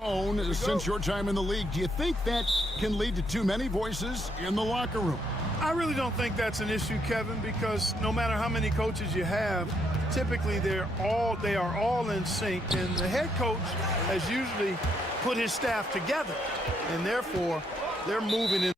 Since your time in the league, do you think that can lead to too many voices in the locker room? I really don't think that's an issue, Kevin, because no matter how many coaches you have, typically they are all in sync, and the head coach has usually put his staff together, and therefore they're moving in.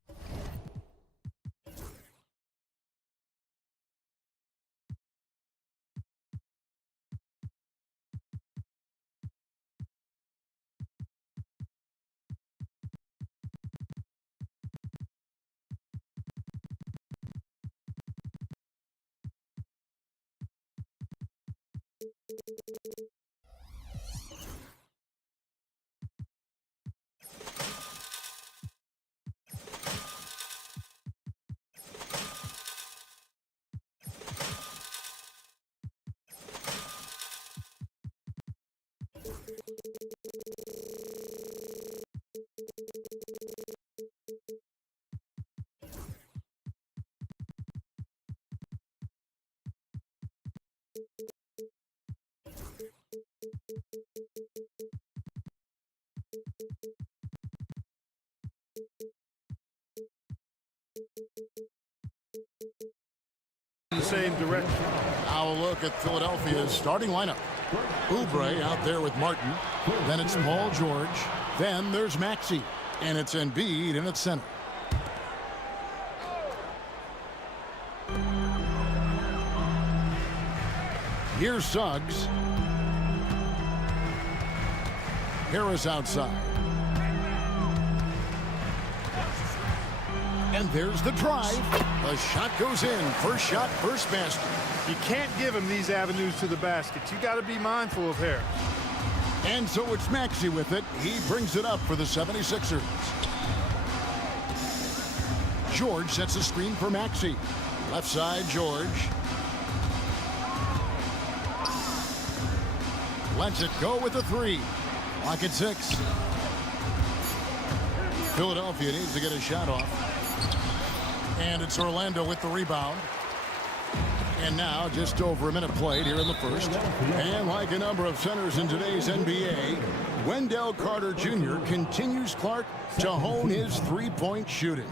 The same direction. Now a look at Philadelphia's starting lineup. Oubre out there with Martin. Then it's Paul George. Then there's Maxey. And it's Embiid in its center. Here's Suggs. Harris outside. And there's the drive. The shot goes in. First shot, first basket. You can't give him these avenues to the basket. You got to be mindful of Harris. And so it's Maxey with it. He brings it up for the 76ers. George sets a screen for Maxey. Left side, George. Lets it go with a three. Lock at 6. Philadelphia needs to get a shot off. And it's Orlando with the rebound. And now just over a minute played here in the first. And like a number of centers in today's NBA, Wendell Carter Jr. continues, Clark, to hone his three-point shooting.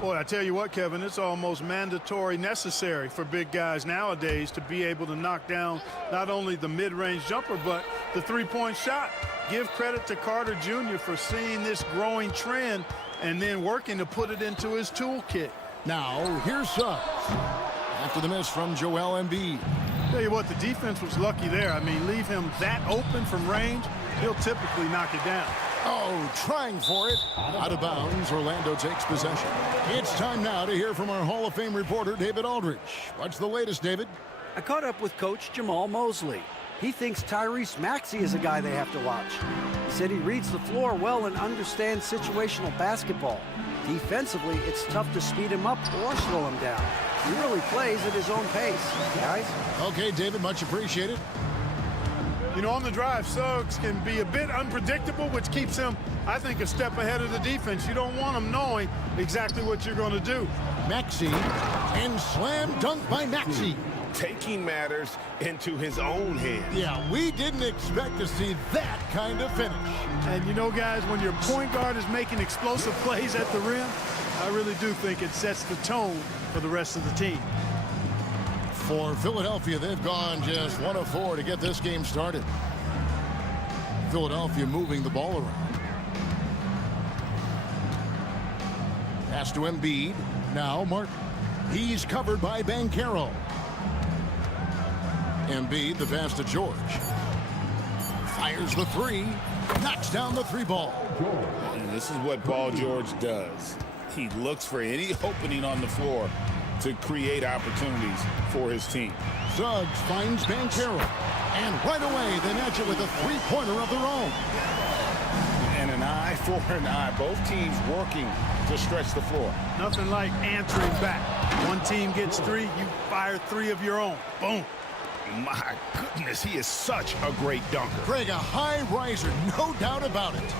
Boy, I tell you what, Kevin, it's almost mandatory necessary for big guys nowadays to be able to knock down not only the mid-range jumper, but the three-point shot. Give credit to Carter Jr. for seeing this growing trend and then working to put it into his toolkit. Now, here's Suggs. After the miss from Joel Embiid. Tell you what, the defense was lucky there. I mean, leave him that open from range, he'll typically knock it down. Oh, trying for it. Out of bounds, Orlando takes possession. It's time now to hear from our Hall of Fame reporter, David Aldridge. What's the latest, David? I caught up with Coach Jamal Mosley. He thinks Tyrese Maxey is a guy they have to watch. He said he reads the floor well and understands situational basketball. Defensively, it's tough to speed him up or slow him down. He really plays at his own pace, guys. Okay, David, much appreciated. You know, on the drive, Suggs can be a bit unpredictable, which keeps him, I think, a step ahead of the defense. You don't want him knowing exactly what you're going to do. Maxey, and slam dunk by Maxey. Taking matters into his own hands. Yeah, we didn't expect to see that kind of finish. And you know, guys, when your point guard is making explosive plays at the rim, I really do think it sets the tone for the rest of the team. For Philadelphia, they've gone just 1 of 4 to get this game started. Philadelphia moving the ball around. Pass to Embiid. Now Martin. He's covered by Banchero. Embiid, the pass to George. Fires the three. Knocks down the three ball. And this is what Paul George does. He looks for any opening on the floor to create opportunities for his team. Suggs finds Banchero. And right away, they match it with a three-pointer of their own. And an eye for an eye. Both teams working to stretch the floor. Nothing like answering back. One team gets 3, you fire 3 of your own. Boom. My goodness, he is such a great dunker. Greg, a high riser, no doubt about it.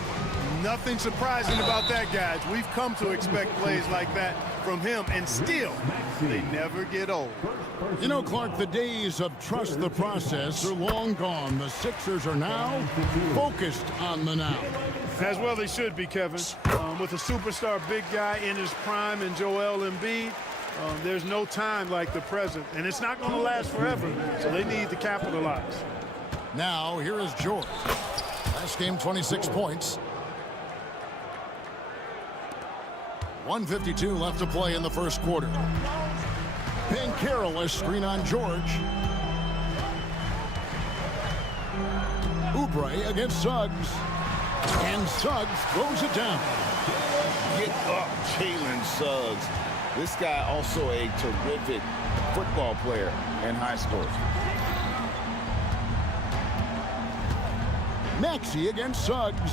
Nothing surprising about that, guys. We've come to expect plays like that from him, and still, they never get old. You know, Clark, the days of trust the process are long gone. The Sixers are now focused on the now. As well they should be, Kevin. With a superstar big guy in his prime in Joel Embiid, there's no time like the present. And it's not going to last forever, so they need to capitalize. Now, here is George. Last game, 26 points. 1:52 left to play in the first quarter. Ben Carroll, screen on George. Oubre against Suggs. And Suggs throws it down. Get up, Jalen Suggs. This guy also a terrific football player in high school. Maxey against Suggs.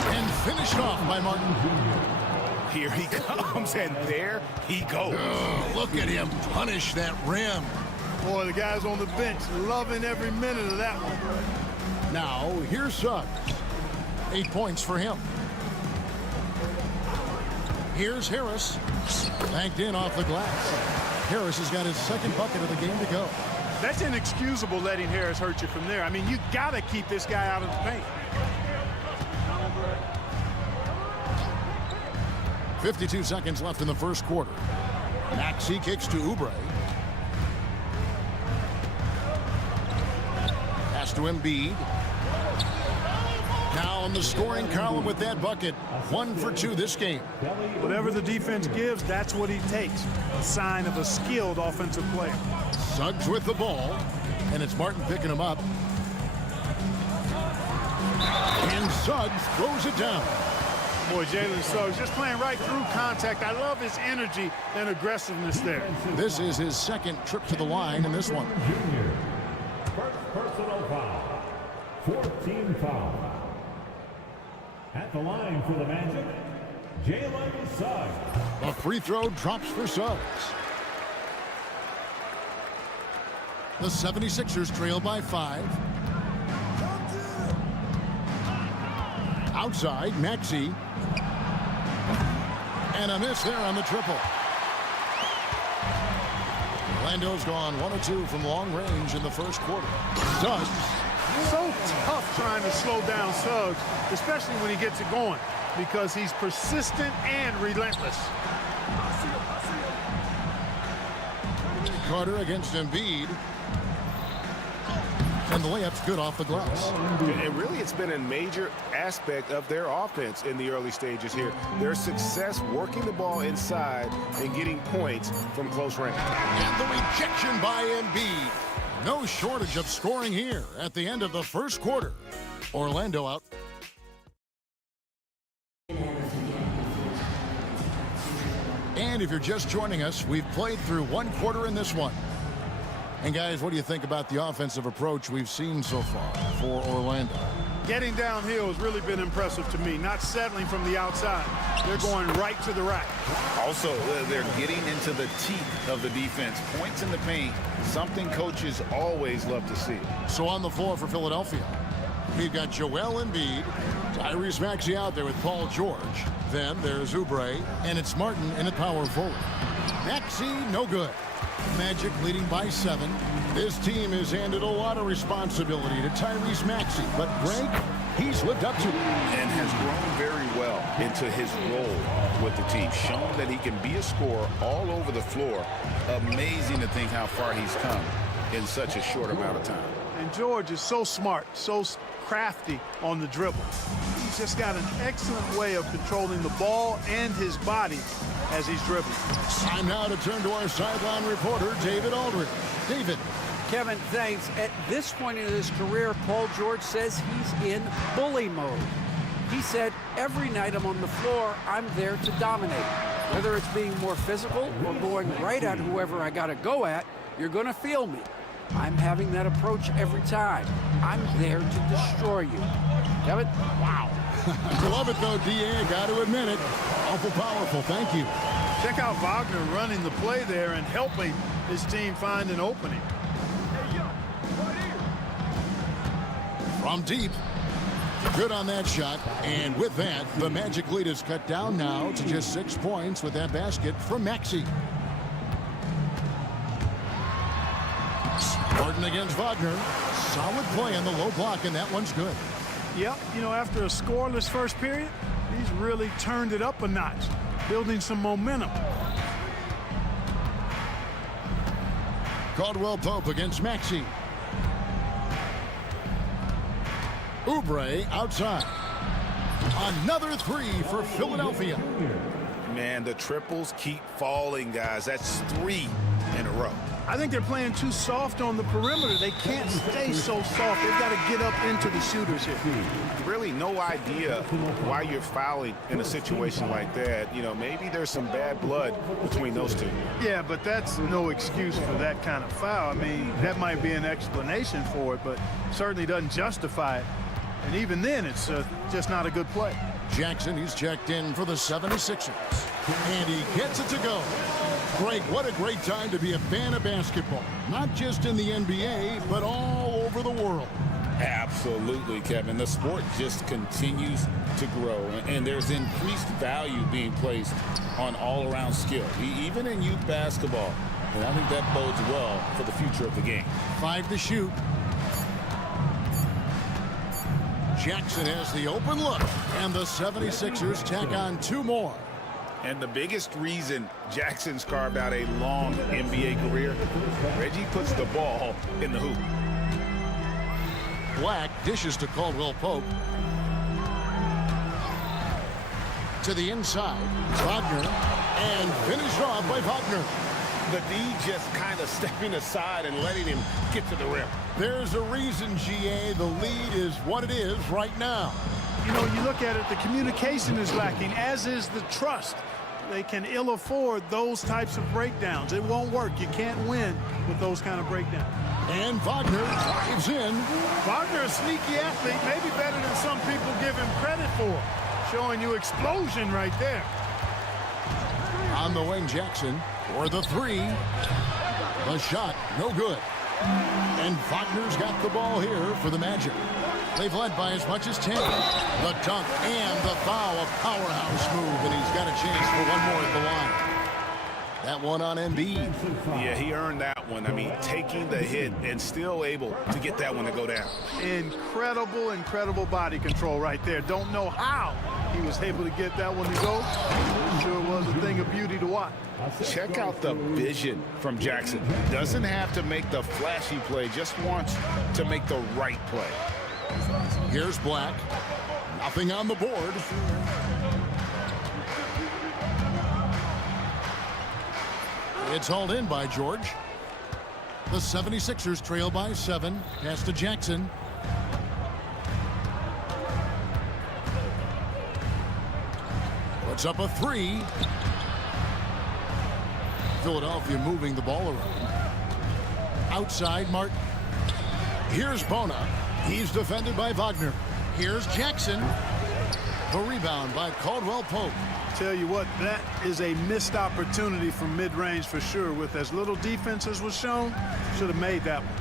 And finished off by Martin. Here he comes, and there he goes. Oh, look at him punish that rim. Boy, the guys on the bench loving every minute of that one. Now, here's Suggs. 8 points for him. Here's Harris. Banked in off the glass. Harris has got his second bucket of the game to go. That's inexcusable letting Harris hurt you from there. I mean, you got to keep this guy out of the paint. 52 seconds left in the first quarter. Maxey kicks to Oubre. Pass to Embiid. Now on the scoring column with that bucket. 1 for 2 this game. Whatever the defense gives, that's what he takes. A sign of a skilled offensive player. Suggs with the ball. And it's Martin picking him up. And Suggs throws it down. Boy, Jalen Suggs just playing right through contact. I love his energy and aggressiveness there. This is his second trip to the line in this one. Junior. First personal foul. 14 foul. At the line for the Magic, Jalen Suggs. A free throw drops for Suggs. The 76ers trail by 5. Outside, Maxey. And a miss there on the triple. Orlando's gone 1 of 2 from long range in the first quarter. Suggs. So tough trying to slow down Suggs, especially when he gets it going, because he's persistent and relentless. Carter against Embiid. And the layup's good off the glass. And really, it's been a major aspect of their offense in the early stages here. Their success working the ball inside and getting points from close range. And the rejection by Embiid. No shortage of scoring here at the end of the first quarter. Orlando out. And if you're just joining us, we've played through 1 quarter in this one. And guys, what do you think about the offensive approach we've seen so far for Orlando? Getting downhill has really been impressive to me, not settling from the outside. They're going right to the rack. Also, they're getting into the teeth of the defense. Points in the paint, something coaches always love to see. So on the floor for Philadelphia, we've got Joel Embiid, Tyrese Maxey out there with Paul George. Then there's Oubre, and it's Martin in a power forward. Maxey, no good. Magic leading by 7. This team has handed a lot of responsibility to Tyrese Maxey, but Greg, he's lived up to it. And has grown very well into his role with the team. Shown that he can be a scorer all over the floor. Amazing to think how far he's come in such a short amount of time. And George is so smart, so crafty on the dribble. He's just got an excellent way of controlling the ball and his body as he's dribbling. Time now to turn to our sideline reporter, David Aldridge. David. Kevin, thanks. At this point in his career, Paul George says he's in bully mode. He said, every night I'm on the floor, I'm there to dominate. Whether it's being more physical or going right at whoever I got to go at, you're going to feel me. I'm having that approach every time. I'm there to destroy you. Kevin? Wow. Love it, though, D.A. Got to admit it. Awful powerful. Thank you. Check out Wagner running the play there and helping his team find an opening. From deep. Good on that shot. And with that, the Magic lead is cut down now to just 6 points with that basket from Maxey. Martin against Wagner. Solid play on the low block, and that one's good. Yep, you know, after a scoreless first period, he's really turned it up a notch, building some momentum. Caldwell Pope against Maxey. Oubre outside. Another three for Philadelphia. Man, the triples keep falling, guys. That's 3 in a row. I think they're playing too soft on the perimeter. They can't stay so soft. They've got to get up into the shooters here. Really no idea why you're fouling in a situation like that. You know, maybe there's some bad blood between those two. Yeah, but that's no excuse for that kind of foul. I mean, that might be an explanation for it, but certainly doesn't justify it. And even then, it's just not a good play. Jackson, he's checked in for the 76ers. And he gets it to go. Greg, what a great time to be a fan of basketball. Not just in the NBA, but all over the world. Absolutely, Kevin. The sport just continues to grow, and there's increased value being placed on all-around skill, even in youth basketball. And I think that bodes well for the future of the game. 5 to shoot. Jackson has the open look, and the 76ers tack on 2 more. And the biggest reason Jackson's carved out a long NBA career, Reggie puts the ball in the hoop. Black dishes to Caldwell Pope. To the inside, Wagner, and finished off by Wagner. The D just kind of stepping aside and letting him get to the rim. There's a reason, GA, the lead is what it is right now. You know, you look at it, the communication is lacking, as is the trust. They can ill afford those types of breakdowns. It won't work. You can't win with those kind of breakdowns. And Wagner drives in. Wagner, a sneaky athlete, maybe better than some people give him credit for. Showing you explosion right there. On the wing, Jackson for the 3. The shot, no good. And Wagner's got the ball here for the Magic. They've led by as much as 10. The dunk and the foul, a powerhouse move, and he's got a chance for one more at the line. That one on Embiid. Yeah, he earned that one. I mean, taking the hit and still able to get that one to go down. Incredible, incredible body control right there. Don't know how he was able to get that one to go. It sure was a thing of beauty to watch. Check out the vision from Jackson. Doesn't have to make the flashy play, just wants to make the right play. Here's Black. Nothing on the board. It's hauled in by George. The 76ers trail by 7. Pass to Jackson. Puts up a 3. Philadelphia moving the ball around. Outside, Martin. Here's Bona. He's defended by Wagner. Here's Jackson. The rebound by Caldwell Pope. Tell you what, that is a missed opportunity from mid-range for sure. With as little defense as was shown, should have made that one.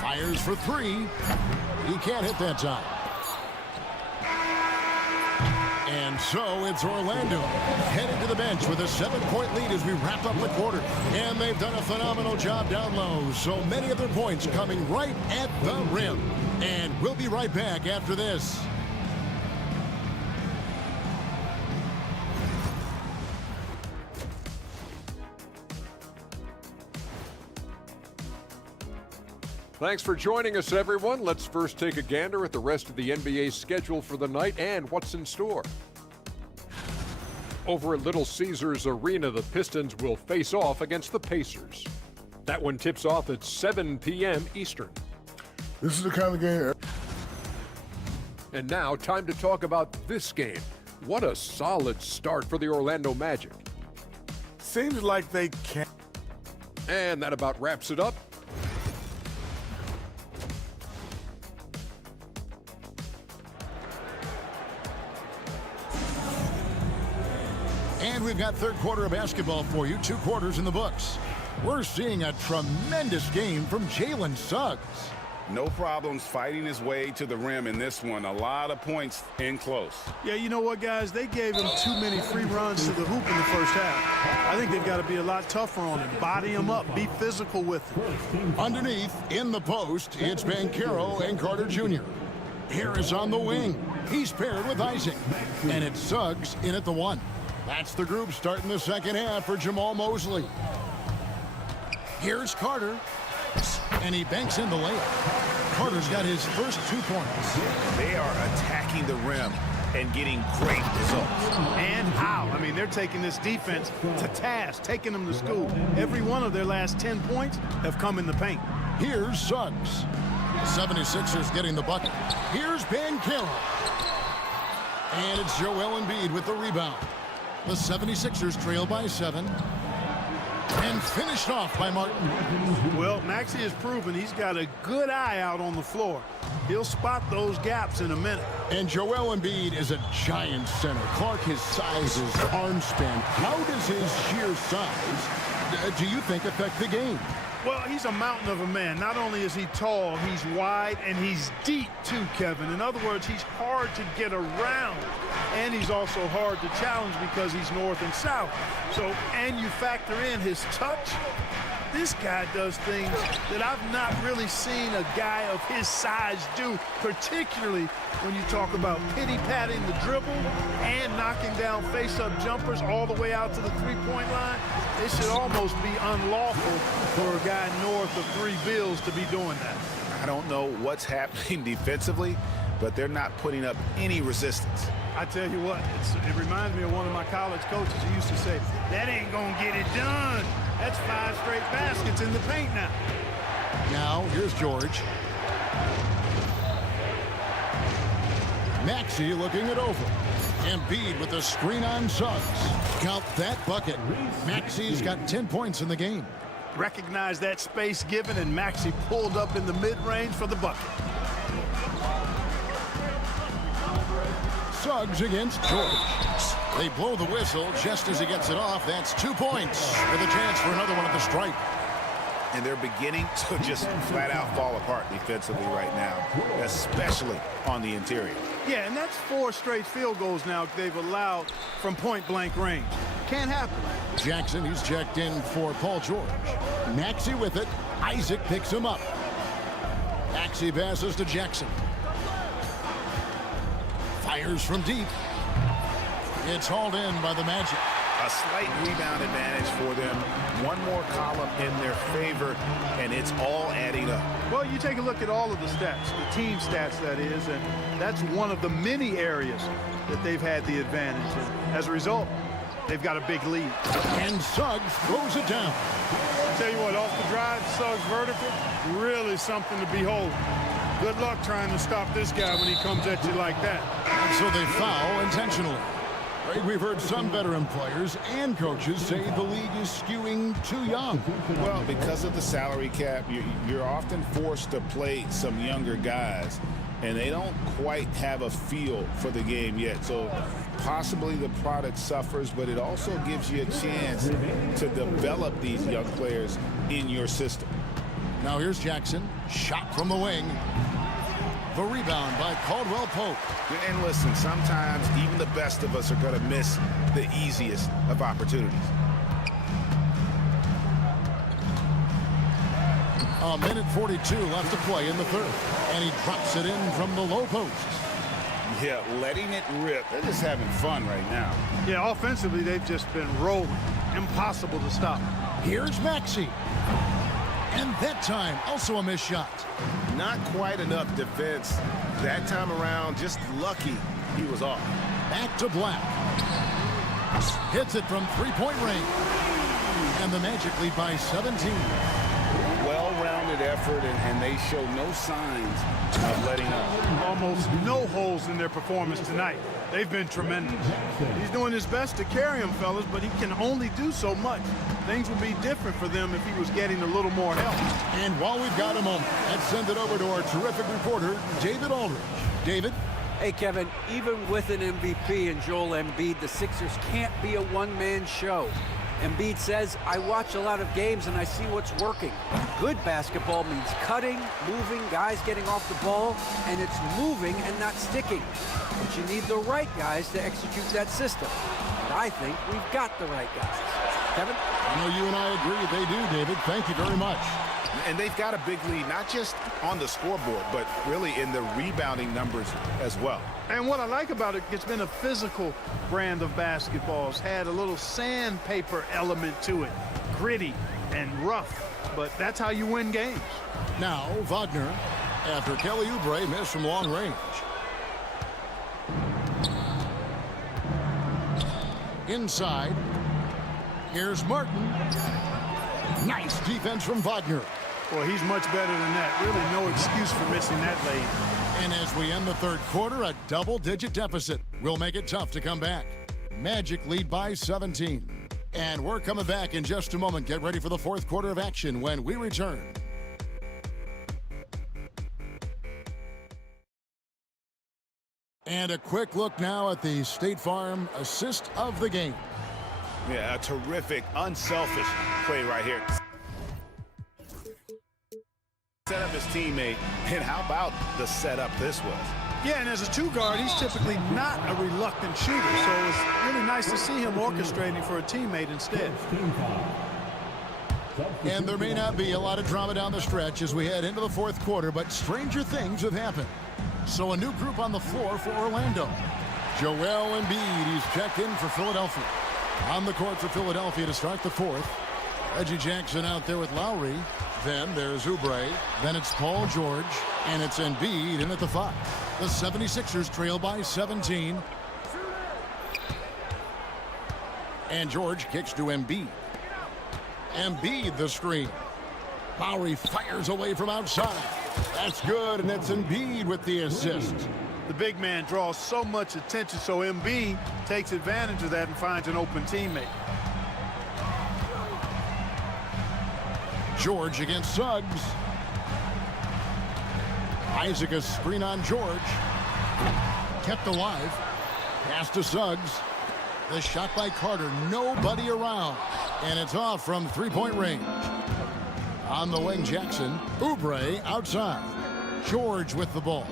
Fires for 3. He can't hit that time. And so it's Orlando headed to the bench with a 7-point lead as we wrap up the quarter. And they've done a phenomenal job down low. So many of their points coming right at the rim. And we'll be right back after this. Thanks for joining us, everyone. Let's first take a gander at the rest of the NBA schedule for the night and what's in store. Over at Little Caesars Arena, the Pistons will face off against the Pacers. That one tips off at 7 p.m. Eastern. This is the kind of game. And now, time to talk about this game. What a solid start for the Orlando Magic. Seems like they can't. And that about wraps it up. And we've got third quarter of basketball for you. 2 quarters in the books. We're seeing a tremendous game from Jalen Suggs. No problems fighting his way to the rim in this one. A lot of points in close. Yeah, you know what, guys? They gave him too many free runs to the hoop in the first half. I think they've got to be a lot tougher on him. Body him up. Be physical with him. Underneath, in the post, it's Bankero and Carter Jr. Harris on the wing. He's paired with Isaac. And it's Suggs in at the 1. That's the group starting the second half for Jamal Mosley. Here's Carter. And he banks in the layup. Carter's got his first 2 points. They are attacking the rim and getting great results. And how? I mean, they're taking this defense to task, taking them to school. Every one of their last 10 points have come in the paint. Here's Suggs. 76ers getting the bucket. Here's Bankero. And it's Joel Embiid with the rebound. The 76ers trail by 7. And finished off by Martin. Well, Maxey has proven he's got a good eye out on the floor. He'll spot those gaps in a minute. And Joel Embiid is a giant center. Clark, his size, his arm span. How does his sheer size, do you think, affect the game? Well, he's a mountain of a man. Not only is he tall, he's wide, and he's deep too, Kevin. In other words, he's hard to get around. And he's also hard to challenge because he's north and south. So, and you factor in his touch, this guy does things that I've not really seen a guy of his size do, particularly when you talk about pity-patting the dribble and knocking down face-up jumpers all the way out to the three-point line. It should almost be unlawful for a guy north of 3 bills to be doing that. I don't know what's happening defensively, but they're not putting up any resistance. I tell you what, it reminds me of one of my college coaches who used to say, that ain't gonna get it done. That's 5 straight baskets in the paint now. Now, here's George. Maxey looking it over. Embiid with a screen on Suggs. Count that bucket. Maxey's got 10 points in the game. Recognize that space given, and Maxey pulled up in the mid-range for the bucket. Suggs against George. They blow the whistle just as he gets it off. That's 2 points with a chance for another one at the stripe. And they're beginning to just flat out fall apart defensively right now, especially on the interior. Yeah, and that's 4 straight field goals now they've allowed from point-blank range. Can't happen. Jackson, he's checked in for Paul George. Maxey with it. Isaac picks him up. Maxey passes to Jackson. Fires from deep. It's hauled in by the Magic. A slight rebound advantage for them. One more column in their favor, and it's all adding up. Well, you take a look at all of the stats, the team stats, that is, and that's one of the many areas that they've had the advantage. And as a result, they've got a big lead. And Suggs throws it down. I'll tell you what, off the drive, Suggs vertical, really something to behold. Good luck trying to stop this guy when he comes at you like that. So they foul intentionally. Right, we've heard some veteran players and coaches say the league is skewing too young. Well, because of the salary cap, you're often forced to play some younger guys, and they don't quite have a feel for the game yet. So possibly the product suffers, but it also gives you a chance to develop these young players in your system. Now here's Jackson. Shot from the wing. The rebound by Caldwell Pope. And listen, sometimes even the best of us are going to miss the easiest of opportunities. A minute 42 left to play in the third. And he drops it in from the low post. Yeah, letting it rip. They're just having fun right now. Yeah, offensively, they've just been rolling. Impossible to stop. Here's Maxey. And that time, also a missed shot. Not quite enough defense. That time around, just lucky he was off. Back to Black. Hits it from three-point range. And the Magic lead by 17. Well-rounded effort, and they show no signs of letting up. Almost no holes in their performance tonight. They've been tremendous. He's doing his best to carry them, fellas, but he can only do so much. Things would be different for them if he was getting a little more help. And while we've got a moment, let's send it over to our terrific reporter, David Aldridge. David? Hey, Kevin, even with an MVP and Joel Embiid, the Sixers can't be a one-man show. Embiid says, I watch a lot of games and I see what's working. Good basketball means cutting, moving, guys getting off the ball, and it's moving and not sticking. But you need the right guys to execute that system. And I think we've got the right guys. Kevin? I know you and I agree they do, David. Thank you very much. And they've got a big lead, not just on the scoreboard, but really in the rebounding numbers as well. And what I like about it, it's been a physical brand of basketball. It's had a little sandpaper element to it, gritty and rough, but that's how you win games. Now, Wagner, after Kelly Oubre missed from long range. Inside, here's Martin. Nice defense from Wagner. Well, he's much better than that. Really no excuse for missing that lane. And as we end the third quarter, a double-digit deficit will make it tough to come back. Magic lead by 17. And we're coming back in just a moment. Get ready for the fourth quarter of action when we return. And a quick look now at the State Farm assist of the game. Yeah, a terrific, unselfish play right here. Set up his teammate, and how about the setup this was? Yeah, and as a two guard, he's typically not a reluctant shooter, so it's really nice to see him orchestrating for a teammate instead. And there may not be a lot of drama down the stretch as we head into the fourth quarter, but stranger things have happened. So a new group on the floor for Orlando. Joel Embiid, he's checked in for Philadelphia. On the court for Philadelphia to start the fourth. Reggie Jackson out there with Lowry. Then there's Oubre. Then it's Paul George. And it's Embiid in at the 5. The 76ers trail by 17. And George kicks to Embiid. Embiid the screen. Lowry fires away from outside. That's good, and it's Embiid with the assist. The big man draws so much attention, so Embiid takes advantage of that and finds an open teammate. George against Suggs. Isaac a screen on George. Kept alive. Pass to Suggs. The shot by Carter. Nobody around. And it's off from three-point range. On the wing, Jackson. Oubre outside. George with the ball.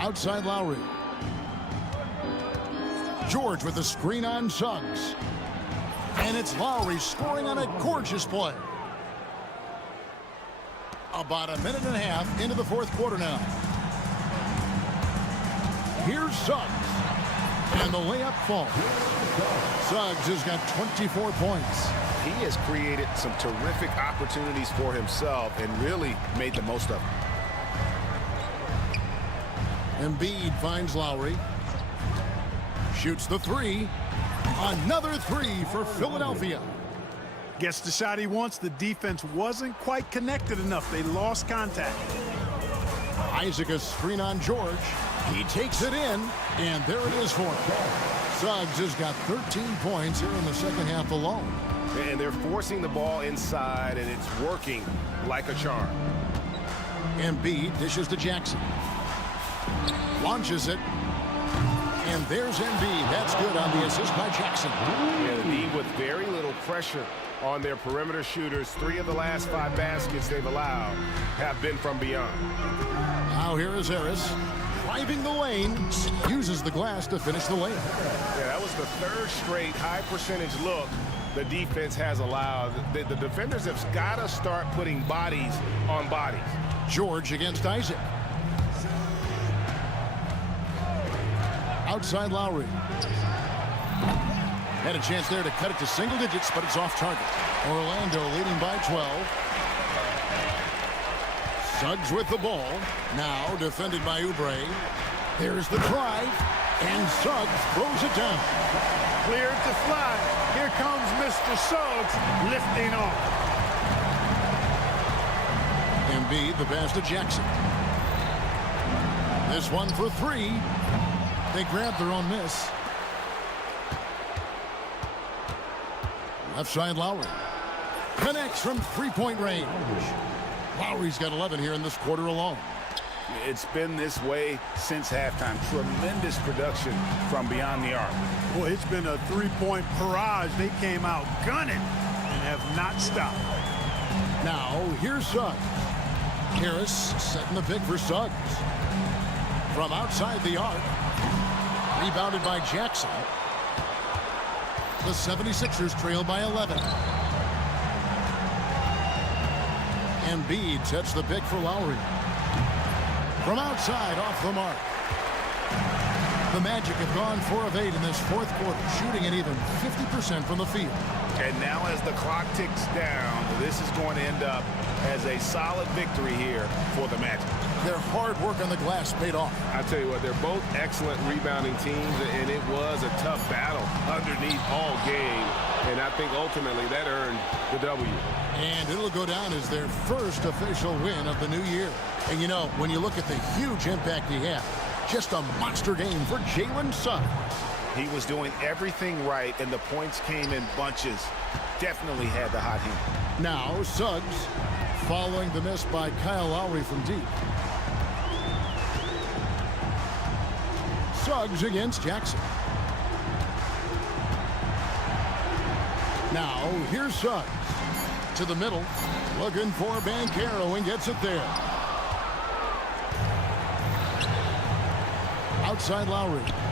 Outside Lowry. George with the screen on Suggs. And it's Lowry scoring on a gorgeous play. About a minute and a half into the fourth quarter now. Here's Suggs. And the layup falls. Suggs has got 24 points. He has created some terrific opportunities for himself and really made the most of them. Embiid finds Lowry. Shoots the three. Another three for Philadelphia. Gets the shot he wants. The defense wasn't quite connected enough. They lost contact. Isaac a screen on George. He takes it in, and there it is for him. Suggs has got 13 points here in the second half alone. And they're forcing the ball inside, and it's working like a charm. Embiid dishes to Jackson. Launches it. And there's Embiid. That's good on the assist by Jackson. Yeah, the lead with very little pressure on their perimeter shooters. 3 of the last 5 baskets they've allowed have been from beyond. Now here is Harris. Driving the lane. Uses the glass to finish the lane. Yeah, that was the 3rd straight high percentage look the defense has allowed. The defenders have got to start putting bodies on bodies. George against Isaac. Outside Lowry. Had a chance there to cut it to single digits, but it's off target. Orlando leading by 12. Suggs with the ball. Now defended by Oubre. There's the drive, and Suggs throws it down. Cleared to fly. Here comes Mr. Suggs lifting off. Embiid the pass to Jackson. This one for 3. They grab their own miss. Left side Lowry. Connects from three-point range. Lowry's got 11 here in this quarter alone. It's been this way since halftime. Tremendous production from beyond the arc. Boy, it's been a three-point barrage. They came out gunning and have not stopped. Now, here's Suggs. Harris setting the pick for Suggs. From outside the arc. Rebounded by Jackson. The 76ers trail by 11. Embiid sets the pick for Lowry. From outside, off the mark. The Magic have gone 4 of 8 in this fourth quarter, shooting an even 50% from the field. And now as the clock ticks down, this is going to end up as a solid victory here for the Magic. Their hard work on the glass paid off. I tell you what, they're both excellent rebounding teams, and it was a tough battle underneath all game. And I think ultimately that earned the W. And it'll go down as their first official win of the new year. And you know, when you look at the huge impact he had, just a monster game for Jalen Suggs. He was doing everything right, and the points came in bunches. Definitely had the hot hand. Now Suggs, following the miss by Kyle Lowry from deep. Suggs against Jackson. Now here's Suggs. To the middle, looking for Banchero and gets it there. Outside Lowry. Lowry.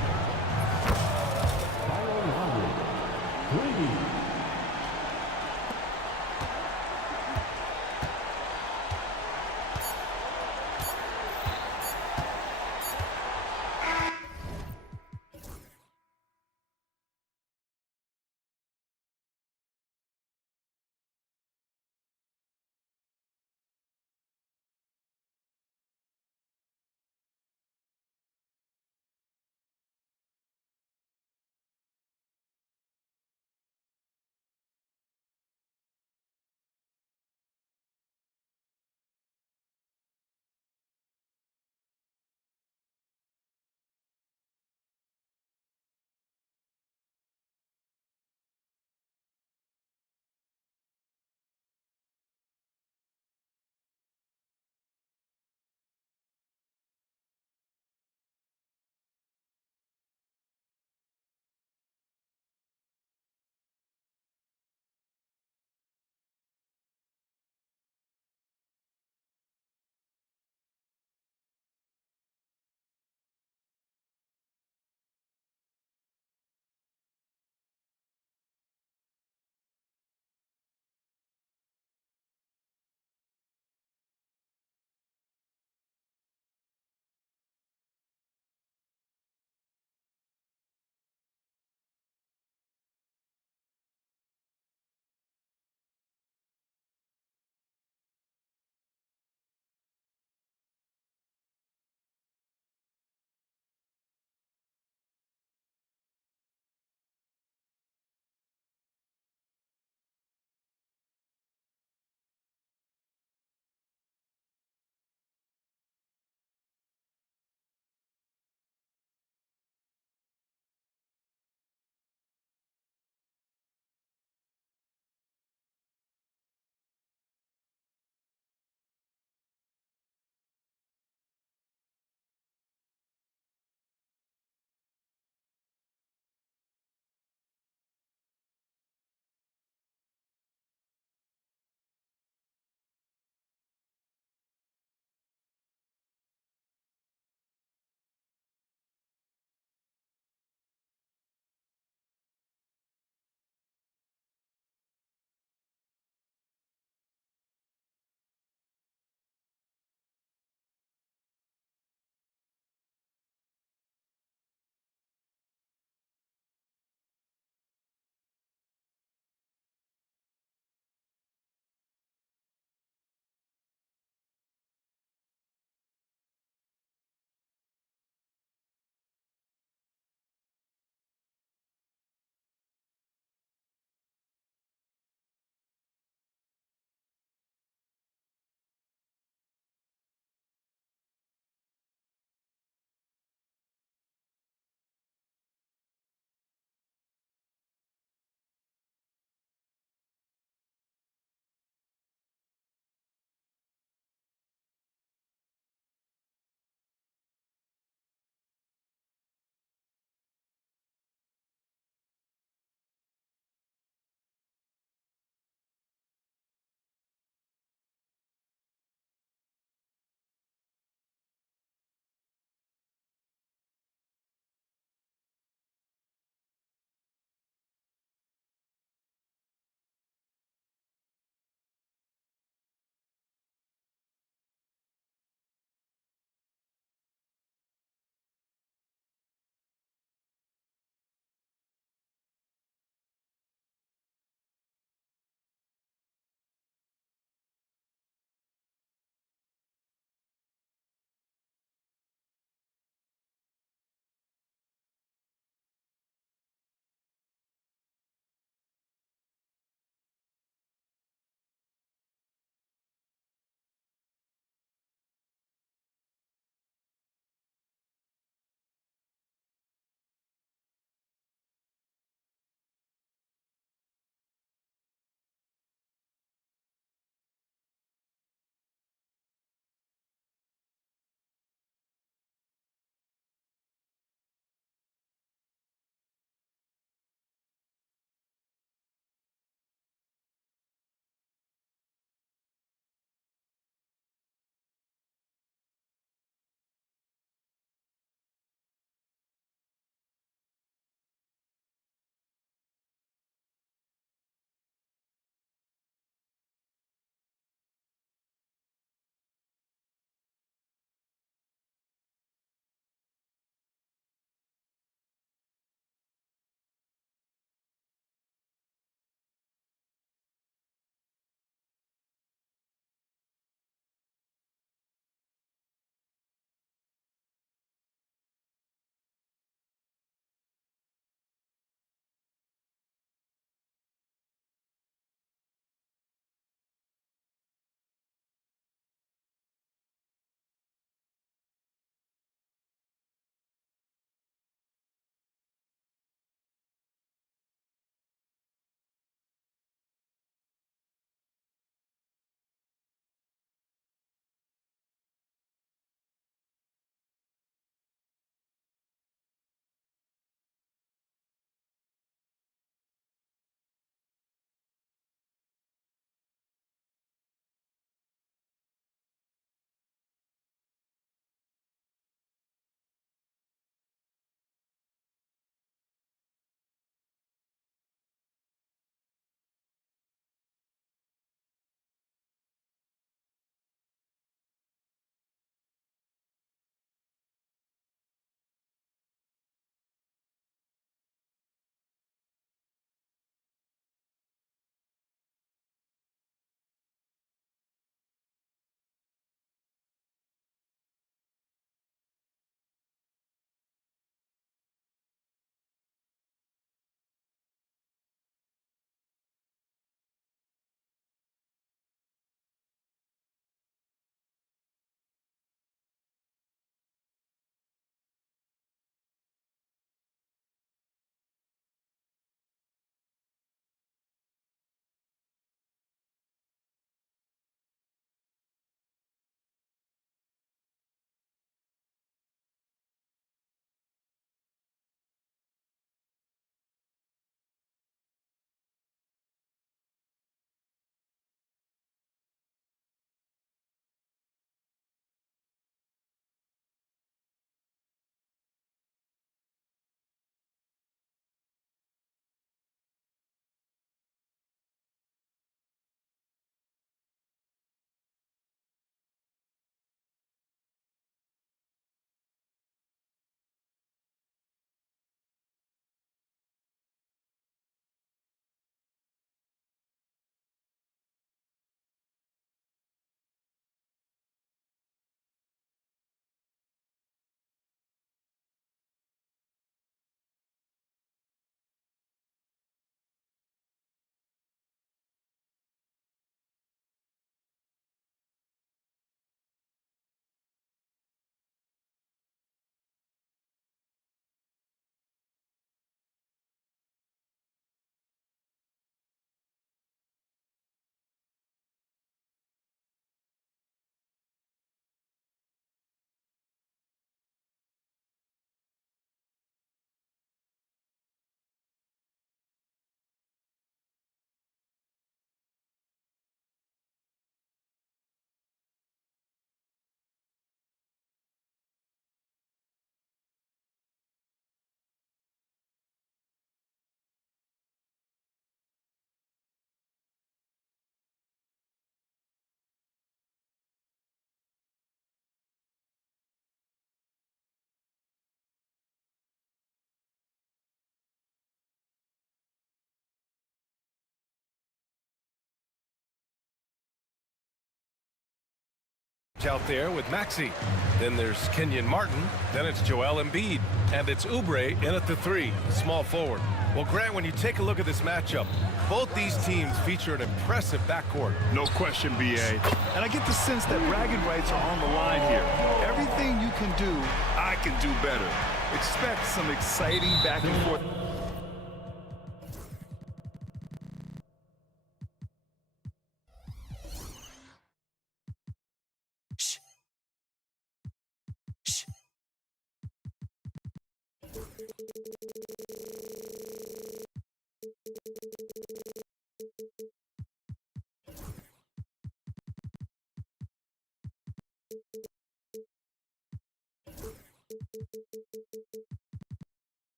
out there with Maxey. Then there's Kenyon Martin. Then it's Joel Embiid. And it's Oubre in at the 3, small forward. Well, Grant, when you take a look at this matchup, both these teams feature an impressive backcourt. No question, BA. And I get the sense that bragging rights are on the line here. Everything you can do, I can do better. Expect some exciting back and forth.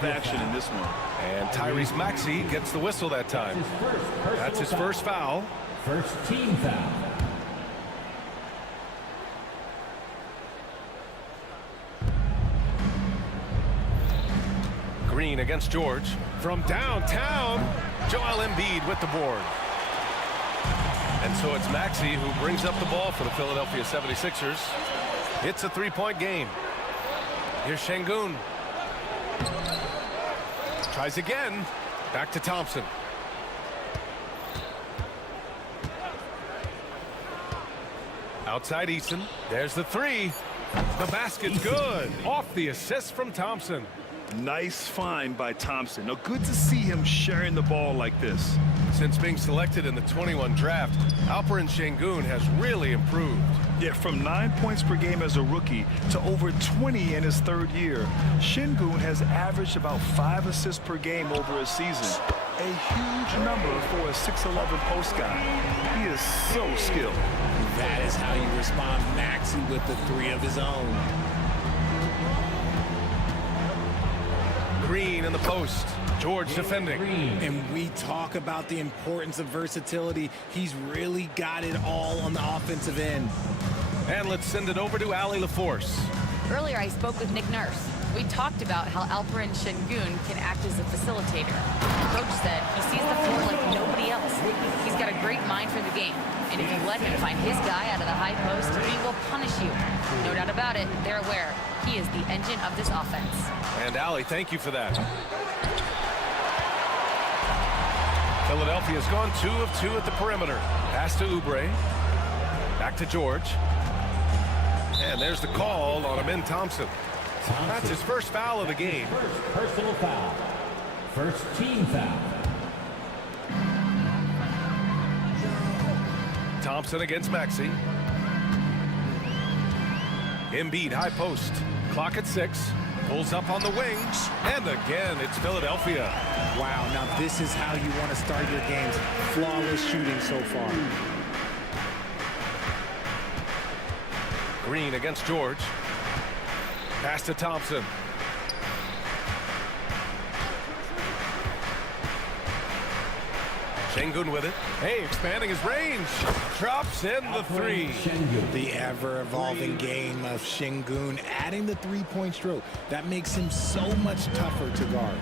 Action in this one. And Tyrese Maxey gets the whistle that time. That's his first foul. First team foul. Green against George. From downtown, Joel Embiid with the board. And so it's Maxey who brings up the ball for the Philadelphia 76ers. It's a three-point game. Here's Şengün. Tries again. Back to Thompson. Outside Eason. There's the 3. The basket's good. Off the assist from Thompson. Nice find by Thompson. Now, good to see him sharing the ball like this. Since being selected in the 21 draft, Alperen Şengün has really improved. Yeah, from 9 points per game as a rookie to over 20 in his third year. Şengün has averaged about 5 assists per game over a season. A huge number for a 6'11" post guy. He is so skilled. That is how you respond. Maxey with the 3 of his own. Green in the post. George defending. And we talk about the importance of versatility. He's really got it all on the offensive end. And let's send it over to Allie LaForce. Earlier, I spoke with Nick Nurse. We talked about how Alperen Şengün can act as a facilitator. Coach said he sees the floor like nobody else. He's got a great mind for the game. And if you let him find his guy out of the high post, he will punish you. No doubt about it, they're aware. He is the engine of this offense. And Allie, thank you for that. Philadelphia's gone 2 of 2 at the perimeter. Pass to Oubre. Back to George. And there's the call on Amin Thompson. That's his first foul of the game. First personal foul. First team foul. Thompson against Maxey. Embiid high post. Clock at 6. Pulls up on the wing. And again, it's Philadelphia. Wow, now this is how you want to start your games. Flawless shooting so far. Green against George. Pass to Thompson. Şengün with it. Hey, expanding his range. Drops in the 3. The ever-evolving game of Şengün adding the three-point stroke. That makes him so much tougher to guard.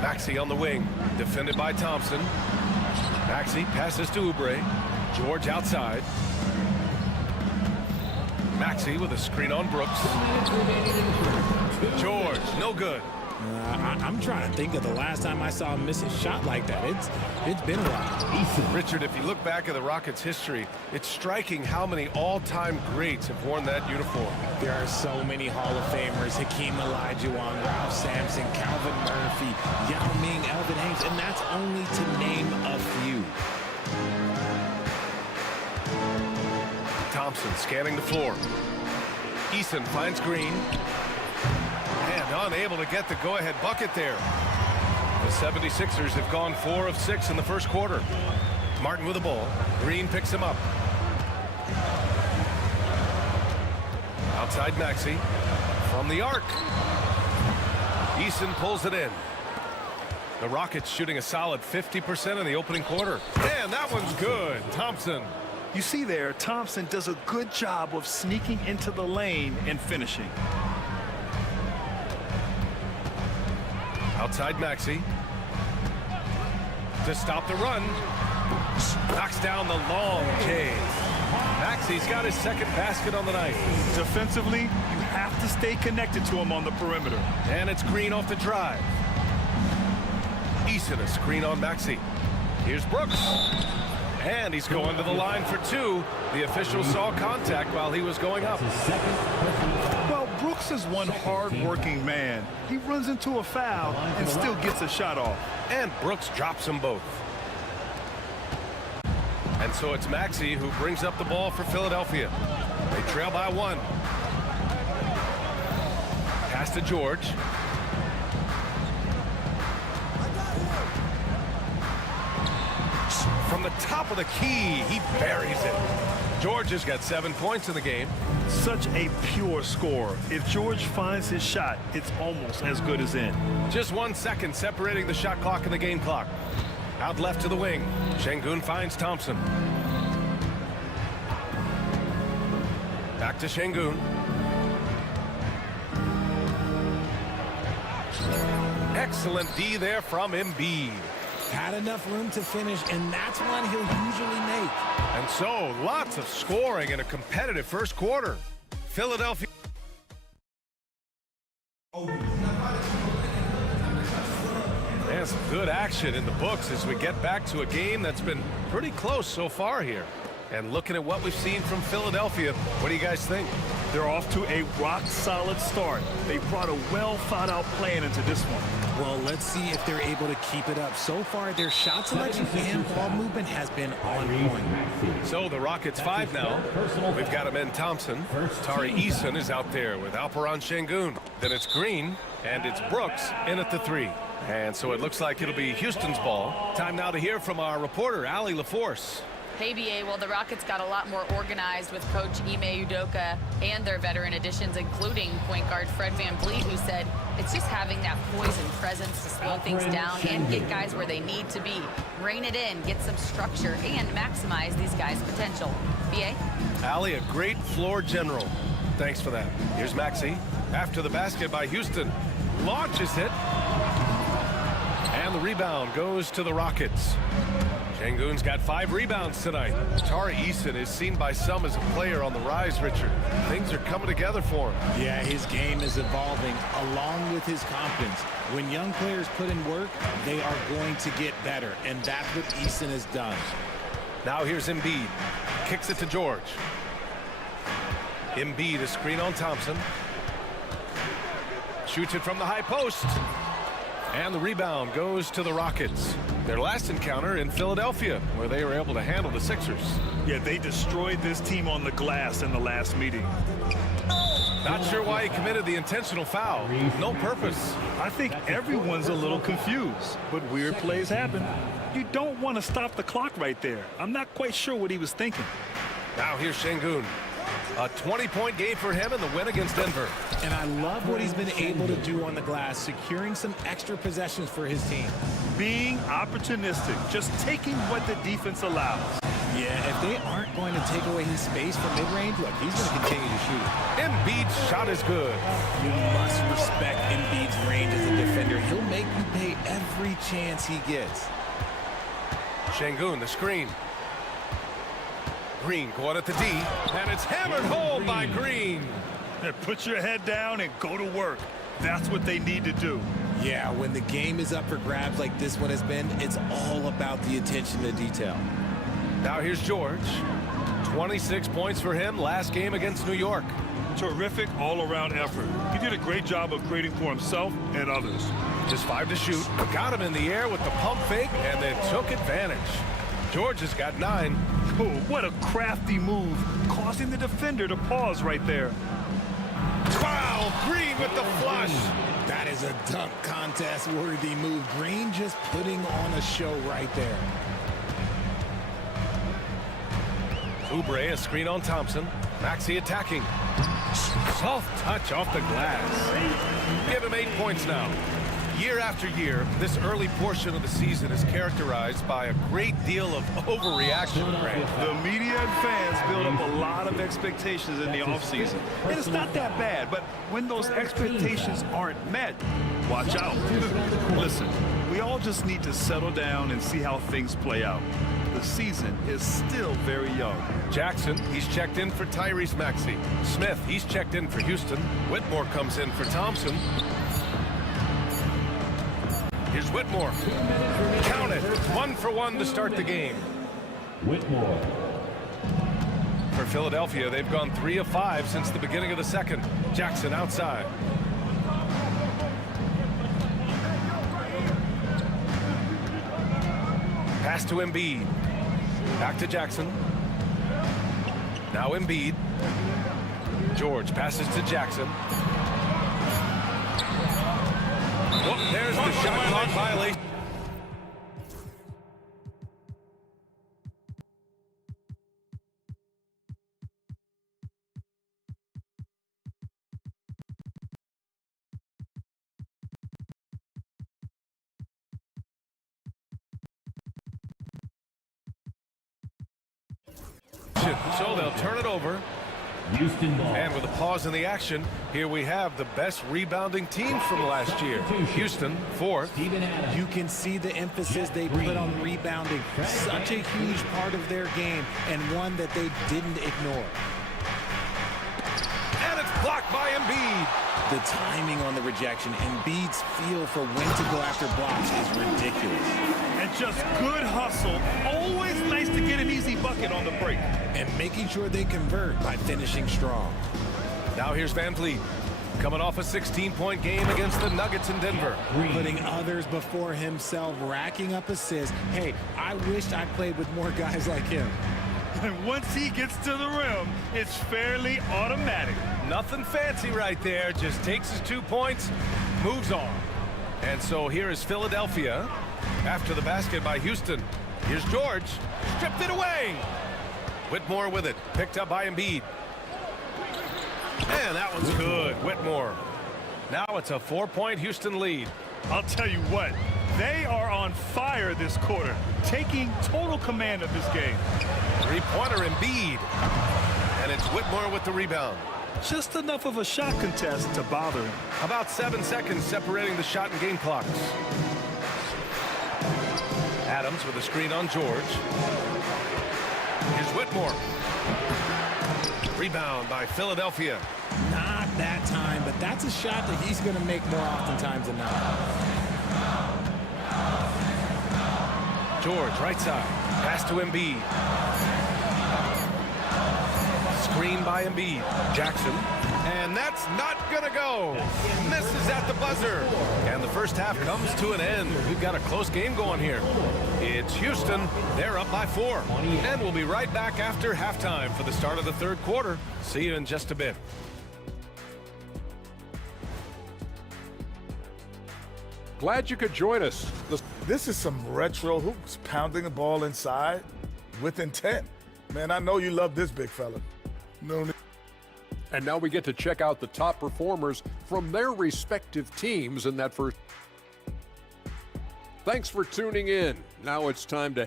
Maxey on the wing. Defended by Thompson. Maxey passes to Oubre. George outside. Maxey with a screen on Brooks. George, no good. I'm trying to think of the last time I saw him miss a shot like that. It's been a while. Richard, if you look back at the Rockets' history, it's striking how many all-time greats have worn that uniform. There are so many Hall of Famers: Hakeem Olajuwon, Ralph Sampson, Calvin Murphy, Yao Ming, Elvin Hayes, and that's only to name a few. Thompson scanning the floor. Eason finds Green. And unable to get the go-ahead bucket there. The 76ers have gone 4 of 6 in the first quarter. Martin with the ball. Green picks him up. Outside Maxey. From the arc. Eason pulls it in. The Rockets shooting a solid 50% in the opening quarter. And that one's good. Thompson. You see there, Thompson does a good job of sneaking into the lane and finishing. Outside Maxey. To stop the run. Knocks down the long K. Maxey's got his second basket on the night. Defensively, you have to stay connected to him on the perimeter. And it's Green off the drive. Eason a screen on Maxey. Here's Brooks. And he's going to the line for two. The official saw contact while he was going up. Well, Brooks is one hard-working man. He runs into a foul and still gets a shot off. And Brooks drops them both. And so it's Maxey who brings up the ball for Philadelphia. They trail by one. Pass to George. From the top of the key, he buries it. George has got 7 points in the game. Such a pure scorer. If George finds his shot, it's almost as good as in. Just 1 second separating the shot clock and the game clock. Out left to the wing. Şengün finds Thompson. Back to Şengün. Excellent D there from Embiid. Had enough room to finish, and that's one he'll usually make. And so, lots of scoring in a competitive first quarter. Philadelphia. And some good action in the books as we get back to a game that's been pretty close so far here. And looking at what we've seen from Philadelphia, what do you guys think? They're off to a rock-solid start. They brought a well-thought-out plan into this one. Well, let's see if they're able to keep it up. So far, their shot selection and ball movement has been on point. So the Rockets 5 now. We've got Amen Thompson. Tari Eason is out there with Alperen Şengün. Then it's Green, and it's Brooks in at the 3. And so it looks like it'll be Houston's ball. Time now to hear from our reporter, Allie LaForce. Hey, BA, well, the Rockets got a lot more organized with Coach Ime Udoka and their veteran additions, including point guard Fred VanVleet, who said it's just having that poise and presence to slow things down and get guys where they need to be. Rein it in, get some structure, and maximize these guys' potential. BA? Allie, a great floor general. Thanks for that. Here's Maxey. After the basket by Houston. Launches it. And the rebound goes to the Rockets. Şengün's got 5 rebounds tonight. Tari Eason is seen by some as a player on the rise, Richard. Things are coming together for him. Yeah, his game is evolving along with his confidence. When young players put in work, they are going to get better, and that's what Eason has done. Now here's Embiid. Kicks it to George. Embiid, a screen on Thompson. Shoots it from the high post. And the rebound goes to the Rockets. Their last encounter in Philadelphia, where they were able to handle the Sixers. Yeah, they destroyed this team on the glass in the last meeting. Not sure why he committed the intentional foul. No purpose. I think everyone's a little confused, but weird plays happen. You don't want to stop the clock right there. I'm not quite sure what he was thinking. Now here's Şengün. A 20-point game for him in the win against Denver. And I love what he's been able to do on the glass, securing some extra possessions for his team. Being opportunistic, just taking what the defense allows. Yeah, if they aren't going to take away his space from mid-range, look, he's going to continue to shoot. Embiid's shot is good. You must respect Embiid's range as a defender. He'll make you pay every chance he gets. Şengün, the screen. Green going at the D, and it's hammered home by Green. Put your head down and go to work. That's what they need to do. Yeah, when the game is up for grabs like this one has been, it's all about the attention to detail. Now here's George. 26 points for him last game against New York. Terrific all-around effort. He did a great job of creating for himself and others. Just 5 to shoot. Got him in the air with the pump fake and then took advantage. George has got 9. Oh, what a crafty move, causing the defender to pause right there. Wow, Green with the flush. That is a dunk contest worthy move. Green just putting on a show right there. Oubre, a screen on Thompson. Maxey attacking. Soft touch off the glass. Give him 8 points now. Year after year, this early portion of the season is characterized by a great deal of overreaction, Grant. The media and fans build up a lot of expectations in the offseason. And it's not that bad, but when those expectations aren't met, watch out. Listen, we all just need to settle down and see how things play out. The season is still very young. Jackson, he's checked in for Tyrese Maxey. Smith, he's checked in for Houston. Whitmore comes in for Thompson. Here's Whitmore. Count it. 1 for 1 to start the game. Whitmore. For Philadelphia, they've gone 3 of 5 since the beginning of the second. Jackson outside. Pass to Embiid. Back to Jackson. Now Embiid. George passes to Jackson. Oh, there's the shot clock violation. So they'll turn it over. Houston ball. And with a pause in the action, here we have the best rebounding team from last year. Houston, 4th. You can see the emphasis they put on rebounding. Such a huge part of their game, and one that they didn't ignore. And it's blocked by Embiid. The timing on the rejection, Embiid's feel for when to go after blocks is ridiculous. And just good hustle. Always nice to get an easy bucket on the break. And making sure they convert by finishing strong. Now here's Van Vliet, coming off a 16-point game against the Nuggets in Denver. Putting others before himself, racking up assists. Hey, I wished I played with more guys like him. And once he gets to the rim, it's fairly automatic. Nothing fancy right there, just takes his 2 points, moves on. And so here is Philadelphia after the basket by Houston. Here's George, stripped it away. Whitmore with it, picked up by Embiid. And that one's good, Whitmore. Now it's a 4-point Houston lead. I'll tell you what, they are on fire this quarter, taking total command of this game. 3-pointer Embiid. And it's Whitmore with the rebound. Just enough of a shot contest to bother him. About 7 seconds separating the shot and game clocks. Adams with a screen on George. Here's Whitmore. Rebound by Philadelphia. Not that time, but that's a shot that he's going to make more oftentimes than not. George, right side. Pass to Embiid. Screen by Embiid. Jackson. And that's not going to go. Misses at the buzzer. And the first half comes to an end. We've got a close game going here. It's Houston. They're up by 4. And we'll be right back after halftime for the start of the third quarter. See you in just a bit. Glad you could join us. This is some retro hoops, pounding the ball inside with intent. Man, I know you love this big fella. No need. And now we get to check out the top performers from their respective teams in that first. Thanks for tuning in. Now it's time to.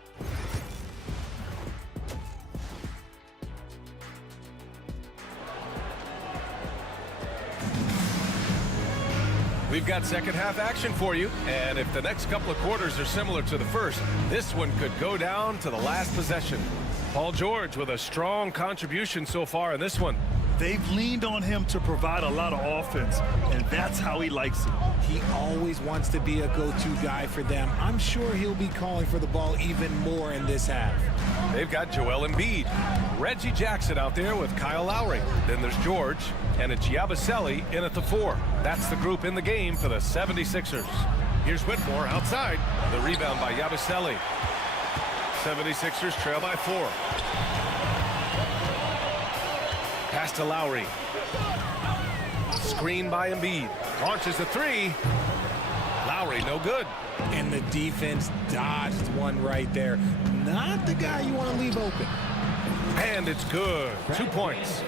We've got second half action for you, and if the next couple of quarters are similar to the first, this one could go down to the last possession. Paul George with a strong contribution so far in this one. They've leaned on him to provide a lot of offense, and that's how he likes it. He always wants to be a go-to guy for them. I'm sure he'll be calling for the ball even more in this half. They've got Joel Embiid, Reggie Jackson out there with Kyle Lowry. Then there's George, and it's Yabusele in at the 4. That's the group in the game for the 76ers. Here's Whitmore outside. The rebound by Yabusele. 76ers trail by 4. Pass to Lowry. Screen by Embiid. Launches a 3. Lowry, no good. And the defense dodged one right there. Not the guy you want to leave open. And it's good. 2 points.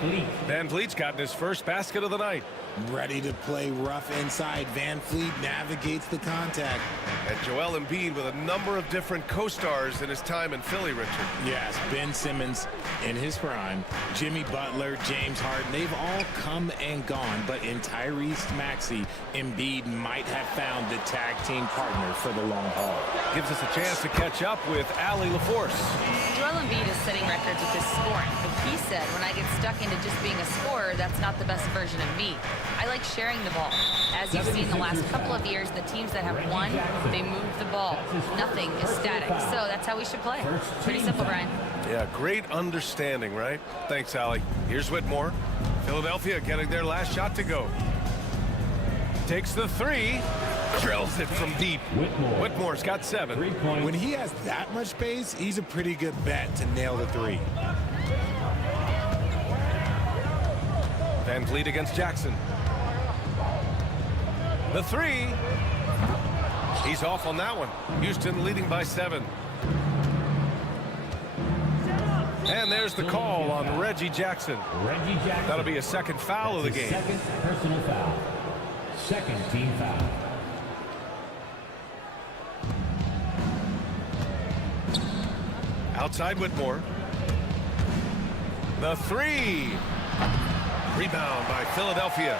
Van Vliet's gotten his first basket of the night. Ready to play rough inside. Van Vliet navigates the contact. And Joel Embiid with a number of different co-stars in his time in Philly, Richard. Yes, Ben Simmons in his prime, Jimmy Butler, James Harden, they've all come and gone, but in Tyrese Maxey, Embiid might have found the tag team partner for the long haul. Gives us a chance to catch up with Allie LaForce. Joel Embiid is setting records with his scoring, but he said, when I get stuck into just being a scorer, that's not the best version of me. I like sharing the ball. As you've seen the last couple of years, the teams that have won, they move the ball. Nothing is static, so that's how we should play. Pretty simple, Brian. Yeah, great understanding, right? Thanks, Allie. Here's Whitmore. Philadelphia getting their last shot to go. Takes the three. Drills it from deep. Whitmore's got 7. When he has that much space, he's a pretty good bet to nail the 3. Van Vliet against Jackson. The 3. He's off on that one. Houston leading by 7. And there's the call on Reggie Jackson. That'll be a second foul of the game. Second personal foul. Second team foul. Outside Whitmore. The 3. Rebound by Philadelphia.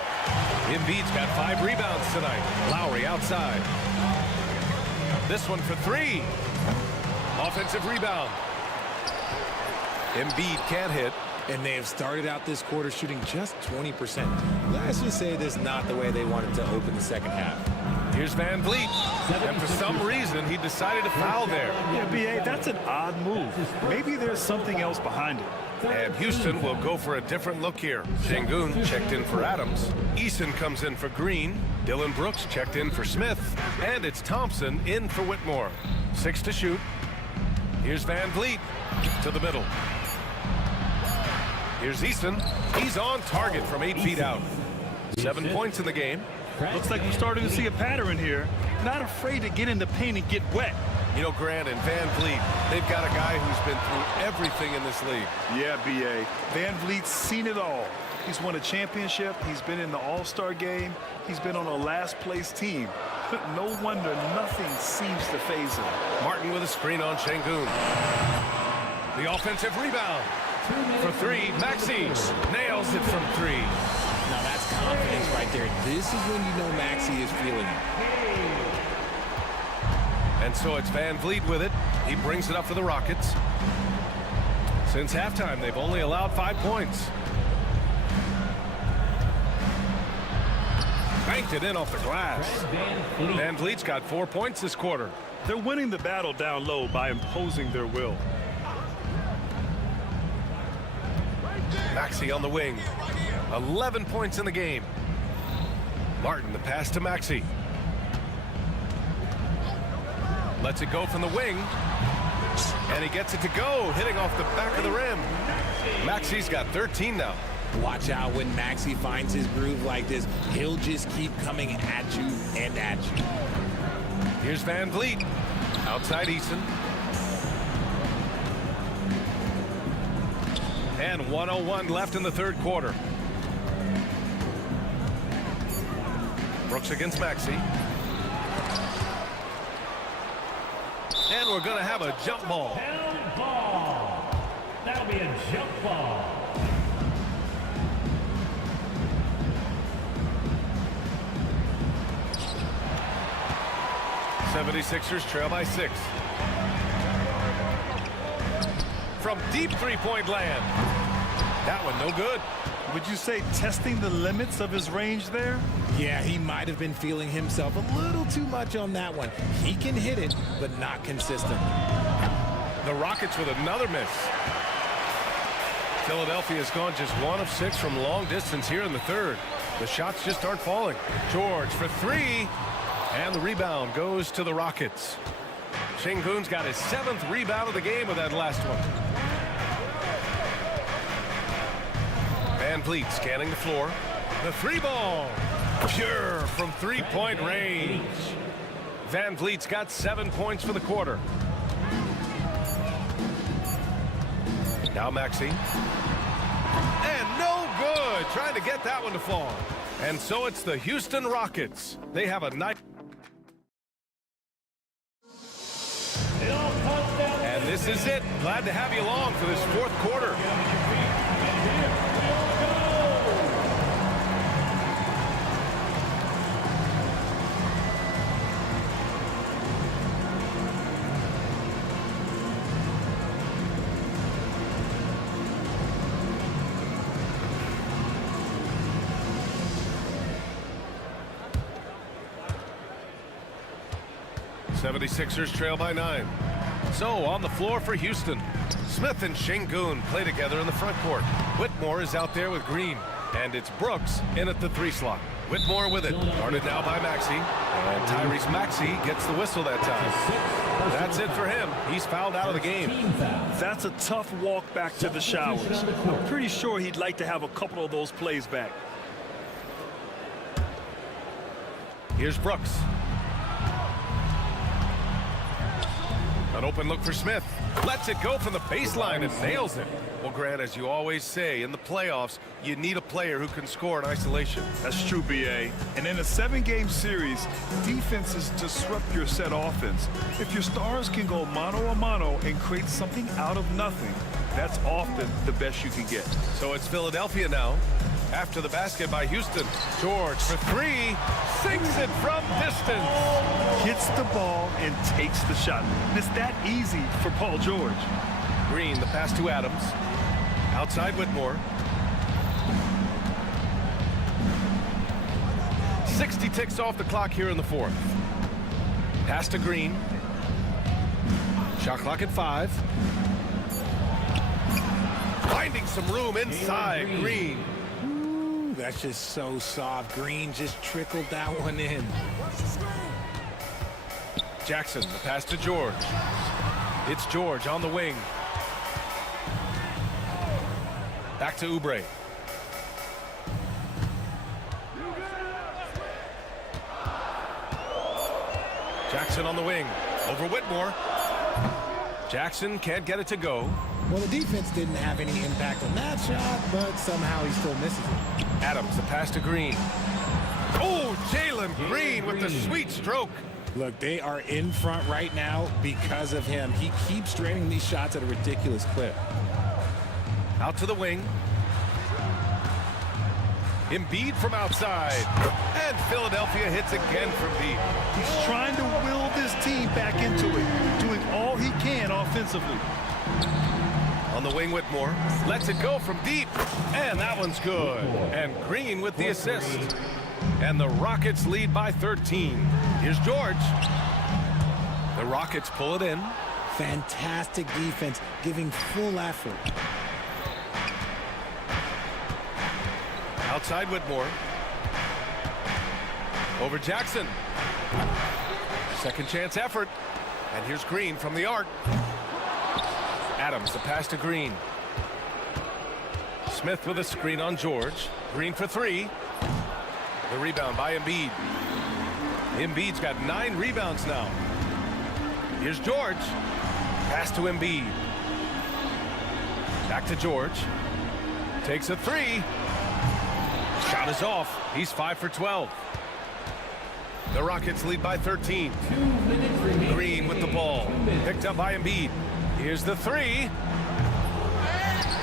Embiid's got 5 rebounds tonight. Lowry outside. This one for 3. Offensive rebound. Embiid can't hit. And they have started out this quarter shooting just 20%. Let's just say this is not the way they wanted to open the second half. Here's Van Vliet. And for some reason, he decided to foul there. Yeah, B.A., that's an odd move. Maybe there's something else behind it. And Houston will go for a different look here. Şengün checked in for Adams. Eason comes in for Green. Dylan Brooks checked in for Smith. And it's Thompson in for Whitmore. 6 to shoot. Here's Van Vliet to the middle. Here's Eason. He's on target from 8 feet out. 7 points in the game. Looks like we're starting to see a pattern here. Not afraid to get in the paint and get wet. You know, Grant and Van Vliet, they've got a guy who's been through everything in this league. Yeah, B.A. Van Vliet's seen it all. He's won a championship. He's been in the All-Star game. He's been on a last-place team. No wonder nothing seems to faze him. Martin with a screen on Şengün. The offensive rebound. For 3, Maxey nails it from 3. Now that's confidence right there. This is when you know Maxey is feeling it. And so it's Van Vliet with it. He brings it up for the Rockets. Since halftime, they've only allowed 5 points. Banked it in off the glass. Van Vliet's got 4 points this quarter. They're winning the battle down low by imposing their will. Maxey on the wing. 11 points in the game. Martin, the pass to Maxey. Lets it go from the wing. And he gets it to go, hitting off the back of the rim. Maxey's got 13 now. Watch out when Maxey finds his groove like this. He'll just keep coming at you and at you. Here's Van Vliet. Outside Eason. And 1:01 left in the third quarter. Brooks against Maxey. And we're going to have a jump ball. Held ball. That'll be a jump ball. '76ers trail by 6. From deep three-point land. That one no good. Would you say testing the limits of his range there? Yeah, he might have been feeling himself a little too much on that one. He can hit it, but not consistent. The Rockets with another miss. Philadelphia has gone just 1 of 6 from long distance here in the third. The shots just aren't falling. George for 3. And the rebound goes to the Rockets. Şengün's got his 7th rebound of the game with that last one. Van Vliet scanning the floor. The 3 ball. Pure from 3-point range. Van Vliet's got 7 points for the quarter. Now Maxey. And no good. Trying to get that one to fall. And so it's the Houston Rockets. They have a nice... And this is it. Glad to have you along for this fourth quarter. '76ers trail by 9. So on the floor for Houston, Smith and Şengün play together in the front court. Whitmore is out there with Green, and it's Brooks in at the 3 slot. Whitmore with it, guarded now by Maxey, and Tyrese Maxey gets the whistle that time. That's it for him. He's fouled out of the game. That's a tough walk back to the showers. I'm pretty sure he'd like to have a couple of those plays back. Here's Brooks. An open look for Smith. Lets it go from the baseline and nails it. Well, Grant, as you always say, in the playoffs, you need a player who can score in isolation. That's true, B.A. And in a 7-game series, defenses disrupt your set offense. If your stars can go mano-a-mano and create something out of nothing, that's often the best you can get. So it's Philadelphia now. After the basket by Houston, George for 3, sinks it from distance. Hits the ball and takes the shot. And it's that easy for Paul George. Green, the pass to Adams. Outside Whitmore. 60 ticks off the clock here in the fourth. Pass to Green. Shot clock at 5. Finding some room inside Green. That's just so soft. Green just trickled that one in. Jackson, the pass to George. It's George on the wing. Back to Oubre. Jackson on the wing. Over Whitmore. Jackson can't get it to go. Well, the defense didn't have any impact on that shot, but somehow he still misses it. Adams, the pass to Green. Oh, Jalen Green with the sweet stroke. Look, they are in front right now because of him. He keeps draining these shots at a ridiculous clip. Out to the wing. Embiid from outside. And Philadelphia hits again from deep. He's trying to will this team back into it, doing all he can offensively. On the wing, Whitmore lets it go from deep, and that one's good. And Green with the assist. And the Rockets lead by 13. Here's George. The Rockets pull it in. Fantastic defense, giving full effort. Outside Whitmore. Over Jackson. Second chance effort. And here's Green from the arc. Adams, the pass to Green. Smith with a screen on George. Green for 3. The rebound by Embiid. Embiid's got 9 rebounds now. Here's George. Pass to Embiid. Back to George. Takes a 3. Shot is off. He's 5 for 12. The Rockets lead by 13. Green with the ball. Picked up by Embiid. Here's the 3.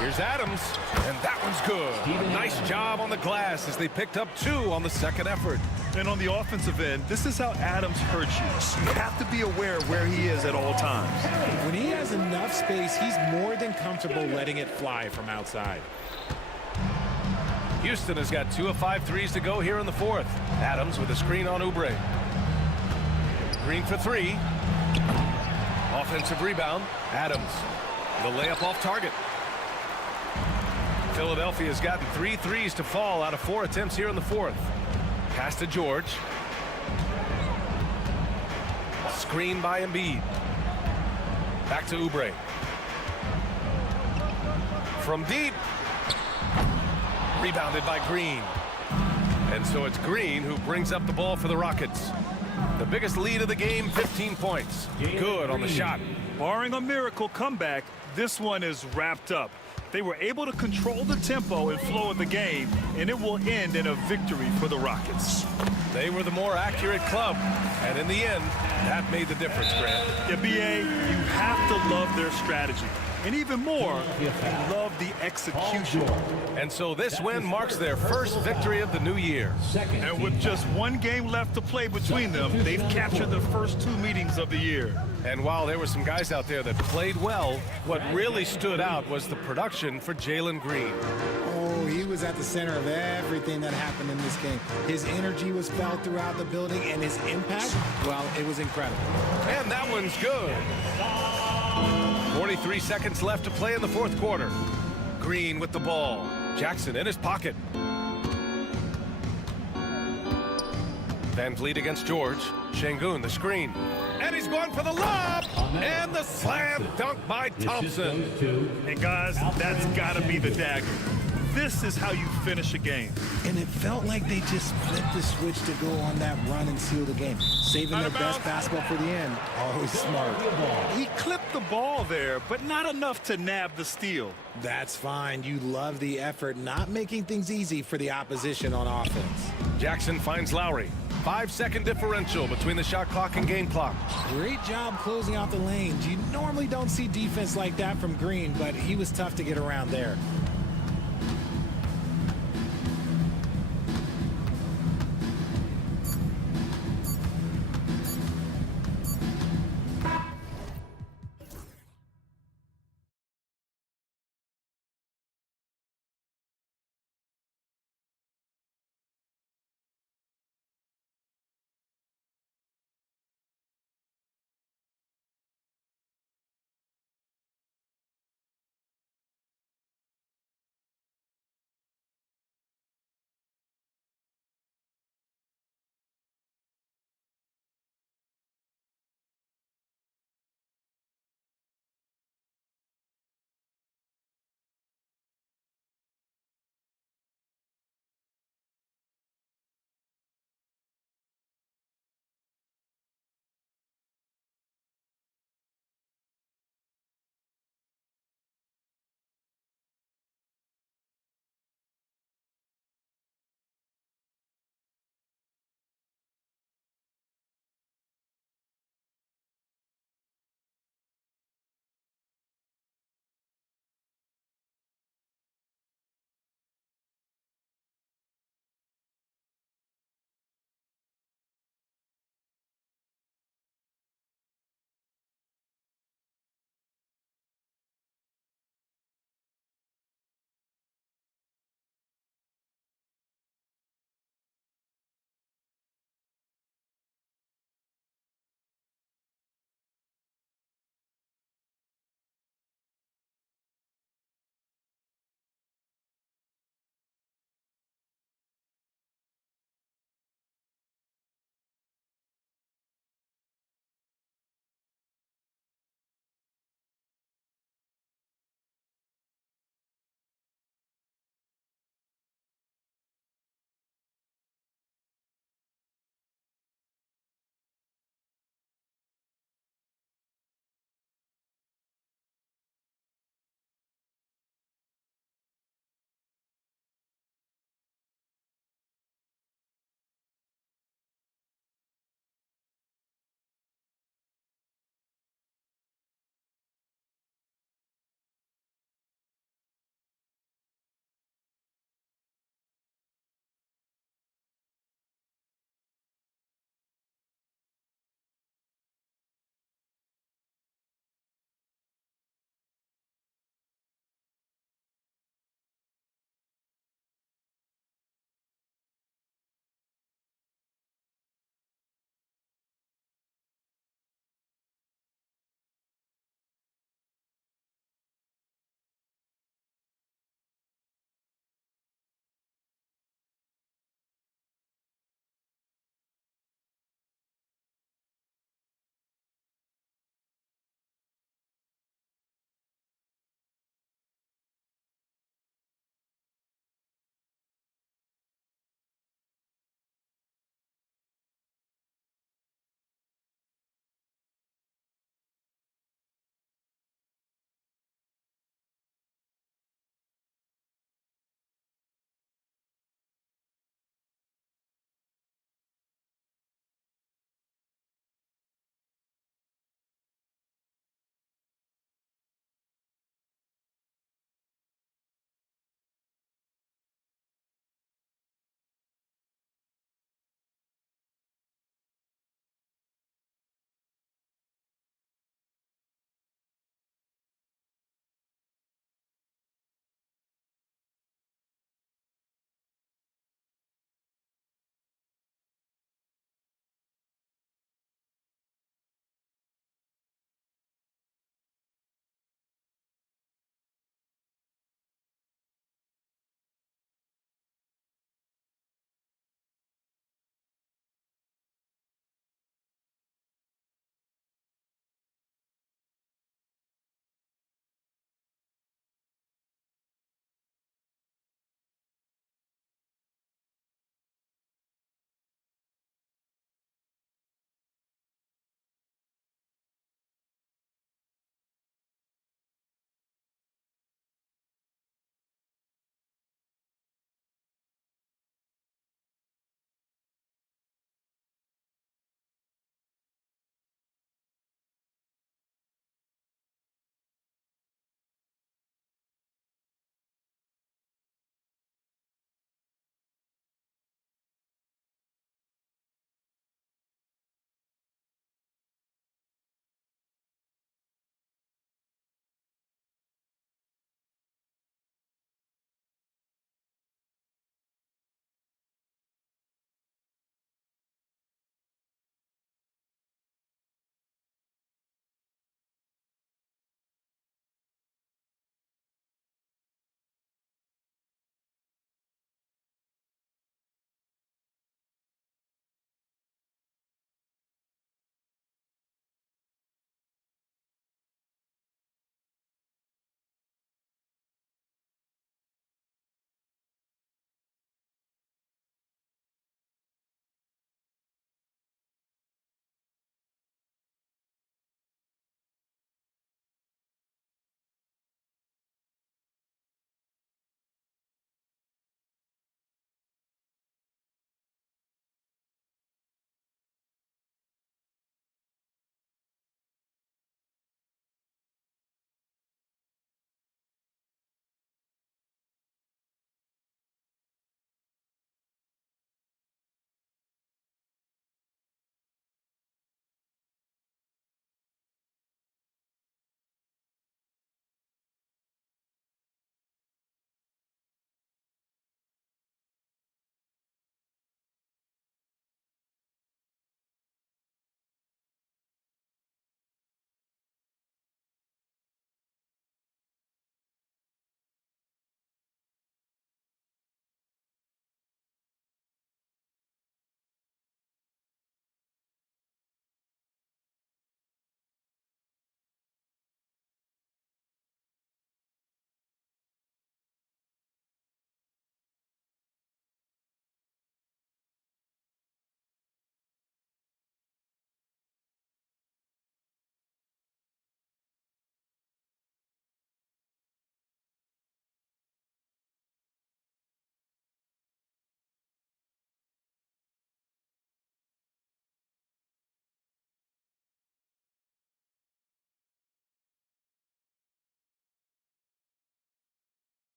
Here's Adams, and that one's good. Nice job on the glass as they picked up 2 on the second effort. And on the offensive end, this is how Adams hurts you. You have to be aware of where he is at all times. When he has enough space, he's more than comfortable letting it fly from outside. Houston has got 2 of 5 threes to go here in the fourth. Adams with a screen on Oubre. Green for 3. Offensive rebound. Adams. The layup off target. Philadelphia's gotten 3 threes to fall out of 4 attempts here in the fourth. Pass to George. Screen by Embiid. Back to Oubre. From deep. Rebounded by Green. And so it's Green who brings up the ball for the Rockets. The biggest lead of the game, 15 points. Good on the shot. Barring a miracle comeback, this one is wrapped up. They were able to control the tempo and flow of the game, and it will end in a victory for the Rockets. They were the more accurate club, and in the end, that made the difference, Grant. Yeah, B.A., you have to love their strategy. And even more, you love the execution. And so this win marks their first victory of the new year. And with just one game left to play between them, they've captured the first 2 meetings of the year. And while there were some guys out there that played well, what really stood out was the production for Jalen Green. Oh, he was at the center of everything that happened in this game. His energy was felt throughout the building, and his impact, well, it was incredible. And that one's good. 43 seconds left to play in the fourth quarter. Green with the ball. Jackson in his pocket. Van Vliet against George. Şengün, the screen. And he's going for the lob! And the slam dunk by Thompson. Hey, guys, that's got to be the dagger. This is how you finish a game. And it felt like they just flipped the switch to go on that run and seal the game. Saving their best basketball for the end. Always smart. He clipped the ball there, but not enough to nab the steal. That's fine. You love the effort, not making things easy for the opposition on offense. Jackson finds Lowry. 5-second differential between the shot clock and game clock. Great job closing out the lanes. You normally don't see defense like that from Green, but he was tough to get around there.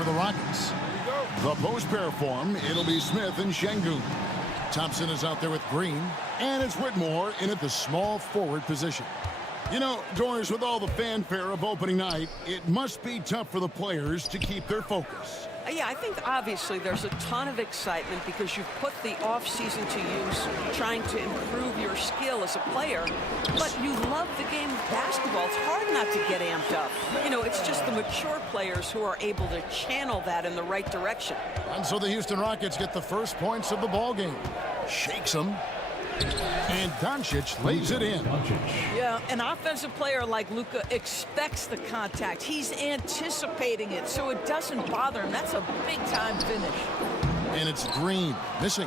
for the Rockets. The post pair form, it'll be Smith and Şengün. Thompson is out there with Green, and it's Whitmore in at the small forward position. You know, Doris, with all the fanfare of opening night, it must be tough for the players to keep their focus. Yeah, I think obviously there's a ton of excitement because you've put the off-season to use trying to improve your skill as a player, but you love the game of basketball. It's hard not to get amped up. You know, it's just the mature players who are able to channel that in the right direction. And so the Houston Rockets get the first points of the ball game. Shakes them. And Doncic lays it in. Yeah, an offensive player like Luka expects the contact. He's anticipating it, so it doesn't bother him. That's a big-time finish. And it's Green missing.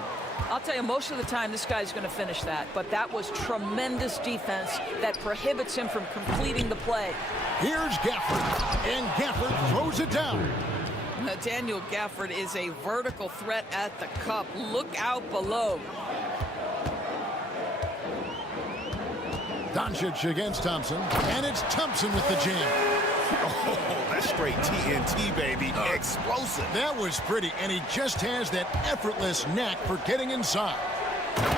I'll tell you, most of the time this guy's going to finish that, but that was tremendous defense that prohibits him from completing the play. Here's Gafford, and Gafford throws it down. Now, Daniel Gafford is a vertical threat at the cup. Look out below. Doncic against Thompson, and it's Thompson with the jam. Oh, that's straight TNT, baby. Explosive. That was pretty, and he just has that effortless knack for getting inside.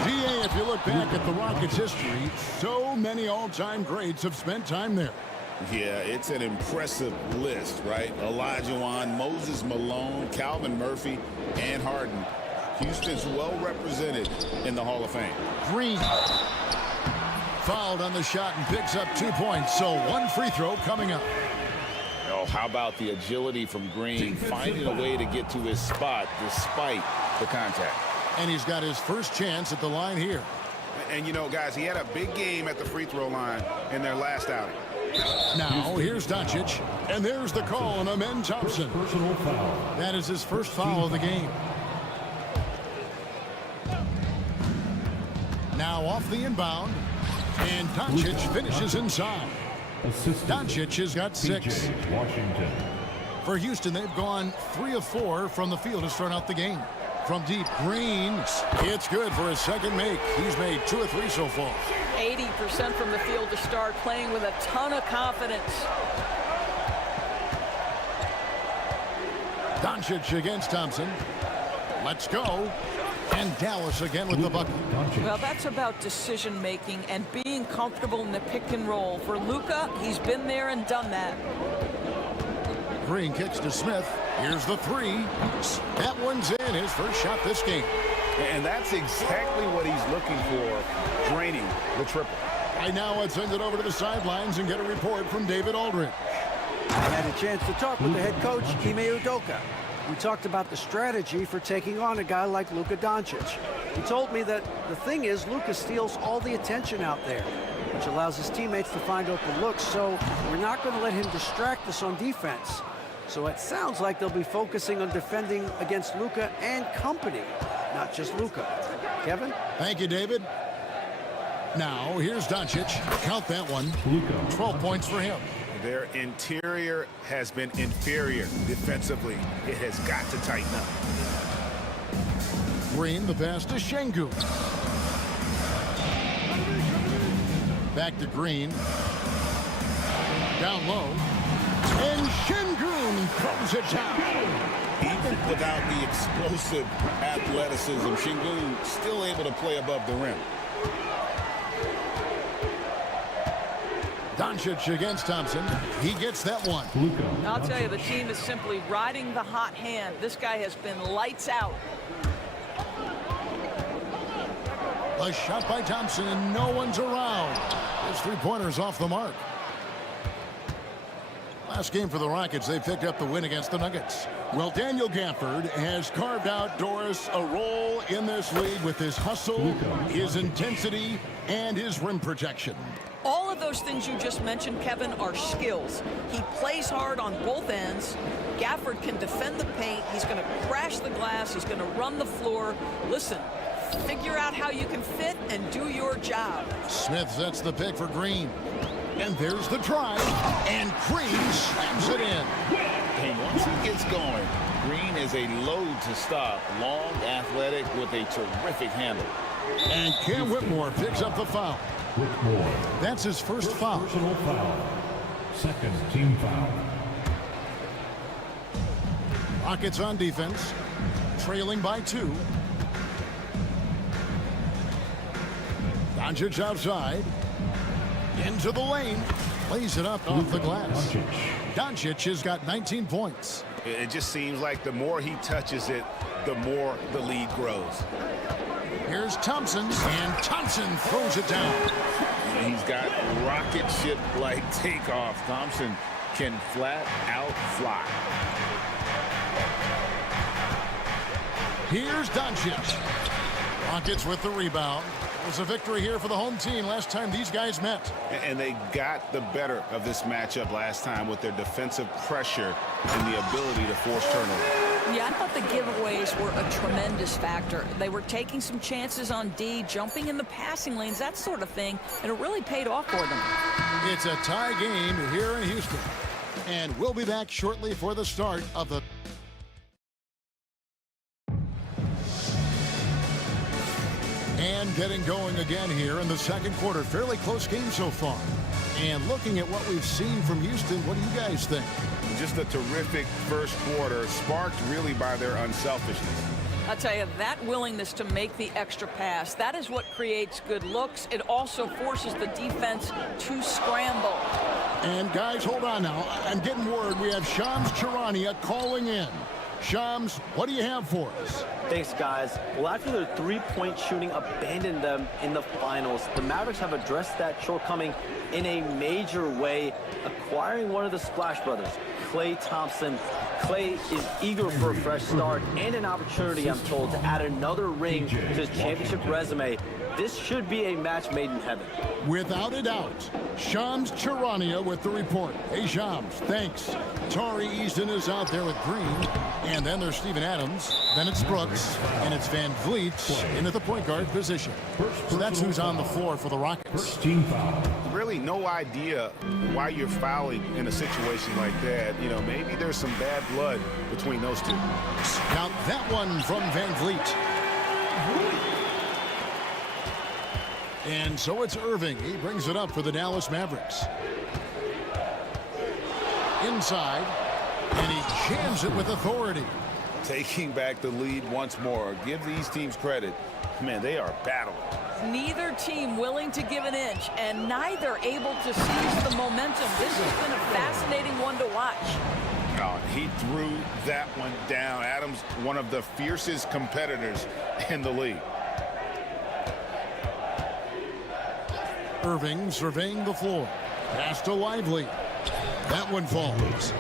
DA, if you look back at the Rockets' history, so many all-time greats have spent time there. Yeah, it's an impressive list, right? Olajuwon, Moses Malone, Calvin Murphy, and Harden. Houston's well represented in the Hall of Fame. Green fouled on the shot and picks up 2 points, so one free throw coming up. Oh, how about the agility from Green, finding a way to get to his spot despite the contact. And he's got his first chance at the line here. And, you know, guys, he had a big game at the free throw line in their last outing. Now, here's Doncic, and there's the call on Amen Thompson. Personal foul. That is his first foul of the game. Now off the inbound, and Doncic finishes inside. Doncic has got 6. Washington. For Houston, they've gone 3 of 4 from the field to start out the game. From deep, Green, it's good for his second make. He's made 2 or 3 so far. 80% from the field to start, playing with a ton of confidence. Doncic against Thompson. Let's go. And Dallas again with the bucket. Well, that's about decision-making and being comfortable in the pick and roll. For Luka, he's been there and done that. Green kicks to Smith. Here's the 3. That one's in, his first shot this game. And that's exactly what he's looking for, draining the triple. Right now, let's send it over to the sidelines and get a report from David Aldridge. I had a chance to talk with the head coach, Ime Udoka. We talked about the strategy for taking on a guy like Luka Doncic. He told me that the thing is Luka steals all the attention out there, which allows his teammates to find open looks, so we're not going to let him distract us on defense. So it sounds like they'll be focusing on defending against Luka and company, not just Luka. Kevin? Thank you, David. Now, here's Doncic. Count that one. 12 points for him. Their interior has been inferior defensively. It has got to tighten up. Green, the pass to Şengün. Back to Green. Down low. And Şengün throws it down. Even without the explosive athleticism, Şengün still able to play above the rim. Doncic against Thompson. He gets that one. I'll tell you, the team is simply riding the hot hand. This guy has been lights out. A shot by Thompson, and no one's around. His 3-pointer's off the mark. Last game for the Rockets, they picked up the win against the Nuggets. Well, Daniel Gafford has carved out, Doris, a role in this league with his hustle, his intensity, and his rim protection. All of those things you just mentioned, Kevin, are skills. He plays hard on both ends. Gafford can defend the paint. He's going to crash the glass. He's going to run the floor. Listen, figure out how you can fit and do your job. Smith sets the pick for Green. And there's the drive. And Green slams it in. And once he gets going, Green is a load to stop. Long, athletic, with a terrific handle. And Cam Whitmore picks up the foul. Whitmore. That's his first foul. Personal foul. Second team foul. Rockets on defense, trailing by 2. Doncic outside, into the lane, plays it up off the glass. Doncic has got 19 points. It just seems like the more he touches it, the more the lead grows. Here's Thompson, and Thompson throws it down. He's got rocket ship-like takeoff. Thompson can flat out fly. Here's Doncic. Rockets with the rebound. It was a victory here for the home team last time these guys met. And they got the better of this matchup last time with their defensive pressure and the ability to force turnover. Yeah, I thought the giveaways were a tremendous factor. They were taking some chances on D, jumping in the passing lanes, that sort of thing, and it really paid off for them. It's a tie game here in Houston. And we'll be back shortly for the start of the... And getting going again here in the second quarter. Fairly close game so far. And looking at what we've seen from Houston, what do you guys think? Just a terrific first quarter, sparked really by their unselfishness. I'll tell you, that willingness to make the extra pass, that is what creates good looks. It also forces the defense to scramble. And guys, hold on now. I'm getting word we have Shams Charania calling in. Shams, what do you have for us? Thanks, guys. Well, after their three-point shooting abandoned them in the finals, the Mavericks have addressed that shortcoming in a major way, acquiring one of the Splash Brothers, Klay Thompson. Klay is eager for a fresh start and an opportunity, I'm told, to add another ring to his championship resume. This should be a match made in heaven. Without a doubt. Shams Charania with the report. Hey, Shams, thanks. Tari Easton is out there with Green. And then there's Steven Adams. Then it's Brooks. And it's Van Vliet in at the point guard position. So that's who's on the floor for the Rockets. Really no idea why you're fouling in a situation like that. You know, maybe there's some bad blood between those two. Now that one from Van Vliet. And so it's Irving. He brings it up for the Dallas Mavericks. Inside, and he jams it with authority. Taking back the lead once more. Give these teams credit. Man, they are battling. Neither team willing to give an inch, and neither able to seize the momentum. This has been a fascinating one to watch. Oh, he threw that one down. Adams, one of the fiercest competitors in the league. Irving surveying the floor. Pass to Lively. That one falls.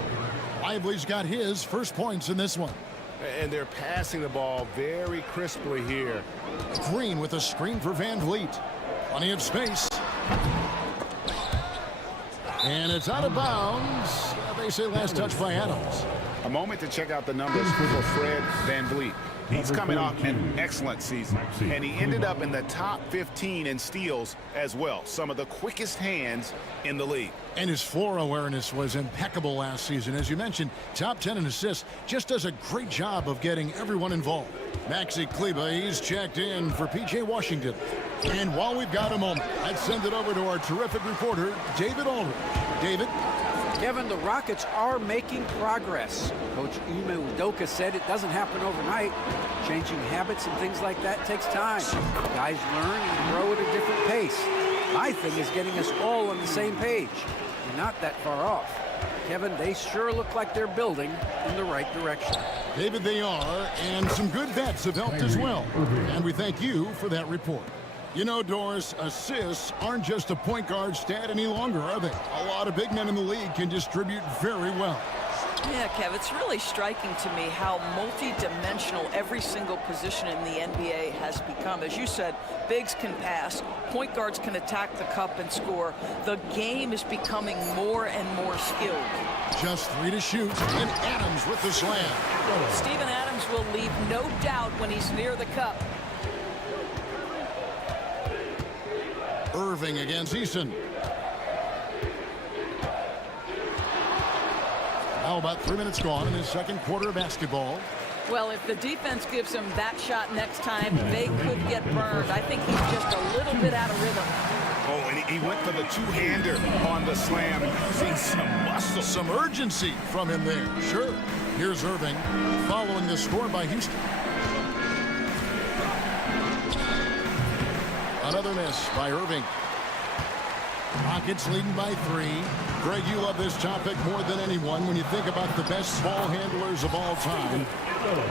Lively's got his first points in this one. And they're passing the ball very crisply here. Green with a screen for Van Vliet. Plenty of space. And it's out of bounds. They say last touch by Adams. A moment to check out the numbers for Fred Van Vliet. He's coming off an excellent season, and he ended up in the top 15 in steals as well. Some of the quickest hands in the league. And his floor awareness was impeccable last season. As you mentioned, top 10 in assists. Just does a great job of getting everyone involved. Maxi Kleba, he's checked in for P.J. Washington. And while we've got a moment, let's send it over to our terrific reporter, David Aldridge. David? Kevin, the Rockets are making progress. Coach Ime Udoka said it doesn't happen overnight. Changing habits and things like that takes time. Guys learn and grow at a different pace. My thing is getting us all on the same page. We're not that far off. Kevin, they sure look like they're building in the right direction. David, they are, and some good bets have helped as well. And we thank you for that report. You know, Doris, assists aren't just a point guard stat any longer, are they? A lot of big men in the league can distribute very well. Yeah, Kev, it's really striking to me how multi-dimensional every single position in the NBA has become. As you said, bigs can pass, point guards can attack the cup and score. The game is becoming more and more skilled. Just 3 to shoot, and Adams with the slam. Steven Adams will leave no doubt when he's near the cup. Irving against Easton. Now about 3 minutes gone in his second quarter of basketball. Well, if the defense gives him that shot next time, they could get burned. I think he's just a little bit out of rhythm. Oh, and he went for the two-hander on the slam, using some muscle. Some urgency from him there, sure. Here's Irving following the score by Houston. Another miss by Irving. Rockets leading by 3. Greg, you love this topic more than anyone when you think about the best ball handlers of all time.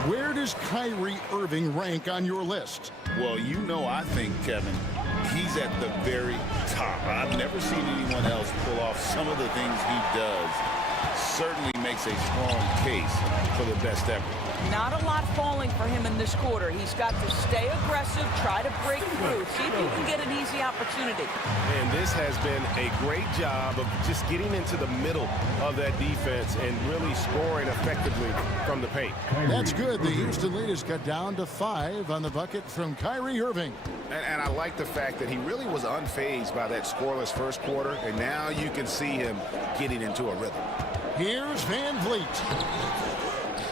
Where does Kyrie Irving rank on your list? Well, you know, I think, Kevin, he's at the very top. I've never seen anyone else pull off some of the things he does. Certainly makes a strong case for the best ever. Not a lot falling for him in this quarter. He's got to stay aggressive, try to break through, see if he can get an easy opportunity. And this has been a great job of just getting into the middle of that defense and really scoring effectively from the paint. That's good. The Houston lead is cut down to 5 on the bucket from Kyrie Irving. And I like the fact that he really was unfazed by that scoreless first quarter, and now you can see him getting into a rhythm. Here's Van Vliet.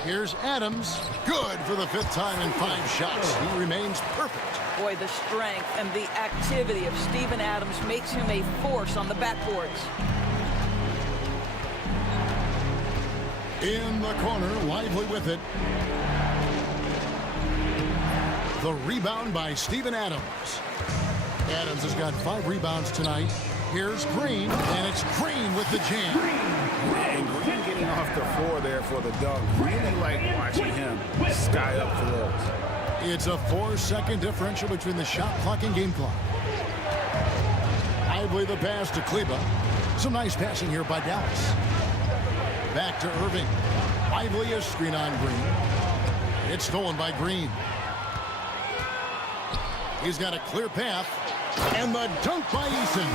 Here's Adams. Good for the 5th time in 5 shots. He remains perfect. Boy, the strength and the activity of Steven Adams makes him a force on the backboards. In the corner, Lively with it. The rebound by Steven Adams. Adams has got 5 rebounds tonight. Here's Green, and it's Green with the jam. And Green getting off the floor there for the dunk. Really like watching him sky up for those. It's a 4-second differential between the shot clock and game clock. Lively the pass to Kleba. Some nice passing here by Dallas. Back to Irving. Lively a screen on Green. It's stolen by Green. He's got a clear path. And the dunk by Eason.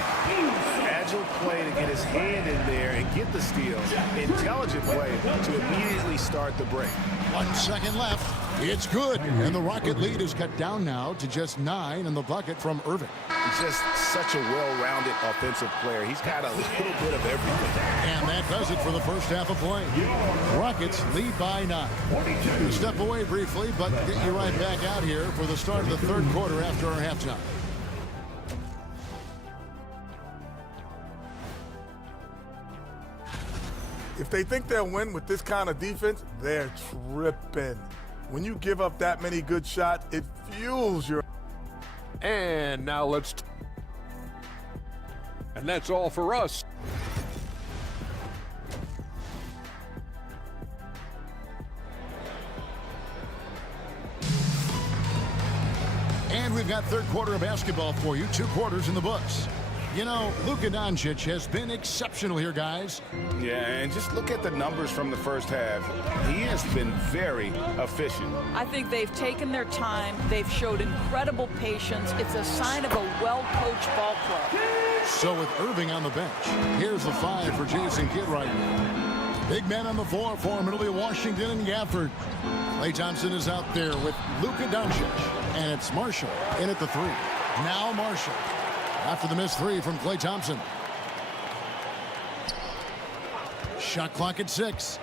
Agile play to get his hand in there and get the steal. Intelligent play to immediately start the break. 1 second left. It's good. And the Rocket lead is cut down now to just 9 in the bucket from Irving. He's just such a well-rounded offensive player. He's got a little bit of everything. And that does it for the first half of play. Rockets lead by 9. We'll step away briefly, but get you right back out here for the start of the 3rd quarter after our halftime. If they think they'll win with this kind of defense, they're tripping. When you give up that many good shots, it fuels your... And now and that's all for us. And we've got 3rd quarter of basketball for you. 2 quarters in the books. You know, Luka Doncic has been exceptional here, guys. Yeah, and just look at the numbers from the first half. He has been very efficient. I think they've taken their time. They've showed incredible patience. It's a sign of a well-coached ball club. So with Irving on the bench, here's the 5 for Jason Kidd right now. Big men on the floor for him. It'll be Washington and Gafford. Klay Thompson is out there with Luka Doncic. And it's Marshall in at the 3. Now Marshall. After the missed 3 from Klay Thompson. Shot clock at 6.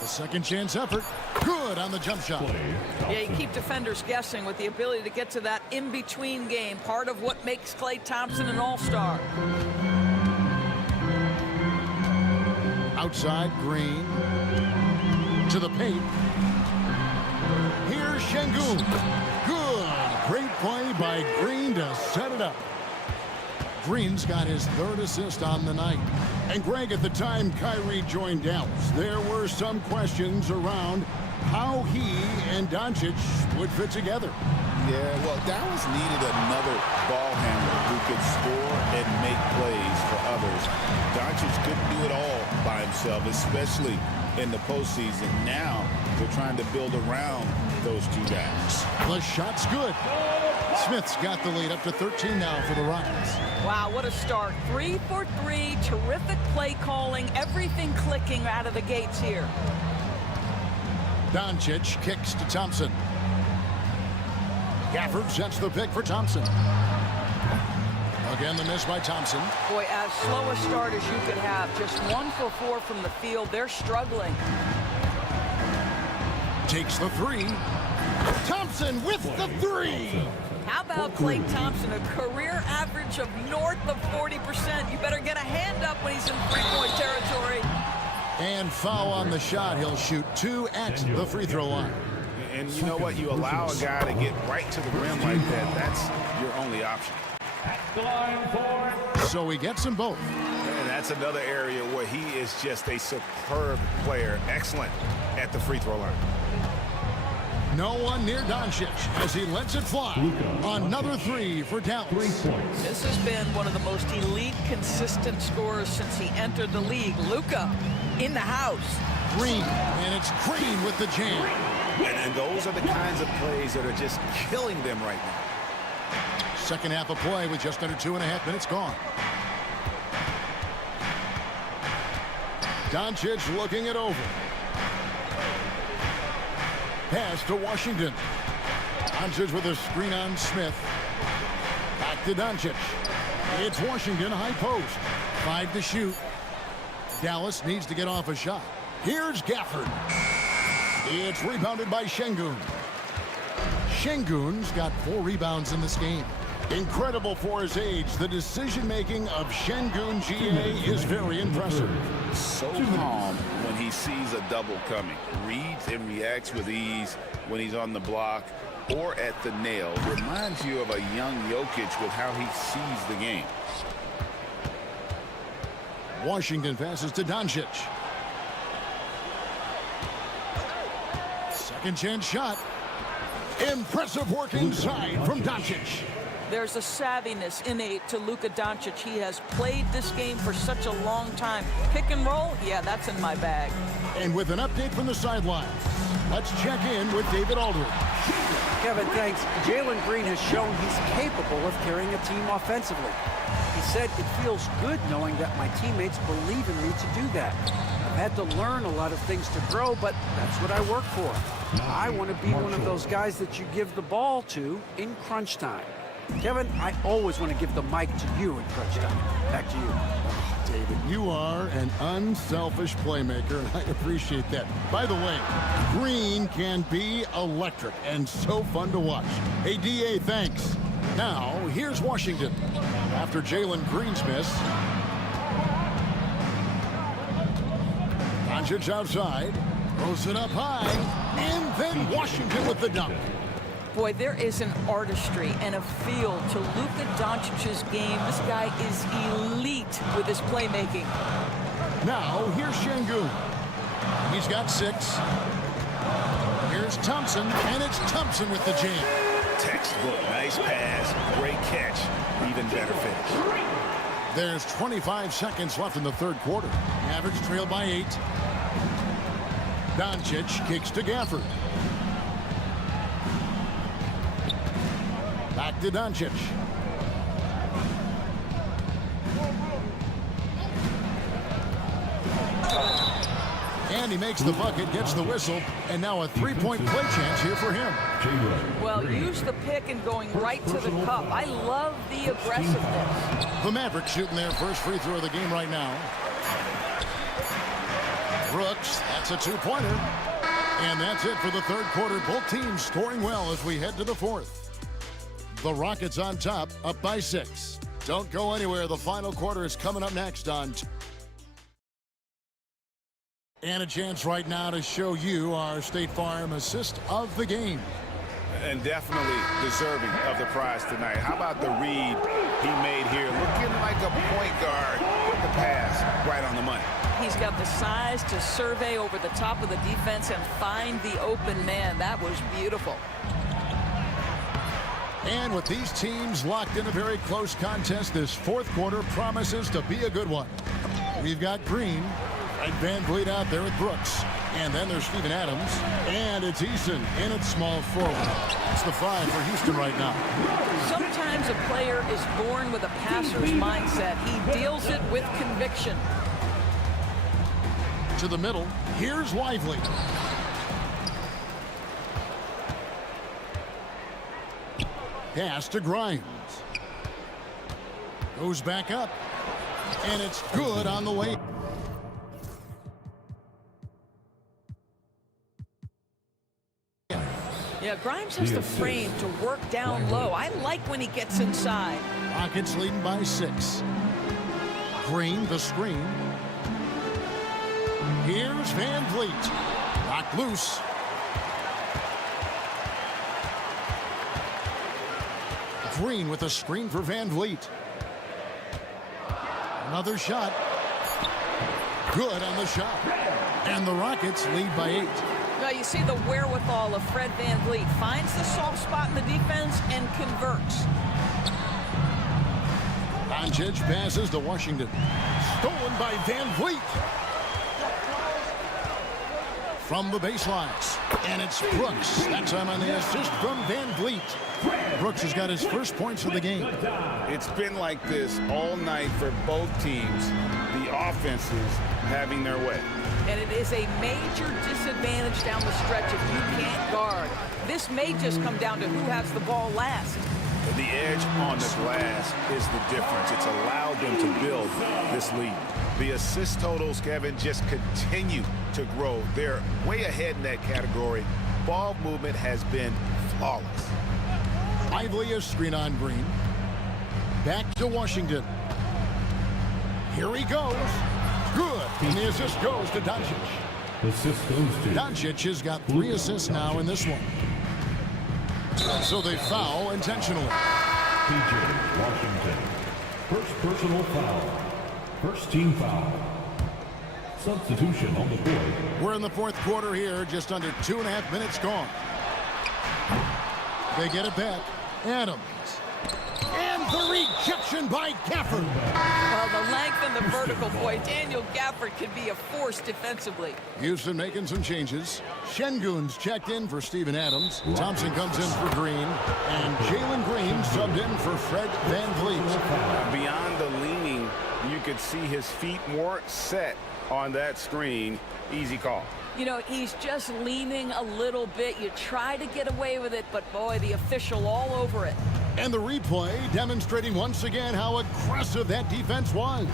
The second chance effort. Good on the jump shot. Yeah, you keep defenders guessing with the ability to get to that in-between game. Part of what makes Klay Thompson an all-star. Outside, Green. To the paint. Here's Şengün. Good. Great play by Green to set it up. Green's got his 3rd assist on the night. And Greg, at the time Kyrie joined Dallas, there were some questions around how he and Doncic would fit together. Yeah, well, Dallas needed another ball handler who could score and make plays for others. Doncic couldn't do it all by himself, especially in the postseason. Now they're trying to build around those 2 guys. The shot's good. Smith's got the lead up to 13 now for the Rockets. Wow, what a start. 3 for 3. Terrific play calling. Everything clicking out of the gates here. Doncic kicks to Thompson. Gafford sets the pick for Thompson. Again, the miss by Thompson. Boy, as slow a start as you could have. Just 1 for 4 from the field. They're struggling. Takes the 3. Thompson with the 3. How about Klay Thompson, a career average of north of 40%? You better get a hand up when he's in 3-point territory. And foul on the shot. He'll shoot 2 at the free throw line. And you know what? You allow a guy to get right to the rim like that. That's your only option. So he gets them both. And that's another area where he is just a superb player. Excellent at the free throw line. No one near Doncic as he lets it fly. Another 3 for Dallas. This has been one of the most elite, consistent scorers since he entered the league. Luka in the house. Green, and it's Green with the jam. And those are the kinds of plays that are just killing them right now. Second half of play with just under 2.5 minutes gone. Doncic looking it over. Pass to Washington. Doncic with a screen on Smith. Back to Doncic. It's Washington high post. 5 to shoot. Dallas needs to get off a shot. Here's Gafford. It's rebounded by Şengün. Şengün's got 4 rebounds in this game. Incredible for his age. The decision-making of Şengün GA is very impressive. So calm when he sees a double coming. Reads and reacts with ease when he's on the block or at the nail. Reminds you of a young Jokic with how he sees the game. Washington passes to Doncic. Second chance shot. Impressive work inside from Doncic. There's a savviness innate to Luka Doncic. He has played this game for such a long time. Pick and roll, yeah, that's in my bag. And with an update from the sideline, let's check in with David Aldridge. Kevin, thanks. Jalen Green has shown he's capable of carrying a team offensively. He said, it feels good knowing that my teammates believe in me to do that. I've had to learn a lot of things to grow, but that's what I work for. I want to be one of those guys that you give the ball to in crunch time. Kevin, I always want to give the mic to you in crunch time. Back to you. David, you are an unselfish playmaker, and I appreciate that. By the way, Green can be electric and so fun to watch. Hey, DA, thanks. Now, here's Washington. After Jalen Green's miss. Doncic outside. Throws it up high. And then Washington with the dunk. Boy, there is an artistry and a feel to Luka Doncic's game. This guy is elite with his playmaking. Now, here's Şengün. He's got 6. Here's Thompson, and it's Thompson with the jam. Textbook, nice pass, great catch, even better finish. There's 25 seconds left in the third quarter. Average trail by 8. Doncic kicks to Gafford. Back to Doncic. And he makes the bucket, gets the whistle, and now a 3-point play chance here for him. Well, use the pick and going right to the cup. I love the aggressiveness. The Mavericks shooting their first free throw of the game right now. Brooks, that's a 2-pointer. And that's it for the third quarter. Both teams scoring well as we head to the fourth. The Rockets on top, up by 6. Don't go anywhere. The final quarter is coming up next on... And a chance right now to show you our State Farm assist of the game. And definitely deserving of the prize tonight. How about the read he made here? Looking like a point guard. Put the pass right on the money. He's got the size to survey over the top of the defense and find the open man. That was beautiful. And with these teams locked in a very close contest, this fourth quarter promises to be a good one. We've got Green and Van Vliet out there with Brooks. And then there's Steven Adams. And it's Eason in at small forward. It's the 5 for Houston right now. Sometimes a player is born with a passer's mindset. He deals it with conviction. To the middle, here's Lively. Pass to Grimes. Goes back up. And it's good on the way. Yeah, Grimes has the frame to work down low. I like when he gets inside. Rockets leading by 6. Green, the screen. Here's Van Vliet. Knocked loose. Green with a screen for Van Vliet. Another shot. Good on the shot. And the Rockets lead by 8. Well, you see the wherewithal of Fred Van Vliet. Finds the soft spot in the defense and converts. Doncic passes to Washington. Stolen by Van Vliet. From the baseline. And it's Brooks. That time on the assist from Van Vliet. Brooks has got his first points of the game. It's been like this all night for both teams. The offenses having their way. And it is a major disadvantage down the stretch if you can't guard. This may just come down to who has the ball last. The edge on the glass is the difference. It's allowed them to build this lead. The assist totals, Kevin, just continue to grow. They're way ahead in that category. Ball movement has been flawless. Lively a screen on Green. Back to Washington. Here he goes. Good. And the assist goes to Doncic. Assist goes to Doncic has got 3 assists now in this one. So they foul intentionally. PJ Washington. First personal foul. First team foul. Substitution on the board. We're in the 4th quarter here. Just under 2.5 minutes gone. They get it back. Adams. And the rejection by Gafford. Well, the length and the vertical, boy, Daniel Gafford can be a force defensively. Houston making some changes. Şengün's checked in for Steven Adams. Thompson comes in for Green. And Jalen Green subbed in for Fred Van Vliet. Beyond the leaning, you could see his feet more set on that screen. Easy call. You know, he's just leaning a little bit. You try to get away with it, but boy, the official all over it. And the replay demonstrating once again how aggressive that defense was.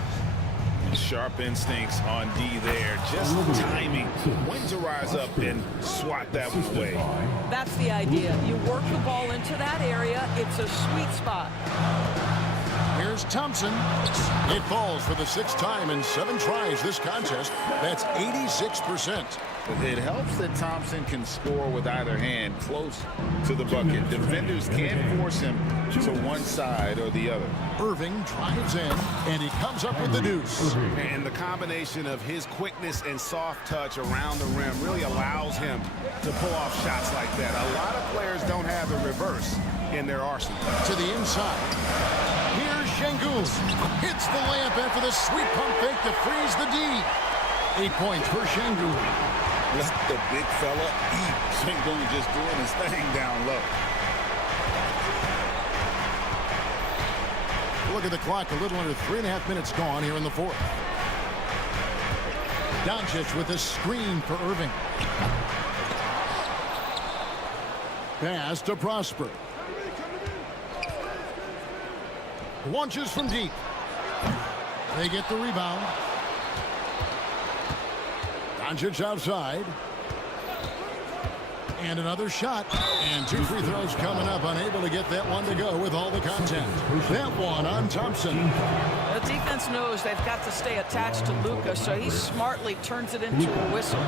Sharp instincts on D there. Just timing. When to rise up and swat that one away. That's the idea. You work the ball into that area. It's a sweet spot. Here's Thompson. It falls for the 6th time in 7 tries this contest. That's 86%. It helps that Thompson can score with either hand close to the bucket. Defenders can't force him to one side or the other. Irving drives in, and he comes up with the deuce. And the combination of his quickness and soft touch around the rim really allows him to pull off shots like that. A lot of players don't have the reverse in their arsenal. To the inside. Here's Şengün. Hits the layup after the sweet pump fake to freeze the D. 8 points for Şengün. Let the big fella eat. Şengün just doing his thing down low. Look at the clock. A little under 3.5 minutes gone here in the 4th. Doncic with a screen for Irving. Pass to Prosper. Launches from deep. They get the rebound. Doncic outside. And another shot. And 2 free throws coming up. Unable to get that one to go with all the content. That one on Thompson. The defense knows they've got to stay attached to Luka, so he smartly turns it into a whistle.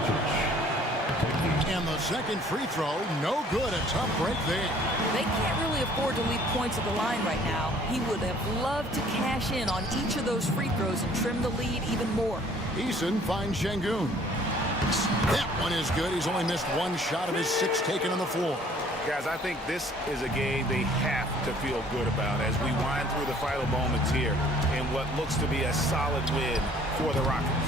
And the second free throw, no good. A tough break there. They can't really afford to leave points at the line right now. He would have loved to cash in on each of those free throws and trim the lead even more. Eason finds Şengün. That one is good. He's only missed 1 shot of his 6 taken on the floor. Guys, I think this is a game they have to feel good about as we wind through the final moments here in what looks to be a solid win for the Rockets.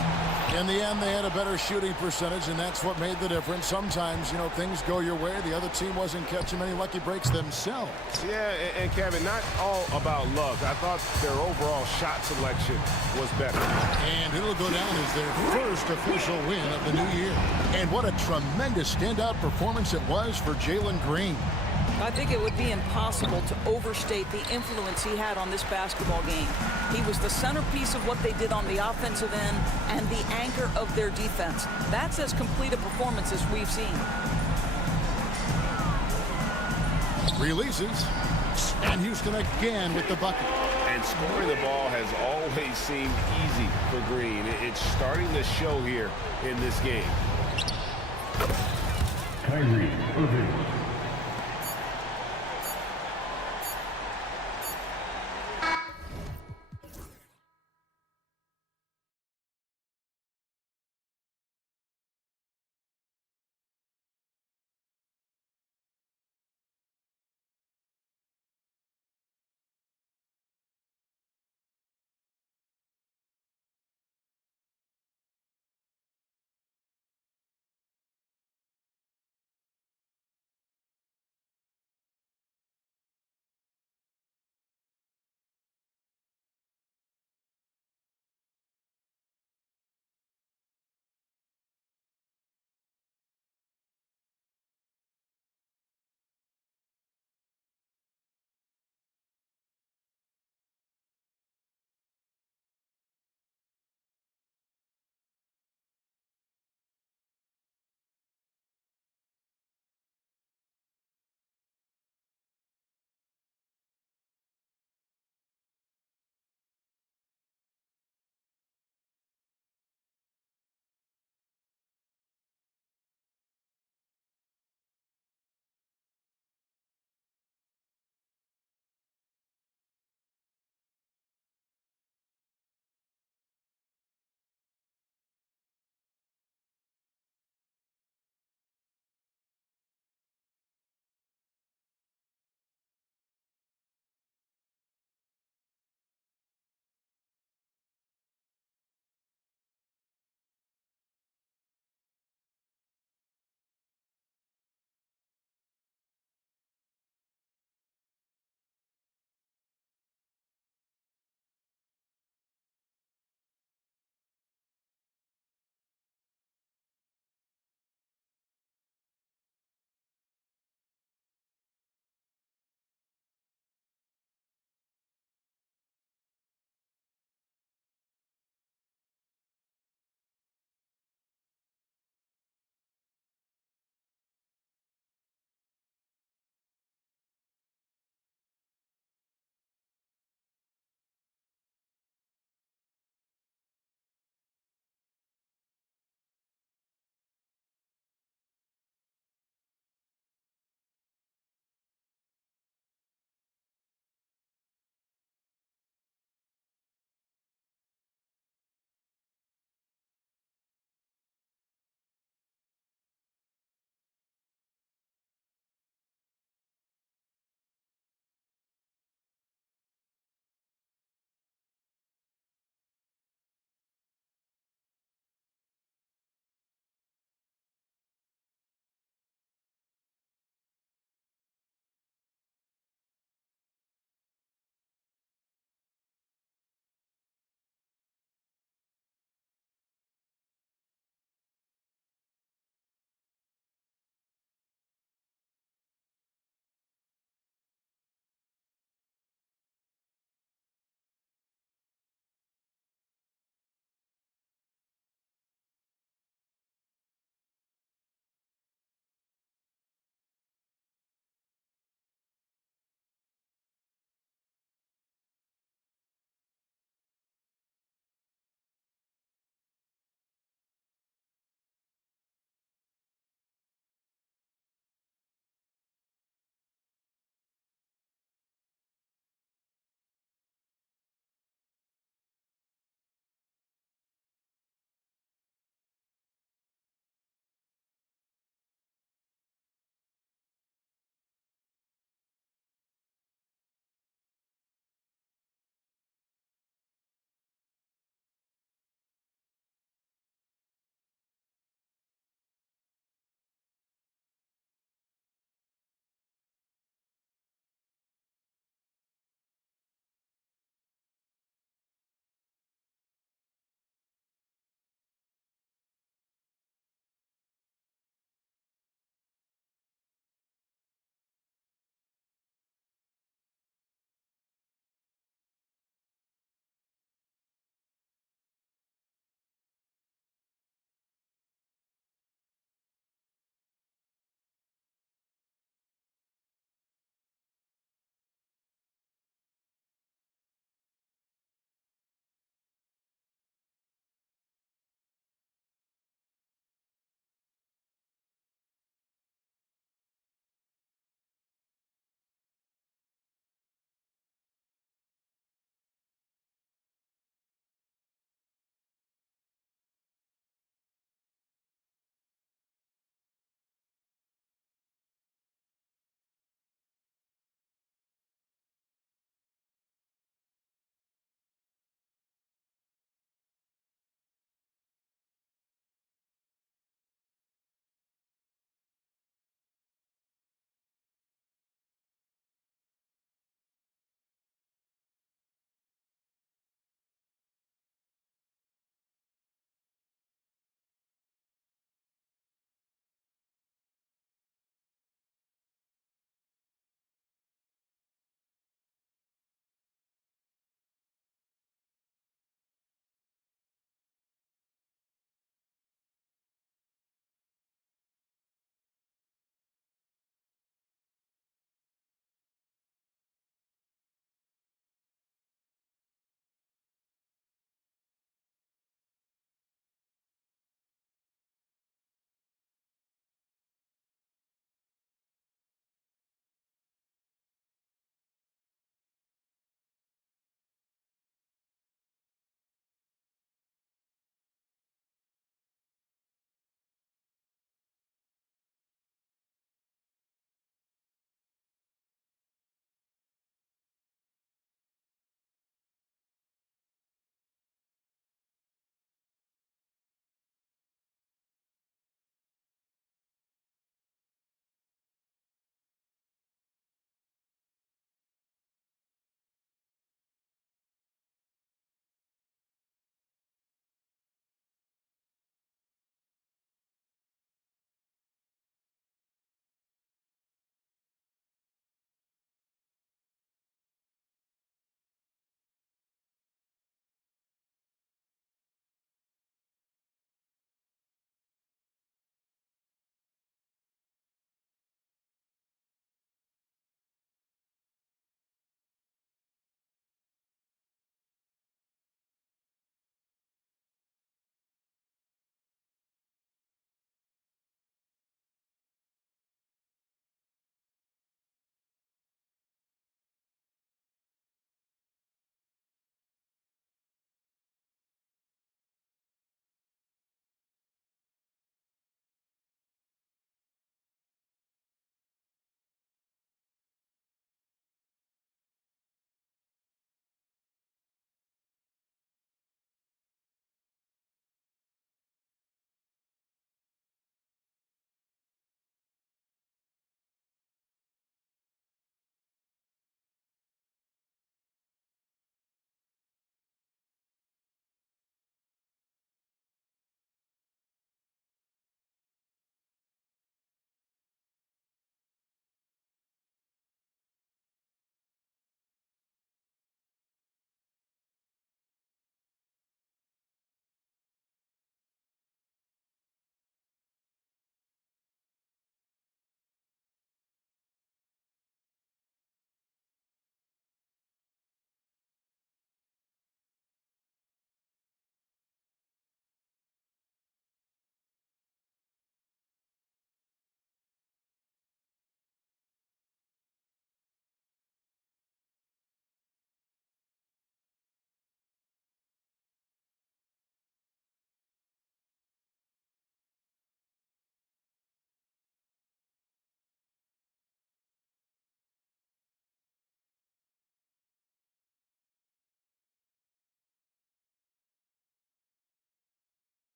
In the end, they had a better shooting percentage, and that's what made the difference. Sometimes, you know, things go your way. The other team wasn't catching many lucky breaks themselves. Yeah, and Kevin, not all about luck. I thought their overall shot selection was better. And it'll go down as their first official win of the new year. And what a tremendous standout performance it was for Jalen Green. I think it would be impossible to overstate the influence he had on this basketball game. He was the centerpiece of what they did on the offensive end and the anchor of their defense. That's as complete a performance as we've seen. Releases. And Houston again with the bucket. And And scoring the ball has always seemed easy for Green. It's starting to show here in this game. Kyrie Irving.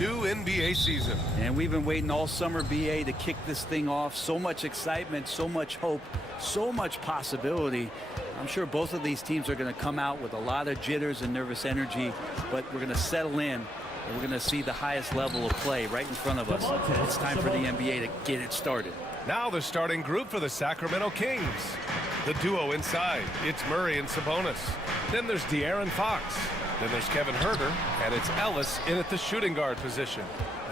new NBA season. And we've been waiting all summer, BA, to kick this thing off. So much excitement, so much hope, so much possibility. I'm sure both of these teams are going to come out with a lot of jitters and nervous energy, but we're going to settle in, and we're going to see the highest level of play right in front of us. It's time for the NBA to get it started. Now the starting group for the Sacramento Kings. The duo inside, it's Murray and Sabonis. Then there's De'Aaron Fox. Then there's Kevin Huerter, and it's Ellis in at the shooting guard position.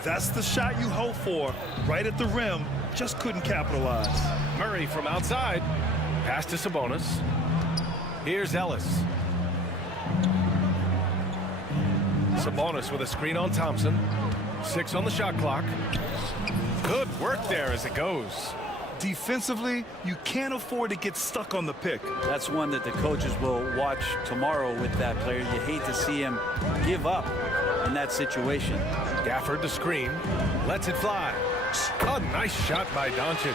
That's the shot you hope for, right at the rim, just couldn't capitalize. Murray from outside, pass to Sabonis. Here's Ellis. Sabonis with a screen on Thompson. 6 on the shot clock. Good work there as it goes. Defensively, you can't afford to get stuck on the pick. That's one that the coaches will watch tomorrow with that player. You hate to see him give up in that situation. Gafford the screen, lets it fly. A nice shot by Doncic.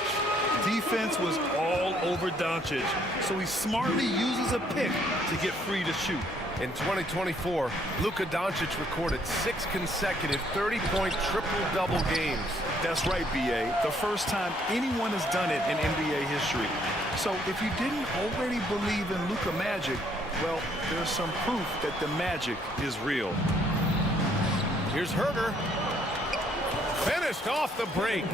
Defense was all over Doncic, so he smartly uses a pick to get free to shoot. In 2024, Luka Doncic recorded 6 consecutive 30-point triple-double games. That's right, B.A. The first time anyone has done it in NBA history. So if you didn't already believe in Luka magic, well, there's some proof that the magic is real. Here's Huerter. Finished off the break.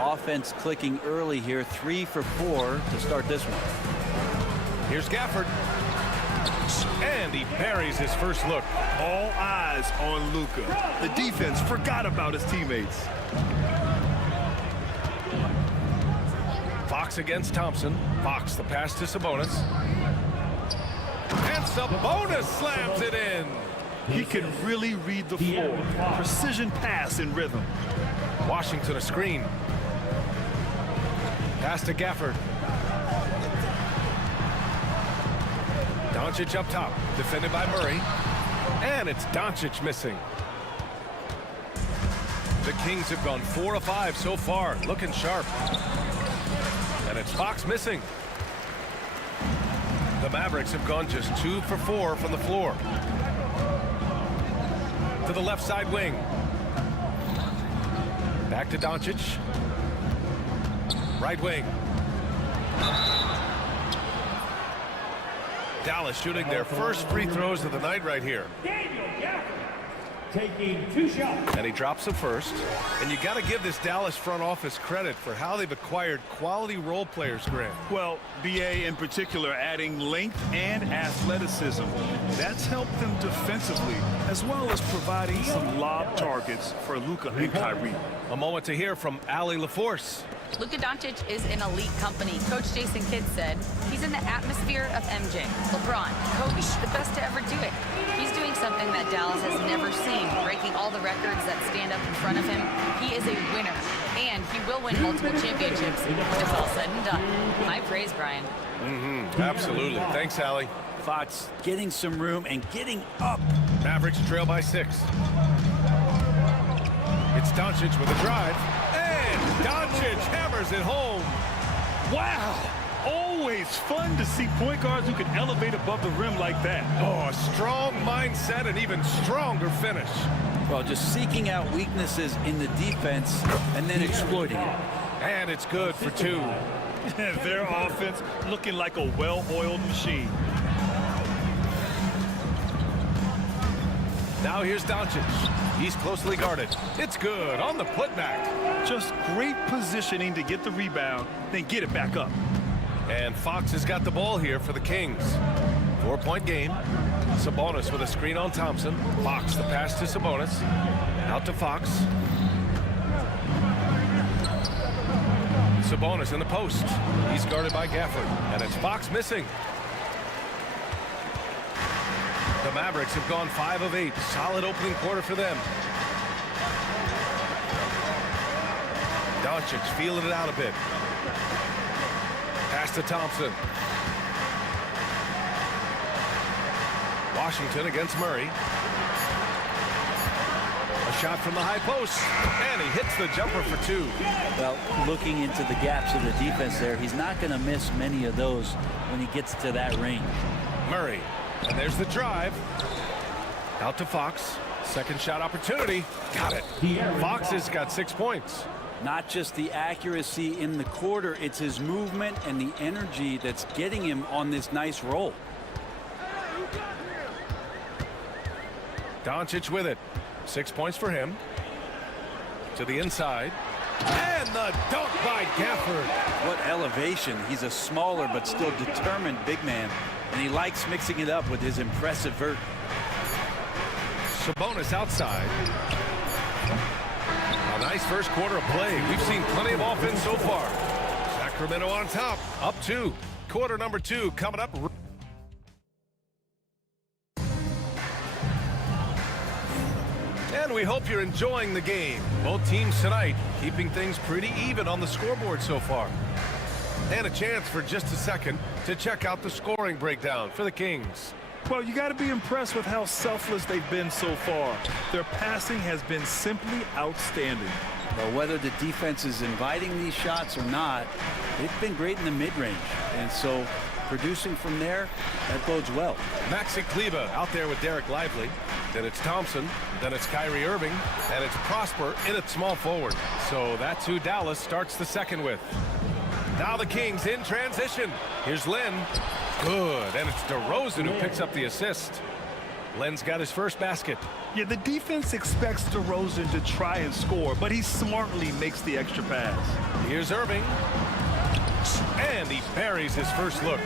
Offense clicking early here, 3 for 4 to start this one. Here's Gafford. And he buries his first look. All eyes on Luka. The defense forgot about his teammates. Fox against Thompson. Fox the pass to Sabonis. And Sabonis slams it in. He can really read the floor. Precision pass in rhythm. Washington a screen. Pass to Gafford. Doncic up top, defended by Murray. And it's Doncic missing. The Kings have gone 4 of 5 so far, looking sharp. And it's Fox missing. The Mavericks have gone just 2 for 4 from the floor. To the left side wing. Back to Doncic. Right wing. Dallas shooting their first free throws of the night right here. Taking 2 shots. And he drops the first. And you got to give this Dallas front office credit for how they've acquired quality role players, Grant. Well, BA in particular adding length and athleticism. That's helped them defensively, as well as providing some lob targets for Luka and Kyrie. A moment to hear from Allie LaForce. Luka Doncic is in elite company. Coach Jason Kidd said he's in the atmosphere of MJ, LeBron, Kobe, the best to ever do it. He's doing something that Dallas has never seen, breaking all the records that stand up in front of him. He is a winner, and he will win multiple championships when it's all said and done. High praise, Brian. Absolutely. Thanks, Allie. Fox getting some room and getting up. Mavericks trail by 6. It's Doncic with a drive. Doncic hammers it home. Wow! Always fun to see point guards who can elevate above the rim like that. Oh, a strong mindset and even stronger finish. Well, just seeking out weaknesses in the defense and then exploiting it. And it's good for 2. Their offense looking like a well-oiled machine. Now here's Doncic. He's closely guarded. It's good on the putback. Just great positioning to get the rebound, then get it back up. And Fox has got the ball here for the Kings. 4-point game. Sabonis with a screen on Thompson. Fox the pass to Sabonis. Out to Fox. Sabonis in the post. He's guarded by Gafford. And it's Fox missing. The Mavericks have gone 5 of 8. Solid opening quarter for them. Doncic feeling it out a bit. Pass to Thompson. Washington against Murray. A shot from the high post. And he hits the jumper for 2. Well, looking into the gaps of the defense there, he's not going to miss many of those when he gets to that range. Murray. And there's the drive. Out to Fox. Second shot opportunity. Got it. Fox has got 6 points. Not just the accuracy in the quarter, it's his movement and the energy that's getting him on this nice roll. Doncic with it. 6 points for him. To the inside. And the dunk by Gafford. What elevation. He's a smaller but still determined big man. And he likes mixing it up with his impressive vert. Sabonis outside. A nice first quarter of play. We've seen plenty of offense so far. Sacramento on top. Up 2. Quarter number 2 coming up. And we hope you're enjoying the game. Both teams tonight keeping things pretty even on the scoreboard so far. And a chance for just a second to check out the scoring breakdown for the Kings. Well, you got to be impressed with how selfless they've been so far. Their passing has been simply outstanding. Well, whether the defense is inviting these shots or not, they've been great in the mid-range. And so producing from there, that bodes well. Maxi Kleba out there with Derek Lively. Then it's Thompson. Then it's Kyrie Irving. And it's Prosper in at small forward. So that's who Dallas starts the second with. Now the Kings in transition. Here's Len. Good. And it's DeRozan who picks up the assist. Len's got his first basket. Yeah, the defense expects DeRozan to try and score, but he smartly makes the extra pass. Here's Irving. And he buries his first look.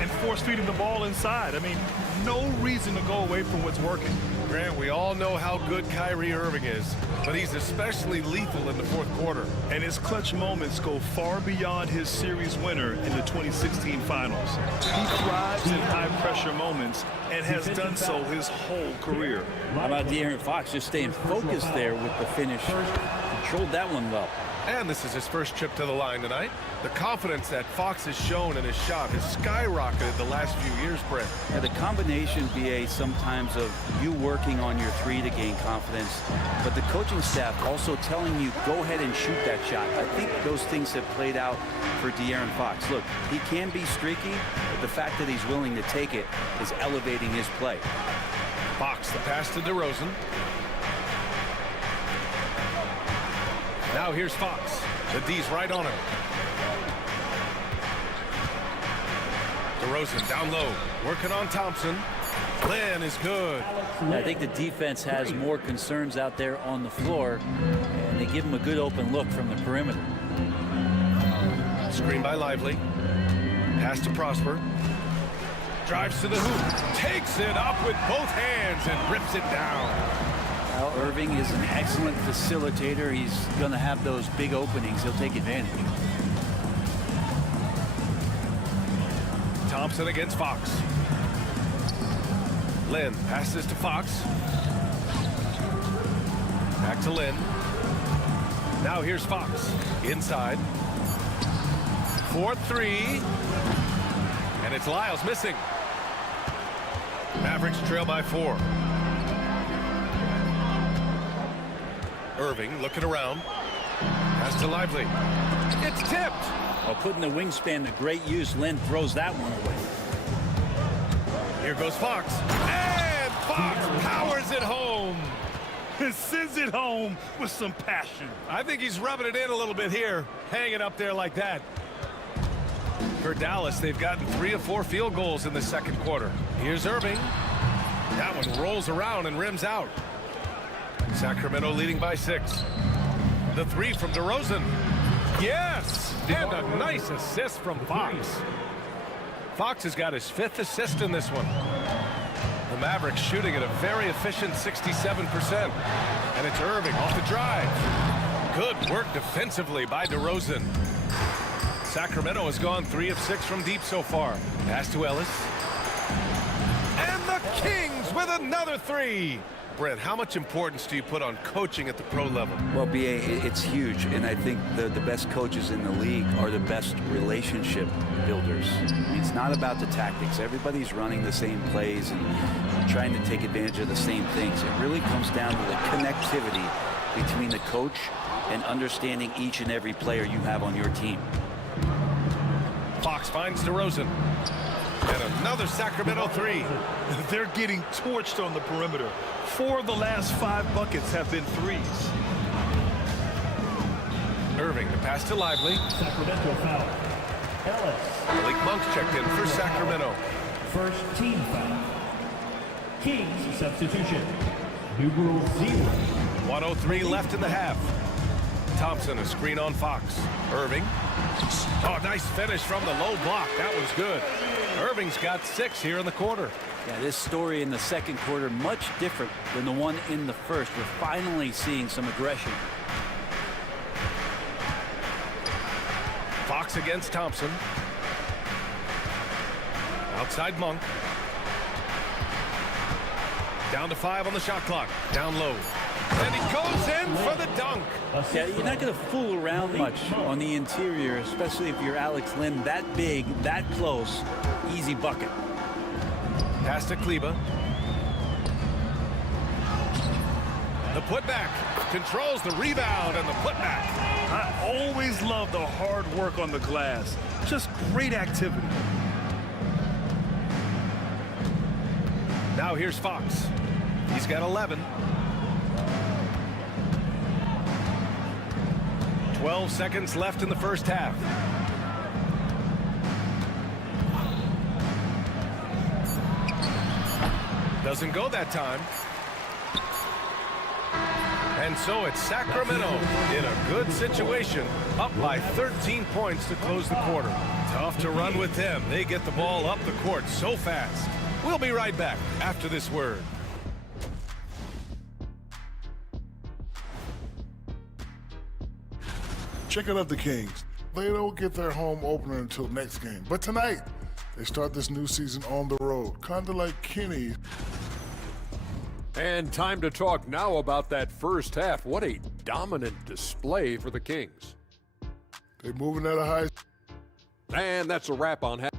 And force-feeding the ball inside. I mean, no reason to go away from what's working. Grant, we all know how good Kyrie Irving is, but he's especially lethal in the fourth quarter. And his clutch moments go far beyond his series winner in the 2016 finals. He thrives in high-pressure moments and has done so his whole career. How about De'Aaron Fox just staying focused there with the finish? Controlled that one well. And this is his first trip to the line tonight. The confidence that Fox has shown in his shot has skyrocketed the last few years, Brent. Yeah, the combination, BA, sometimes of you working on your three to gain confidence, but the coaching staff also telling you, go ahead and shoot that shot. I think those things have played out for De'Aaron Fox. Look, he can be streaky, but the fact that he's willing to take it is elevating his play. Fox, the pass to DeRozan. Now here's Fox. The D's right on him. DeRozan down low, working on Thompson. Len is good. I think the defense has more concerns out there on the floor, and they give him a good open look from the perimeter. Screen by Lively. Pass to Prosper. Drives to the hoop. Takes it up with both hands and rips it down. Well, Irving is an excellent facilitator. He's going to have those big openings. He'll take advantage. Thompson against Fox. Len passes to Fox. Back to Len. Now here's Fox. Inside. 4-3. And it's Lyles missing. Mavericks trail by 4. Irving looking around. Pass to Lively. It's tipped. Well, putting the wingspan to great use, Len throws that one away. Here goes Fox. And Fox powers it home. And sends it home with some passion. I think he's rubbing it in a little bit here. Hanging up there like that. For Dallas, they've gotten 3 of 4 field goals in the second quarter. Here's Irving. That one rolls around and rims out. Sacramento leading by 6. The 3 from DeRozan. Yes! And a nice assist from Fox. Fox has got his 5th assist in this one. The Mavericks shooting at a very efficient 67%. And it's Irving off the drive. Good work defensively by DeRozan. Sacramento has gone 3 of 6 from deep so far. Pass to Ellis. And the Kings with another 3. Brent, how much importance do you put on coaching at the pro level? Well, BA, it's huge, and I think the best coaches in the league are the best relationship builders. It's not about the tactics. Everybody's running the same plays and trying to take advantage of the same things. It really comes down to the connectivity between the coach and understanding each and every player you have on your team. Fox finds DeRozan. And another Sacramento three. They're getting torched on the perimeter. 4 of the last 5 buckets have been threes. Irving, the pass to Lively. Sacramento foul. Ellis. Malik Monk's checked in for Sacramento. First team foul. Kings substitution. Numero 0. 1:03 left in the half. Thompson, a screen on Fox. Irving. Oh, nice finish from the low block. That was good. Irving's got 6 here in the quarter. Yeah, this story in the second quarter much different than the one in the first. We're finally seeing some aggression. Fox against Thompson. Outside Monk. Down to 5 on the shot clock. Down low. And he goes in for the dunk. Yeah, you're not going to fool around much on the interior, especially if you're Alex Len, that big, that close, easy bucket. Pass to Kleba. The putback. Controls the rebound and the putback. I always love the hard work on the glass. Just great activity. Now here's Fox. He's got 11. 12 seconds left in the first half. Doesn't go that time. And so it's Sacramento in a good situation, up by 13 points to close the quarter. Tough to run with them. They get the ball up the court so fast. We'll be right back after this word. Checking out the Kings. They don't get their home opener until next game. But tonight, they start this new season on the road, kind of like Kenny. And time to talk now about that first half. What a dominant display for the Kings. They're moving at a high. And that's a wrap on half.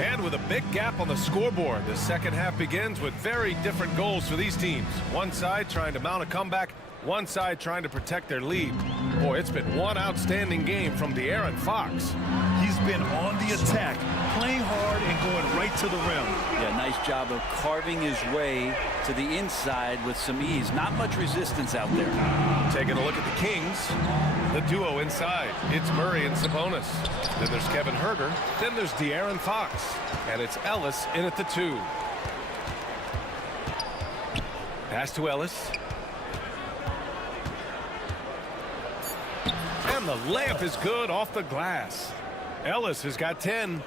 And with a big gap on the scoreboard, the second half begins with very different goals for these teams. One side trying to mount a comeback, one side trying to protect their lead. Boy, it's been one outstanding game from De'Aaron Fox. He's been on the attack, playing hard and going right to the rim. Yeah, nice job of carving his way to the inside with some ease. Not much resistance out there. Taking a look at the Kings. The duo inside. It's Murray and Sabonis. Then there's Kevin Huerter. Then there's De'Aaron Fox. And it's Ellis in at the 2. Pass to Ellis. And the layup is good off the glass. Ellis has got 10.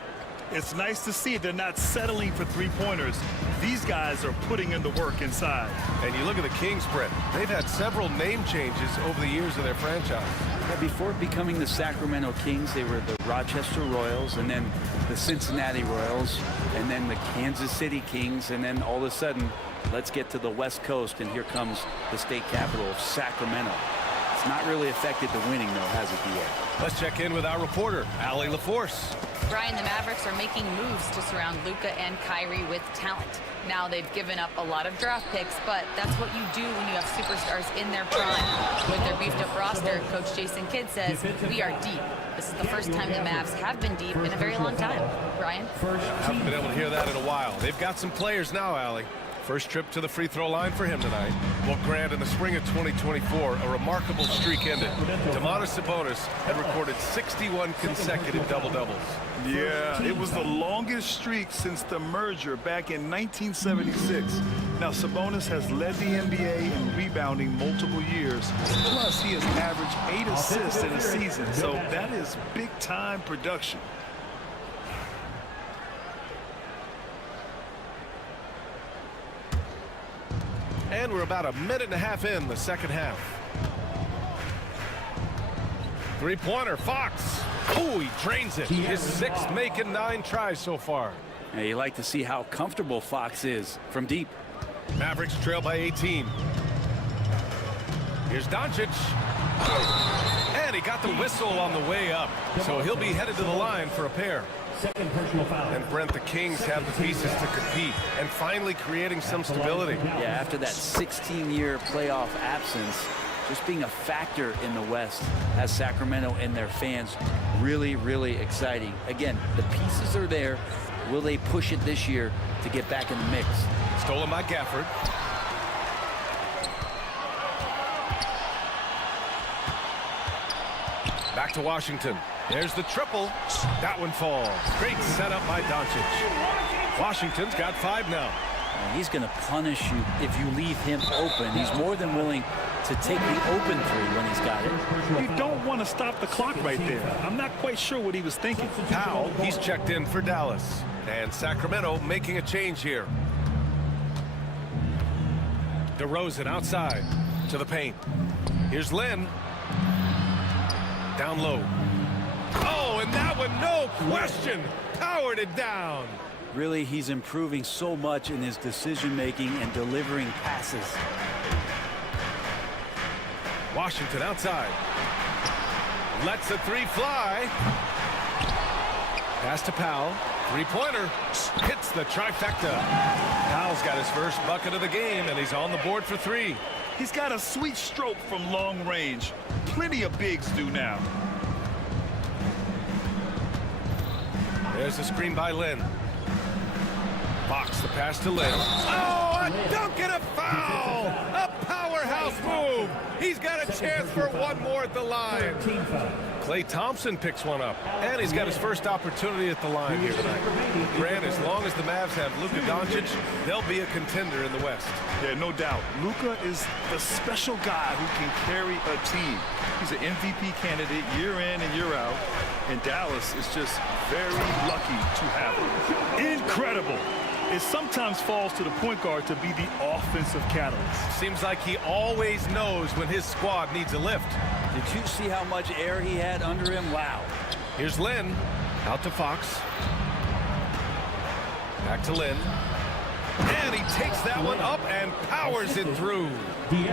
It's nice to see they're not settling for three-pointers. These guys are putting in the work inside. And you look at the Kings spread. They've had several name changes over the years of their franchise. Yeah, before becoming the Sacramento Kings, they were the Rochester Royals, and then the Cincinnati Royals, and then the Kansas City Kings, and then all of a sudden, let's get to the West Coast, and here comes the state capital of Sacramento. It's not really affected the winning, though, has it, DA? Let's check in with our reporter, Allie LaForce. Brian, the Mavericks are making moves to surround Luka and Kyrie with talent. Now they've given up a lot of draft picks, but that's what you do when you have superstars in their prime. With their beefed up roster, Coach Jason Kidd says, we are deep. This is the first time the Mavs have been deep in a very long time. Brian? Haven't been able to hear that in a while. They've got some players now, Allie. First trip to the free throw line for him tonight. Well, Grant, in the spring of 2024, a remarkable streak ended. Domantas Sabonis had recorded 61 consecutive double-doubles. Yeah, it was the longest streak since the merger back in 1976. Now, Sabonis has led the NBA in rebounding multiple years. Plus, he has averaged 8 assists in a season, so that is big-time production. And we're about a minute and a half in the second half. Three-pointer, Fox. Oh, he drains it. His 6th making 9 tries so far. Yeah, you like to see how comfortable Fox is from deep. Mavericks trail by 18. Here's Doncic. And he got the whistle on the way up. So he'll be headed to the line for a pair. Second personal foul. And Brent, the Kings have the pieces to compete and finally creating some stability. Yeah, after that 16-year playoff absence, just being a factor in the West has Sacramento and their fans really, really exciting. Again, the pieces are there. Will they push it this year to get back in the mix? Stolen by Gafford. Back to Washington. There's the triple. That one falls. Great setup by Doncic. Washington's got 5 now. And he's going to punish you if you leave him open. He's more than willing to take the open three when he's got it. You don't want to stop the clock right there. I'm not quite sure what he was thinking. Powell, he's checked in for Dallas. And Sacramento making a change here. DeRozan outside to the paint. Here's Lynn. Down low. Oh, and that one, no question, powered it down. Really, he's improving so much in his decision-making and delivering passes. Washington outside. Lets the three fly. Pass to Powell. Three-pointer. Hits the trifecta. Powell's got his first bucket of the game, and he's on the board for 3. He's got a sweet stroke from long range. Plenty of bigs do now. There's the screen by Lynn. Fox the pass to Lynn. Oh, a dunk and a foul! A powerhouse move! He's got a chance for one more at the line. Klay Thompson picks one up, and he's got his first opportunity at the line here tonight. Grant, as long as the Mavs have Luka Doncic, they'll be a contender in the West. Yeah, no doubt. Luka is the special guy who can carry a team. He's an MVP candidate year in and year out, and Dallas is just very lucky to have him. Incredible. It sometimes falls to the point guard to be the offensive catalyst. Seems like he always knows when his squad needs a lift. Did you see how much air he had under him? Wow. Here's Lynn. Out to Fox. Back to Lynn. And he takes that one up and powers it through.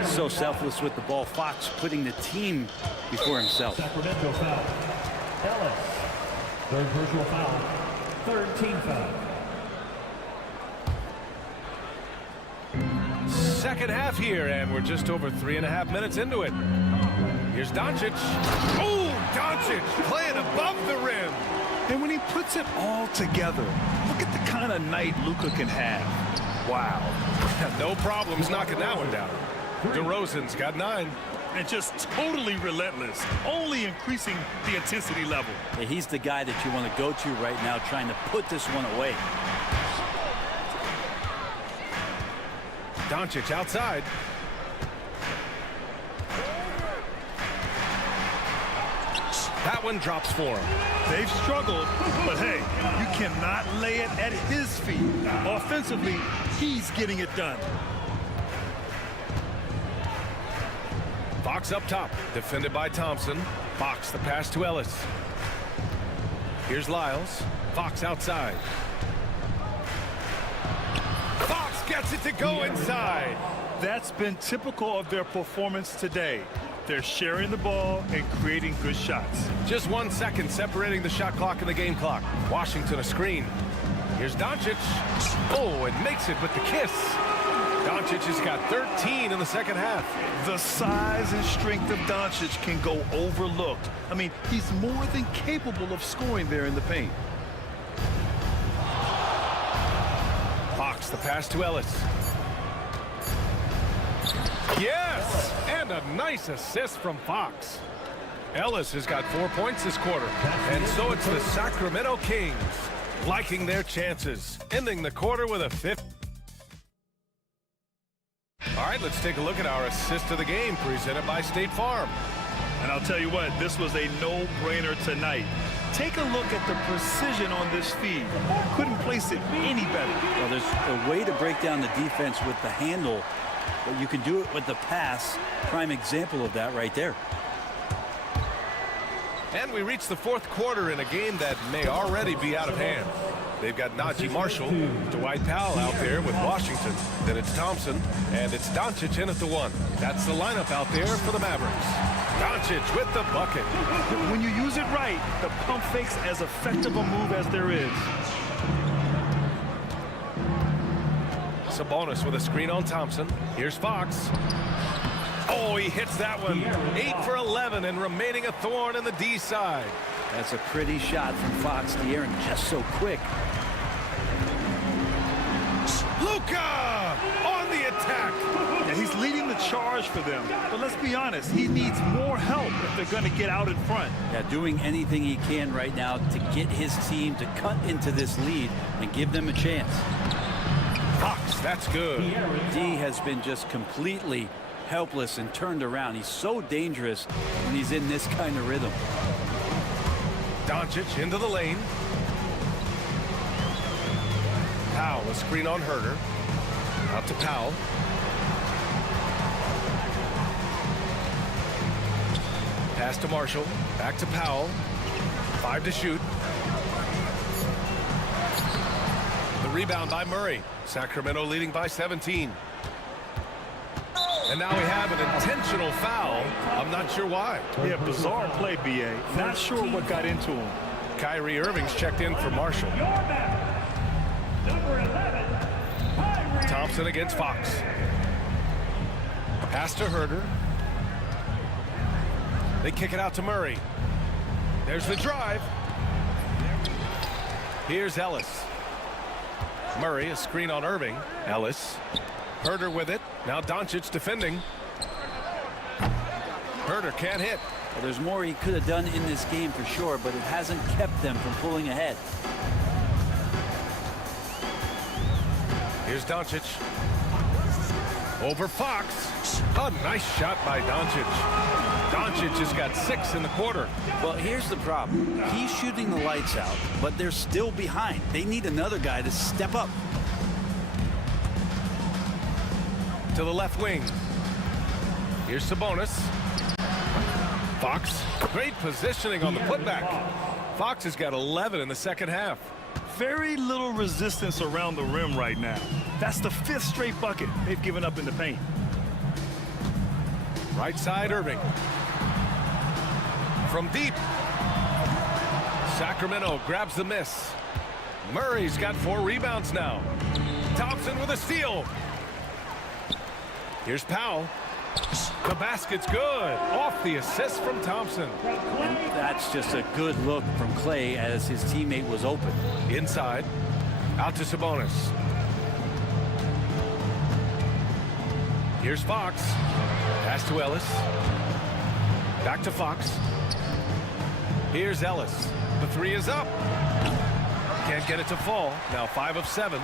So selfless with the ball. Fox putting the team before himself. Sacramento foul. Ellis. Third personal foul. Third team foul. Second half here, and we're just over 3.5 minutes into it. Here's Doncic. Oh, Doncic playing above the rim. And when he puts it all together, look at the kind of night Luka can have. Wow. No problems knocking that one down. DeRozan's got 9. And just totally relentless, only increasing the intensity level. Yeah, he's the guy that you want to go to right now, trying to put this one away. Doncic outside. That one drops for him. They've struggled, but hey, you cannot lay it at his feet. Offensively, he's getting it done. Fox up top, defended by Thompson. Fox the pass to Ellis. Here's Lyles. Fox outside. Fox gets it to go inside. That's been typical of their performance today. They're sharing the ball and creating good shots. Just 1 second separating the shot clock and the game clock. Washington a screen. Here's Doncic. Oh, and makes it with the kiss. Doncic has got 13 in the second half. The size and strength of Doncic can go overlooked. I mean, he's more than capable of scoring there in the paint. Fox the pass to Ellis. Yes! And a nice assist from Fox. Ellis has got 4 points this quarter. And so it's the Sacramento Kings liking their chances, ending the quarter with a 5th. All right, let's take a look at our assist of the game presented by State Farm. And I'll tell you what, this was a no-brainer tonight. Take a look at the precision on this feed. Couldn't place it any better. Well, there's a way to break down the defense with the handle, but you can do it with the pass. Prime example of that right there. And we reach the 4th quarter in a game that may already be out of hand. They've got Najee Marshall, Dwight Powell out there with Washington. Then it's Thompson, and it's Doncic in at the 1. That's the lineup out there for the Mavericks. Doncic with the bucket. When you use it right, the pump fake's as effective a move as there is. Sabonis with a screen on Thompson. Here's Fox. Oh, he hits that one. 8 for 11 and remaining a thorn in the D side. That's a pretty shot from Fox. De'Aaron just so quick. Luka on the attack. Yeah, he's leading the charge for them. But let's be honest, he needs more help if they're going to get out in front. Yeah, doing anything he can right now to get his team to cut into this lead and give them a chance. Fox, that's good. D has been just completely helpless and turned around. He's so dangerous when he's in this kind of rhythm. Doncic into the lane. Powell, a screen on Herder. Out to Powell. Pass to Marshall. Back to Powell. 5 to shoot. The rebound by Murray. Sacramento leading by 17. And now we have an intentional foul. I'm not sure why. Yeah, bizarre play, B.A. Not sure what got into him. Kyrie Irving's checked in for Marshall. Thompson against Fox. Pass to Herder. They kick it out to Murray. There's the drive. Here's Ellis. Murray, a screen on Irving. Ellis. Herder with it. Now Doncic defending. Herder can't hit. Well, there's more he could have done in this game for sure, but it hasn't kept them from pulling ahead. Here's Doncic. Over Fox. A nice shot by Doncic. Doncic has got 6 in the quarter. Well, here's the problem. He's shooting the lights out, but they're still behind. They need another guy to step up. To the left wing. Here's Sabonis. Fox. Great positioning on the putback. Fox has got 11 in the second half. Very little resistance around the rim right now. That's the 5th straight bucket they've given up in the paint. Right side, Irving. From deep. Sacramento grabs the miss. Murray's got 4 rebounds now. Thompson with a steal. Here's Powell. The basket's good. Off the assist from Thompson. And that's just a good look from Clay as his teammate was open. Inside. Out to Sabonis. Here's Fox. Pass to Ellis. Back to Fox. Here's Ellis. The 3 is up. Can't get it to fall. Now 5 of 7.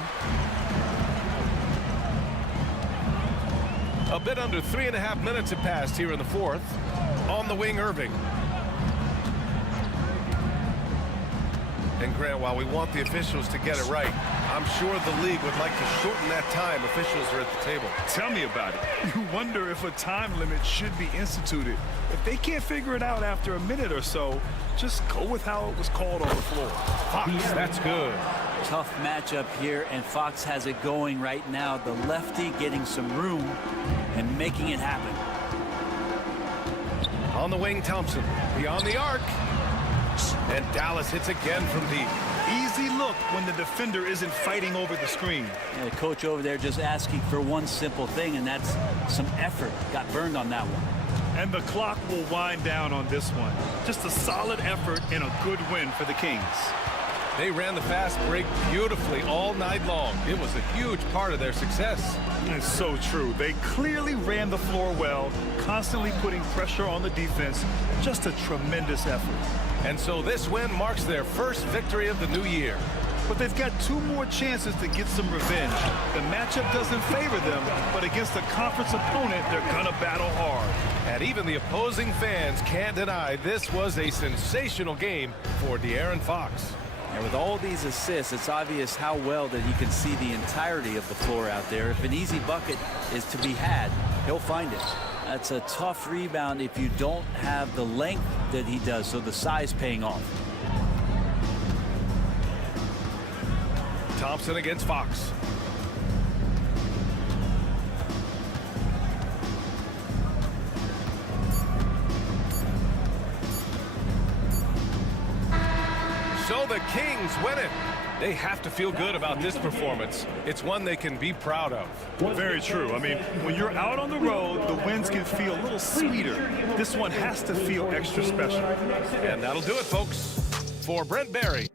A bit under 3.5 minutes have passed here in the 4th. On the wing, Irving. And Grant, while we want the officials to get it right, I'm sure the league would like to shorten that time officials are at the table. Tell me about it. You wonder if a time limit should be instituted. If they can't figure it out after a minute or so, just go with how it was called on the floor. Fox, that's good. Tough matchup here, and Fox has it going right now. The lefty getting some room and making it happen. On the wing, Thompson. Beyond the arc. And Dallas hits again from deep. Easy look when the defender isn't fighting over the screen. And the coach over there just asking for one simple thing, and that's some effort. Got burned on that one. And the clock will wind down on this one. Just a solid effort and a good win for the Kings. They ran the fast break beautifully all night long. It was a huge part of their success. It's so true. They clearly ran the floor well, constantly putting pressure on the defense. Just a tremendous effort. And so this win marks their first victory of the new year. But they've got 2 more chances to get some revenge. The matchup doesn't favor them, but against a conference opponent, they're gonna battle hard. And even the opposing fans can't deny this was a sensational game for De'Aaron Fox. And with all these assists, it's obvious how well that he can see the entirety of the floor out there. If an easy bucket is to be had, he'll find it. That's a tough rebound if you don't have the length that he does, so the size paying off. Thompson against Fox. So the Kings win it. They have to feel good about this performance. It's one they can be proud of. Very true. I mean, when you're out on the road, the wins can feel a little sweeter. This one has to feel extra special. And that'll do it, folks. For Brent Barry.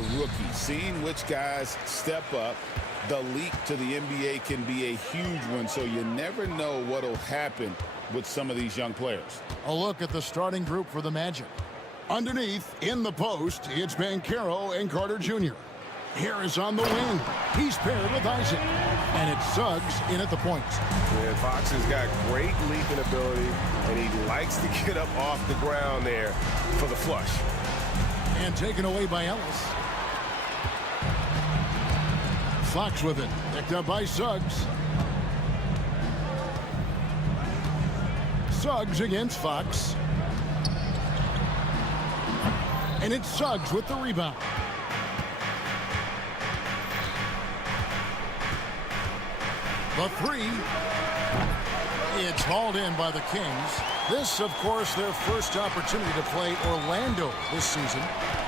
the rookie, seeing which guys step up. The leap to the NBA can be a huge one, so you never know what will happen with some of these young players. A look at the starting group for the Magic. Underneath, in the post, it's Banchero and Carter Jr. Harris on the wing. He's paired with Isaac. And it's Suggs in at the point. Yeah, Fox has got great leaping ability, and he likes to get up off the ground there for the flush. And taken away by Ellis. Fox with it. Picked up by Suggs. Suggs against Fox. And it's Suggs with the rebound. The three. It's hauled in by the Kings. This, of course, their first opportunity to play Orlando this season.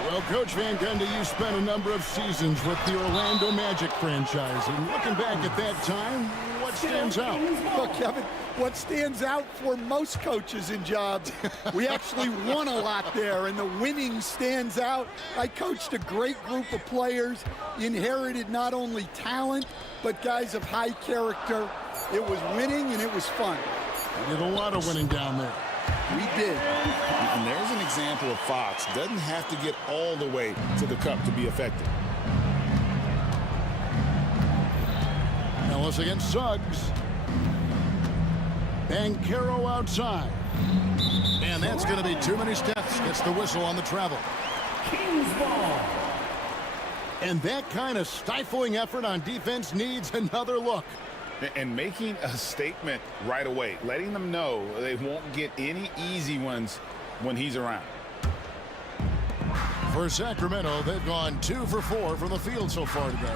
Well, Coach Van Gundy, you spent a number of seasons with the Orlando Magic franchise. And looking back at that time, what stands out? Well, Kevin, what stands out for most coaches in jobs, we actually won a lot there, and the winning stands out. I coached a great group of players, inherited not only talent, but guys of high character. It was winning, and it was fun. We did a lot of winning down there. We did. And there's an example of Fox. Doesn't have to get all the way to the cup to be effective. Ellis against Suggs. Banchero outside. And that's going to be too many steps. Gets the whistle on the travel. Kings ball. And that kind of stifling effort on defense needs another look. And making a statement right away, letting them know they won't get any easy ones when he's around. For Sacramento, they've gone 2 for 4 from the field so far today.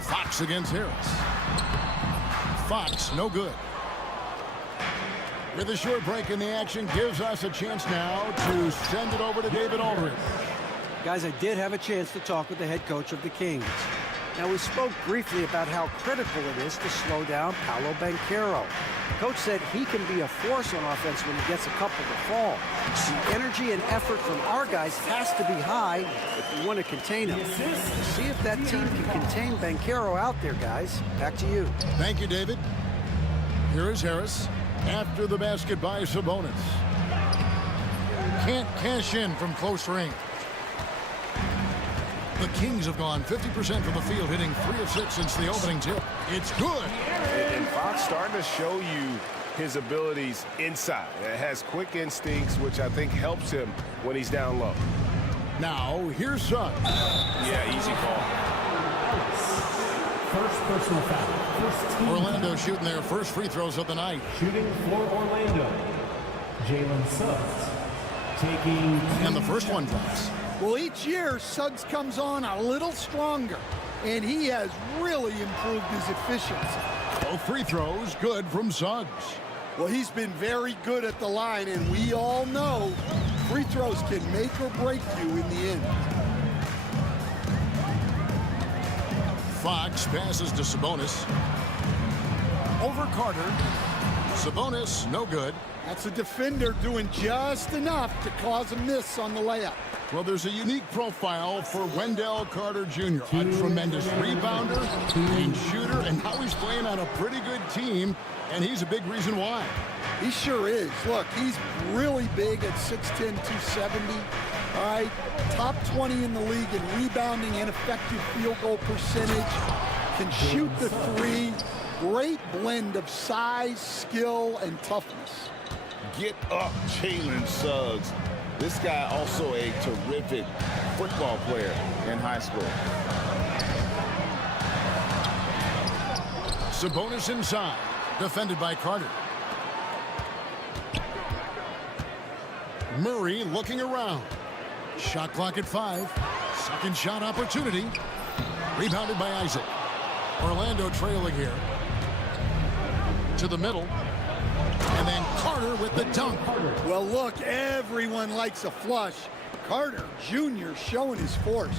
Fox against Harris. Fox, no good. With a short break in the action, gives us a chance now to send it over to David Aldridge. Guys, I did have a chance to talk with the head coach of the Kings. Now, we spoke briefly about how critical it is to slow down Paolo Banchero. Coach said he can be a force on offense when he gets a couple to fall. The energy and effort from our guys has to be high if we want to contain him. See if that team can contain Banchero out there, guys. Back to you. Thank you, David. Here is Harris after the basket by Sabonis. Can't cash in from close range. The Kings have gone 50% from the field, hitting 3 of 6 since the opening tip. It's good. And Fox starting to show you his abilities inside. It has quick instincts, which I think helps him when he's down low. Now, here's Suggs. Yeah, easy call. First personal foul. First team Orlando shooting their first free throws of the night. shooting for Orlando. Jalen Suggs taking. And the first one drops. Well, each year, Suggs comes on a little stronger, and he has really improved his efficiency. Both free throws good from Suggs. Well, he's been very good at the line, and we all know free throws can make or break you in the end. Fox passes to Sabonis. Over Carter. Sabonis, no good. That's a defender doing just enough to cause a miss on the layup. Well, there's a unique profile for Wendell Carter Jr. A tremendous rebounder and shooter, and now he's playing on a pretty good team, and he's a big reason why. He sure is. Look, he's really big at 6'10", 270. All right, top 20 in the league in rebounding and effective field goal percentage. Can shoot the three. Great blend of size, skill, and toughness. Get up, Jalen Suggs. This guy also a terrific football player in high school. Sabonis inside, defended by Carter. Murray looking around. Shot clock at 5. Second shot opportunity. Rebounded by Isaac. Orlando trailing here. To the middle. And then Carter with the dunk. Well, look, everyone likes a flush. Carter Jr. showing his force.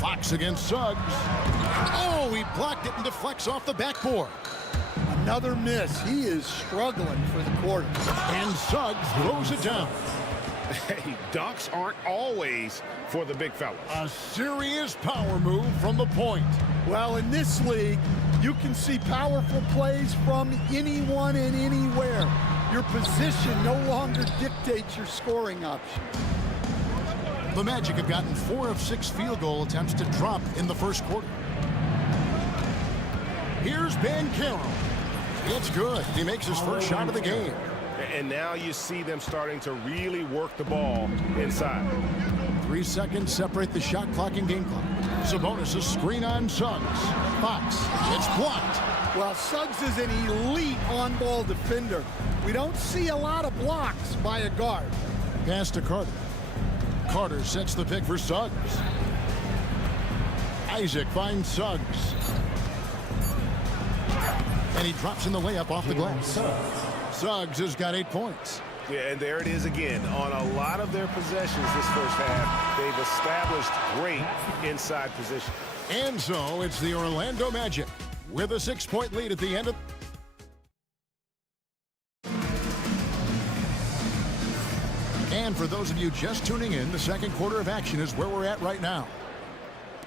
Fox against Suggs. Oh, he blocked it and deflects off the backboard. Another miss. He is struggling for the quarter. And Suggs throws it down. Hey, dunks aren't always for the big fellas. A serious power move from the point. Well, in this league, you can see powerful plays from anyone and anywhere. Your position no longer dictates your scoring option. The Magic have gotten 4 of 6 field goal attempts to drop in the first quarter. Here's Ben Carroll. It's good. He makes his first shot of the game. And now you see them starting to really work the ball inside. 3 seconds separate the shot clock and game clock. Sabonis' screen on Suggs. Fox, it's blocked. Well, Suggs is an elite on-ball defender. We don't see a lot of blocks by a guard. Pass to Carter. Carter sets the pick for Suggs. Isaac finds Suggs. And he drops in the layup off the glass. Suggs has got 8 points. Yeah, and there it is again. On a lot of their possessions this first half, they've established great inside position. And so it's the Orlando Magic with a 6-point lead at the end of... And for those of you just tuning in, the second quarter of action is where we're at right now.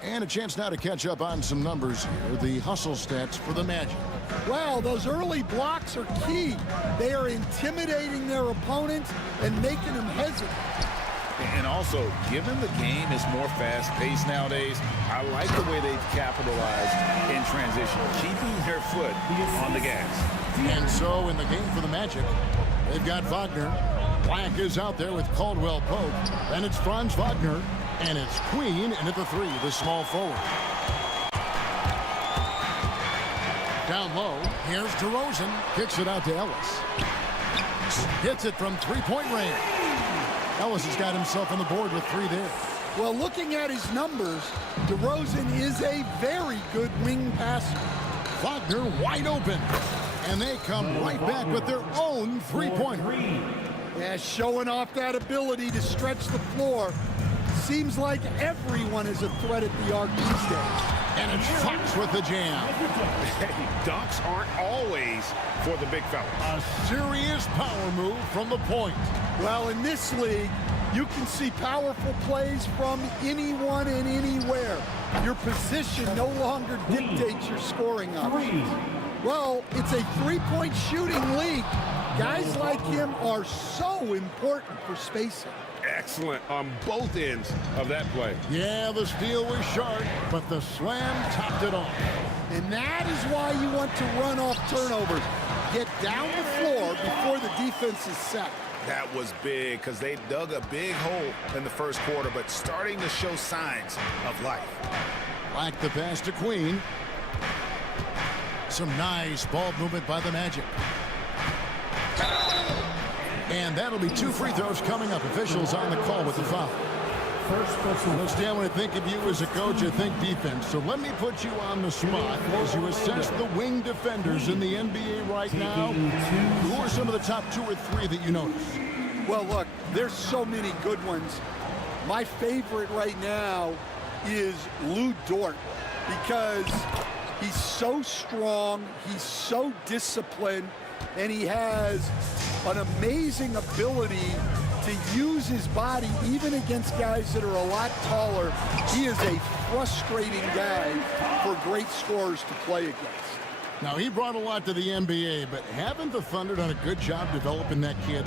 And a chance now to catch up on some numbers here. The hustle stats for the Magic. Well, those early blocks are key. They are intimidating their opponents and making them hesitate. And also, given the game is more fast-paced nowadays, I like the way they've capitalized in transition, keeping their foot on the gas. And so in the game for the Magic, they've got Wagner. Black is out there with Caldwell Pope. And it's Franz Wagner. And it's Queen in at the 3, the small forward. Down low, here's DeRozan. Kicks it out to Ellis. Hits it from 3-point range. Ellis has got himself on the board with 3 there. Well, looking at his numbers, DeRozan is a very good wing passer. Wagner wide open. And they come right back with their own 3-pointer. Yeah, showing off that ability to stretch the floor. Seems like everyone is a threat at the arc these days. And it's Fox with the jam. Hey, dunks aren't always for the big fellas. A serious power move from the point. Well, in this league, you can see powerful plays from anyone and anywhere. Your position no longer dictates your scoring options. Well, it's a 3-point shooting league. Guys like him are so important for spacing. Excellent on both ends of that play. Yeah, the steal was sharp, but the slam topped it off. And that is why you want to run off turnovers. Get down the floor before the defense is set. That was big because they dug a big hole in the first quarter, but starting to show signs of life. Like the pass to Queen. Some nice ball movement by the Magic. And that'll be 2 free throws coming up. Officials on the call with the foul. Well, Stan, when I think of you as a coach, I think defense. So let me put you on the spot as you assess the wing defenders in the NBA right now. Who are some of the top 2 or 3 that you notice? Well, look, there's so many good ones. My favorite right now is Lou Dort because he's so strong, he's so disciplined, and he has an amazing ability to use his body even against guys that are a lot taller. He is a frustrating guy for great scorers to play against. Now, he brought a lot to the NBA, but haven't the Thunder done a good job developing that kid?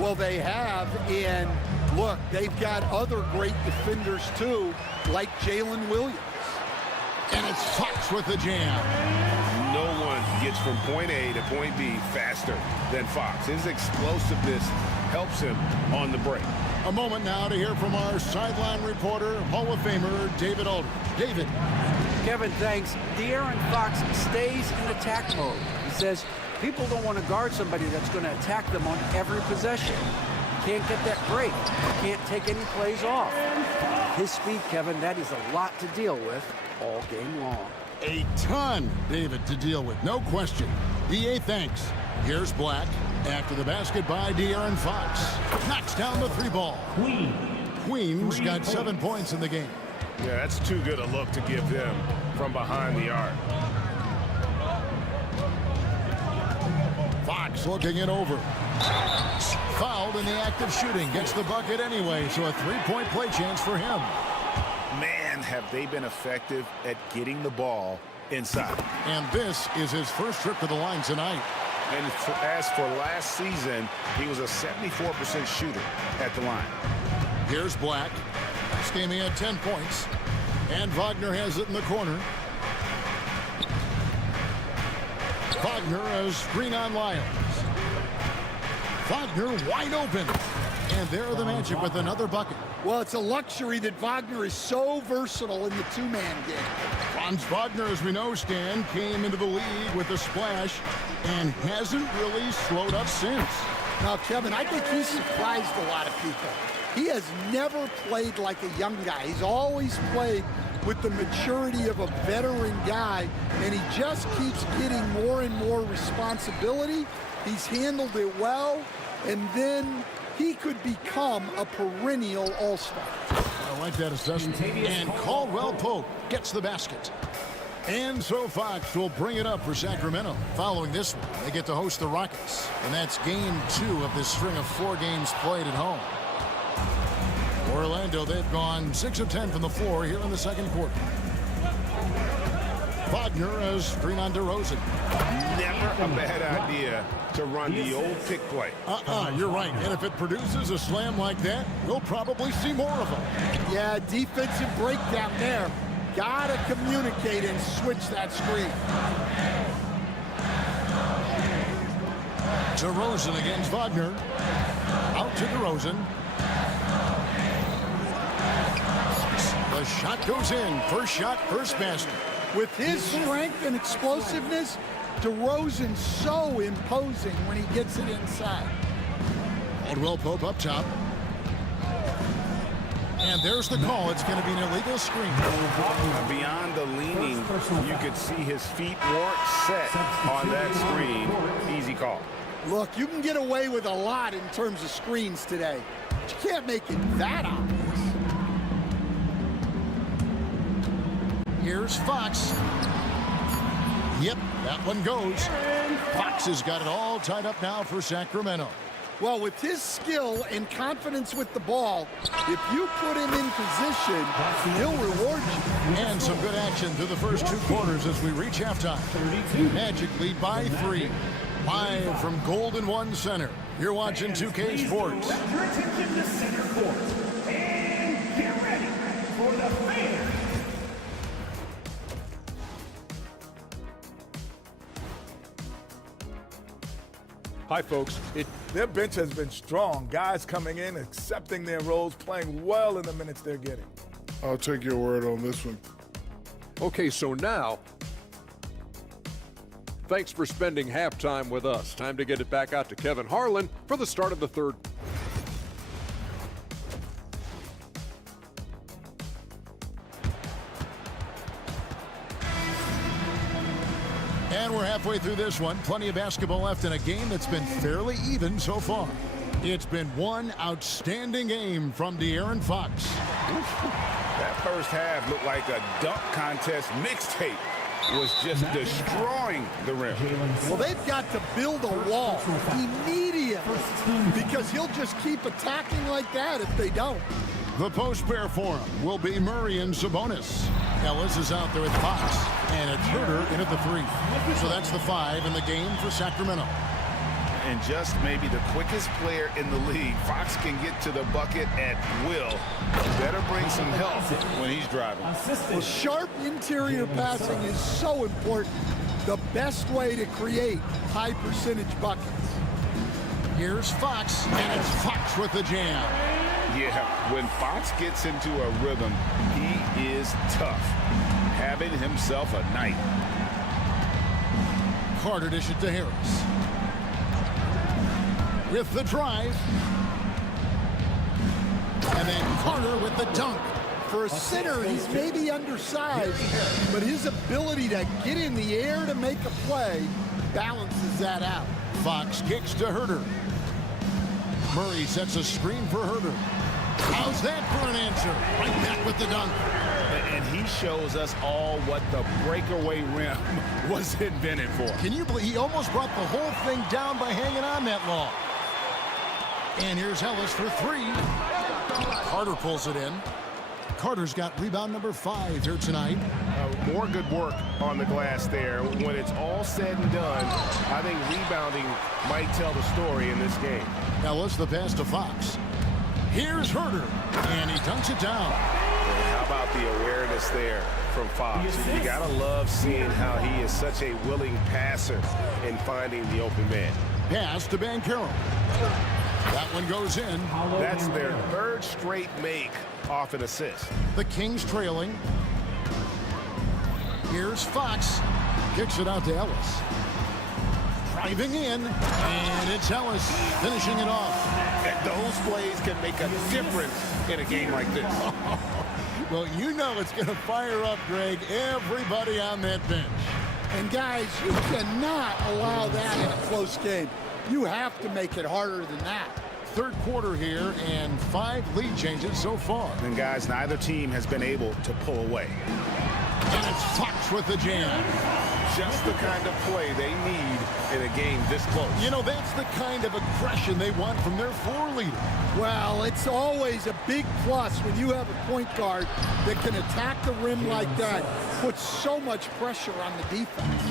Well, they have, and look, they've got other great defenders too, like Jalen Williams. And it's Fox with the jam. No one gets from point A to point B faster than Fox. His explosiveness helps him on the break. A moment now to hear from our sideline reporter, Hall of Famer David Aldridge. David. Kevin, thanks. De'Aaron Fox stays in attack mode. He says people don't want to guard somebody that's going to attack them on every possession. Can't get that break. Can't take any plays off. His speed, Kevin, that is a lot to deal with all game long. A ton, David, to deal with, no question. DA, thanks. Here's Black. After the basket by De'Aaron Fox. Knocks down the 3 ball. Queen's got 7 points in the game. Yeah, that's too good a look to give them from behind the arc. Fox looking it over. Fouled in the act of shooting. Gets the bucket anyway, so a three-point play chance for him. Man, have they been effective at getting the ball inside. And this is his first trip to the line tonight. And as for last season, he was a 74% shooter at the line. Here's Black. This game he had 10 points. And Wagner has it in the corner. Wagner has screen on Lyles. Wagner wide open. And there the Magic with another bucket. Well, it's a luxury that Wagner is so versatile in the two-man game. Franz Wagner, as we know, Stan, came into the league with a splash and hasn't really slowed up since. Now, Kevin, I think he's surprised a lot of people. He has never played like a young guy. He's always played with the maturity of a veteran guy, and he just keeps getting more and more responsibility. He's handled it well, and then he could become a perennial all-star. I like that assessment. And Caldwell Pope gets the basket. And so Fox will bring it up for Sacramento. Following this one, they get to host the Rockets. And that's game 2 of this string of 4 games played at home. Orlando, they've gone 6 of 10 from the floor here in the second quarter. Wagner has screen on DeRozan. Never a bad idea to run the old pick play. You're right. And if it produces a slam like that, we'll probably see more of them. Yeah, defensive breakdown there. Gotta communicate and switch that screen. DeRozan against Wagner. Out to DeRozan. The shot goes in. First shot, first basket. With his strength and explosiveness, DeRozan's so imposing when he gets it inside. Caldwell Pope up top. And there's the call. It's going to be an illegal screen. Beyond the leaning, you could see his feet weren't set on that screen. Easy call. Look, you can get away with a lot in terms of screens today, but you can't make it that obvious. Here's Fox. Yep, that one goes. Fox has got it all tied up now for Sacramento. Well, with his skill and confidence with the ball, if you put him in position, he'll reward you. And some good action through the first 2 quarters as we reach halftime. Magic lead by 3. Live from Golden One Center. You're watching 2K Sports. Direct your attention to center court. And get ready for the fan. Hi, folks. Their bench has been strong. Guys coming in, accepting their roles, playing well in the minutes they're getting. I'll take your word on this one. Okay, so now, thanks for spending halftime with us. Time to get it back out to Kevin Harlan for the start of the third. And we're halfway through this one. Plenty of basketball left in a game that's been fairly even so far. It's been one outstanding game from De'Aaron Fox. That first half looked like a dunk contest mixtape. Was just destroying the rim. Well, they've got to build a wall immediately because he'll just keep attacking like that if they don't. The post pair for him will be Murray and Sabonis. Ellis is out there with Fox, and it's Herter in at the 3. So that's the 5 in the game for Sacramento. And just maybe the quickest player in the league. Fox can get to the bucket at will. Better bring some help when he's driving. Well, sharp interior passing is so important. The best way to create high percentage buckets. Here's Fox, and it's Fox with the jam. Yeah, when Fox gets into a rhythm, he is tough. Having himself a night. Carter dish it to Harris. With the drive. And then Carter with the dunk. For a center, he's maybe undersized, but his ability to get in the air to make a play balances that out. Fox kicks to Herter. Murray sets a screen for Herter. How's that for an answer? Right back with the dunk. And he shows us all what the breakaway rim was invented for. Can you believe he almost brought the whole thing down by hanging on that long? And here's Ellis for three. Carter pulls it in. Carter's got rebound number 5 here tonight. More good work on the glass there. When it's all said and done, I think rebounding might tell the story in this game. Ellis, the pass to Fox. Here's Herter, and he dunks it down. How about the awareness there from Fox? You gotta love seeing how he is such a willing passer in finding the open man. Pass to Banchero. That one goes in. That's their 3rd straight make off an assist. The Kings trailing. Here's Fox. Kicks it out to Ellis. Driving in, and it's Ellis finishing it off. Those plays can make a difference in a game like this. Well, you know it's going to fire up, Greg, everybody on that bench. And guys, you cannot allow that in a close game. You have to make it harder than that. 3rd quarter here and 5 lead changes so far. And guys, neither team has been able to pull away. And it's Fox with the jam. Just the kind of play they need in a game this close. You know, that's the kind of aggression they want from their floor leader. Well, it's always a big plus when you have a point guard that can attack the rim like that, puts so much pressure on the defense.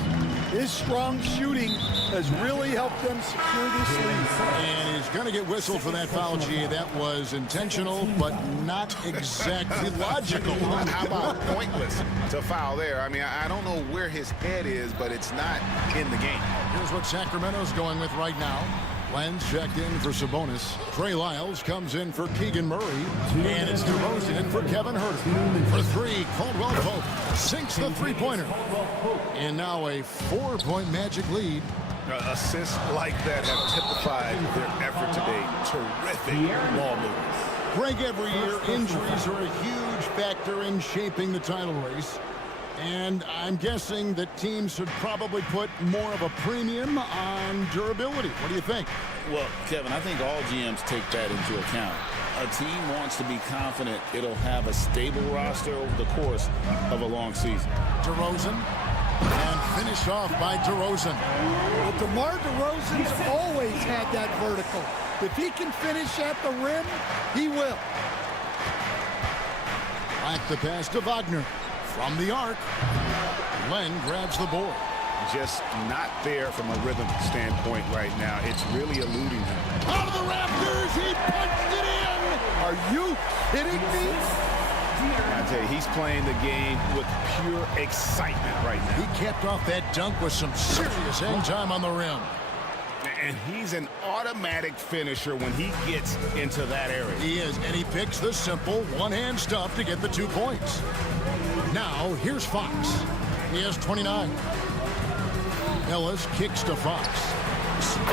His strong shooting has really helped them secure this lead. And he's going to get whistled for that foul, G. That was intentional, but not exactly logical. How about pointless to foul there? I mean, I don't know where his head is, but it's not in the game. Here's what Sacramento's going with right now. Lenz checked in for Sabonis. Trey Lyles comes in for Keegan Murray. And it's DeRozan in for Kevin Herter. For 3, Caldwell Pope sinks the three-pointer. And now a 4-point Magic lead. Assists like that have typified their effort today. Terrific ball movement. Greg, every year, injuries are a huge factor in shaping the title race. And I'm guessing that teams should probably put more of a premium on durability. What do you think? Well, Kevin, I think all GMs take that into account. A team wants to be confident it'll have a stable roster over the course of a long season. DeRozan, and finished off by DeRozan. Well, DeMar DeRozan's always had that vertical. If he can finish at the rim, he will. Back the pass to Wagner. From the arc, Len grabs the board. Just not there from a rhythm standpoint right now. It's really eluding him. Out of the Raptors, he punched it in! Are you kidding me? I tell you, he's playing the game with pure excitement right now. He capped off that dunk with some serious hang time on the rim. And he's an automatic finisher when he gets into that area. He is, and he picks the simple one-hand stuff to get the 2 points. Now, here's Fox. He has 29. Ellis kicks to Fox.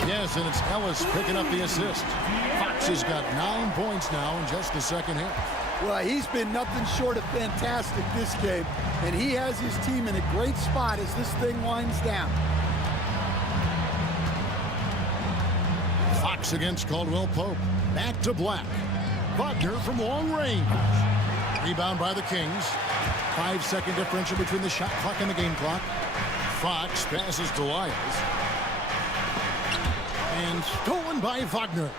Yes, and it's Ellis picking up the assist. Fox has got 9 points now in just the second half. Well, he's been nothing short of fantastic this game, and he has his team in a great spot as this thing winds down. Fox against Caldwell Pope. Back to Black. Wagner from long range. Rebound by the Kings. 5-second differential between the shot clock and the game clock. Fox passes to Lyles. And stolen by Wagner.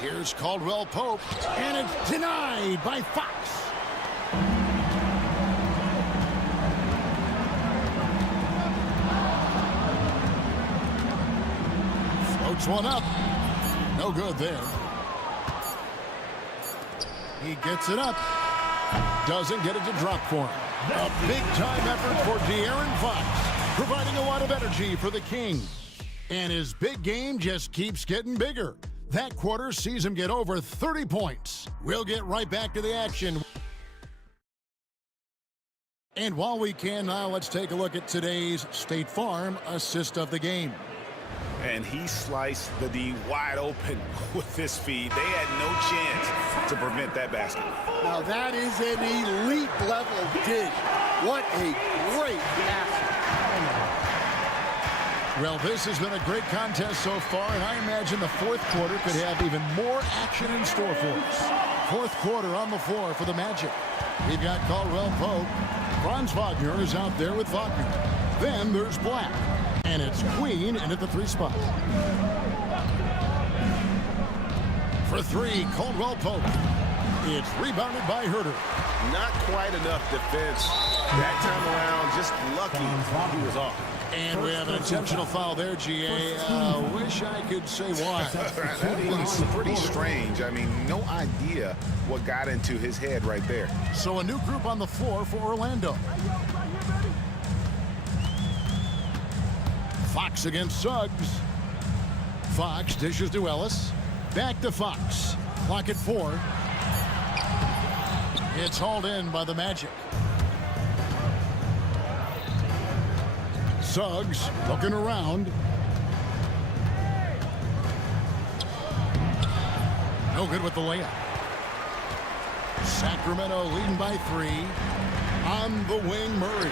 Here's Caldwell Pope. And it's denied by Fox. Floats one up. No good there. He gets it up. Doesn't get it to drop for him. A big-time effort for De'Aaron Fox, providing a lot of energy for the King. And his big game just keeps getting bigger. That quarter sees him get over 30 points. We'll get right back to the action. And while we can now, let's take a look at today's State Farm assist of the game. And he sliced the D wide open with his feed. They had no chance to prevent that basket. Now that is an elite level dish. What a great basket. Well, this has been a great contest so far, and I imagine the 4th quarter could have even more action in store for us. fourth quarter on the floor for the Magic. We've got Caldwell Pope. Franz Wagner is out there with Wagner. Then there's Black. And it's Queen in at the 3 spot. For 3, Caldwell Pope. It's rebounded by Herter. Not quite enough defense. That time around, just lucky he was off. And we have an intentional foul there, GA. Wish I could say why. That was pretty strange. I mean, no idea what got into his head right there. So a new group on the floor for Orlando. Fox against Suggs. Fox dishes to Ellis. Back to Fox. Clock at 4. It's hauled in by the Magic. Suggs looking around. No good with the layup. Sacramento leading by 3. On the wing, Murray.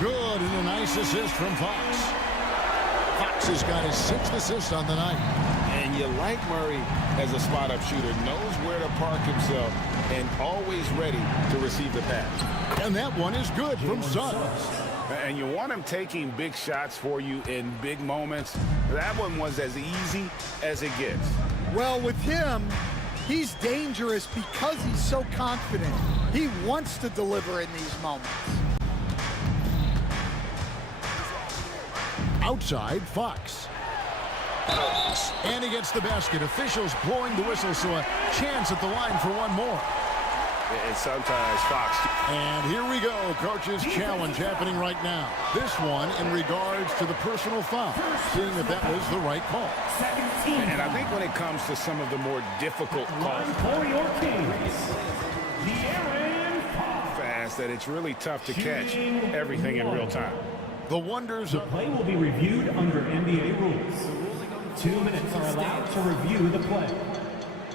Good, and a nice assist from Fox. Fox has got his 6th assist on the night. And you like Murray as a spot-up shooter. Knows where to park himself and always ready to receive the pass. And that one is good from Suggs. And you want him taking big shots for you in big moments. That one was as easy as it gets. Well, with him, he's dangerous because he's so confident. He wants to deliver in these moments. Outside, Fox. And he gets the basket. Officials blowing the whistle, so a chance at the line for one more. And sometimes Fox. And here we go. Coach's challenge happening right now. This one in regards to the personal foul. Seeing if that was the right call. And I think when it comes to some of the more difficult calls, fast, that it's really tough to catch everything in real time. The wonders of play will be reviewed under NBA rules. 2 minutes are allowed to review the play.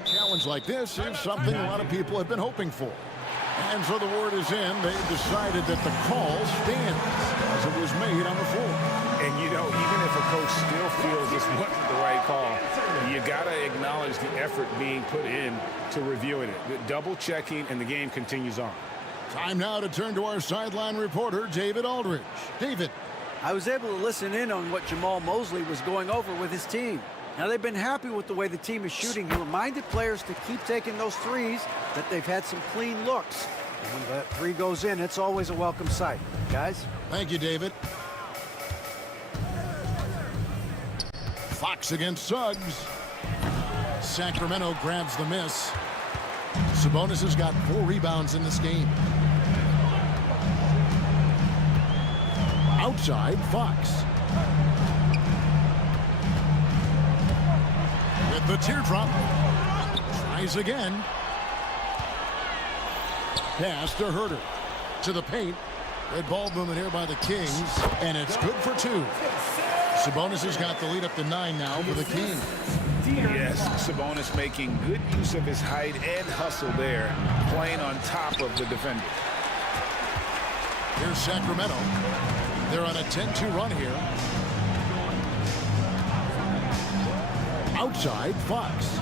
Challenge like this is something a lot of people have been hoping for. And so the word is in. They've decided that the call stands as it was made on the floor. And, you know, even if a coach still feels this wasn't the right call, you got to acknowledge the effort being put in to reviewing it. Double checking, and the game continues on. Time now to turn to our sideline reporter, David Aldridge. David. I was able to listen in on what Jamal Mosley was going over with his team. Now, they've been happy with the way the team is shooting. He reminded players to keep taking those threes, that they've had some clean looks. And when that 3 goes in, it's always a welcome sight. Guys? Thank you, David. Fox against Suggs. Sacramento grabs the miss. Sabonis has got 4 rebounds in this game. Outside, Fox. With the teardrop. Tries again. Pass to Herter. To the paint. Red ball movement here by the Kings. And it's good for 2. Sabonis has got the lead up to 9 now for the Kings. Yes, Sabonis making good use of his height and hustle there, playing on top of the defender. Here's Sacramento. They're on a 10-2 run here. Outside, Fox.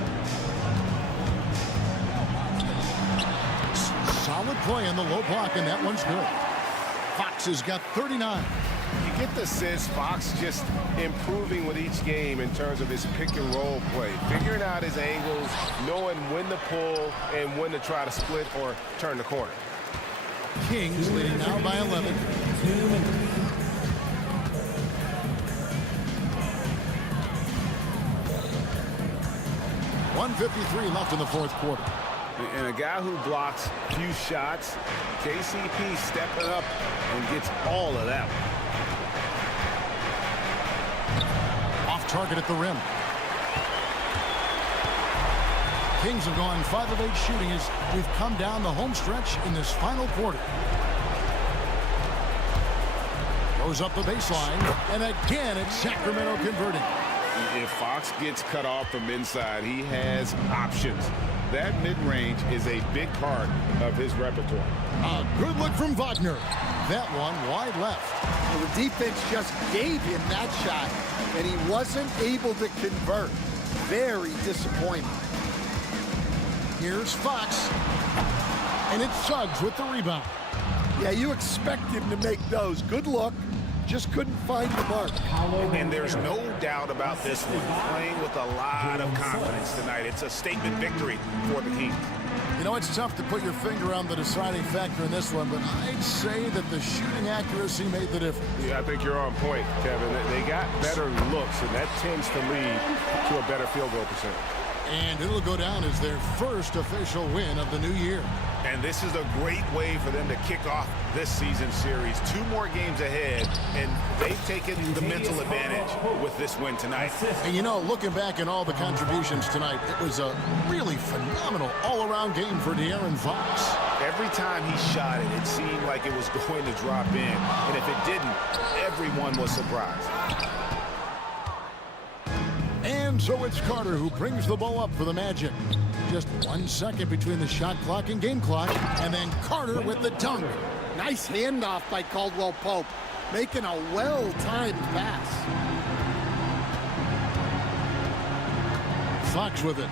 Solid play in the low block, and that one's good. Fox has got 39. You get the sense Fox just improving with each game in terms of his pick and roll play, figuring out his angles, knowing when to pull and when to try to split or turn the corner. Kings leading now by 11. 1:53 left in the fourth quarter. And a guy who blocks few shots, KCP stepping up and gets all of that. Off target at the rim. Kings have gone 5 of 8 shooting as we've come down the home stretch in this final quarter. Goes up the baseline, and again it's Sacramento converting. If Fox gets cut off from inside, he has options. That mid-range is a big part of his repertoire. A good look from Wagner. That one wide left. Well, the defense just gave him that shot, and he wasn't able to convert. Very disappointing. Here's Fox. And it's Suggs with the rebound. Yeah, you expect him to make those. Good look. Just couldn't find the mark. And there's no doubt about this one. Playing with a lot of confidence tonight. It's a statement victory for the Kings. You know, it's tough to put your finger on the deciding factor in this one, but I'd say that the shooting accuracy made the difference. Yeah, I think you're on point, Kevin. They got better looks, and that tends to lead to a better field goal percentage. And it'll go down as their first official win of the new year. And this is a great way for them to kick off this season series. 2 more games ahead, and they've taken the mental advantage with this win tonight. And you know, looking back at all the contributions tonight, it was a really phenomenal all-around game for De'Aaron Fox. Every time he shot it, it seemed like it was going to drop in. And if it didn't, everyone was surprised. And so it's Carter who brings the ball up for the Magic. Just 1 second between the shot clock and game clock, and then Carter with the dunk. Nice handoff by Caldwell Pope, making a well-timed pass. Fox with it.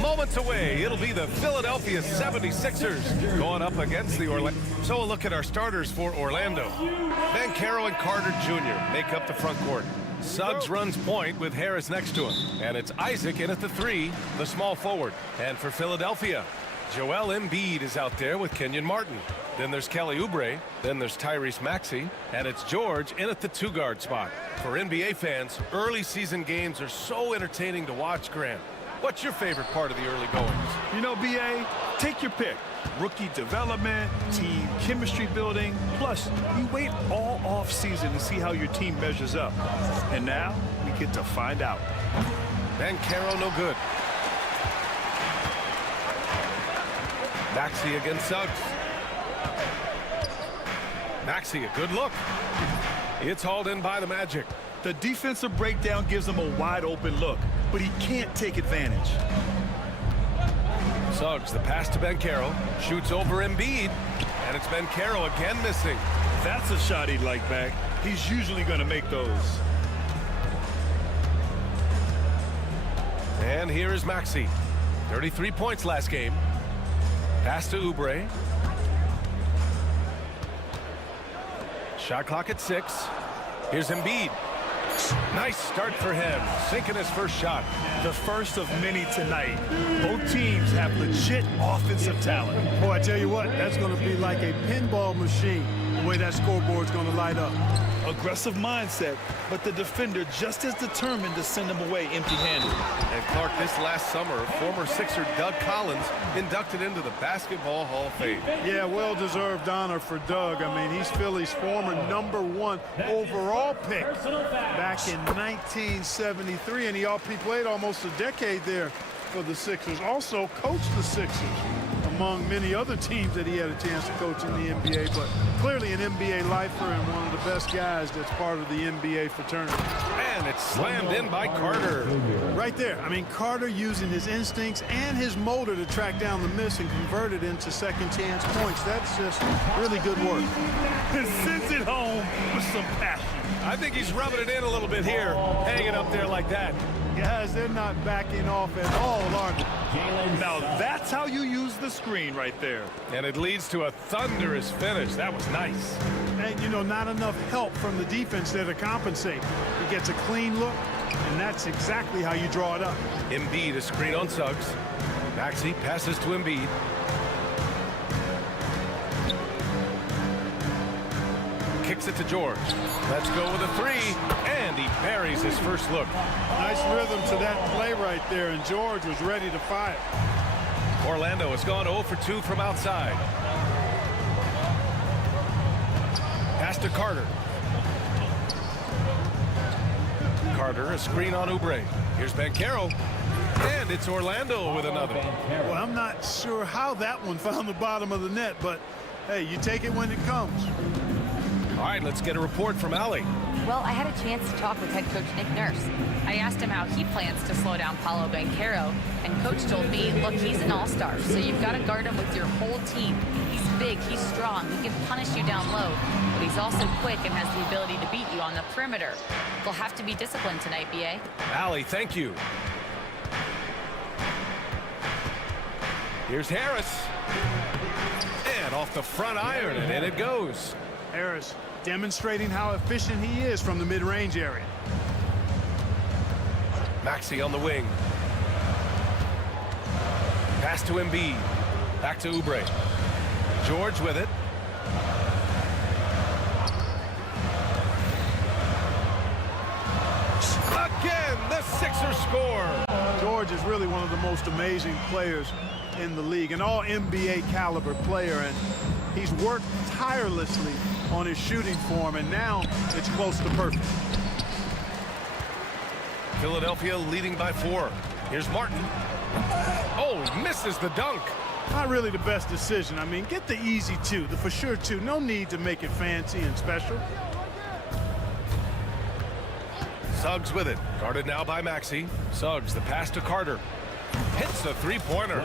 Moments away, it'll be the Philadelphia 76ers going up against the Orlando. So a look at our starters for Orlando. Banchero and Carter Jr. make up the front court. Suggs runs point with Harris next to him. And it's Isaac in at the 3, the small forward. And for Philadelphia, Joel Embiid is out there with Kenyon Martin. Then there's Kelly Oubre. Then there's Tyrese Maxey. And it's George in at the 2-guard spot. For NBA fans, early season games are so entertaining to watch, Grant. What's your favorite part of the early goings? You know, BA, take your pick. Rookie development, team chemistry building. Plus, you wait all off season to see how your team measures up. And now, we get to find out. Banchero no good. Maxey against Suggs. Maxey, a good look. It's hauled in by the Magic. The defensive breakdown gives him a wide open look, but he can't take advantage. Suggs, the pass to Banchero, shoots over Embiid, and it's Banchero again missing. That's a shot he'd like back. He's usually going to make those. And here is Maxey. 33 points last game. Pass to Oubre. Shot clock at 6. Here's Embiid. Nice start for him, sinking his first shot. The first of many tonight. Both teams have legit offensive talent. Boy, I tell you what, that's going to be like a pinball machine, the way that scoreboard's going to light up. Aggressive mindset, but the defender just as determined to send him away empty-handed. And Clark, this last summer, former Sixer Doug Collins inducted into the Basketball Hall of Fame. Yeah, well-deserved honor for Doug. I mean, he's Philly's former #1 overall pick back in 1973, and he played almost a decade there for the Sixers. Also coached the Sixers, among many other teams that he had a chance to coach in the NBA, but clearly an NBA lifer and one of the best guys that's part of the NBA fraternity. And it's slammed in by Carter. Right there. I mean, Carter using his instincts and his motor to track down the miss and convert it into second chance points. That's just really good work. And sends it home with some passion. I think he's rubbing it in a little bit here, hanging up there like that. Guys, they're not backing off at all, are they? Now that's how you use the screen right there. And it leads to a thunderous finish. That was nice. And, you know, not enough help from the defense there to compensate. He gets a clean look, and that's exactly how you draw it up. Embiid, a screen on Suggs. Maxey passes to Embiid. Kicks it to George. Let's go with a 3, and he buries his first look. Nice rhythm to that play right there, and George was ready to fire. Orlando has gone 0 for 2 from outside. Pass to Carter. Carter, a screen on Oubre. Here's Banchero. And it's Orlando with another. Well, I'm not sure how that one found the bottom of the net, but hey, you take it when it comes. All right, let's get a report from Allie. Well, I had a chance to talk with head coach Nick Nurse. I asked him how he plans to slow down Paolo Banchero, and coach told me, look, he's an all-star, so you've got to guard him with your whole team. He's big, he's strong, he can punish you down low, but he's also quick and has the ability to beat you on the perimeter. They'll have to be disciplined tonight, BA. Allie, thank you. Here's Harris. And off the front iron, and in it goes. Harris demonstrating how efficient he is from the mid-range area. Maxey on the wing. Pass to Embiid. Back to Oubre. George with it. Again, the Sixers score. George is really one of the most amazing players in the league, an all-NBA caliber player, and he's worked tirelessly on his shooting form, and now it's close to perfect. Philadelphia leading by 4. Here's Martin. Oh, misses the dunk. Not really the best decision. I mean, get the easy 2, the for sure 2. No need to make it fancy and special. Suggs with it. Guarded now by Maxey. Suggs, the pass to Carter. Hits a three-pointer.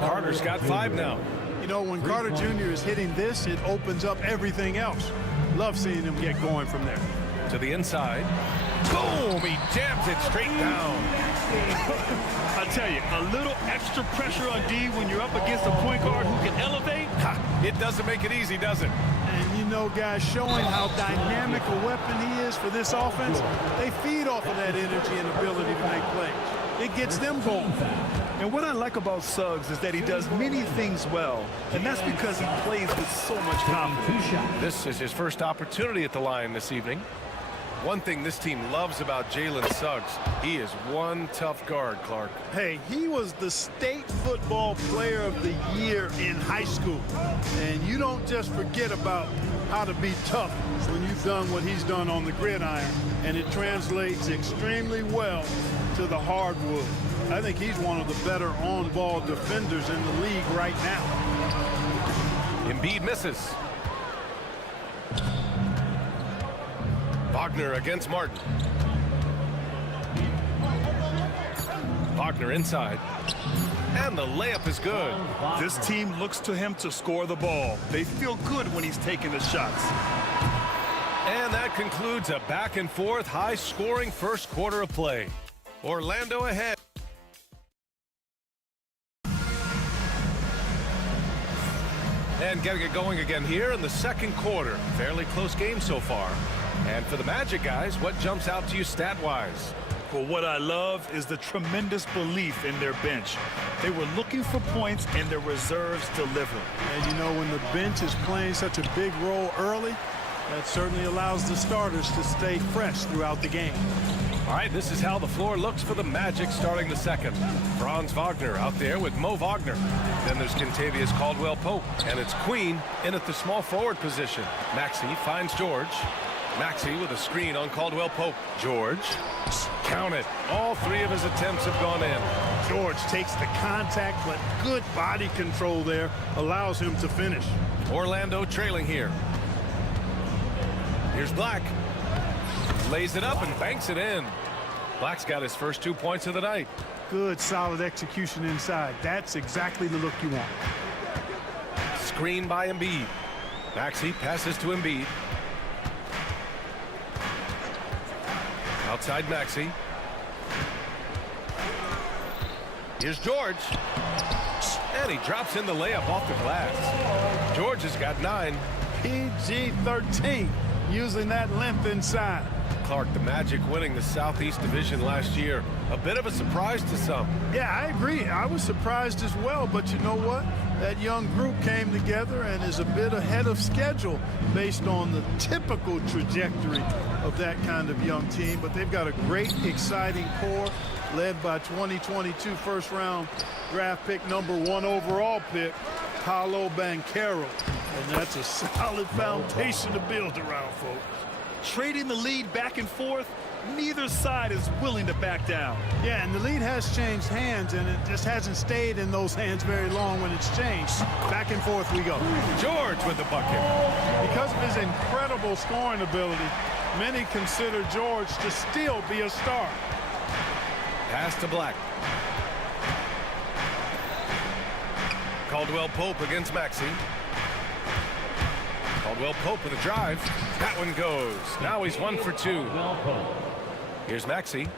Carter's got 5 now. You know, when Carter Jr. is hitting this, it opens up everything else. Love seeing him get going from there. To the inside. Boom! He jams it straight down. I tell you, a little extra pressure on D when you're up against a point guard who can elevate. It doesn't make it easy, does it? And you know, guys, showing how dynamic a weapon he is for this offense, they feed off of that energy and ability to make plays. It gets them going. And what I like about Suggs is that he does many things well, and that's because he plays with so much confidence. This is his first opportunity at the line this evening. One thing this team loves about Jalen Suggs, he is one tough guard, Clark. Hey, he was the state football player of the year in high school. And you don't just forget about how to be tough when you've done what he's done on the gridiron. And it translates extremely well to the hardwood. I think he's one of the better on-ball defenders in the league right now. Embiid misses. Wagner against Martin. Wagner inside. And the layup is good. This team looks to him to score the ball. They feel good when he's taking the shots. And that concludes a back-and-forth, high-scoring first quarter of play. Orlando ahead. And getting it going again here in the second quarter. Fairly close game so far. And for the Magic guys, what jumps out to you stat-wise? Well, what I love is the tremendous belief in their bench. They were looking for points, and their reserves deliver. And you know, when the bench is playing such a big role early, that certainly allows the starters to stay fresh throughout the game. All right, this is how the floor looks for the Magic starting the second. Franz Wagner out there with Mo Wagner. Then there's Kentavious Caldwell-Pope, and it's Queen in at the small forward position. Maxey finds George. Maxey with a screen on Caldwell-Pope. George, count it. All three of his attempts have gone in. George takes the contact, but good body control there allows him to finish. Orlando trailing here. Here's Black. Lays it up and banks it in. Black's got his first 2 points of the night. Good, solid execution inside. That's exactly the look you want. Screen by Embiid. Maxey passes to Embiid. Outside Maxey. Here's George. And he drops in the layup off the glass. George has got 9. PG-13, using that length inside. Clark, the Magic winning the Southeast Division last year. A bit of a surprise to some. Yeah, I agree. I was surprised as well, but you know what? That young group came together and is a bit ahead of schedule based on the typical trajectory of that kind of young team. But they've got a great, exciting core led by 2022 first-round draft pick, #1 overall pick, Paolo Banchero. And that's a solid foundation to build around, folks. Trading the lead back and forth, neither side is willing to back down. Yeah, and the lead has changed hands, and it just hasn't stayed in those hands very long when it's changed. Back and forth we go. George with the bucket. Because of his incredible scoring ability, many consider George to still be a star. Pass to Black. Caldwell-Pope against Maxey. Caldwell-Pope with a drive. That one goes. Now he's 1 for 2. Here's Maxey.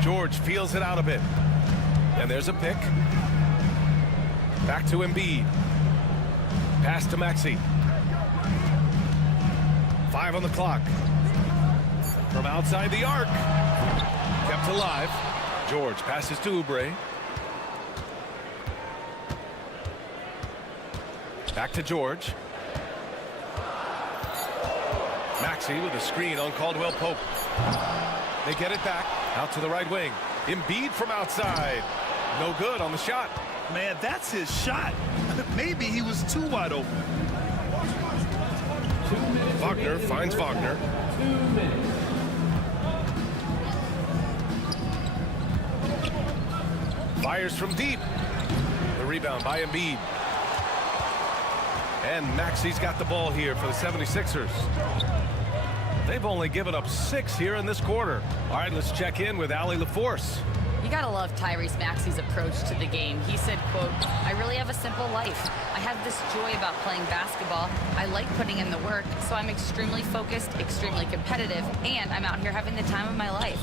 George feels it out a bit. And there's a pick. Back to Embiid. Pass to Maxey. 5 on the clock. From outside the arc. Kept alive. George passes to Oubre. Back to George. Maxey with a screen on Caldwell-Pope. They get it back. Out to the right wing. Embiid from outside. No good on the shot. Man, that's his shot. Maybe he was too wide open. Wagner finds Wagner. 2 minutes. Fires from deep. The rebound by Embiid. And Maxey's got the ball here for the 76ers. They've only given up 6 here in this quarter. All right, let's check in with Allie LaForce. You gotta love Tyrese Maxey's approach to the game. He said, quote, "I really have a simple life. I have this joy about playing basketball. I like putting in the work, so I'm extremely focused, extremely competitive, and I'm out here having the time of my life.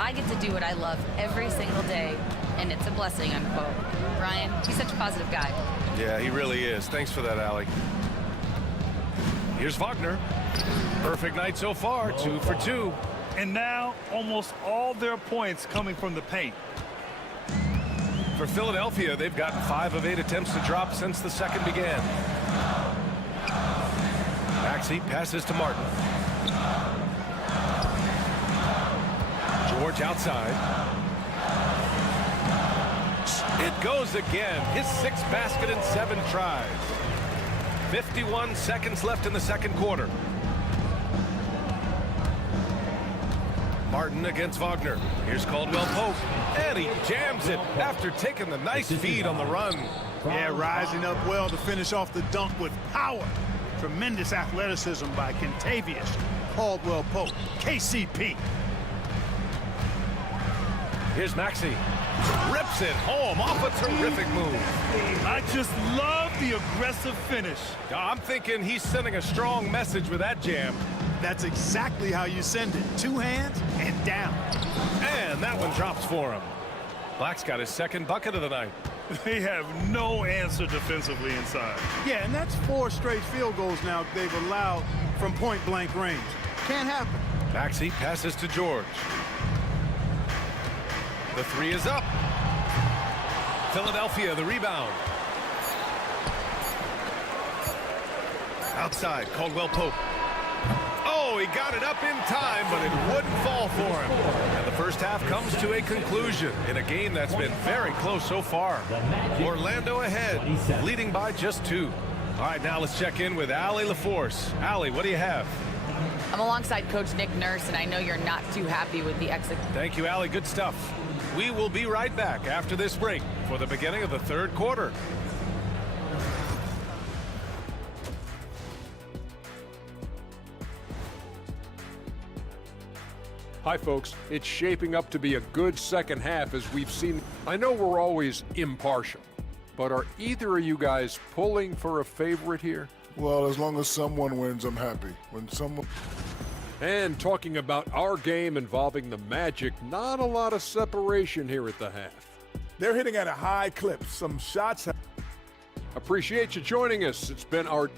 I get to do what I love every single day, and it's a blessing," unquote. Ryan, he's such a positive guy. Yeah, he really is. Thanks for that, Allie. Here's Wagner. Perfect night so far, 2 for 2. And now almost all their points coming from the paint. For Philadelphia, they've gotten 5 of 8 attempts to drop since the second began. Maxey passes to Martin. George outside. It goes again. His 6th basket in 7 tries. 51 seconds left in the second quarter. Martin against Wagner. Here's Caldwell Pope. And he jams it after taking the nice feed on the run. Yeah, rising up well to finish off the dunk with power. Tremendous athleticism by Kentavious Caldwell Pope, KCP. Here's Maxey. Rips it home off a terrific move. I just love the aggressive finish. I'm thinking he's sending a strong message with that jam. That's exactly how you send it. 2 hands and down. And that one drops for him. Black's got his 2nd bucket of the night. They have no answer defensively inside. Yeah, and that's 4 straight field goals now they've allowed from point-blank range. Can't happen. Maxey passes to George. The 3 is up. Philadelphia, the rebound. Outside, Caldwell Pope. Oh, he got it up in time, but it wouldn't fall for him. And the first half comes to a conclusion in a game that's been very close so far. Orlando ahead, leading by just 2. All right, now let's check in with Allie LaForce. Allie, what do you have? I'm alongside Coach Nick Nurse, and I know you're not too happy with the exit. Thank you, Allie. Good stuff. We will be right back after this break for the beginning of the third quarter. Hi, folks. It's shaping up to be a good second half, as we've seen. I know we're always impartial, but are either of you guys pulling for a favorite here? Well, as long as someone wins, I'm happy. When someone... And talking about our game involving the Magic, not a lot of separation here at the half. They're hitting at a high clip. Some shots. Appreciate you joining us. It's been our...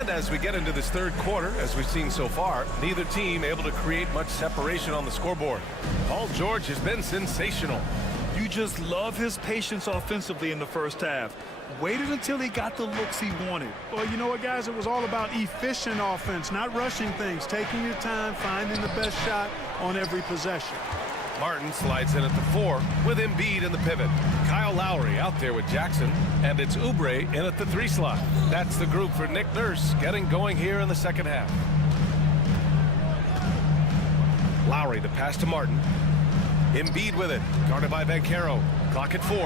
And as we get into this third quarter, as we've seen so far, neither team able to create much separation on the scoreboard. Paul George has been sensational. You just love his patience offensively in the first half. Waited until he got the looks he wanted. Well, you know what, guys? It was all about efficient offense, not rushing things, taking your time, finding the best shot on every possession. Martin slides in at the 4 with Embiid in the pivot. Kyle Lowry out there with Jackson, and it's Oubre in at the 3 slot. That's the group for Nick Nurse getting going here in the second half. Lowry, the pass to Martin. Embiid with it, guarded by Banchero. Clock at 4.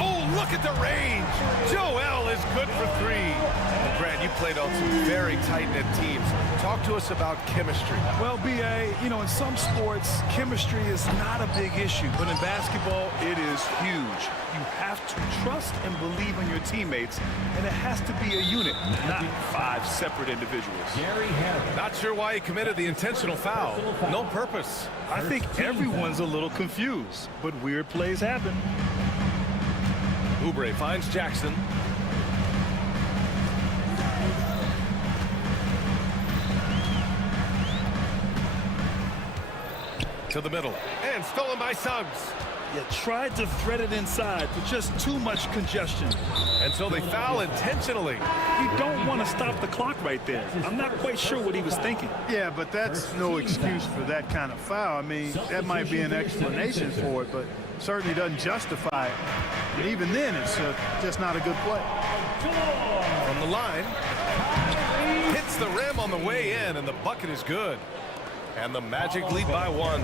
Oh, look at the range. Joel is good for 3. Brad, you played on some very tight-knit teams. Talk to us about chemistry. Well, B.A., you know, in some sports, chemistry is not a big issue. But in basketball, it is huge. You have to trust and believe in your teammates, and it has to be a unit, not 5 separate individuals. Not sure why he committed the intentional foul. No purpose. I think everyone's a little confused, but weird plays happen. Oubre finds Jackson. To the middle. And stolen by Suggs. You tried to thread it inside, but just too much congestion. And so they foul intentionally. You don't want to stop the clock right there. I'm not quite sure what he was thinking. Yeah, but that's no excuse for that kind of foul. I mean, that might be an explanation for it, but certainly doesn't justify it. And even then, it's just not a good play. From the line. Hits the rim on the way in, and the bucket is good. And the Magic lead by 1.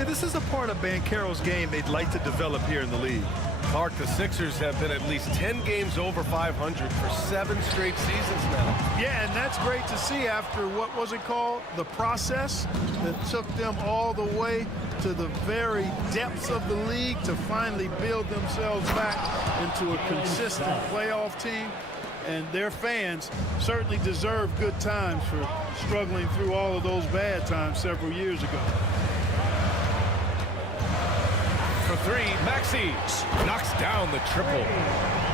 Yeah, this is a part of Banchero's game they'd like to develop here in the league. Clark, the Sixers have been at least 10 games over 500 for 7 straight seasons now. Yeah, and that's great to see after, what was it called? The process that took them all the way to the very depths of the league to finally build themselves back into a consistent playoff team. And their fans certainly deserve good times for struggling through all of those bad times several years ago. For 3, Maxey knocks down the triple.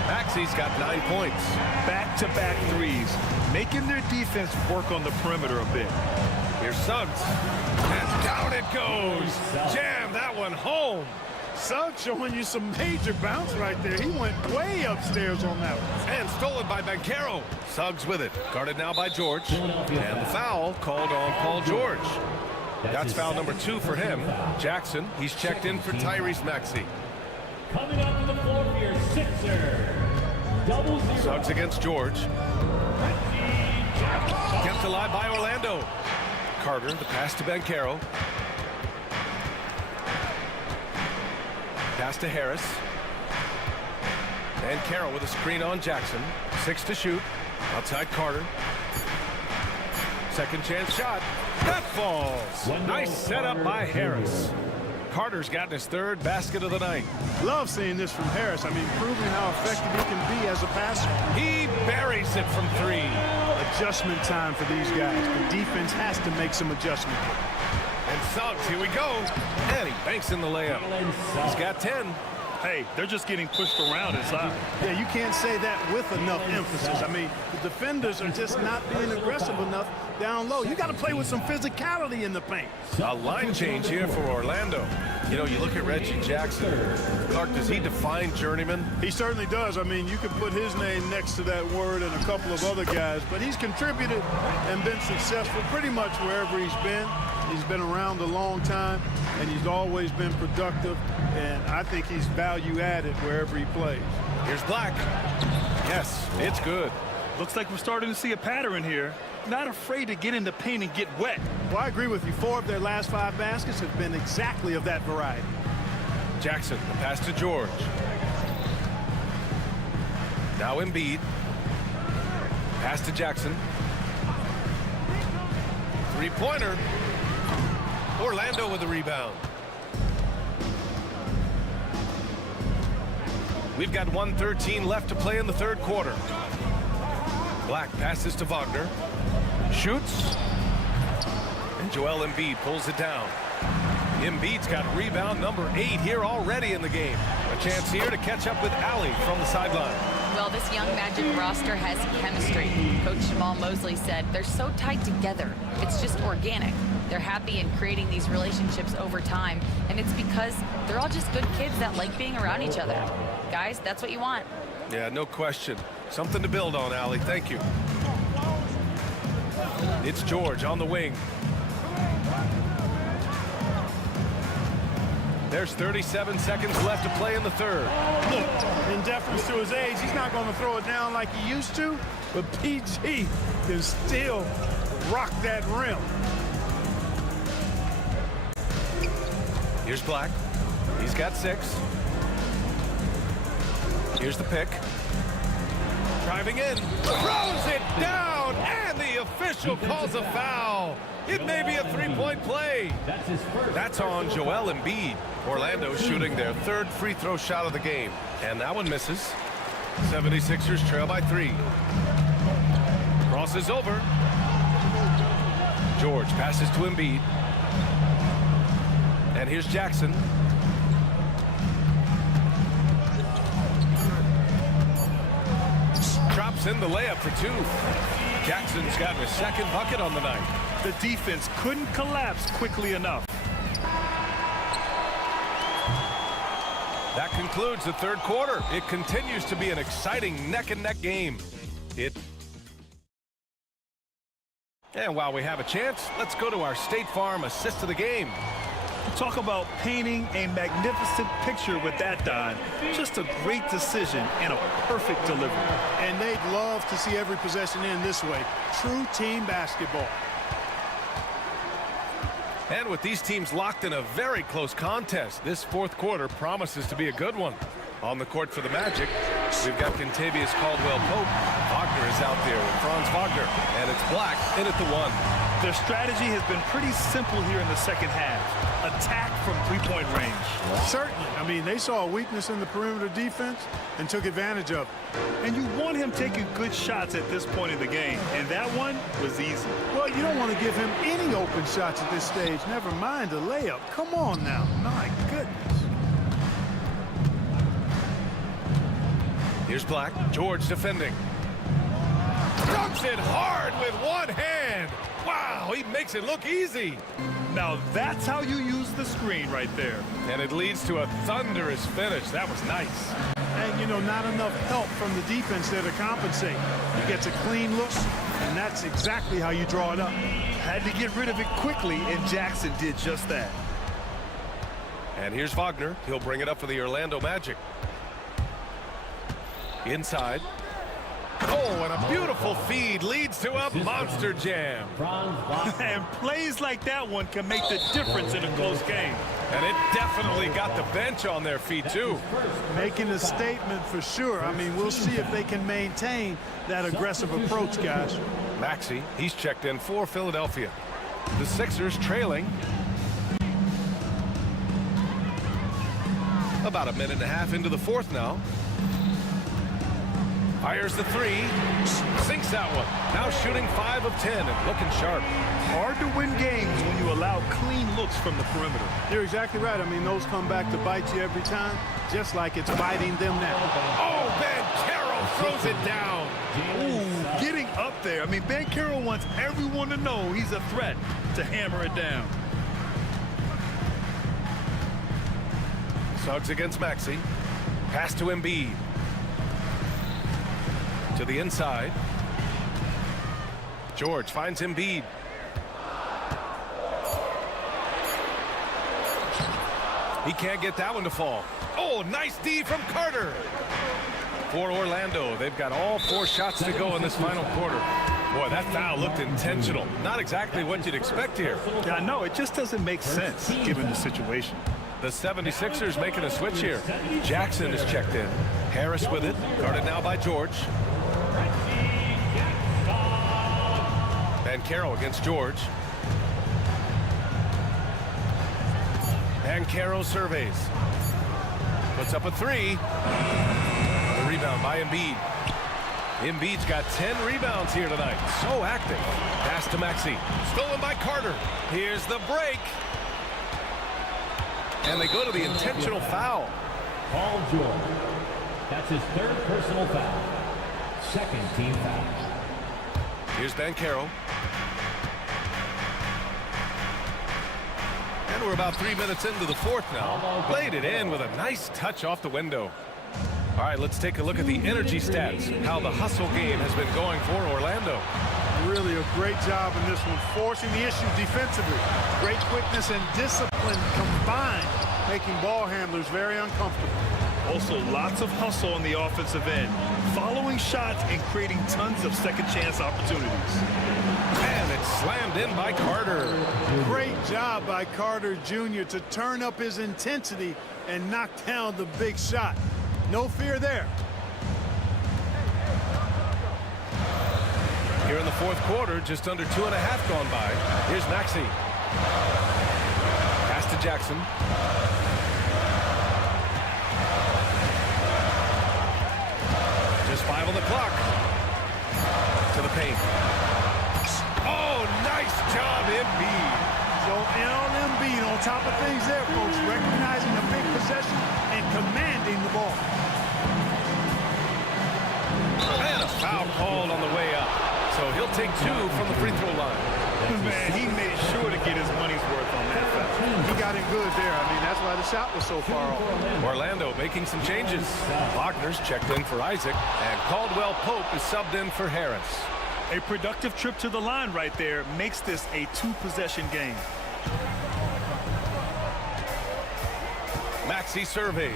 Maxey's got 9 points. Back-to-back threes, making their defense work on the perimeter a bit. Here's Suggs. And down it goes. Jam that one home. Suggs showing you some major bounce right there. He went way upstairs on that one. And stolen by Banchero. Suggs with it. Guarded now by George. And the foul called on Paul George. That's foul number 2 for him. Jackson, he's checked in for Tyrese Maxey. Coming up to the floor for your Sixer. 0-0. Suggs against George. Kept alive by Orlando. Carter, the pass to Banchero. Pass to Harris. And Carroll with a screen on Jackson. 6 to shoot. Outside Carter. Second chance shot. That falls. Nice setup by Harris. Carter's gotten his 3rd basket of the night. Love seeing this from Harris. I mean, proving how effective he can be as a passer. He buries it from 3. Adjustment time for these guys. The defense has to make some adjustment. And Suggs, here we go. And he banks in the layup. He's got 10. Hey, they're just getting pushed around inside. Yeah, you can't say that with enough emphasis. I mean, the defenders are just not being aggressive enough down low. You got to play with some physicality in the paint. A line change here for Orlando. You know, you look at Reggie Jackson. Clark, does he define journeyman? He certainly does. I mean, you could put his name next to that word and a couple of other guys, but he's contributed and been successful pretty much wherever he's been. He's been around a long time, and he's always been productive, and I think he's value added wherever he plays. Here's Black. Yes, it's good. Looks like we're starting to see a pattern here. Not afraid to get in the paint and get wet. Well, I agree with you. 4 of their last 5 baskets have been exactly of that variety. Jackson, the pass to George. Now Embiid. Pass to Jackson. 3-pointer. Orlando with the rebound. We've got 1:13 left to play in the 3rd quarter. Black passes to Wagner. Shoots. And Joel Embiid pulls it down. Embiid's got rebound number 8 here already in the game. A chance here to catch up with Allie from the sideline. Well, this young Magic roster has chemistry. Coach Jamal Mosley said they're so tied together. It's just organic. They're happy in creating these relationships over time, and it's because they're all just good kids that like being around each other. Guys, that's what you want. Yeah, no question. Something to build on, Allie. Thank you. It's George on the wing. There's 37 seconds left to play in the 3rd. Look, in deference to his age, he's not going to throw it down like he used to, but PG can still rock that rim. Here's Black. He's got 6. Here's the pick. Driving in. Throws it down. And the official calls a foul. It may be a 3-point play. That's on Joel Embiid. Orlando shooting their 3rd free throw shot of the game. And that one misses. 76ers trail by 3. Crosses over. George passes to Embiid. And here's Jackson. Drops in the layup for 2. Jackson's gotten his 2nd bucket on the night. The defense couldn't collapse quickly enough. That concludes the 3rd quarter. It continues to be an exciting neck-and-neck game. And while we have a chance, let's go to our State Farm assist of the game. Talk about painting a magnificent picture with that, Don. Just a great decision and a perfect delivery. And they'd love to see every possession end this way. True team basketball. And with these teams locked in a very close contest, this fourth quarter promises to be a good one. On the court for the Magic, we've got Kentavious Caldwell-Pope. Wagner is out there with Franz Wagner, and it's Black in at the one. Their strategy has been pretty simple here in the second half. Attack from three-point range. Certainly. I mean, they saw a weakness in the perimeter defense and took advantage of it. And you want him taking good shots at this point in the game, and that one was easy. Well, you don't want to give him any open shots at this stage, never mind a layup. Come on now. My goodness. Here's Black. George defending. Dunks it hard with one hand. Wow, he makes it look easy. Now that's how you use the screen right there. And it leads to a thunderous finish. That was nice. And, you know, not enough help from the defense there to compensate. He gets a clean look, and that's exactly how you draw it up. Had to get rid of it quickly, and Jackson did just that. And here's Wagner. He'll bring it up for the Orlando Magic. Inside. Oh, and a beautiful feed leads to a monster jam. And plays like that one can make the difference in a close game. And it definitely got the bench on their feet, too. Making a statement for sure. I mean, we'll see if they can maintain that aggressive approach, guys. Maxey, he's checked in for Philadelphia. The Sixers trailing. About a minute and a half into the fourth now. Fires the three, sinks that one. Now shooting 5 of 10 and looking sharp. Hard to win games when you allow clean looks from the perimeter. You're exactly right. I mean, those come back to bite you every time, just like it's biting them now. Oh, Banchero throws it down. Ooh, getting up there. I mean, Banchero wants everyone to know he's a threat to hammer it down. Suggs against Maxey. Pass to Embiid. To the inside. George finds Embiid. He can't get that one to fall. Oh, nice D from Carter. For Orlando, they've got all 4 shots to go in this final quarter. Boy, that foul looked intentional. Not exactly what you'd expect here. Yeah, no, it just doesn't make sense given the situation. The 76ers making a switch here. Jackson is checked in. Harris with it. Guarded now by George. Banchero against George. Banchero surveys. Puts up a 3. The rebound by Embiid. Embiid's got 10 rebounds here tonight. So active. Pass to Maxey. Stolen by Carter. Here's the break. And they go to the intentional foul. Paul George. That's his 3rd personal foul. 2nd team foul. Here's Banchero. And we're about 3 minutes into the fourth now. Played it in with a nice touch off the window. All right, let's take a look at the energy stats. How the hustle game has been going for Orlando. Really a great job in this one, forcing the issue defensively. Great quickness and discipline combined, making ball handlers very uncomfortable. Also, lots of hustle on the offensive end, following shots and creating tons of second chance opportunities. And it's slammed in by Carter. Great job by Carter Jr. to turn up his intensity and knock down the big shot. No fear there. Here in the fourth quarter, just under 2.5 gone by. Here's Maxey. Pass to Jackson. Just 5 on the clock. To the paint. Oh, nice job, Embiid. So, Embiid on top of things there, folks, recognizing a big possession and commanding the ball. And a foul called on the way up. So he'll take 2 from the free throw line. Man, he made sure to get his money's worth on that foul. He got in good there. I mean, that's why the shot was so far off. Orlando making some changes. Wagner's checked in for Isaac, and Caldwell-Pope is subbed in for Harris. A productive trip to the line right there makes this a 2-possession game. Maxey surveys.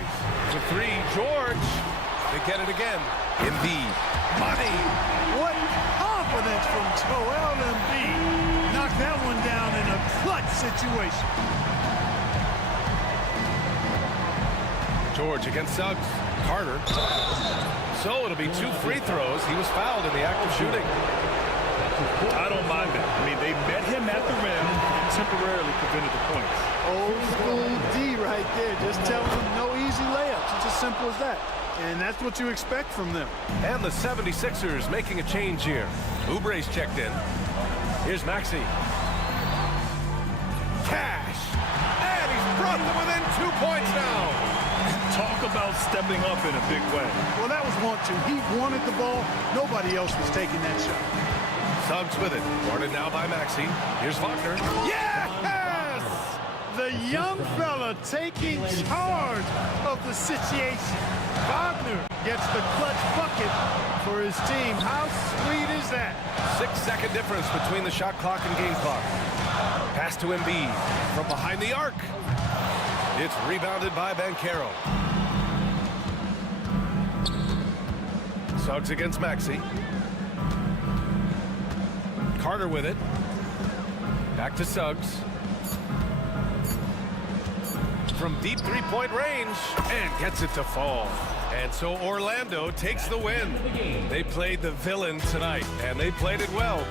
The 3, George. They get it again. Embiid. Money. What confidence from Joel Embiid. Knocked that one down in a clutch situation. George against Suggs. Carter. So it'll be 2 free throws. He was fouled in the act of shooting. I don't mind that. I mean, they met him at the rim and temporarily prevented the points. Old school D right there, just telling them no easy layups. It's as simple as that. And that's what you expect from them. And the 76ers making a change here. Oubre's checked in. Here's Maxey. Cash. And he's brought them within 2 points now. Talk about stepping up in a big way. Well, that was want to. He wanted the ball. Nobody else was taking that shot. Suggs with it. Guarded now by Maxey. Here's Wagner. Yes! The young fella taking charge of the situation. Wagner gets the clutch bucket for his team. How sweet is that? 6-second difference between the shot clock and game clock. Pass to Embiid from behind the arc. It's rebounded by Banchero. Suggs against Maxey. Carter with it. Back to Suggs. From deep three-point range and gets it to fall. And so Orlando takes the win. They played the villain tonight, and they played it well.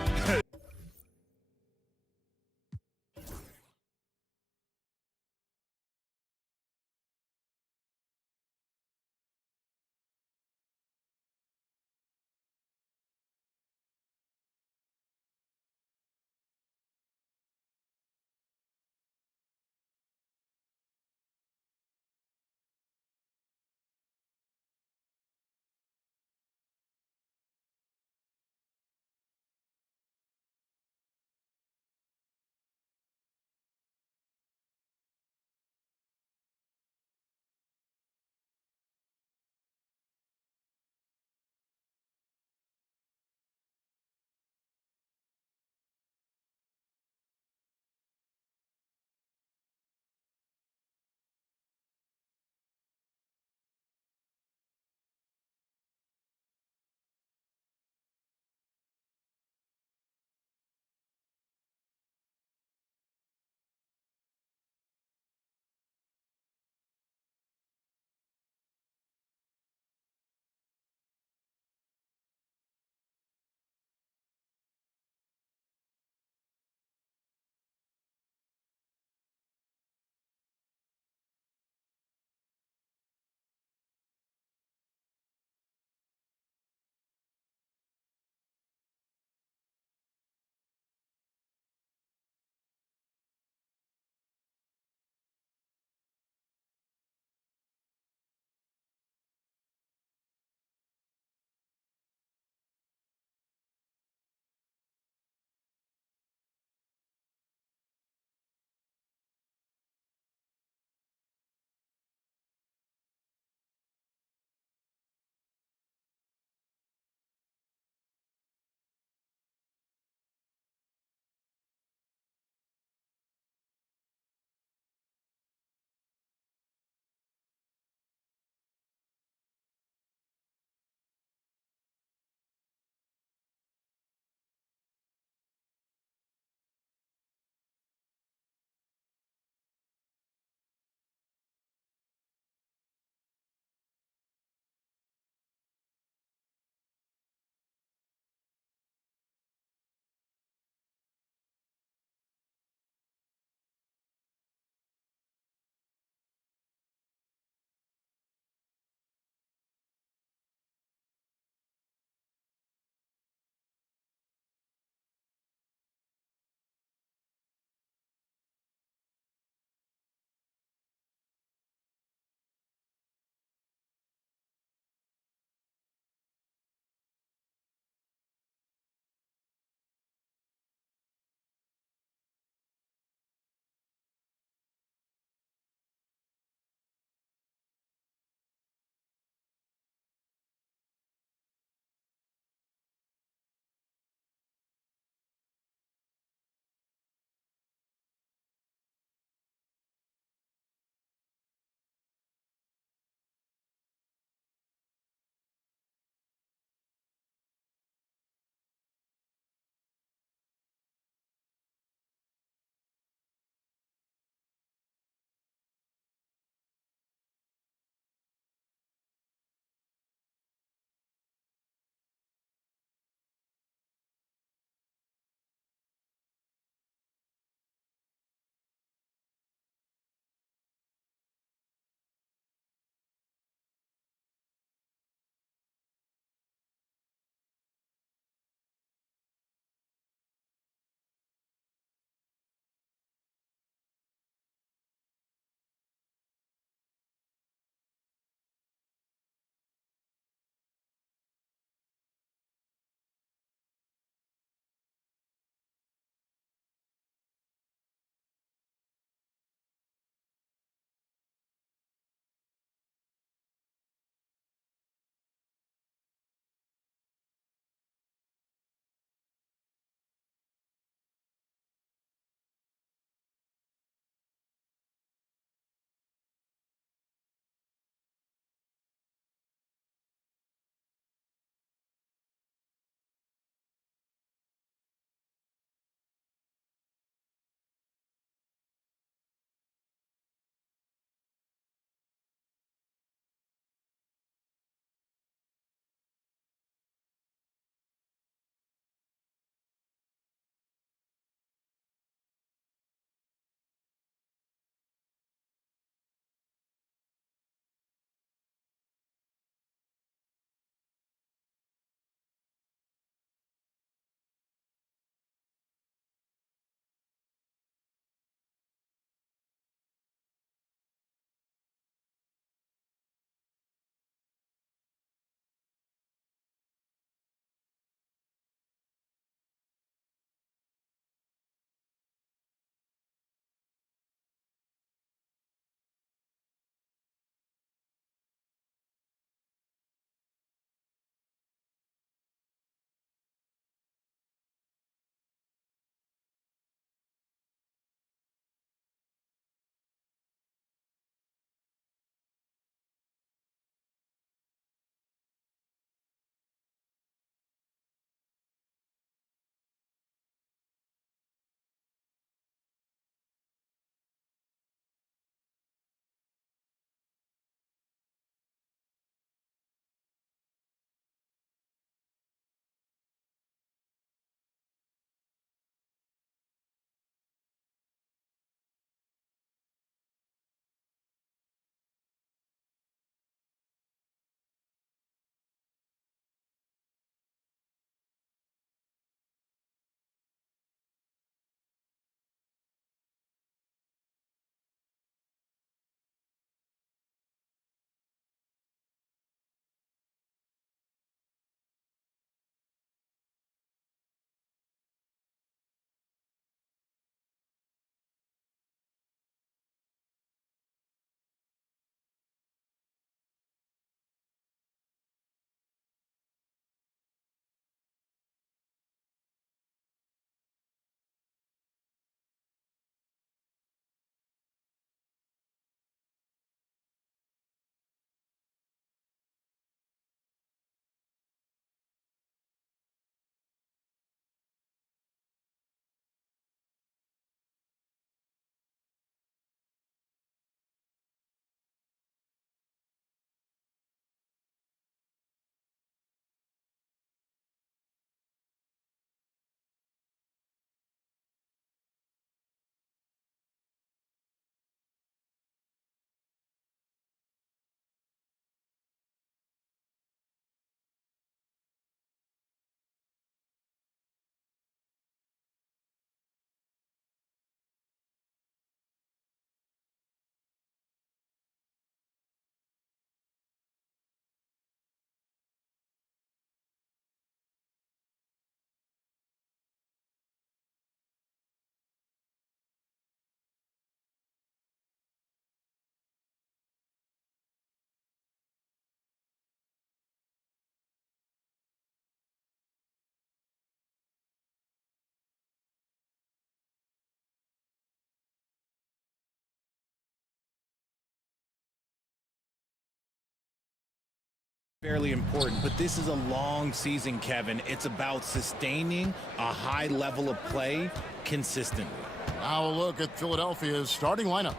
Fairly important, but this is a long season, Kevin. It's about sustaining a high level of play consistently. Now a look at Philadelphia's starting lineup.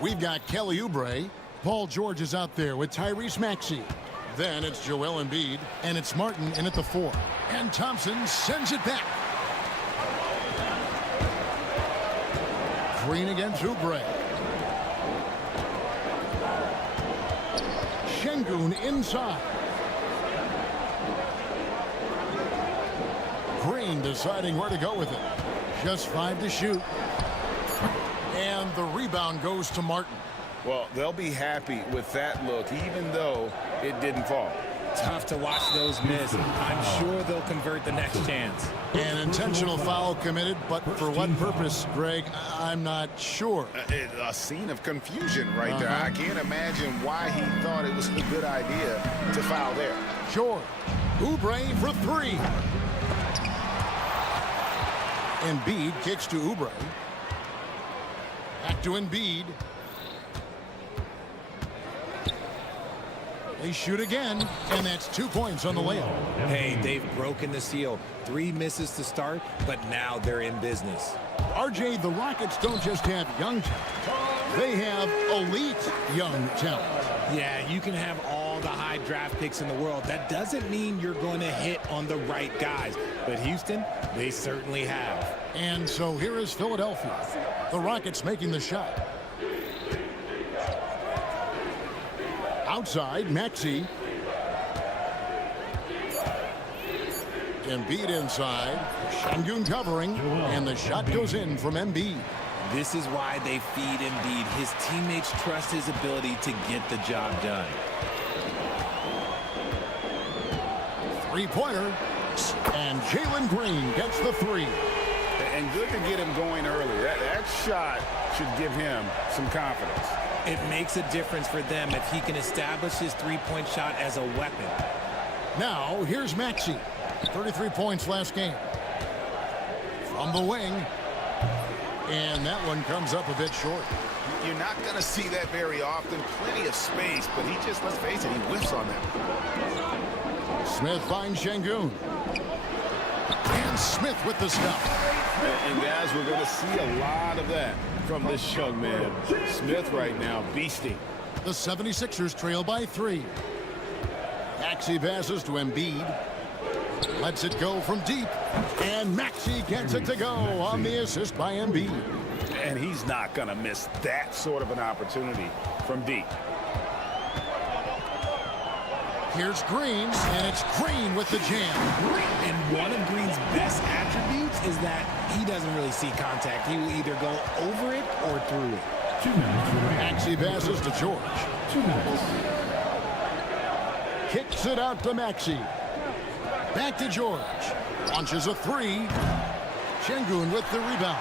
We've got Kelly Oubre. Paul George is out there with Tyrese Maxey. Then it's Joel Embiid, and it's Martin in at the 4. And Thompson sends it back. Green against Oubre. Şengün inside. Green deciding where to go with it. Just 5 to shoot. And the rebound goes to Martin. Well, they'll be happy with that look, even though it didn't fall. Tough to watch those miss. I'm sure they'll convert the next chance. An intentional foul committed, but for what purpose, Greg? I'm not sure. A scene of confusion right there. I can't imagine why he thought it was a good idea to foul there. Sure. Oubre for 3. Embiid kicks to Oubre. Back to Embiid. They shoot again, and that's 2 points on the layup. Hey, they've broken the seal. 3 misses to start, but now they're in business. RJ, the Rockets don't just have young talent. They have elite young talent. Yeah, you can have all the high draft picks in the world. That doesn't mean you're going to hit on the right guys. But Houston, they certainly have. And so here is Philadelphia. The Rockets making the shot. Outside, Maxey. Embiid inside. Şengün covering. And the shot goes in from Embiid. This is why they feed Embiid. His teammates trust his ability to get the job done. Three-pointer. And Jalen Green gets the 3. And good to get him going early. That shot should give him some confidence. It makes a difference for them if he can establish his three-point shot as a weapon. Now, here's Maxey. 33 points last game. From the wing. And that one comes up a bit short. You're not going to see that very often. Plenty of space, but he just, let's face it, he whiffs on that. Smith finds Şengün. And Smith with the stop. And guys, we're going to see a lot of that from this young man. Smith right now, beasting. The 76ers trail by 3. Maxey passes to Embiid. Lets it go from deep. And Maxey gets it to go on the assist by Embiid. And he's not going to miss that sort of an opportunity from deep. Here's Green, and it's Green with the jam. And one of Green's best attributes is that he doesn't really see contact. He will either go over it or through it. 2 minutes. Maxey passes to George. 2 minutes. Kicks it out to Maxey. Back to George. Launches a 3. Şengün with the rebound.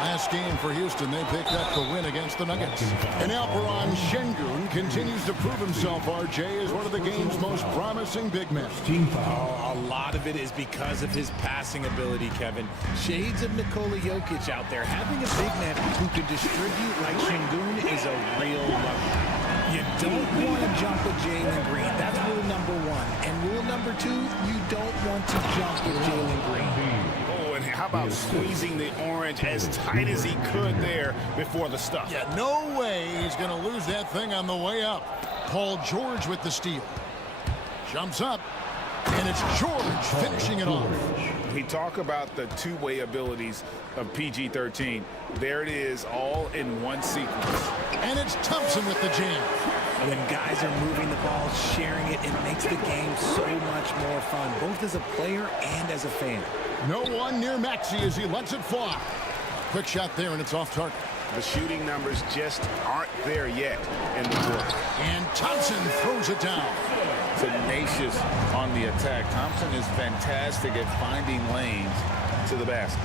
Last game for Houston, they picked up the win against the Nuggets. And Alperen Şengün continues to prove himself, RJ, as one of the game's most promising big men. Oh, a lot of it is because of his passing ability, Kevin. Shades of Nikola Jokic out there. Having a big man who can distribute like Şengün is a real luxury. You don't want to jump with Jalen Green. That's rule number 1. And rule number 2, you don't want to jump with Jalen Green. Oh, and how about squeezing the orange as tight as he could there before the stuff? Yeah, no way he's going to lose that thing on the way up. Paul George with the steal. Jumps up, and it's George finishing it off. We talk about the two-way abilities of PG-13. There it is, all in one sequence. And it's Thompson with the jam. When guys are moving the ball, sharing it, it makes the game so much more fun, both as a player and as a fan. No one near Maxey as he lets it fly. Quick shot there, and it's off target. The shooting numbers just aren't there yet in the quarter. And Thompson throws it down. Tenacious on the attack. Thompson is fantastic at finding lanes to the basket.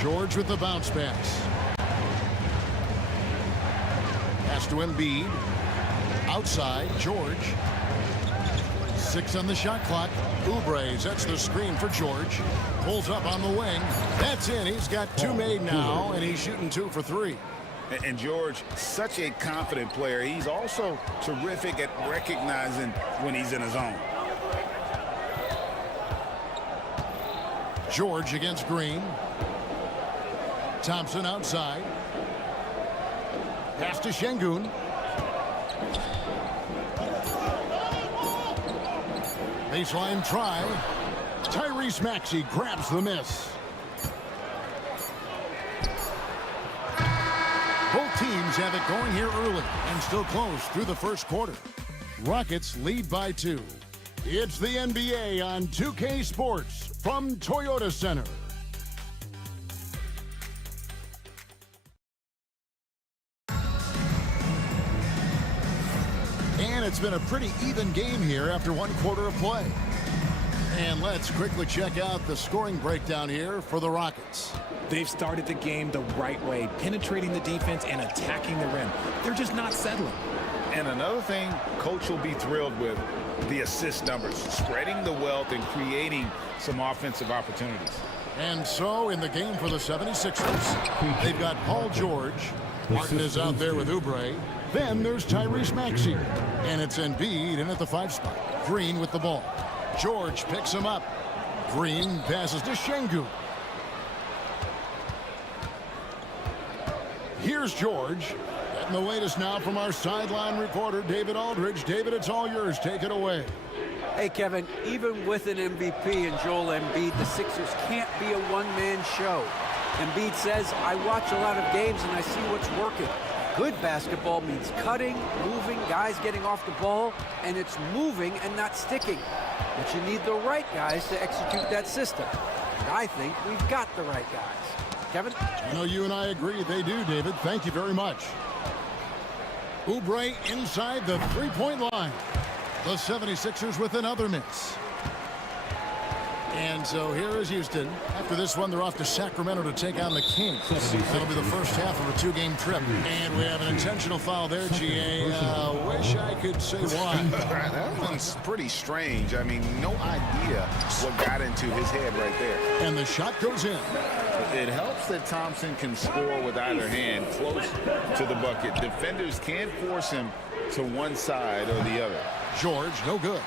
George with the bounce pass. Pass to Embiid. Outside, George. 6 on the shot clock. Oubre sets the screen for George. Pulls up on the wing. That's in. He's got 2 made now, and he's shooting 2 for 3. And George, such a confident player. He's also terrific at recognizing when he's in his zone. George against Green. Thompson outside. Pass to Şengün. Baseline try. Tyrese Maxey grabs the miss. Both teams have it going here early and still close through the first quarter. Rockets lead by 2. It's the NBA on 2K Sports from Toyota Center. And it's been a pretty even game here after 1 quarter of play. And let's quickly check out the scoring breakdown here for the Rockets. They've started the game the right way, penetrating the defense and attacking the rim. They're just not settling. And another thing Coach will be thrilled with, the assist numbers, spreading the wealth and creating some offensive opportunities. And so in the game for the 76ers, they've got Paul George. Martin is out there with Oubre. Then there's Tyrese Maxey. And it's Embiid in at the 5 spot. Green with the ball. George picks him up. Green passes to Şengün. Here's George. Getting the latest now from our sideline reporter, David Aldridge. David, it's all yours. Take it away. Hey, Kevin, even with an MVP and Joel Embiid, the Sixers can't be a one-man show. Embiid says, I watch a lot of games and I see what's working. Good basketball means cutting, moving, guys getting off the ball, and it's moving and not sticking. But you need the right guys to execute that system. And I think we've got the right guys. Kevin? I know you and I agree they do, David. Thank you very much. Oubre inside the three-point line. The 76ers with another miss. And so here is Houston. After this one, they're off to Sacramento to take on the Kings. That'll be the first half of a 2-game trip. And we have an intentional foul there, GA. Wish I could say why. That one's pretty strange. I mean, no idea what got into his head right there. And the shot goes in. It helps that Thompson can score with either hand close to the bucket. Defenders can't force him to one side or the other. George, no good.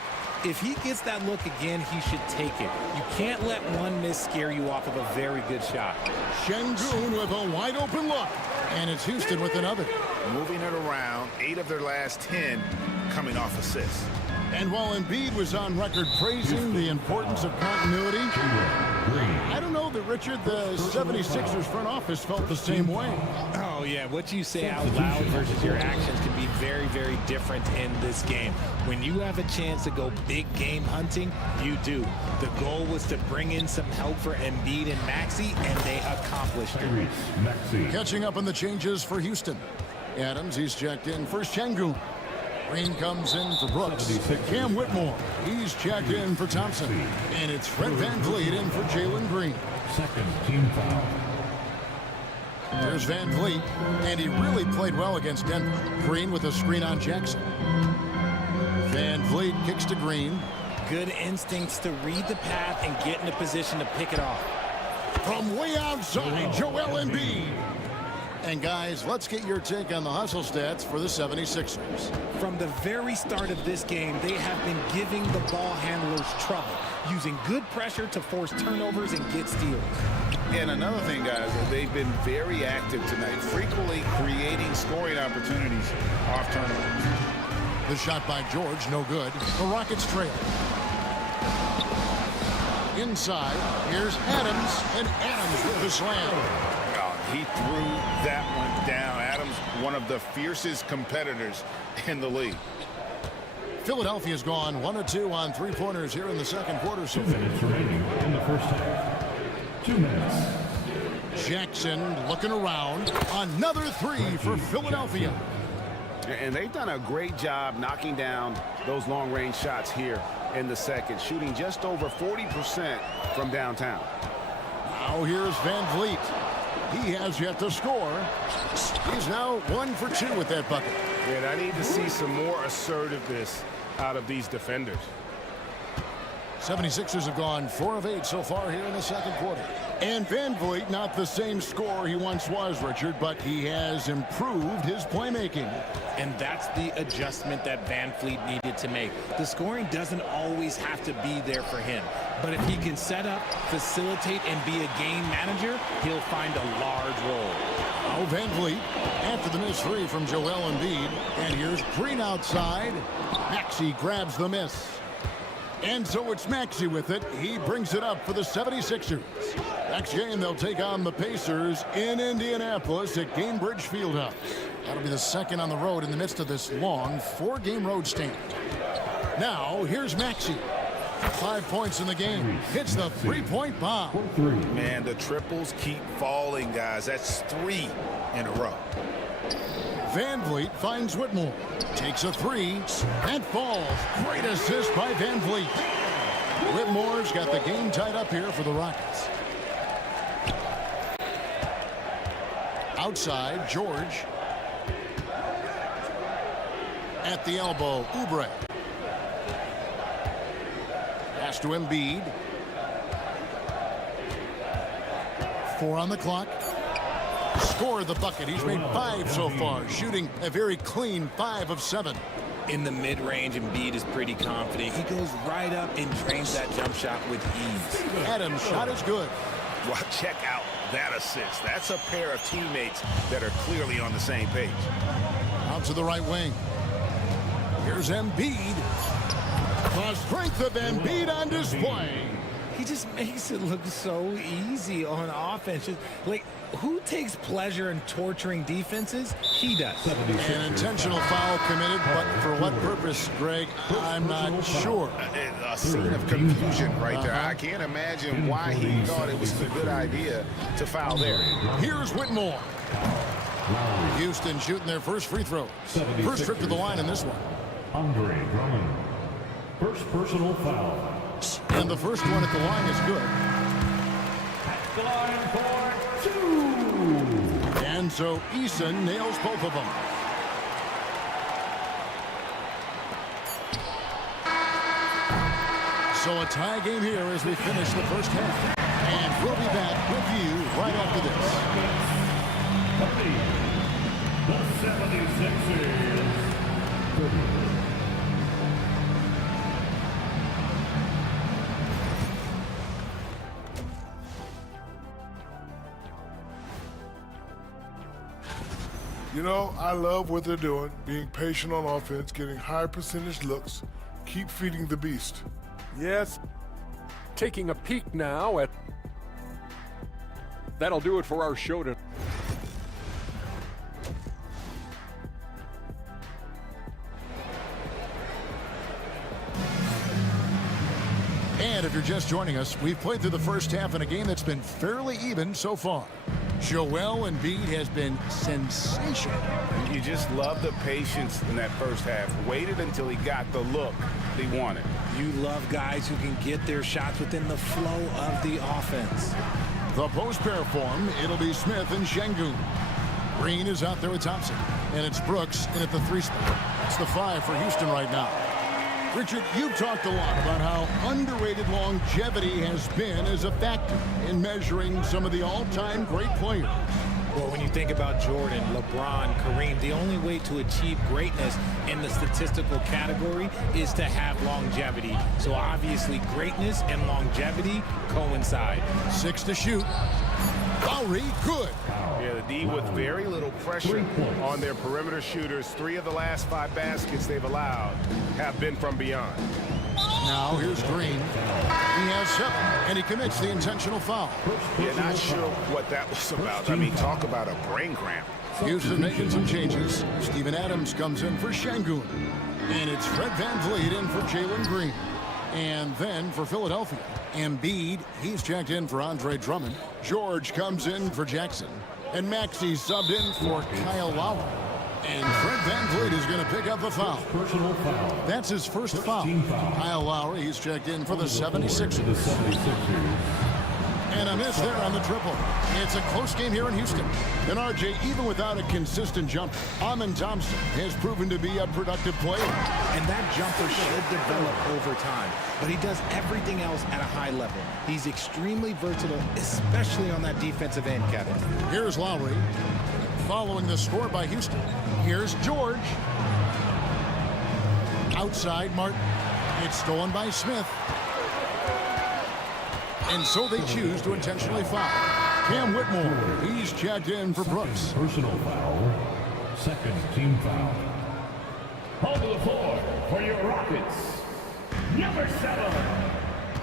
If he gets that look again, he should take it. You can't let one miss scare you off of a very good shot. Şengün with a wide open look. And it's Houston with another. Moving it around, 8 of their last 10 coming off assists. And while Embiid was on record praising the importance of continuity, I don't know that, Richard, the 76ers front office felt the same way. Oh, yeah. What you say out loud versus your actions can be very, very different in this game. When you have a chance to go big game hunting, you do. The goal was to bring in some help for Embiid and Maxey, and they accomplished it. Catching up on the changes for Houston. Adams, he's checked in for Şengün. Green comes in for Brooks. Cam Whitmore, he's checked in for Thompson. And it's Fred VanVleet in for Jalen Green. Second team foul. There's VanVleet, and he really played well against Denver. Green with a screen on Jackson. VanVleet kicks to Green. Good instincts to read the path and get in a position to pick it off. From way outside, Joel Embiid. And guys, let's get your take on the hustle stats for the 76ers. From the very start of this game, they have been giving the ball handlers trouble, using good pressure to force turnovers and get steals. And another thing, guys, they've been very active tonight, frequently creating scoring opportunities off turnovers. The shot by George, no good. The Rockets trail. Inside, here's Adams, and Adams with the slam. He threw that one down. Adams, one of the fiercest competitors in the league. Philadelphia's gone 1 of 2 on three-pointers here in the second quarter. So 2 minutes remaining in the first half. 2 minutes. Jackson looking around. Another three for Philadelphia. And they've done a great job knocking down those long-range shots here in the second, shooting just over 40% from downtown. Now here's VanVleet. He has yet to score. He's now 1 for 2 with that bucket. And I need to see some more assertiveness out of these defenders. 76ers have gone 4 of 8 so far here in the second quarter. And Van Vliet, not the same scorer he once was, Richard, but he has improved his playmaking. And that's the adjustment that Van Vliet needed to make. The scoring doesn't always have to be there for him. But if he can set up, facilitate, and be a game manager, he'll find a large role. Oh, Van Vliet after the miss three from Joel Embiid. And here's Green outside. Maxey grabs the miss. And so it's Maxey with it. He brings it up for the 76ers. Next game, they'll take on the Pacers in Indianapolis at Gainbridge Fieldhouse. That'll be the second on the road in the midst of this long 4-game road stand. Now, here's Maxey. 5 points in the game. Hits the three-point bomb. Man, the triples keep falling, guys. That's 3 in a row. Van Vliet finds Whitmore. Takes a three and falls. Great assist by Van Vliet. Whitmore's got the game tied up here for the Rockets. Outside, George. At the elbow, Oubre. Pass to Embiid. 4 on the clock. Score the bucket. He's made 5 so far, shooting a very clean 5 of 7. In the mid-range, Embiid is pretty confident. He goes right up and drains that jump shot with ease. Adams' shot is good. Well, check out that assist. That's a pair of teammates that are clearly on the same page. Out to the right wing. Here's Embiid. The strength of Embiid on display. He just makes it look so easy on offense. Like, who takes pleasure in torturing defenses? He does. An intentional foul committed, but for what purpose, Greg? I'm not sure. A scene of confusion right there. I can't imagine why he thought it was a good idea to foul there. Here's Whitmore. Houston shooting their first free throw. First trip to the line in this one. Andre Drummond. First personal foul. And the first one at the line is good. At the line for 2. And so Eason nails both of them. So a tie game here as we finish the first half. And we'll be back with you right after The 76ers. You know, I love what they're doing, being patient on offense, getting high percentage looks, keep feeding the beast. Yes. Taking a peek now at... That'll do it for our show tonight. And if you're just joining us, we've played through the first half in a game that's been fairly even so far. Joel Embiid has been sensational. You just love the patience in that first half. Waited until he got the look he wanted. You love guys who can get their shots within the flow of the offense. The post pair form, it'll be Smith and Şengün. Green is out there with Thompson. And it's Brooks in at the 3 spot. It's the 5 for Houston right now. Richard, you've talked a lot about how underrated longevity has been as a factor in measuring some of the all-time great players. Well, when you think about Jordan, LeBron, Kareem, the only way to achieve greatness in the statistical category is to have longevity. So obviously greatness and longevity coincide. 6 to shoot. Lowry, good. Yeah, the D with very little pressure on their perimeter shooters. 3 of the last 5 baskets they've allowed have been from beyond. Now here's Green. He has 7, and he commits the intentional foul. Yeah, not sure what that was about. I mean, talk about a brain cramp. Houston making some changes. Steven Adams comes in for Şengün. And it's Fred VanVleet in for Jalen Green. And then for Philadelphia, Embiid, he's checked in for Andre Drummond. George comes in for Jackson. And Maxey subbed in for Kyle Lowry. And Fred VanVleet is going to pick up the foul. Personal foul. That's his first foul. Kyle Lowry, he's checked in for the 76ers. And a miss there on the triple. It's a close game here in Houston. And RJ, even without a consistent jumper, Thompson has proven to be a productive player. And that jumper should develop over time. But he does everything else at a high level. He's extremely versatile, especially on that defensive end, Kevin. Here's Lowry. Following the score by Houston. Here's George. Outside Martin. It's stolen by Smith. And so they choose to intentionally foul. Cam Whitmore, he's checked in for Brooks. Personal foul. Second team foul. On the floor for your Rockets, number 7.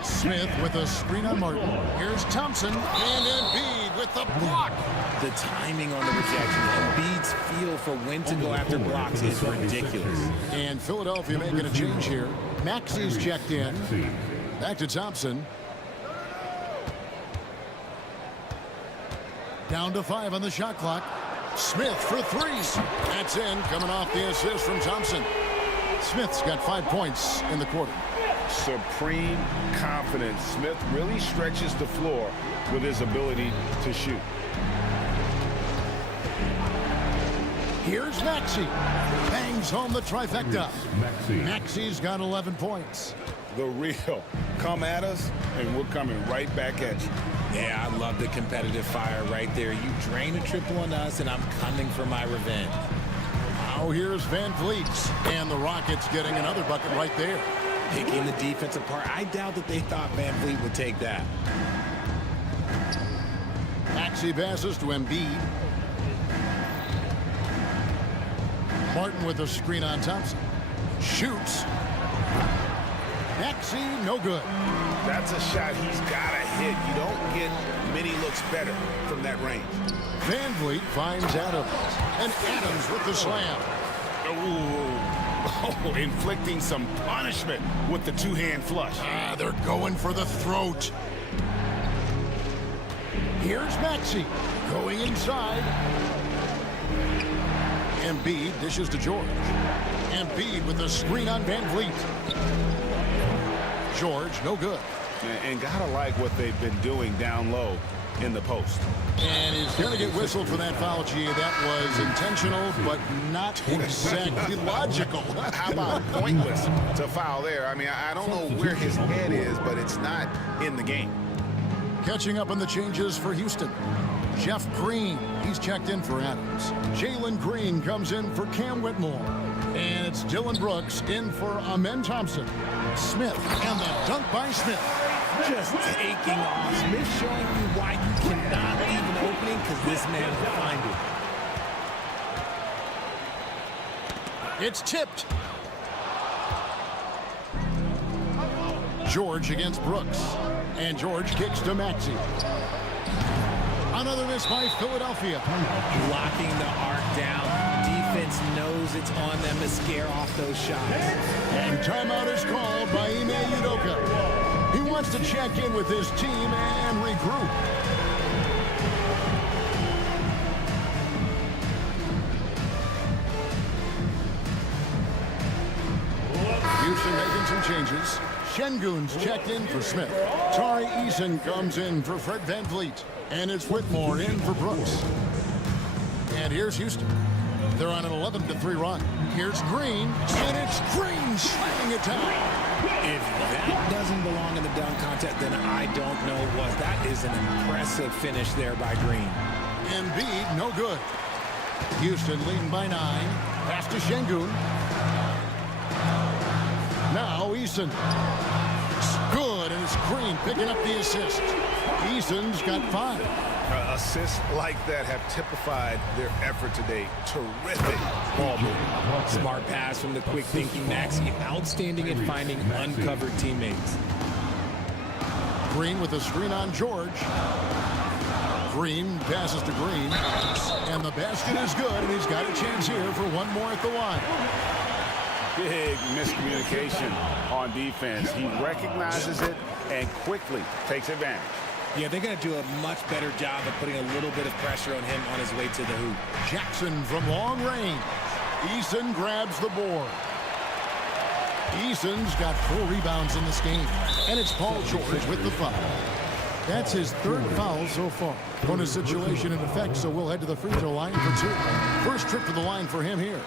Smith with a screen on Martin. Here's Thompson and Embiid with the block. The timing on the rejection, Embiid's feel for when to go after blocks is ridiculous. And Philadelphia making a change here. Maxi's checked in. Back to Thompson. Down to 5 on the shot clock. Smith for 3. That's in, coming off the assist from Thompson. Smith's got 5 points in the quarter. Supreme confidence. Smith really stretches the floor with his ability to shoot. Here's Maxey. Bangs home the trifecta. Maxi's got 11 points. The real. Come at us, and we're coming right back at you. Yeah, I love the competitive fire right there. You drain a triple on us, and I'm coming for my revenge. Now here's Van Vliet. And the Rockets getting another bucket right there. Picking the defense apart. I doubt that they thought Van Vliet would take that. Maxey passes to Embiid. Martin with a screen on Thompson. Shoots. Maxey, no good. That's a shot he's got to hit. You don't get many looks better from that range. Van Vliet finds Adams. And Adams with the slam. Oh, inflicting some punishment with the two-hand flush. They're going for the throat. Here's Maxey going inside. Embiid dishes to George. Embiid with the screen on Van Vliet. George, no good. And gotta like what they've been doing down low in the post. And he's going to get whistled for that foul, G. That was intentional, but not exactly logical. How about pointless to foul there? I mean, I don't know where his head is, but it's not in the game. Catching up on the changes for Houston. Jeff Green, he's checked in for Adams. Jalen Green comes in for Cam Whitmore. And it's Dylan Brooks in for Thompson. Smith, and the dunk by Smith. Just taking off. Smith showing you why you cannot leave an opening, because this man will find it. It's tipped. George against Brooks. And George kicks to Maxey. Another miss by Philadelphia. Blocking the arc down. Defense knows it's on them to scare off those shots. And timeout is called by Ime Udoka. He wants to check in with his team and regroup. Houston making some changes. Şengün's checked in for Smith. Tari Eason comes in for Fred Van Vliet. And it's Whitmore in for Brooks. And here's Houston. They're on an 11-3 run. Here's Green, and it's Green slamming it down. If that doesn't belong in the dunk contest, then I don't know what. That is an impressive finish there by Green. Embiid, no good. Houston leading by 9. Pass to Şengün. Now Eason. Good, and it's Green picking up the assist. Eason's got 5. Assists like that have typified their effort today. Terrific ball movement. Smart pass from the quick-thinking Maxey. Outstanding at finding uncovered teammates. Green with a screen on George. Green passes to Green. And the basket is good, and he's got a chance here for one more at the line. Big miscommunication on defense. He recognizes it and quickly takes advantage. Yeah, they're going to do a much better job of putting a little bit of pressure on him on his way to the hoop. Jackson from long range. Eason grabs the board. Eason's got 4 rebounds in this game. And it's Paul George with the foul. That's his third foul so far. Bonus situation in effect, so we'll head to the free throw line for two. First trip to the line for him here.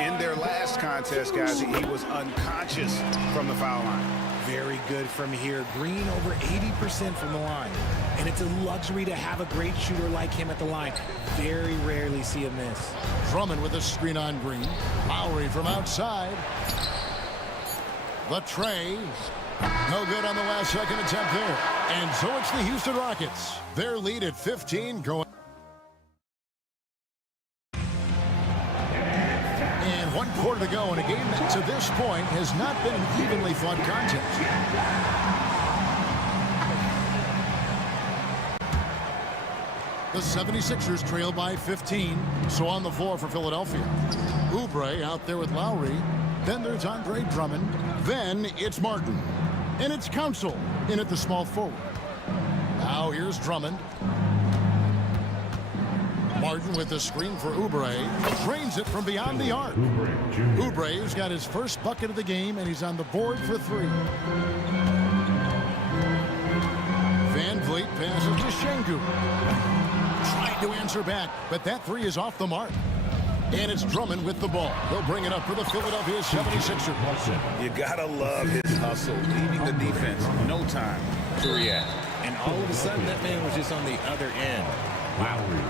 In their last contest, guys, he was unconscious from the foul line. Very good from here. Green over 80% from the line. And it's a luxury to have a great shooter like him at the line. Very rarely see him miss. Drummond with a screen on Green. Lowry from outside. The tray. No good on the last second attempt there. And so it's the Houston Rockets. Their lead at 15 going. And 1 quarter to go in a game that to this point has not been an evenly fought contest. The 76ers trail by 15. So on the floor for Philadelphia. Oubre out there with Lowry. Then there's Andre Drummond. Then it's Martin. And it's Council in at the small forward. Now here's Drummond. Martin with the screen for Oubre. Drains it from beyond the arc. Oubre's got his first bucket of the game, and he's on the board for three. Van Vliet passes to Şengün. Tried to answer back, but that three is off the mark. And it's Drummond with the ball. He'll bring it up for the Philadelphia 76ers. You gotta love his hustle, leaving the defense no time to react. And all of a sudden, that man was just on the other end. Lowry,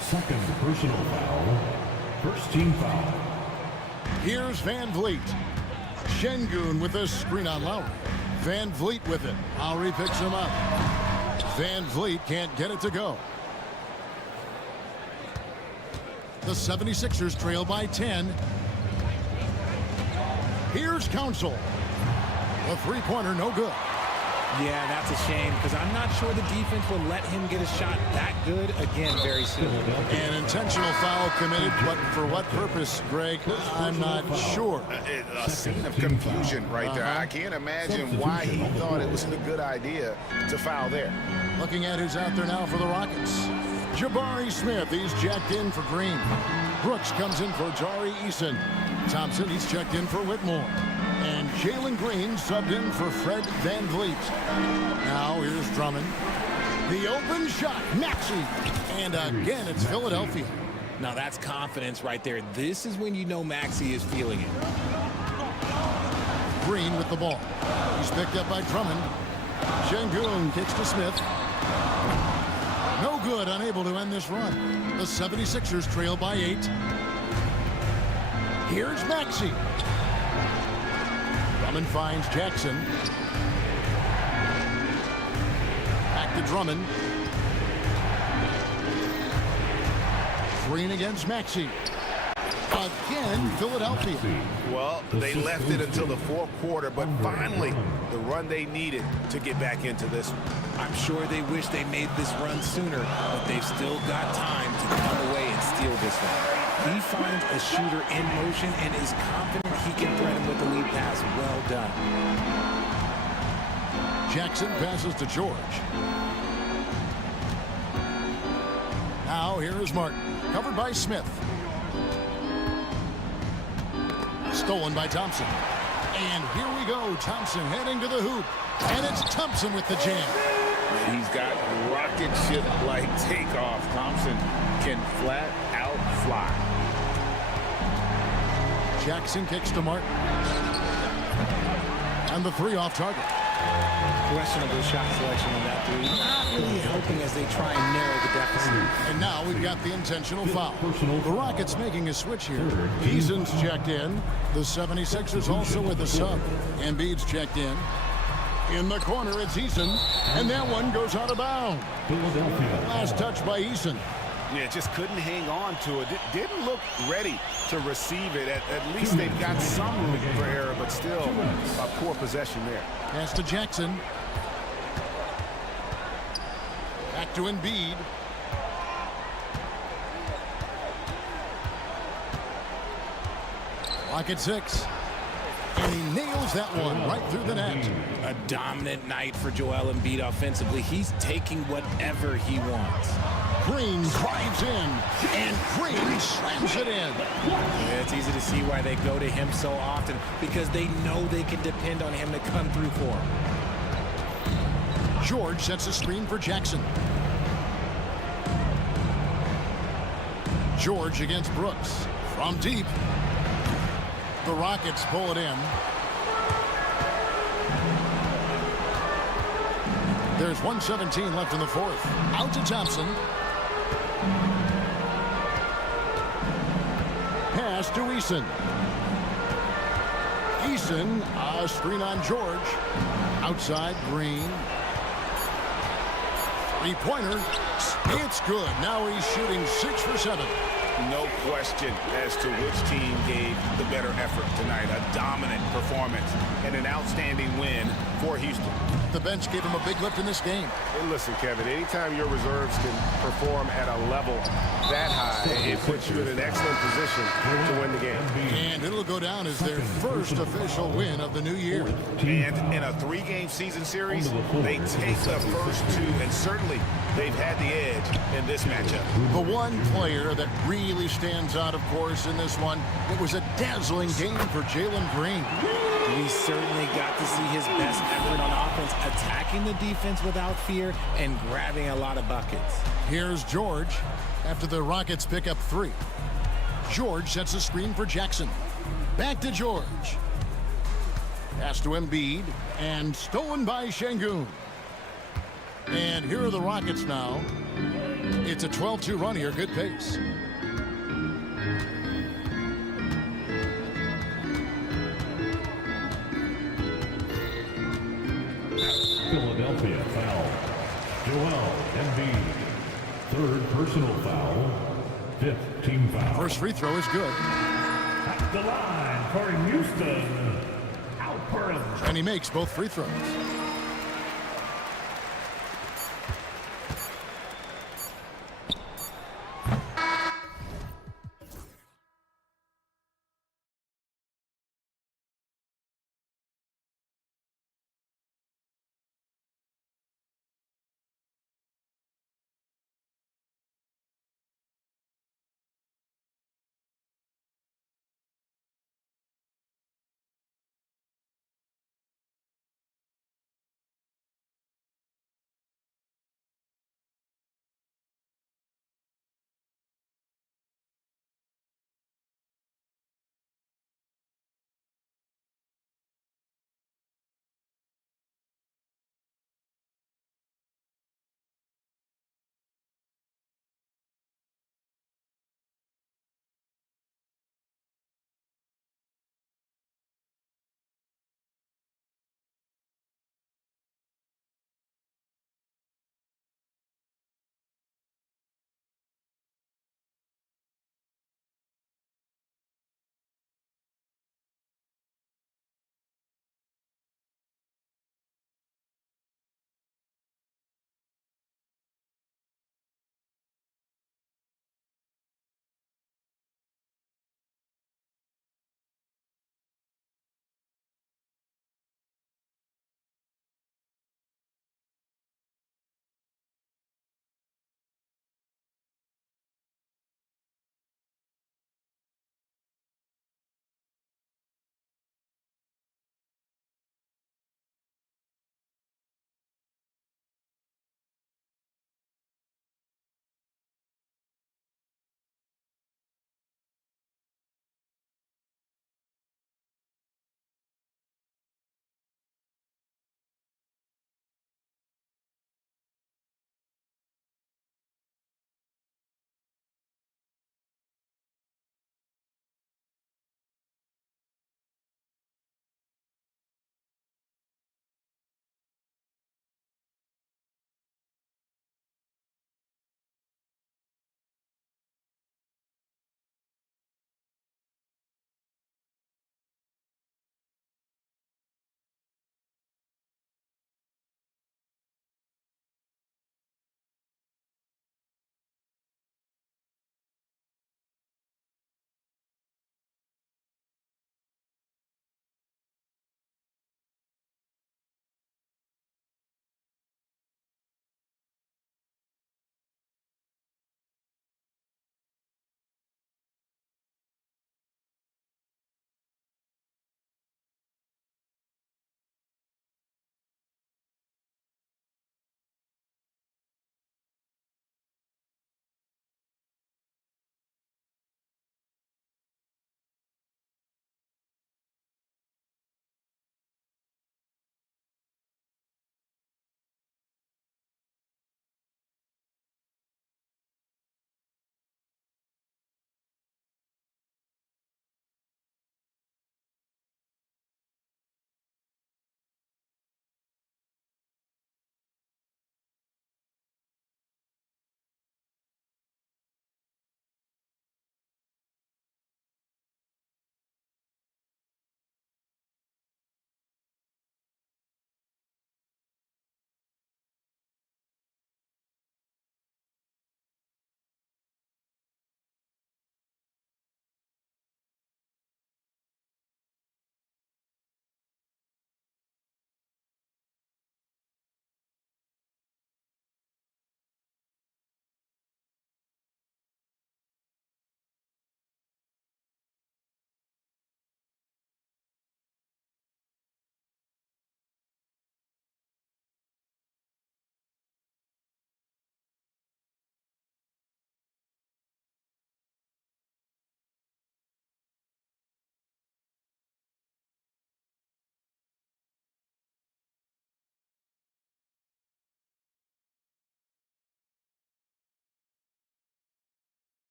second personal foul, first team foul. Here's Van Vliet. Şengün with a screen on Lowry. Van Vliet with it. Lowry picks him up. Van Vliet can't get it to go. The 76ers trail by 10. Here's Council. The three-pointer, no good. Yeah, that's a shame because I'm not sure the defense will let him get a shot that good again very soon. An intentional foul committed, but for what purpose, Greg? I'm not sure. A scene of confusion right there. I can't imagine why he thought it was a good idea to foul there. Looking at who's out there now for the Rockets. Jabari Smith, he's jacked in for Green. Brooks comes in for Jari Eason. Thompson, he's checked in for Whitmore. And Jalen Green subbed in for Fred Van Vliet. Now here's Drummond. The open shot, Maxey. And again, it's Philadelphia. Now that's confidence right there. This is when you know Maxey is feeling it. Green with the ball. He's picked up by Drummond. Şengün kicks to Smith. No good, unable to end this run. The 76ers trail by 8. Here's Maxey. Drummond finds Jackson. Back to Drummond. Green against Maxey. Again, Philadelphia. Well, they left it until the fourth quarter, but finally, the run they needed to get back into this one. I'm sure they wish they made this run sooner, but they've still got time to come away and steal this one. He finds a shooter in motion and is confident he can thread him with the lead pass. Well done. Jackson passes to George. Now here is Martin, covered by Smith. Stolen by Thompson. And here we go. Thompson heading to the hoop. And it's Thompson with the jam. He's got rocket ship-like takeoff. Thompson can flat out fly. Jackson kicks to Martin. And the three off target. Questionable shot selection on that three. Not really helping as they try and narrow the deficit. And now we've got the intentional foul. The Rockets making a switch here. Eason's checked in. The 76ers also with a sub. Embiid's checked in. In the corner, it's Eason. And that one goes out of bounds. Last touch by Eason. Yeah, just couldn't hang on to it. Didn't look ready to receive it. At least they've got some room for error, but still a poor possession there. Pass to Jackson. Back to Embiid. Lock at 6. And he nails that one right through the net. A dominant night for Joel Embiid offensively. He's taking whatever he wants. Green drives in, and Green slams it in. Yeah, it's easy to see why they go to him so often, because they know they can depend on him to come through for them. George sets a screen for Jackson. George against Brooks. From deep. The Rockets pull it in. There's 1:17 left in the fourth. Out to Thompson. Pass to Eason. Eason, a screen on George. Outside, Green. Three-pointer. It's good. Now he's shooting 6 for 7. No question as to which team gave the better effort tonight. A dominant performance and an outstanding win for Houston. The bench gave him a big lift in this game. Hey, listen, Kevin, anytime your reserves can perform at a level that high, it puts you in an excellent position to win the game. And it'll go down as their first official win of the new year. And in a 3-game season series, they take the first 2, and certainly they've had the edge in this matchup. The one player that really stands out, of course, in this one, it was a dazzling game for Jalen Green. We certainly got to see his best effort on offense, attacking the defense without fear and grabbing a lot of buckets. Here's George after the Rockets pick up 3. George sets a screen for Jackson. Back to George. Pass to Embiid and stolen by Şengün. And here are the Rockets now. It's a 12-2 run here. Good pace. Philadelphia foul. Joel Embiid. 3rd personal foul. 5th team foul. First free throw is good. At the line for Houston, Alperen. And he makes both free throws.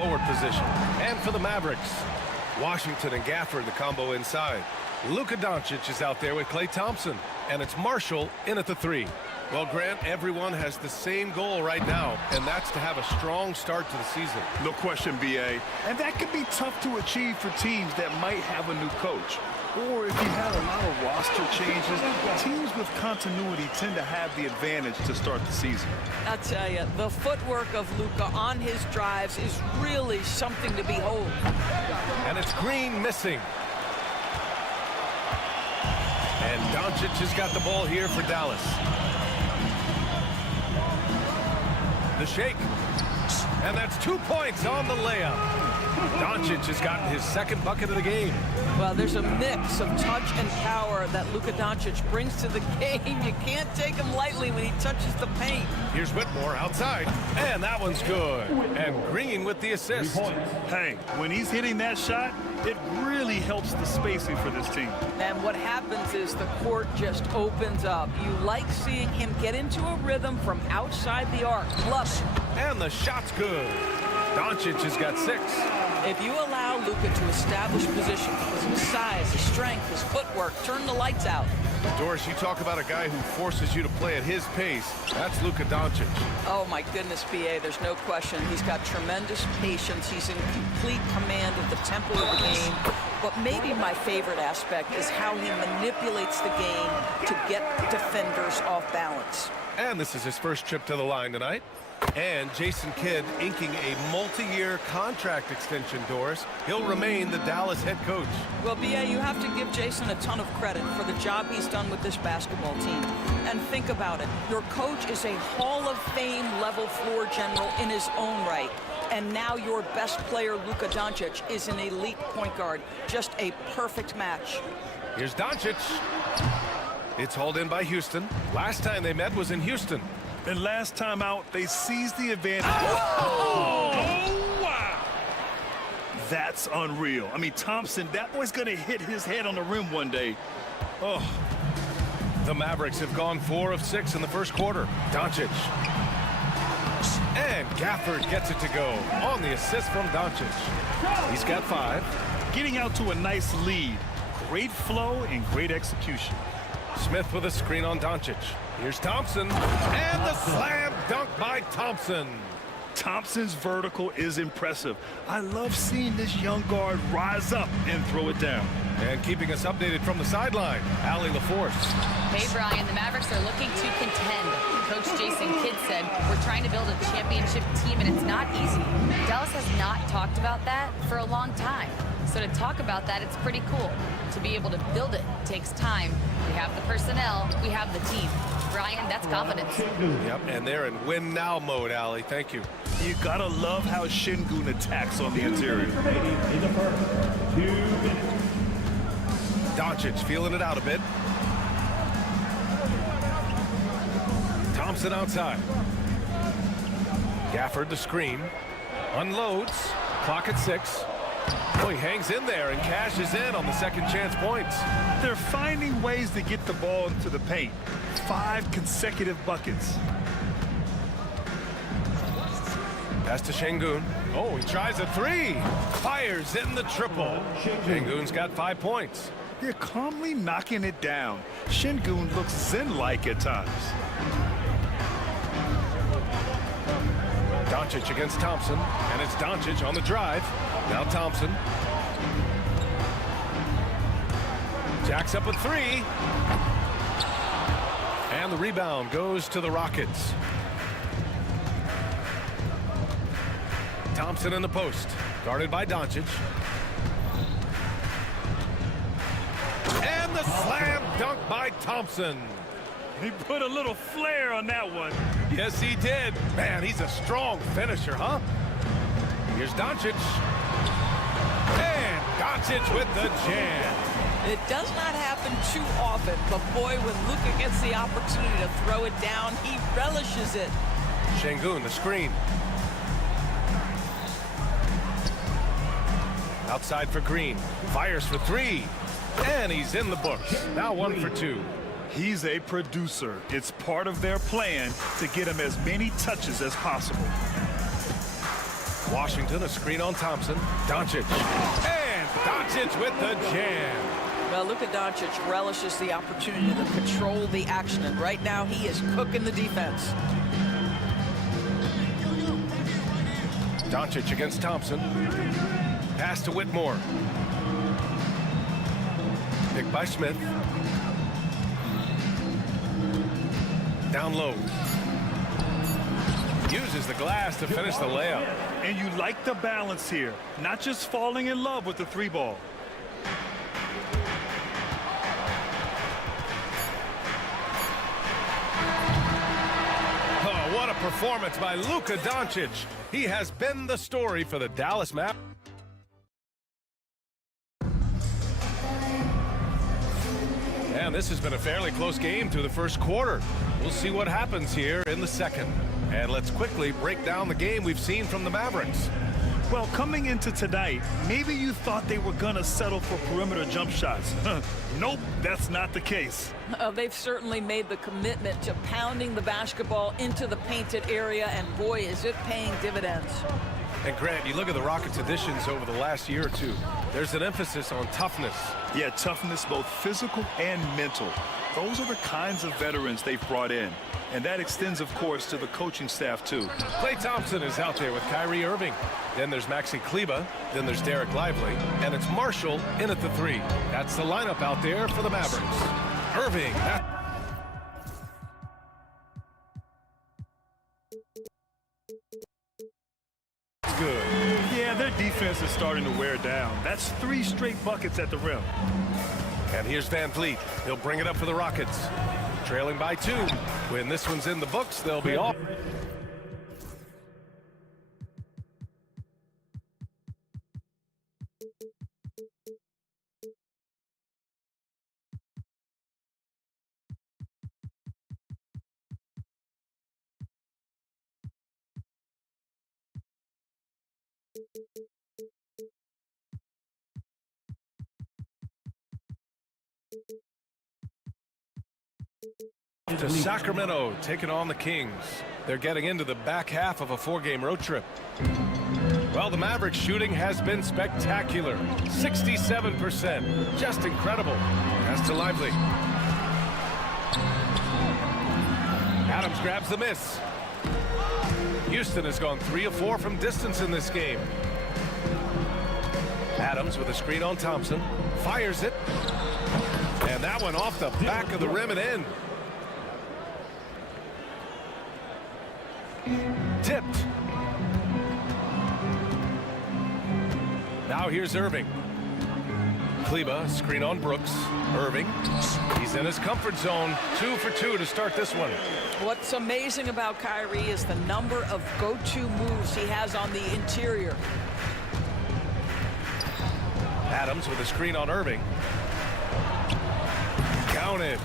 Forward position. And for the Mavericks, Washington and Gafford, the combo inside. Luka Doncic is out there with Klay Thompson. And it's Marshall in at the 3. Well, Grant, everyone has the same goal right now, and that's to have a strong start to the season. No question, B.A. And that can be tough to achieve for teams that might have a new coach. Or if you had a lot of roster changes, teams with continuity tend to have the advantage to start the season. I'll tell you, the footwork of Luka on his drives is really something to behold. And it's Green missing. And Doncic has got the ball here for Dallas. The shake. And that's 2 points on the layup. Doncic has gotten his second bucket of the game. Well, there's a mix of touch and power that Luka Doncic brings to the game. You can't take him lightly when he touches the paint. Here's Whitmore outside. And that one's good. And Green with the assist. Hey, when he's hitting that shot, it really helps the spacing for this team. And what happens is the court just opens up. You like seeing him get into a rhythm from outside the arc. Love it. And the shot's good. Doncic has got 6. If you allow Luka to establish position because of his size, his strength, his footwork, turn the lights out. Doris, you talk about a guy who forces you to play at his pace. That's Luka Doncic. Oh, my goodness, B.A., there's no question. He's got tremendous patience. He's in complete command of the tempo of the game. But maybe my favorite aspect is how he manipulates the game to get defenders off balance. And this is his first trip to the line tonight. And Jason Kidd inking a multi-year contract extension, Doris. He'll remain the Dallas head coach. Well, B.A., you have to give Jason a ton of credit for the job he's done with this basketball team. And think about it. Your coach is a Hall of Fame level floor general in his own right. And now your best player, Luka Doncic, is an elite point guard. Just a perfect match. Here's Doncic. It's hauled in by Houston. Last time they met was in Houston. And last time out, they seized the advantage. Oh! Oh, wow! That's unreal. I mean, Thompson, that boy's going to hit his head on the rim one day. Oh. The Mavericks have gone 4 of 6 in the first quarter. Doncic. And Gafford gets it to go on the assist from Doncic. He's got 5. Getting out to a nice lead. Great flow and great execution. Smith with a screen on Doncic. Here's Thompson. And the slam dunk by Thompson. Thompson's vertical is impressive. I love seeing this young guard rise up and throw it down. And keeping us updated from the sideline, Allie LaForce. Hey, Brian, the Mavericks are looking to contend. Coach Jason Kidd said, we're trying to build a championship team, and it's not easy. Dallas has not talked about that for a long time. So to talk about that, it's pretty cool. To be able to build it takes time. We have the personnel, we have the team. Brian, that's confidence. Yep, and they're in win now mode, Allie. Thank you. You gotta love how Şengün attacks on the interior. In the first 2 minutes. Doncic feeling it out a bit. Thompson outside. Gafford the screen. Unloads. Clock at 6. Oh, he hangs in there and cashes in on the second chance points. They're finding ways to get the ball into the paint. 5 consecutive buckets. Pass to Şengün. Oh, he tries a 3. Fires in the triple. Şengün's got 5 points. They're calmly knocking it down. Şengün looks zen-like at times. Doncic against Thompson, and it's Doncic on the drive. Now Thompson. Jacks up a 3. And the rebound goes to the Rockets. Thompson in the post, guarded by Doncic. And the slam dunk by Thompson. He put a little flair on that one. Yes, he did. Man, he's a strong finisher, huh? Here's Doncic. And Doncic with the jam. It does not happen too often, but boy, when Luka gets the opportunity to throw it down, he relishes it. Şengün, the screen. Outside for Green. Fires for 3. And he's in the books. Now 1 for 2. He's a producer. It's part of their plan to get him as many touches as possible. Washington, a screen on Thompson. Doncic. And Doncic with the jam. Well, Luka Doncic relishes the opportunity to control the action, and right now he is cooking the defense. Doncic against Thompson. Pass to Whitmore. Picked by Smith. Down low. Uses the glass to finish the layup. And you like the balance here, not just falling in love with the three ball. Oh, what a performance by Luka Doncic. He has been the story for the Dallas Mavericks. And this has been a fairly close game through the first quarter. We'll see what happens here in the second. And let's quickly break down the game we've seen from the Mavericks. Well, coming into tonight, maybe you thought they were going to settle for perimeter jump shots. Nope, that's not the case. They've certainly made the commitment to pounding the basketball into the painted area, and boy, is it paying dividends. And Grant, you look at the Rockets' additions over the last year or two. There's an emphasis on toughness. Yeah, toughness, both physical and mental. Those are the kinds of veterans they've brought in. And that extends, of course, to the coaching staff, too. Klay Thompson is out there with Kyrie Irving. Then there's Maxi Kleber. Then there's Derek Lively. And it's Marshall in at the three. That's the lineup out there for the Mavericks. Irving. Good. Yeah, their defense is starting to wear down. That's 3 straight buckets at the rim. And here's Van Vliet. He'll bring it up for the Rockets. Trailing by 2. When this one's in the books, they'll be off. To Sacramento, taking on the Kings. They're getting into the back half of a 4-game road trip. Well, the Mavericks shooting has been spectacular. 67%. Just incredible. Pass to Lively. Adams grabs the miss. Houston has gone 3 of 4 from distance in this game. Adams with a screen on Thompson. Fires it. And that one off the back of the rim and in. Tipped. Now here's Irving. Kleber, screen on Brooks. Irving, he's in his comfort zone. 2 for 2 to start this one. What's amazing about Kyrie is the number of go-to moves he has on the interior. Adams with a screen on Irving. Counted.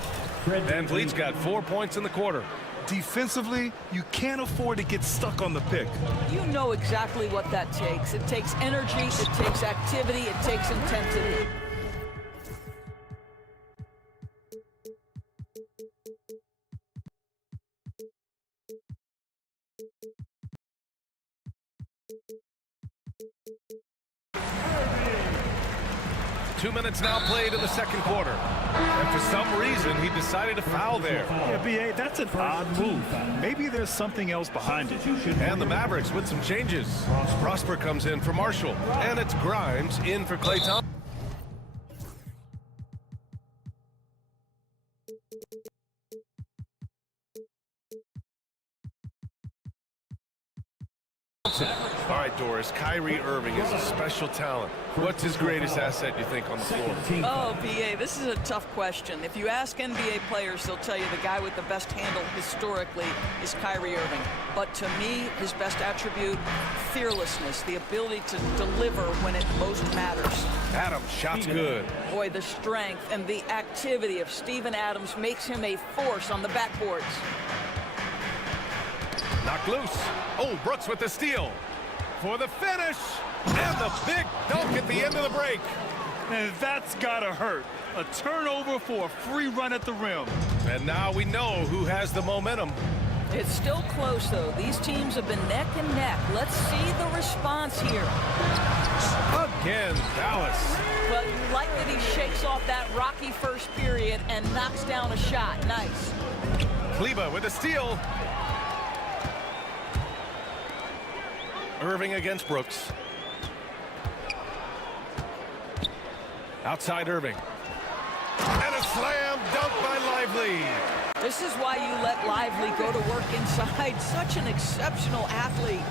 Van Vliet's got 4 points in the quarter. Defensively, you can't afford to get stuck on the pick. You know exactly what that takes. It takes energy, it takes activity, it takes intensity. Two minutes now played in the second quarter. And for some reason, he decided to foul there. Yeah, B.A., that's an odd move. Maybe there's something else behind it. And the Mavericks with some changes. Prosper comes in for Marshall. And it's Grimes in for Klay Thompson. All right, Doris, Kyrie Irving is a special talent. What's his greatest asset, you think, on the floor? Oh, B.A., this is a tough question. If you ask NBA players, they'll tell you the guy with the best handle historically is Kyrie Irving. But to me, his best attribute, fearlessness, the ability to deliver when it most matters. Adams, shot's good. Boy, the strength and the activity of Steven Adams makes him a force on the backboards. Knocked loose. Oh, Brooks with the steal. For the finish. And the big dunk at the end of the break. And that's gotta hurt. A turnover for a free run at the rim. And now we know who has the momentum. It's still close, though. These teams have been neck and neck. Let's see the response here. Again, Dallas. Well, you like that he shakes off that rocky first period and knocks down a shot. Nice. Kleba with a steal. Irving against Brooks. Outside Irving. And a slam dunk by Lively. This is why you let Lively go to work inside. Such an exceptional athlete.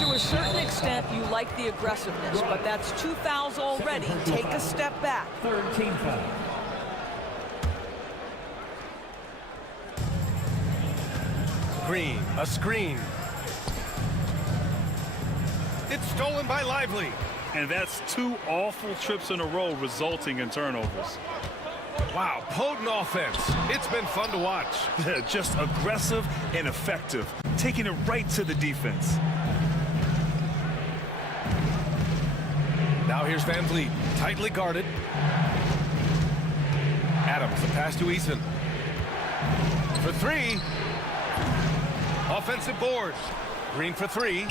To a certain extent, you like the aggressiveness, but that's 2 fouls already. Take a step back. Third team foul. Green, a screen. It's stolen by Lively. And that's 2 awful trips in a row resulting in turnovers. Wow, potent offense. It's been fun to watch. Just aggressive and effective, taking it right to the defense. Now here's Van Vliet, tightly guarded. Adams, the pass to Eason. For 3. Offensive board. Green for 3.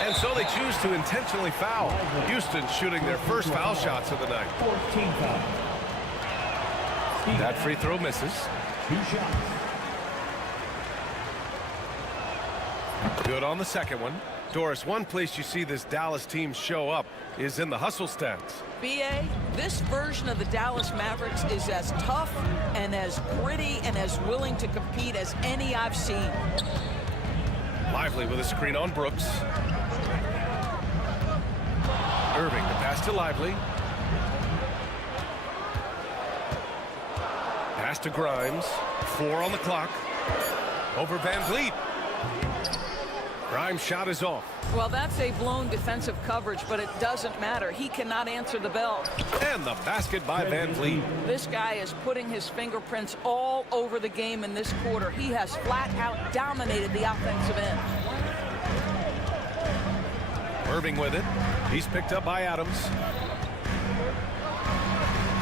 And so they choose to intentionally foul. Houston shooting their first foul shots of the night. 14 foul. That free throw misses. 2 shots. Good on the second one. Doris, one place you see this Dallas team show up is in the hustle stats. B.A., this version of the Dallas Mavericks is as tough and as gritty and as willing to compete as any I've seen. Lively with a screen on Brooks. Irving, the pass to Lively. Pass to Grimes. 4 on the clock. Over Van Vliet. Grimes' shot is off. Well, that's a blown defensive coverage, but it doesn't matter. He cannot answer the bell. And the basket by Van Vliet. This guy is putting his fingerprints all over the game in this quarter. He has flat out dominated the offensive end. Irving with it. He's picked up by Adams.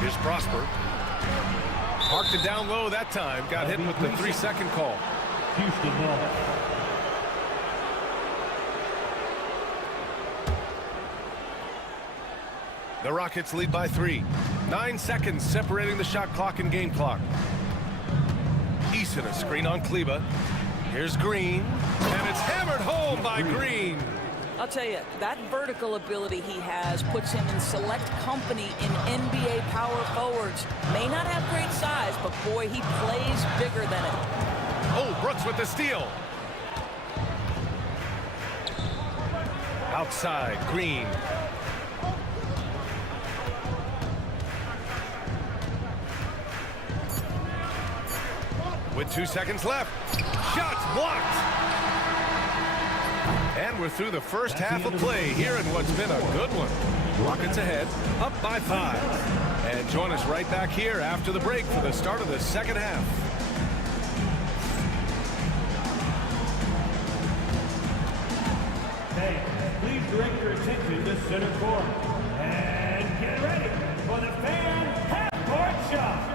Here's Prosper. Parked it down low that time. Got hit with the 3-second call. Houston ball. The Rockets lead by 3. 9 seconds separating the shot clock and game clock. Eason, a screen on Kleba. Here's Green. And it's hammered home by Green. I'll tell you, that vertical ability he has puts him in select company in NBA power forwards. May not have great size, but boy, he plays bigger than it. Oh, Brooks with the steal. Outside, Green. With 2 seconds left. Shots blocked. And we're through the first half of play here in what's been a good one. Rockets ahead, up by 5. And join us right back here after the break for the start of the second half. Hey, please direct your attention to center court. And get ready for the fan half-court shot.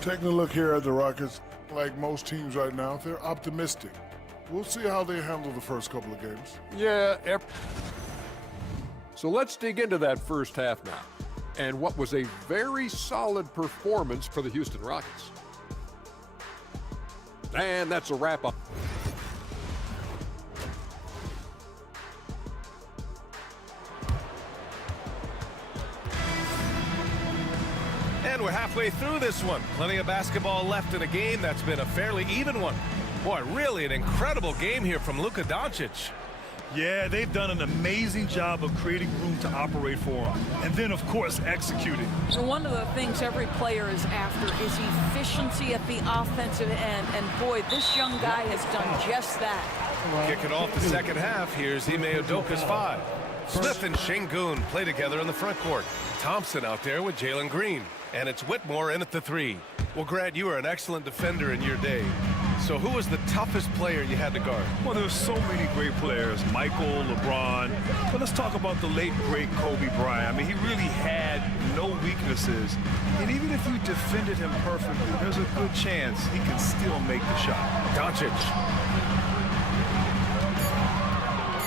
Taking a look here at the Rockets, like most teams right now, they're optimistic. We'll see how they handle the first couple of games. Yeah. So let's dig into that first half now. And what was a very solid performance for the Houston Rockets. And that's a wrap-up. And we're halfway through this one. Plenty of basketball left in a game that's been a fairly even one. Boy, really an incredible game here from Luka Doncic. Yeah, they've done an amazing job of creating room to operate for him. And then, of course, executing. So one of the things every player is after is efficiency at the offensive end. And boy, this young guy has done just that. Kicking off the second half, here's Ime Udoka's 5. Smith and Şengün play together in the front court. Thompson out there with Jalen Green. And it's Whitmore in at the 3. Well, Grant, you were an excellent defender in your day. So who was the toughest player you had to guard? Well, there's so many great players, Michael, LeBron. But let's talk about the late, great Kobe Bryant. I mean, he really had no weaknesses. And even if you defended him perfectly, there's a good chance he can still make the shot. Doncic.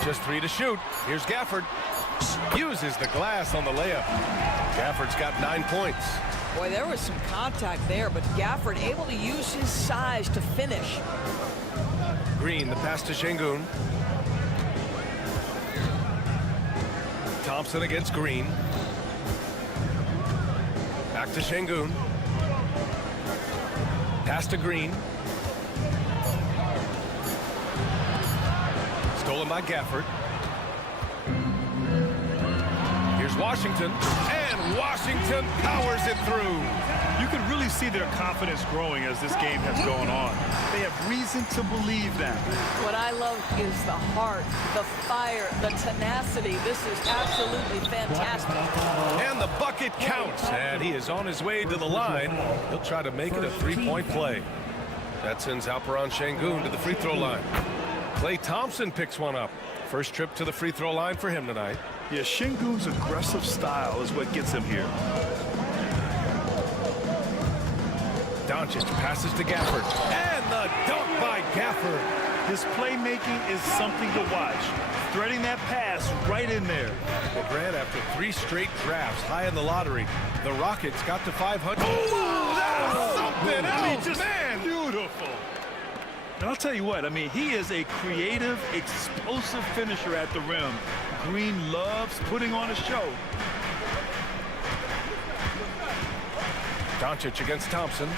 Just 3 to shoot. Here's Gafford. Uses the glass on the layup. Gafford's got 9 points. Boy, there was some contact there, but Gafford able to use his size to finish. Green, the pass to Şengün. Thompson against Green. Back to Şengün. Pass to Green. Stolen by Gafford. Here's Washington, and Washington powers it through. You can really see their confidence growing as this game has gone on. They have reason to believe that. What I love is the heart, the fire, the tenacity. This is absolutely fantastic. And the bucket counts, and he is on his way to the line. He'll try to make it a three-point play. That sends Alperen Şengün to the free throw line. Klay Thompson picks one up. First trip to the free throw line for him tonight. Yeah, Şengün's aggressive style is what gets him here. Doncic passes to Gafford. And the dunk by Gafford. His playmaking is something to watch. Threading that pass right in there. Well, Grant, after 3 straight drafts high in the lottery, the Rockets got to 500. Oh, that's something else, man! Beautiful. And I'll tell you what, I mean, he is a creative, explosive finisher at the rim. Green loves putting on a show. Doncic against Thompson.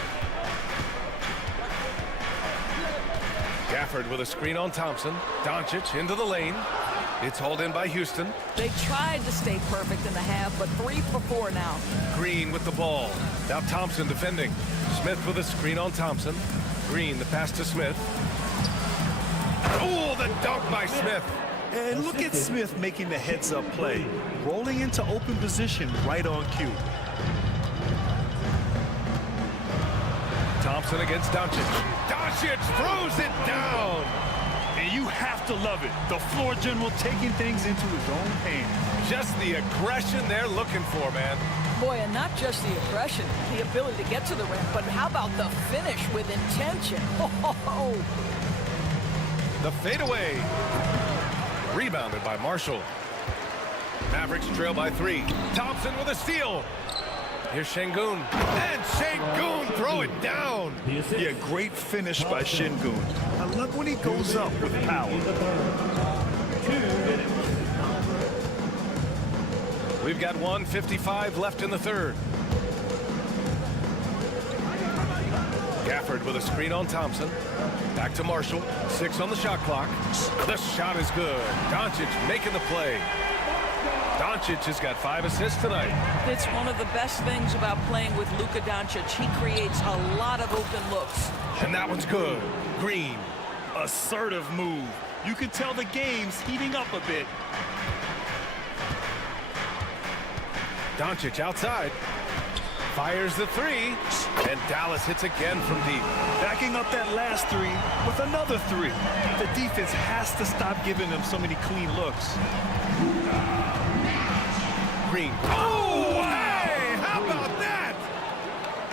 Gafford with a screen on Thompson. Doncic into the lane. It's hauled in by Houston. They tried to stay perfect in the half, but 3 for 4 now. Green with the ball. Now Thompson defending. Smith with a screen on Thompson. Green, the pass to Smith. Oh, the dunk by Smith. And look at Smith making the heads-up play. Rolling into open position right on cue. Thompson against Doncic. Doncic throws it down. And you have to love it. The floor general taking things into his own hands. Just the aggression they're looking for, man. Boy, and not just the aggression, the ability to get to the rim, but how about the finish with intention? Oh. The fadeaway. Rebounded by Marshall. Mavericks trail by 3. Thompson with a steal. Here's Şengün. And Şengün throw it down. Yeah, great finish by Şengün. I love when he goes up with power. We've got 1:55 left in the third. Gafford with a screen on Thompson. Back to Marshall. 6 on the shot clock. The shot is good. Doncic making the play. Doncic has got 5 assists tonight. It's one of the best things about playing with Luka Doncic. He creates a lot of open looks. And that one's good. Green. Assertive move. You can tell the game's heating up a bit. Doncic outside. Fires the 3. And Dallas hits again from deep. Backing up that last 3 with another 3. The defense has to stop giving them so many clean looks. Green. Oh, hey! How about that?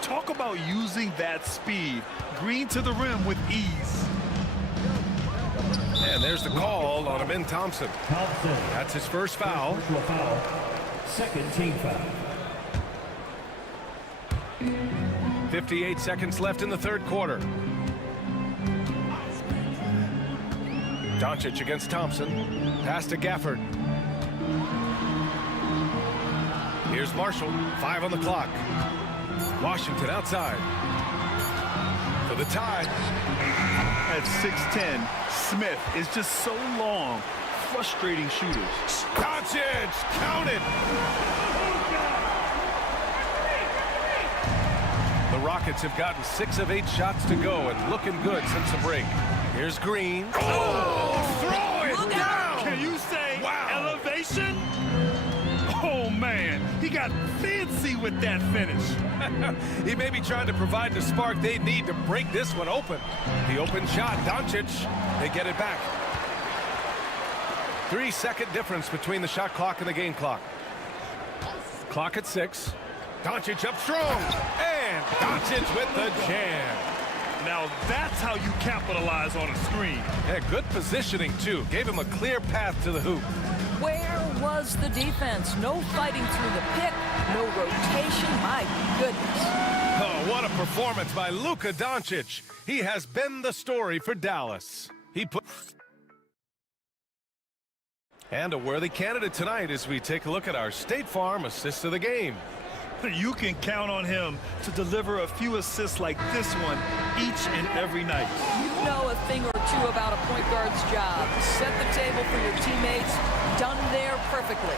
Talk about using that speed. Green to the rim with ease. And there's the call on Amin Thompson. That's his first foul. Second team foul. 58 seconds left in the third quarter. Doncic against Thompson. Pass to Gafford. Here's Marshall. 5 on the clock. Washington outside. For the tie. At 6'10", Smith is just so long. Frustrating shooters. Doncic, count it! The Rockets have gotten 6 of 8 shots to go and looking good since the break. Here's Green. Oh, throw it down! Can you say wow. elevation? Oh, man. He got fancy with that finish. He may be trying to provide the spark they need to break this one open. The open shot, Doncic, they get it back. 3-second difference between the shot clock and the game clock. Clock at 6. Doncic up strong, and Doncic with the jam. Now that's how you capitalize on a screen. Yeah, good positioning, too. Gave him a clear path to the hoop. Where was the defense? No fighting through the pick, no rotation. My goodness. Oh, what a performance by Luka Doncic. He has been the story for Dallas. And a worthy candidate tonight as we take a look at our State Farm assist of the game. You can count on him to deliver a few assists like this one each and every night. You know a thing or two about a point guard's job. Set the table for your teammates. Done there perfectly.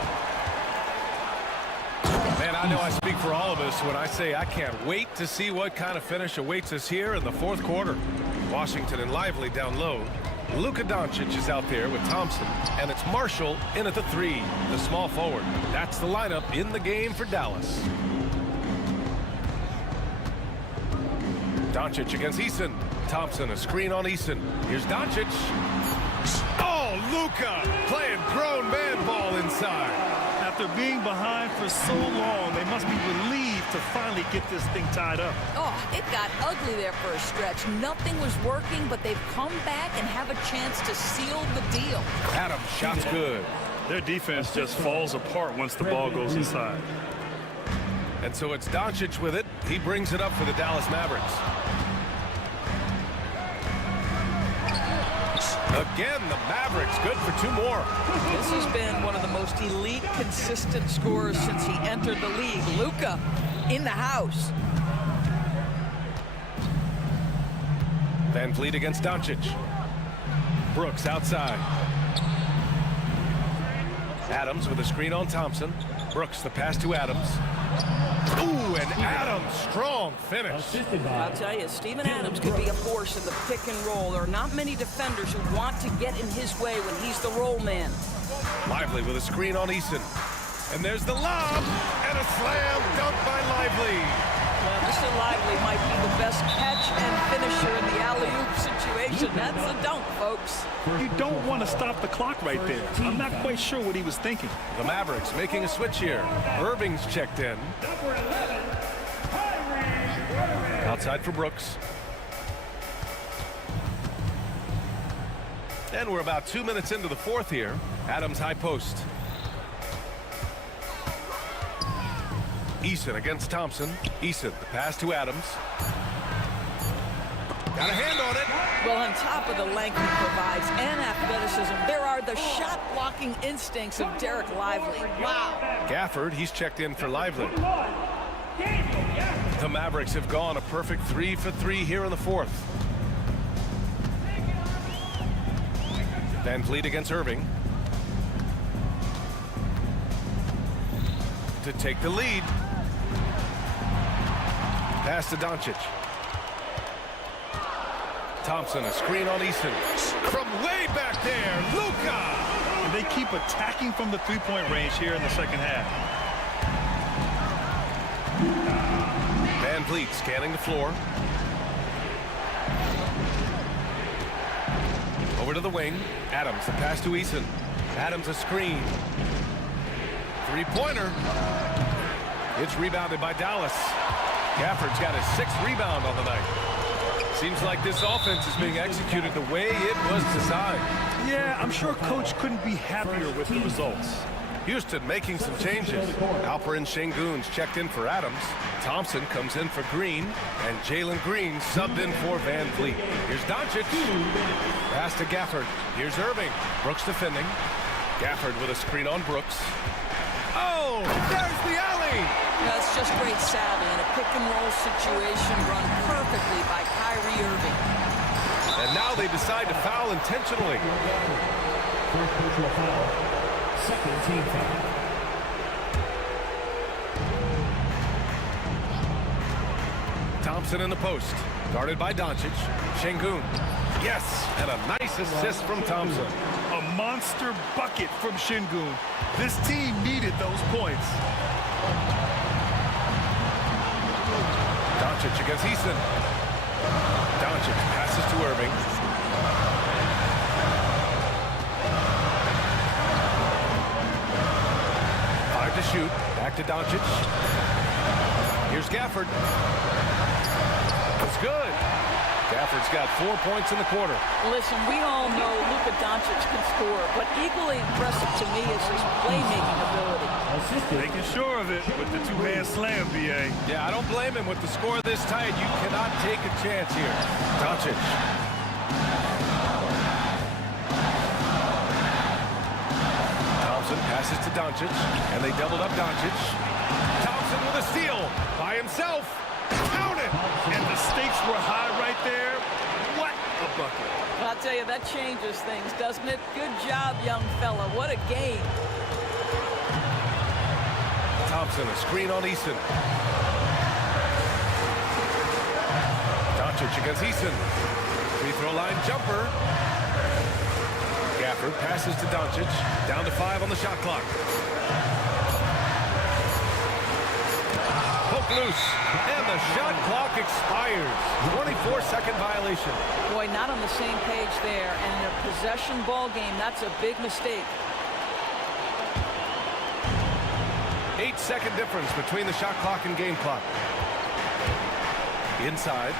Man, I know I speak for all of us when I say I can't wait to see what kind of finish awaits us here in the fourth quarter. Washington and Lively down low. Luka Doncic is out there with Thompson, and it's Marshall in at the 3, the small forward. That's the lineup in the game for Dallas. Doncic against Eason. Thompson, a screen on Eason. Here's Doncic. Oh, Luka playing grown man ball inside. After being behind for so long, they must be relieved to finally get this thing tied up. Oh, it got ugly there for a stretch. Nothing was working, but they've come back and have a chance to seal the deal. Adams, shot's good. Their defense just falls apart once the ball goes inside. And so it's Doncic with it. He brings it up for the Dallas Mavericks. Again, the Mavericks good for 2 more. This has been one of the most elite, consistent scorers since he entered the league. Luka in the house. Van Vliet against Doncic. Brooks outside. Adams with a screen on Thompson. Brooks, the pass to Adams. Ooh, and Adams, strong finish. I'll tell you, Steven Adams could be a force in the pick and roll. There are not many defenders who want to get in his way when he's the roll man. Lively with a screen on Eason. And there's the lob, and a slam dunk by Lively. Well, Mr. Lively might be the best catch and finisher in the alley-oop situation. That's a dunk, folks. You don't want to stop the clock right there. I'm not quite sure what he was thinking. The Mavericks making a switch here. Irving's checked in. Outside for Brooks. And we're about 2 minutes into the fourth here. Adams high post. Eason against Thompson. Eason, the pass to Adams. Got a hand on it. Well, on top of the length he provides and athleticism, there are the shot-blocking instincts of Derek Lively. Wow. Gafford, he's checked in for Lively. The Mavericks have gone a perfect 3 for 3 here in the fourth. Van Vliet against Irving. To take the lead. Pass to Doncic. Thompson, a screen on Eason. From way back there, Luka! And they keep attacking from the three-point range here in the second half. Van Vliet scanning the floor. Over to the wing. Adams, the pass to Eason. Adams, a screen. Three-pointer. It's rebounded by Dallas. Gafford's got his 6th rebound on the night. Seems like this offense is being executed the way it was designed. Yeah, I'm sure Coach couldn't be happier with the results. Houston making some changes. Alperen Şengün's checked in for Adams. Thompson comes in for Green. And Jalen Green subbed in for Van Vliet. Here's Doncic. Pass to Gafford. Here's Irving. Brooks defending. Gafford with a screen on Brooks. Oh, there's the alley. That's just great savvy in a pick-and-roll situation run perfectly by Kyrie Irving. And now they decide to foul intentionally. First personal foul. Second team foul. Thompson in the post. Guarded by Doncic. Şengün. Yes, and a nice assist from Thompson. A monster bucket from Şengün. This team needed those points. Doncic against Easton. Doncic passes to Irving. Five to shoot. Back to Doncic. Here's Gafford. It's good. Gafford's got 4 points in the quarter. Listen, we all know Luka Doncic can score, but equally impressive to me is his playmaking ability. Making sure of it with the two-hand slam, B.A. Yeah, I don't blame him. With the score this tight, you cannot take a chance here. Doncic. Thompson passes to Doncic, and they doubled up Doncic. Thompson with a steal by himself. Count it! And the stakes were high right there. What a bucket. I'll tell you, that changes things, doesn't it? Good job, young fella. What a game. Thompson, a screen on Easton. Doncic against Easton. Free throw line jumper. Gafford passes to Doncic. Down to 5 on the shot clock. Poke loose. And the shot clock expires. 24-second violation. Boy, not on the same page there. And in a possession ball game, that's a big mistake. 8-second difference between the shot clock and game clock. Inside.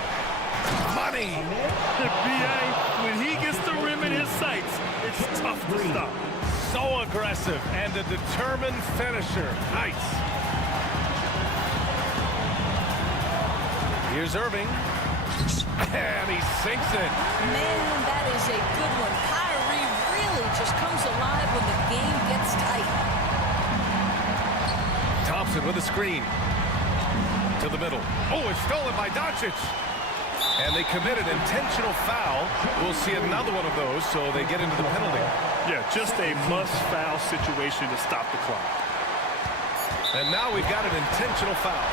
Money! B.A., when he gets the rim in his sights, it's tough to stop. So aggressive and a determined finisher. Nice. Here's Irving. And he sinks it. Man, that is a good one. Kyrie really just comes alive when the game gets tight. Thompson with a screen. To the middle. Oh, it's stolen by Doncic. And they committed intentional foul. We'll see another one of those, so they get into the penalty. Yeah, just a must-foul situation to stop the clock. And now we've got an intentional foul.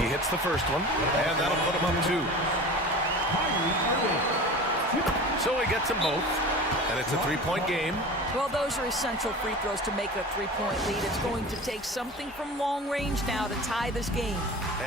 He hits the first one, and that'll put him up 2. So he gets them both, and it's a 3-point game. Well, those are essential free throws to make a 3-point lead. It's going to take something from long range now to tie this game.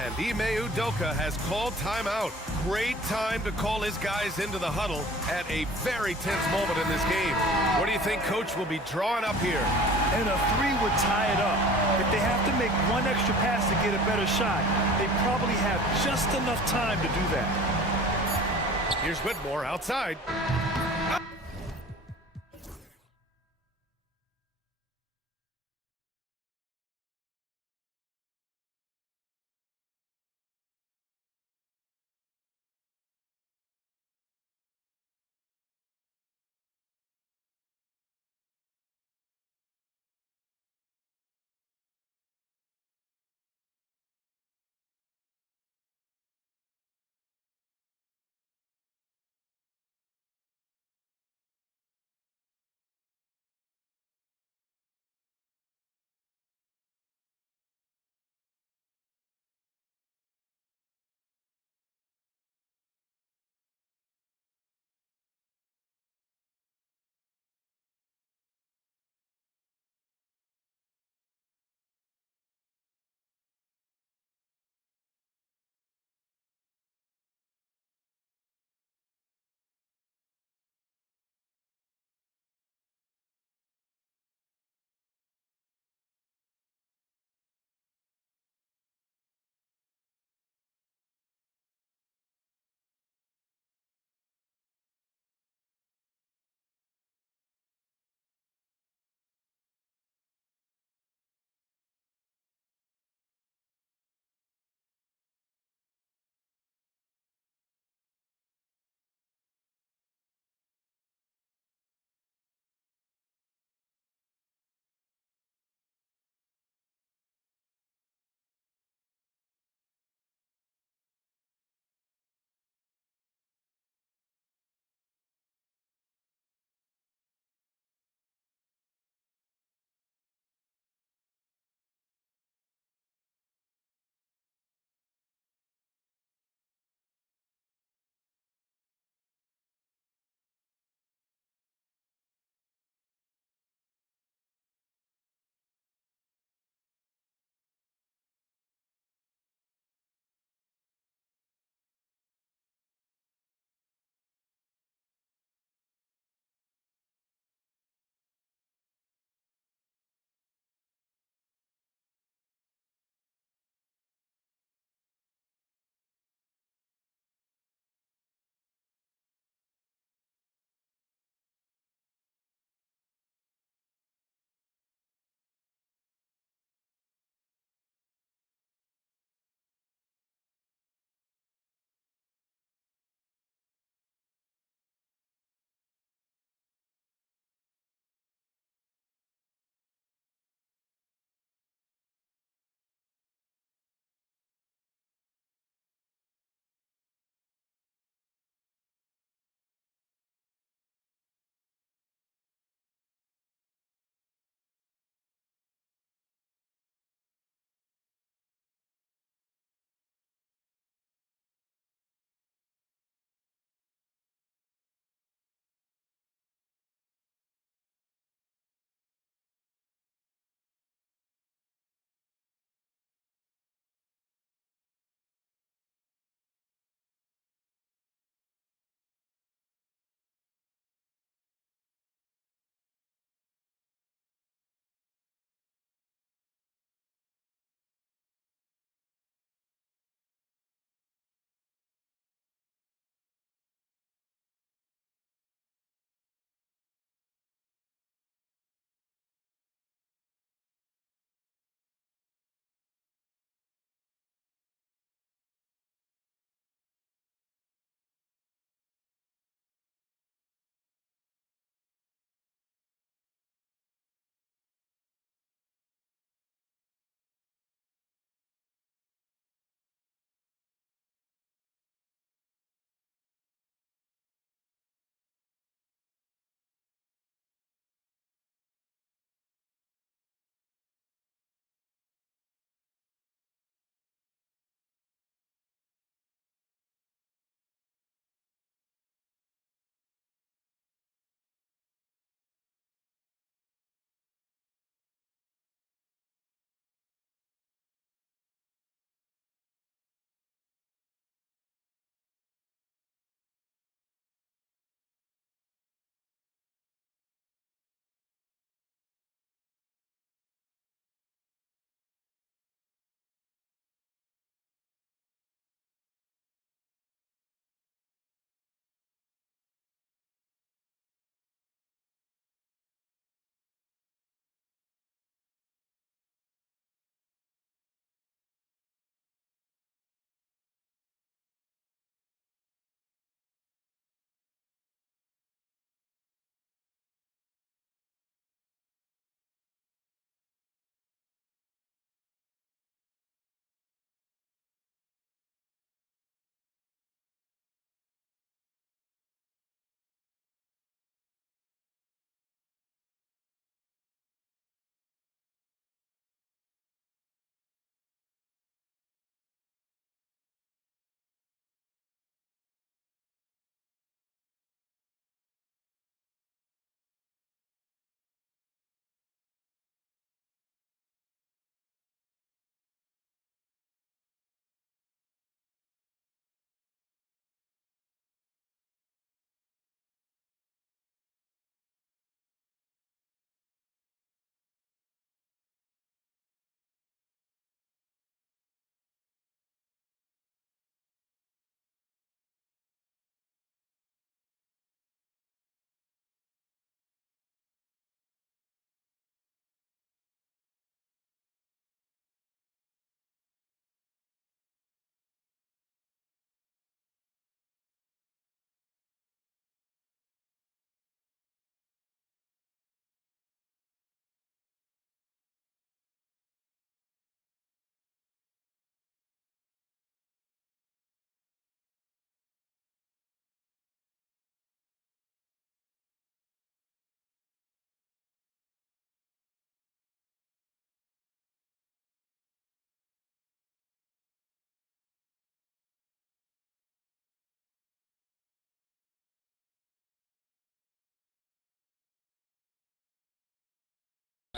And Ime Udoka has called timeout. Great time to call his guys into the huddle at a very tense moment in this game. What do you think Coach will be drawing up here? And a 3 would tie it up. If they have to make one extra pass to get a better shot, they probably have just enough time to do that. Here's Whitmore outside.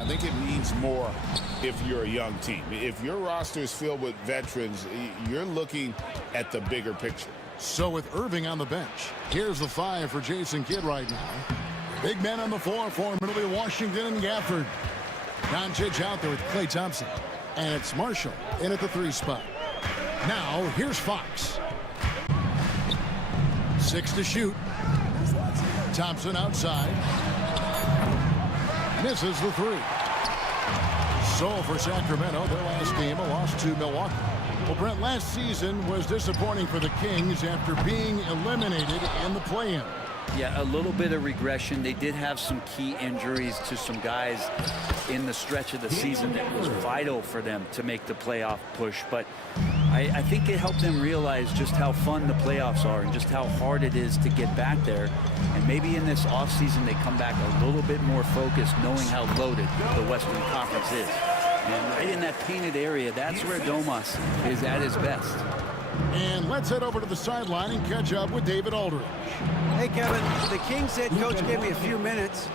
I think it means more if you're a young team. If your roster is filled with veterans, you're looking at the bigger picture. So with Irving on the bench, here's the 5 for Jason Kidd right now. Big men on the floor for Middle Washington and Gafford. Doncic out there with Klay Thompson. And it's Marshall in at the 3 spot. Now, here's Fox. 6 to shoot. Thompson outside. Misses the 3. So for Sacramento, their last game, a loss to Milwaukee. Well, Brent, last season was disappointing for the Kings after being eliminated in the play-in. Yeah, a little bit of regression. They did have some key injuries to some guys in the stretch of the season that was vital for them to make the playoff push. But I think it helped them realize just how fun the playoffs are and just how hard it is to get back there. And maybe in this offseason they come back a little bit more focused, knowing how loaded the Western Conference is. And right in that painted area, that's where Domas is at his best. And let's head over to the sideline and catch up with David Aldridge. Hey, Kevin, the Kings head coach gave me a few minutes.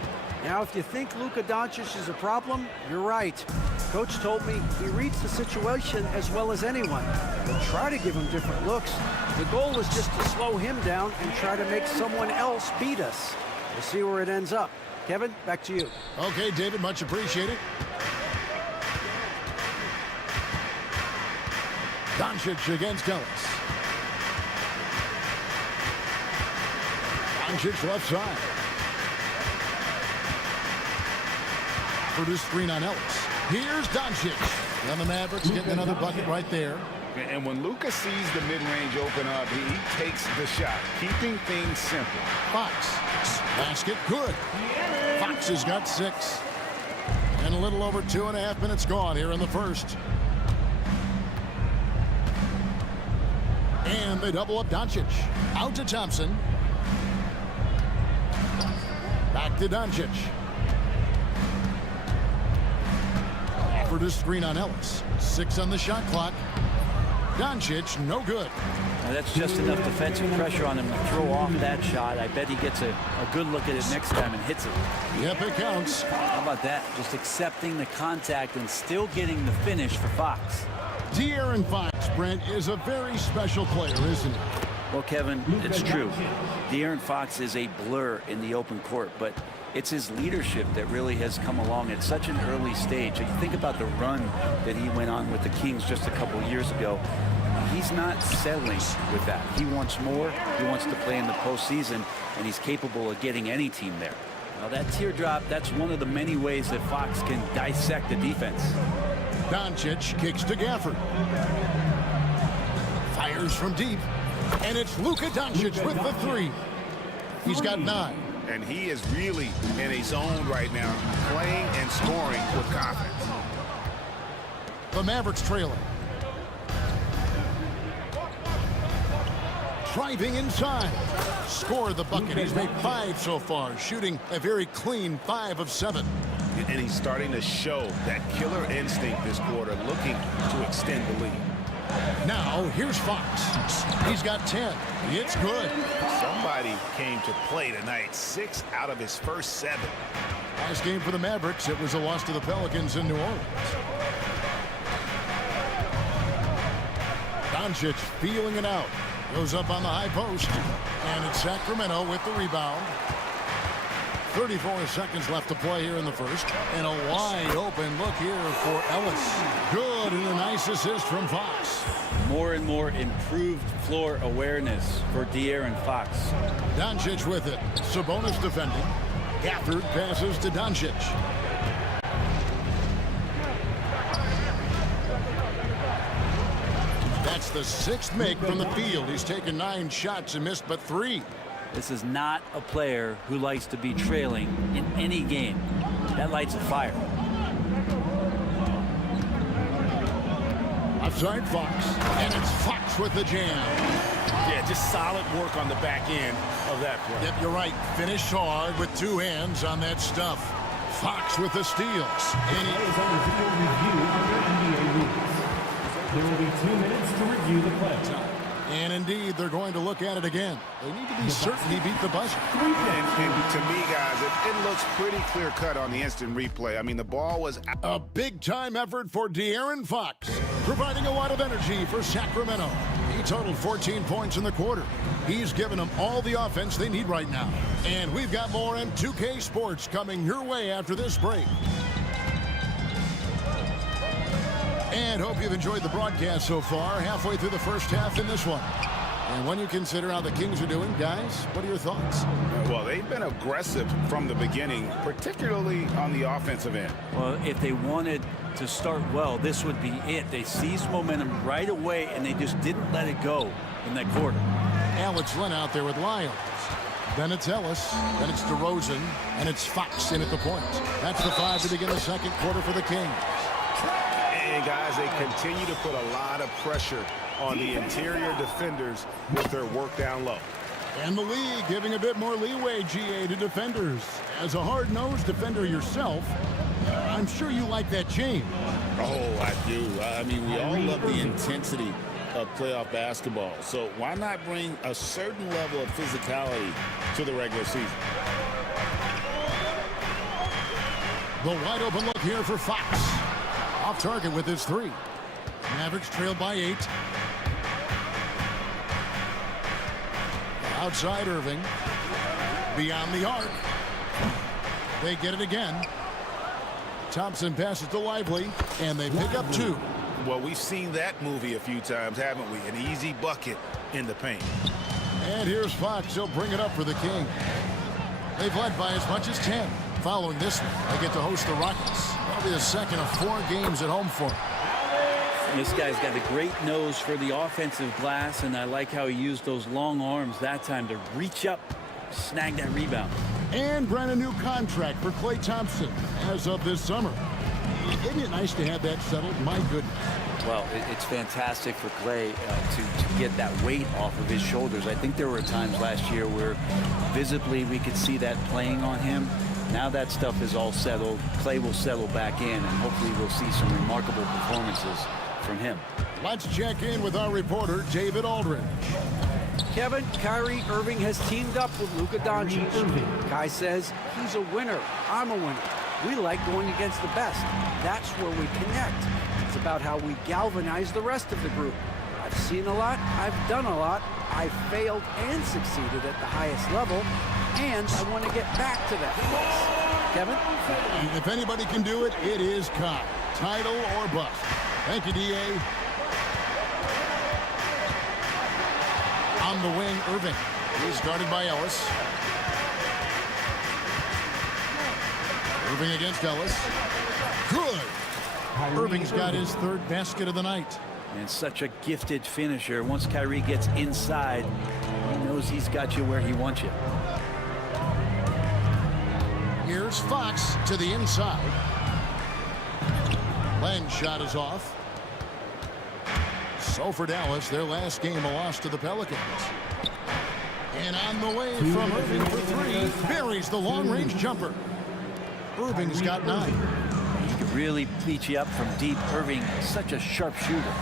Now, if you think Luka Doncic is a problem, you're right. Coach told me he reads the situation as well as anyone. We'll try to give him different looks. The goal is just to slow him down and try to make someone else beat us. We'll see where it ends up. Kevin, back to you. Okay, David, much appreciated. Doncic against Ellis. Doncic left side. For this screen on Ellis. Here's Doncic. And the Mavericks getting another bucket right there. And when Luka sees the mid-range open up, he takes the shot, keeping things simple. Fox. Basket good. Fox has got 6. And a little over 2.5 minutes gone here in the first. And they double up Doncic. Out to Thompson. Back to Doncic. Offered a screen on Ellis. 6 on the shot clock. Doncic, no good. Now that's just enough defensive pressure on him to throw off that shot. I bet he gets a good look at it next time and hits it. Yep, it counts. How about that? Just accepting the contact and still getting the finish for Fox. De'Aaron Fox, Brent, is a very special player, isn't he? Well, Kevin, it's true. De'Aaron Fox is a blur in the open court, but it's his leadership that really has come along at such an early stage. You think about the run that he went on with the Kings just a couple years ago. He's not settling with that. He wants more. He wants to play in the postseason, and he's capable of getting any team there. Now, that teardrop, that's one of the many ways that Fox can dissect the defense. Doncic kicks to Gafford. Fires from deep. And it's Luka Doncic with the 3. He's got 9. And he is really in a zone right now, playing and scoring with confidence. The Mavericks trailing. Driving inside. Scored the bucket. He's made 5 so far, shooting a very clean 5 of 7. And he's starting to show that killer instinct this quarter, looking to extend the lead. Now, here's Fox. He's got 10. It's good. Somebody came to play tonight. 6 out of his first 7. Last game for the Mavericks, it was a loss to the Pelicans in New Orleans. Doncic feeling it out. Goes up on the high post. And it's Sacramento with the rebound. 34 seconds left to play here in the first. And a wide open look here for Ellis. Good, and a nice assist from Fox. More and more improved floor awareness for De'Aaron Fox. Doncic with it. Sabonis defending. Gafford passes to Doncic. That's the 6th make from the field. He's taken 9 shots and missed but 3. This is not a player who likes to be trailing in any game. That lights a fire. Outside Fox, and it's Fox with the jam. Yeah, just solid work on the back end of that play. Yep, you're right. Finished hard with 2 hands on that stuff. Fox with the steals. There will be 2 minutes to review the play. And indeed, they're going to look at it again. They need to be certain he beat the buzzer. And to me, guys, it looked looks pretty clear-cut on the instant replay. I mean, the ball was... A big-time effort for De'Aaron Fox, providing a lot of energy for Sacramento. He totaled 14 points in the quarter. He's given them all the offense they need right now. And we've got more M2K Sports coming your way after this break. And hope you've enjoyed the broadcast so far, halfway through the first half in this one. And when you consider how the Kings are doing, guys, what are your thoughts? Well, they've been aggressive from the beginning, particularly on the offensive end. Well, if they wanted to start well, this would be it. They seized momentum right away, and they just didn't let it go in that quarter. Alex Lynn out there with Lyons. Then it's Ellis, then it's DeRozan, and it's Fox in at the point. That's the 5 to begin the second quarter for the Kings. And guys, they continue to put a lot of pressure on the interior defenders with their work down low. And the league giving a bit more leeway, GA, to defenders. As a hard-nosed defender yourself, I'm sure you like that change. Oh, I do. I mean, we all love the intensity of playoff basketball. So why not bring a certain level of physicality to the regular season? The wide open look here for Fox. Off target with his 3. Mavericks trailed by 8. Outside Irving. Beyond the arc. They get it again. Thompson passes to Lively, and they pick up 2. Well, we've seen that movie a few times, haven't we? An easy bucket in the paint. And here's Fox. He'll bring it up for the King. They've led by as much as 10. Following this one, they get to host the Rockets. That'll be the second of 4 games at home for him. This guy's got a great nose for the offensive glass, and I like how he used those long arms that time to reach up, snag that rebound. And brand new contract for Klay Thompson as of this summer. Isn't it nice to have that settled? My goodness. Well, it's fantastic for Klay to get that weight off of his shoulders. I think there were times last year where visibly we could see that playing on him. Now that stuff is all settled. Klay will settle back in, and hopefully we'll see some remarkable performances from him. Let's check in with our reporter, David Aldridge. Kevin, Kyrie Irving has teamed up with Luka Doncic. Kai says he's a winner. I'm a winner. We like going against the best. That's where we connect. It's about how we galvanize the rest of the group. I've seen a lot. I've done a lot. I've failed and succeeded at the highest level. And I want to get back to that place. Kevin? And if anybody can do it, it is Kai. Title or bust. Thank you, D.A. On the wing, Irving. He's guarded by Ellis. Irving against Ellis. Good. Irving's got his 3rd basket of the night. And such a gifted finisher. Once Kyrie gets inside, he knows he's got you where he wants you. Here's Fox to the inside. Len's shot is off. So for Dallas, their last game, a loss to the Pelicans. And on the way from Irving for 3, buries the long-range jumper. Irving's got 9. He could really beat you up from deep. Irving, such a sharp shooter.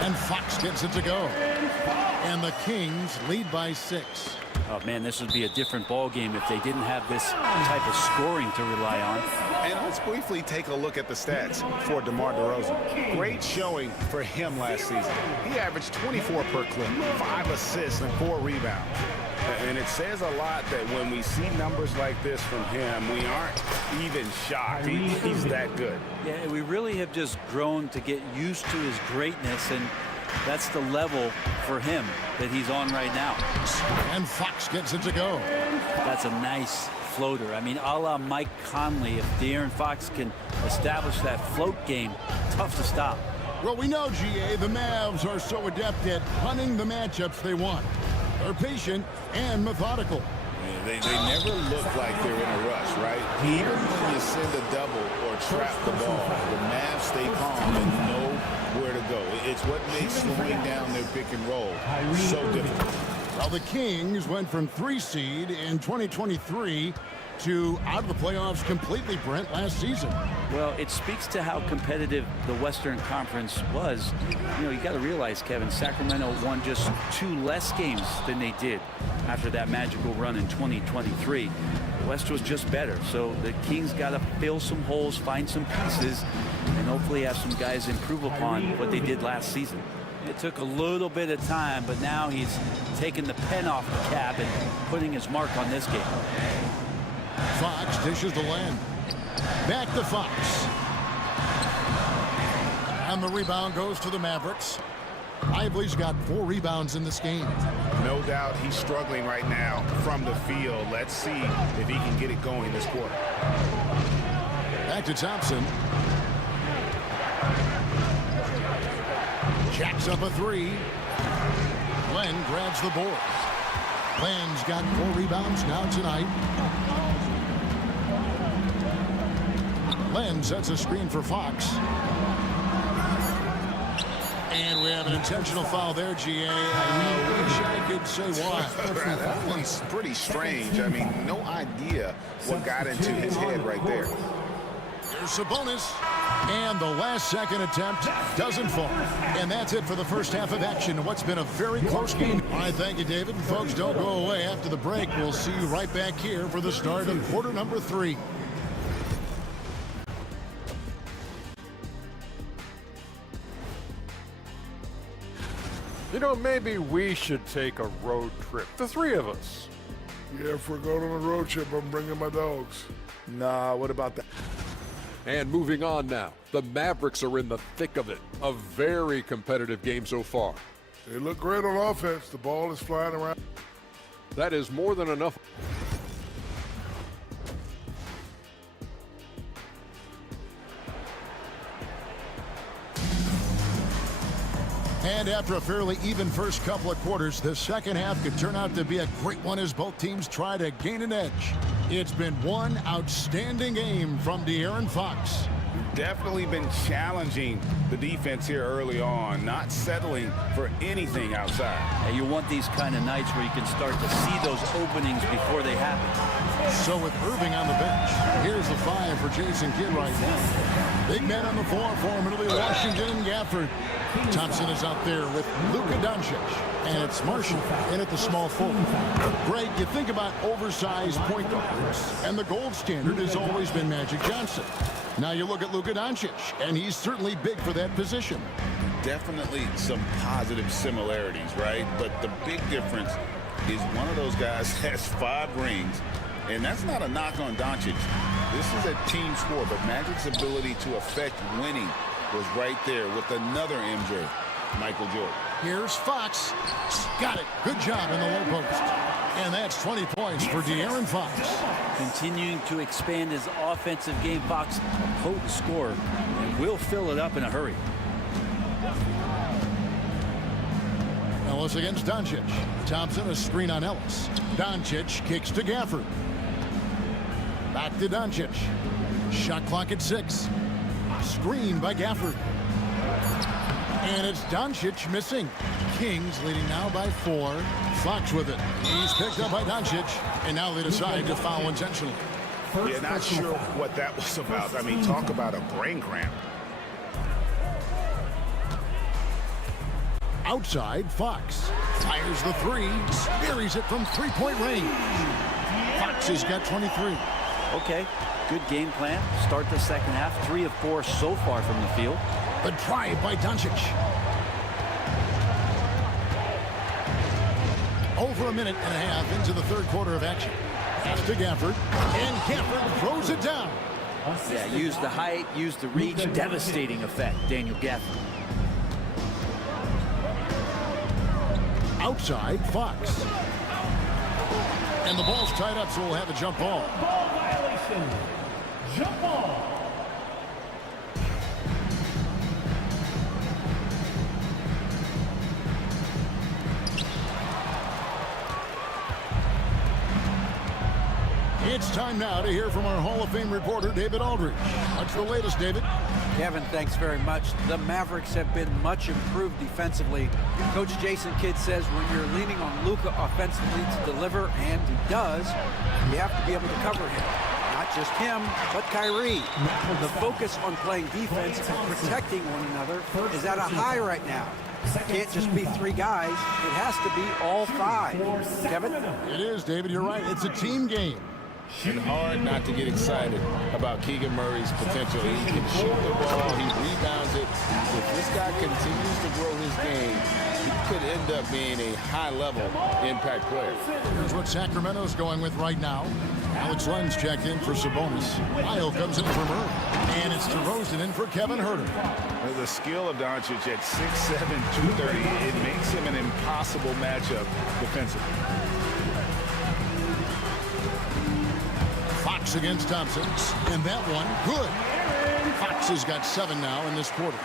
And Fox gets it to go. And the Kings lead by 6. Oh, man, this would be a different ball game if they didn't have this type of scoring to rely on. And let's briefly take a look at the stats for DeMar DeRozan. Great showing for him last season. He averaged 24 per clip, 5 assists, and 4 rebounds. And it says a lot that when we see numbers like this from him, we aren't even shocked. He's that good. Yeah, we really have just grown to get used to his greatness, and that's the level for him that he's on right now. And Fox gets it to go. That's a nice floater. I mean, a la Mike Conley, if De'Aaron Fox can establish that float game, tough to stop. Well, we know, GA, the Mavs are so adept at hunting the matchups they want. They're patient and methodical. Yeah, they never look like they're in a rush, right? Even when you send a double or trap the ball, the Mavs stay calm and know where to go. It's what makes slowing down their pick and roll so difficult. Well, the Kings went from 3 seed in 2023 to out of the playoffs completely, Brent, last season. Well, it speaks to how competitive the Western Conference was. You know, you got to realize, Kevin, Sacramento won just 2 less games than they did after that magical run in 2023. West was just better. So the Kings got to fill some holes, find some pieces, and hopefully have some guys improve upon what they did last season. It took a little bit of time, but now he's taking the pen off the cap and putting his mark on this game. Fox dishes the land. Back to Fox. And the rebound goes to the Mavericks. Lively's got 4 rebounds in this game. No doubt he's struggling right now from the field. Let's see if he can get it going this quarter. Back to Thompson. Jacks up a 3. Len grabs the board. Len's got 4 rebounds now tonight. Len sets a screen for Fox. And we have an intentional foul there, GA. I wish I could say why. That one's pretty strange. I mean, no idea what got into his head right there. Here's Sabonis. And the last second attempt doesn't fall. And that's it for the first half of action. What's been a very close game. All right, thank you, David. And folks, don't go away. After the break, we'll see you right back here for the start of quarter number 3. You know, maybe we should take a road trip, the 3 of us. Yeah, if we're going on a road trip, I'm bringing my dogs. Nah, what about that? And moving on now, the Mavericks are in the thick of it. A very competitive game so far. They look great on offense. The ball is flying around. That is more than enough. And after a fairly even first couple of quarters, the second half could turn out to be a great one as both teams try to gain an edge. It's been one outstanding game from De'Aaron Fox. Definitely been challenging the defense here early on, not settling for anything outside. And you want these kind of nights where you can start to see those openings before they happen. So with Irving on the bench, here's the 5 for Jason Kidd right now. Big men on the floor for Middle Washington and Gafford. Thompson is out there with Luka Doncic. And it's Marshall in at the small forward. Greg, you think about oversized point guards, and the gold standard has always been Magic Johnson. Now you look at Luka Doncic, and he's certainly big for that position. Definitely some positive similarities, right? But the big difference is one of those guys has 5 rings, and that's not a knock on Doncic. This is a team sport, but Magic's ability to affect winning was right there with another MJ, Michael Jordan. Here's Fox. Got it. Good job in the low post. And that's 20 points for De'Aaron Fox. Continuing to expand his offensive game, Fox, a potent scorer, and will fill it up in a hurry. Ellis against Doncic. Thompson, a screen on Ellis. Doncic kicks to Gafford. Back to Doncic. Shot clock at 6. Screen by Gafford. And it's Doncic missing. Kings leading now by 4. Fox with it. He's picked up by Doncic. And now they decide to foul intentionally. Yeah, not sure what that was about. I mean, talk about a brain cramp. Outside, Fox fires the 3. Buries it from 3-point range. Fox has got 23. Okay, good game plan. Start the second half. 3 of 4 so far from the field. The drive by Doncic. Over a minute and a half into the third quarter of action. Pass to Gafford. And Gafford throws it down. Yeah, use the height, use the reach. Devastating effect, Daniel Gafford. Outside, Fox. And the ball's tied up, so we'll have a jump ball. Ball violation. Jump ball. It's time now to hear from our Hall of Fame reporter, David Aldridge. What's the latest, David? Kevin, thanks very much. The Mavericks have been much improved defensively. Coach Jason Kidd says when you're leaning on Luka offensively to deliver, and he does, you have to be able to cover him. Not just him, but Kyrie. The focus on playing defense and protecting one another is at a high right now. It can't just be 3 guys. It has to be all 5. Kevin? It is, David. You're right. It's a team game. And hard not to get excited about Keegan Murray's potential. He can shoot the ball, he rebounds it. If this guy continues to grow his game, he could end up being a high-level impact player. Here's what Sacramento's going with right now. Alex Len's checked in for Sabonis. Lyle comes in for Murray. And it's DeRozan in for Kevin Huerter. The skill of Doncic at 6'7", 230, it makes him an impossible matchup defensively. Fox against Thompson. And that one, good. Fox has got 7 now in this quarter.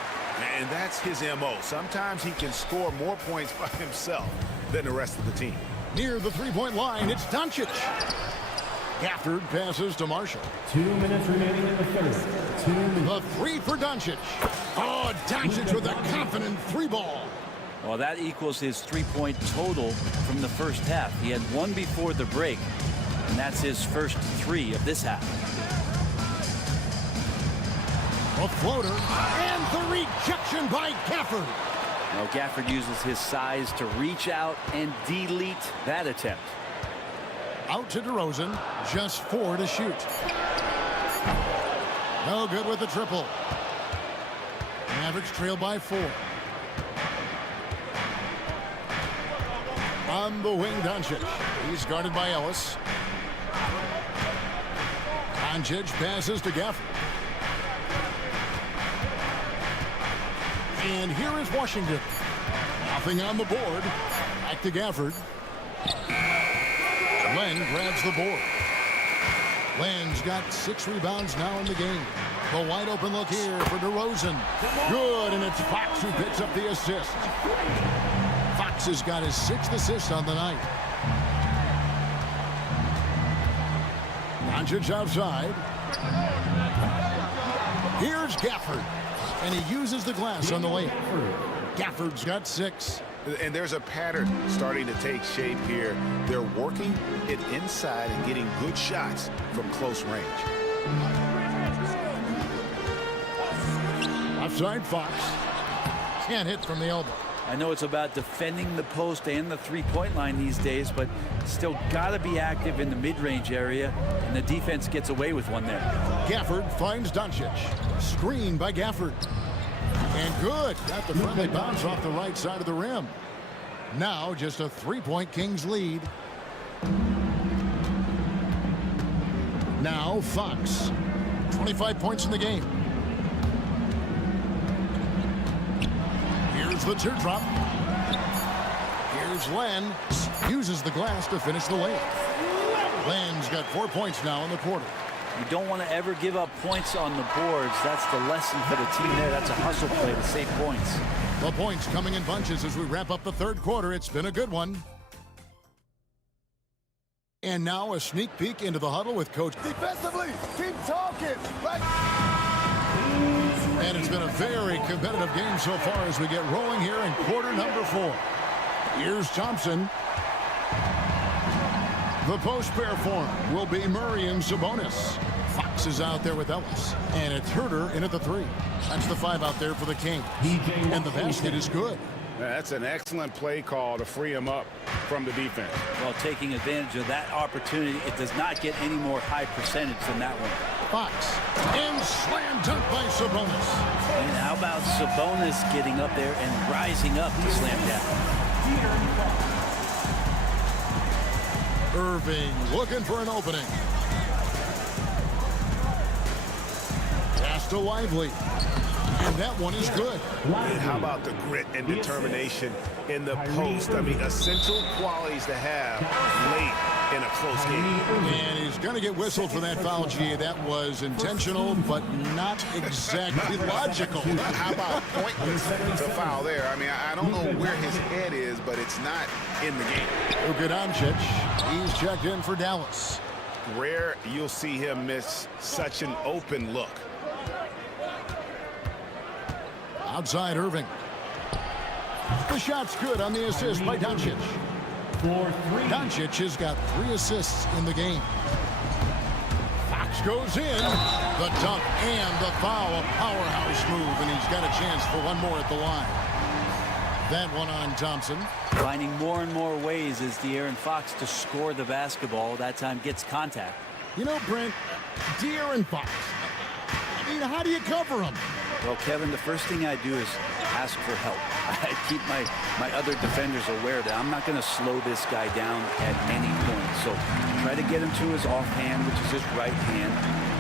And that's his M.O. Sometimes he can score more points by himself than the rest of the team. Near the three-point line, it's Doncic. Gafford passes to Marshall. 2 minutes remaining in the third. 2 minutes. The three for Doncic. Oh, Doncic with a confident three ball. Well, that equals his three-point total from the first half. He had one before the break, and that's his first 3 of this half. A floater, and the rejection by Gafford. Now, Gafford uses his size to reach out and delete that attempt. Out to DeRozan, just 4 to shoot. No good with the triple. Mavericks trail by 4. On the wing, Doncic. He's guarded by Ellis. Doncic passes to Gafford. And here is Washington. Nothing on the board. Back to Gafford. Len grabs the board. Len's got 6 rebounds now in the game. The wide open look here for DeRozan. Good, and it's Fox who picks up the assist. Fox has got his 6th assist on the night. Doncic outside. Here's Gafford. And he uses the glass on the layup. Gafford's got 6. And there's a pattern starting to take shape here. They're working it inside and getting good shots from close range. Offside Fox. Can't hit from the elbow. I know it's about defending the post and the three-point line these days, but still got to be active in the mid-range area, and the defense gets away with one there. Gafford finds Doncic. Screen by Gafford. And good. Got the friendly bounce off the right side of the rim. Now just a 3-point Kings lead. Now Fox. 25 points in the game. Here's the teardrop. Here's Len. Uses the glass to finish the layup. Len's got 4 points now in the quarter. You don't want to ever give up points on the boards. That's the lesson for the team there. That's a hustle play to save points. The points coming in bunches as we wrap up the third quarter. It's been a good one. And now a sneak peek into the huddle with Coach. Defensively, keep talking. And it's been a very competitive game so far as we get rolling here in quarter number 4. Here's Thompson. The post pair form will be Murray and Sabonis. Fox is out there with Ellis. And it's Huerter in at the 3. That's the 5 out there for the King. And the basket is good. That's an excellent play call to free him up from the defense. Well, taking advantage of that opportunity, it does not get any more high percentage than that one. Fox. And slam dunk by Sabonis. And how about Sabonis getting up there and rising up to slam down? Irving looking for an opening. Pass to Lively. And that one is good. And how about the grit and determination in the post? I mean, essential qualities to have late in a close game. And he's going to get whistled for that foul, G. That was intentional, but not exactly logical. How about pointless to foul there? I mean, I don't know where his head is, but it's not in the game. Luka Doncic, he's checked in for Dallas. Rare you'll see him miss such an open look. Outside Irving. The shot's good on the assist by Doncic. Doncic has got 3 assists in the game. Fox goes in. The dunk and the foul. A powerhouse move, and he's got a chance for one more at the line. That one on Thompson. Finding more and more ways is De'Aaron Fox to score the basketball. That time gets contact. You know, Brent, De'Aaron Fox, I mean, how do you cover him? Well, Kevin, the first thing I do is ask for help. I keep my other defenders aware that I'm not going to slow this guy down at any point. So try to get him to his offhand, which is his right hand,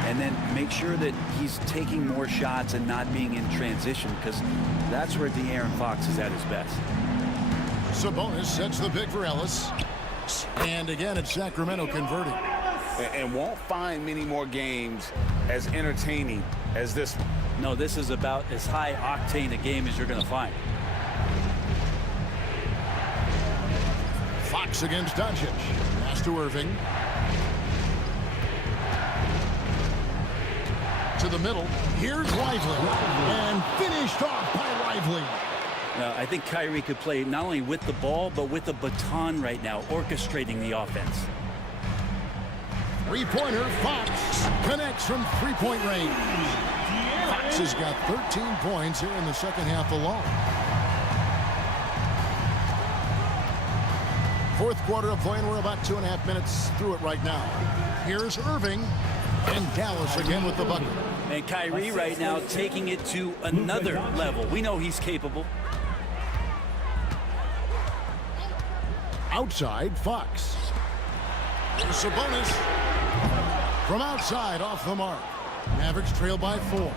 and then make sure that he's taking more shots and not being in transition, because that's where De'Aaron Fox is at his best. Sabonis sets the pick for Ellis. And again, it's Sacramento converting. And won't find many more games as entertaining as this one. No, this is about as high octane a game as you're going to find. Fox against Doncic. Pass to Irving. To the middle. Here's Lively. And finished off by Lively. I think Kyrie could play not only with the ball, but with the baton right now, orchestrating the offense. Three-pointer, Fox connects from three-point range. Fox has got 13 points here in the second half alone. Fourth quarter of play, and we're about 2.5 minutes through it right now. Here's Irving, and Dallas again with the bucket. And Kyrie right now taking it to another level. We know he's capable. Outside, Fox. Sabonis from outside, off the mark. Mavericks trail by 4.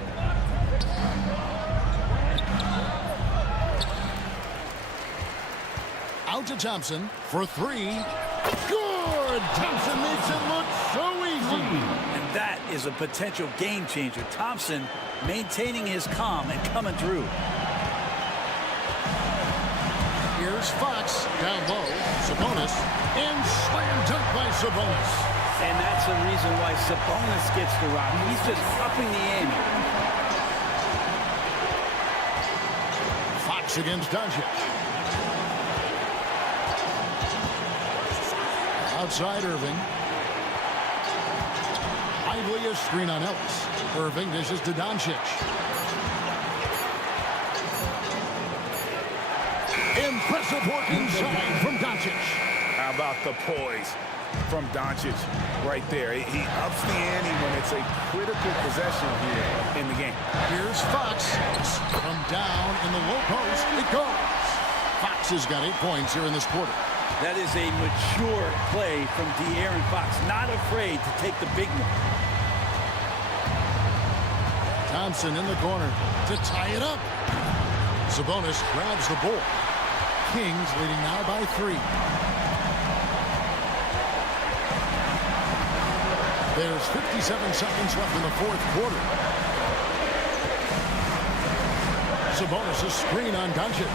Out to Thompson for 3. Good! Thompson makes it look so easy. And that is a potential game changer. Thompson maintaining his calm and coming through. Here's Fox down low. Sabonis, and slam dunk by Sabonis. And that's the reason why Sabonis gets the rock. He's just upping the ante. Fox against Doncic. Outside Irving. Lively a screen on Ellis. Irving dishes to Doncic. Impressive work inside from Doncic. How about the poise from Doncic right there? He ups the ante when it's a critical possession here in the game. Here's Fox from down in the low post. It goes. Fox has got 8 points here in this quarter. That is a mature play from De'Aaron Fox. Not afraid to take the big one. Thompson in the corner to tie it up. Sabonis grabs the ball. Kings leading now by 3. There's 57 seconds left in the fourth quarter. Sabonis' screen on Doncic.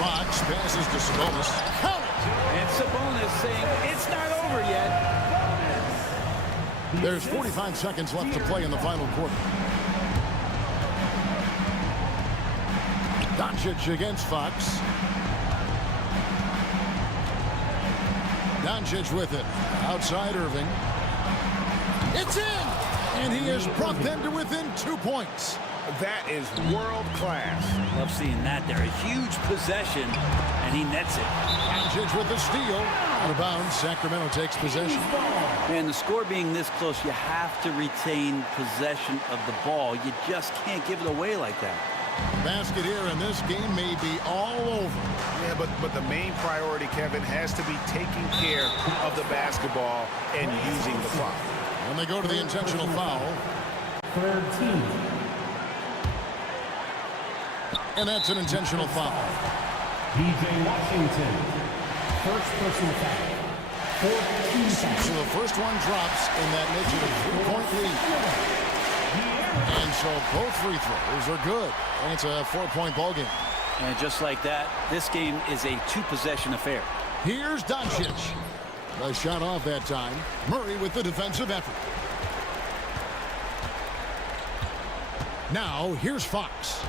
Fox passes to Sabonis. Count it! And Sabonis saying, it's not over yet. There's 45 seconds left to play in the final quarter. Doncic against Fox. Doncic with it. Outside Irving. It's in! And he has brought them to within 2 points. That is world class. Love seeing that there. A huge possession, and he nets it. Doncic with the steal. Out of bounds, Sacramento takes possession. And the score being this close, you have to retain possession of the ball. You just can't give it away like that. Basket here, and this game may be all over. Yeah, but the main priority, Kevin, has to be taking care of the basketball and using the clock. When they go to the intentional foul. Third team. And that's an intentional foul. DJ Washington. First person foul. Fourth team foul. So the first one drops, and that makes it a 3-point lead. And so both free throws are good. And it's a 4-point ball game. And just like that, this game is a 2-possession affair. Here's Doncic. The shot off that time. Murray with the defensive effort. Now, here's Fox.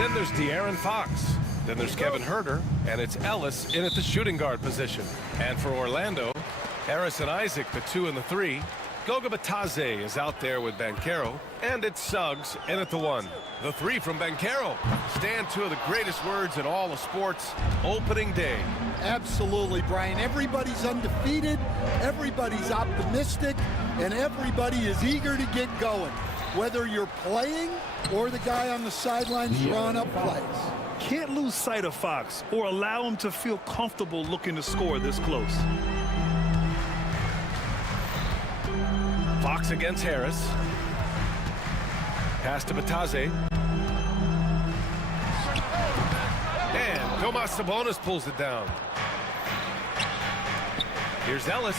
Then there's De'Aaron Fox. Then there's Kevin Herter, and it's Ellis in at the shooting guard position. And for Orlando, Harris and Isaac, the 2 and the 3. Goga Batadze is out there with Banchero, and it's Suggs in at the 1. The 3 from Banchero. Stand 2 of the greatest words in all of sports, opening day. Absolutely, Brian. Everybody's undefeated, everybody's optimistic, and everybody is eager to get going, whether you're playing or the guy on the sidelines drawing up plays. Can't lose sight of Fox or allow him to feel comfortable looking to score this close. Fox against Harris. Pass to Batadze. And Tomas Sabonis pulls it down. Here's Ellis.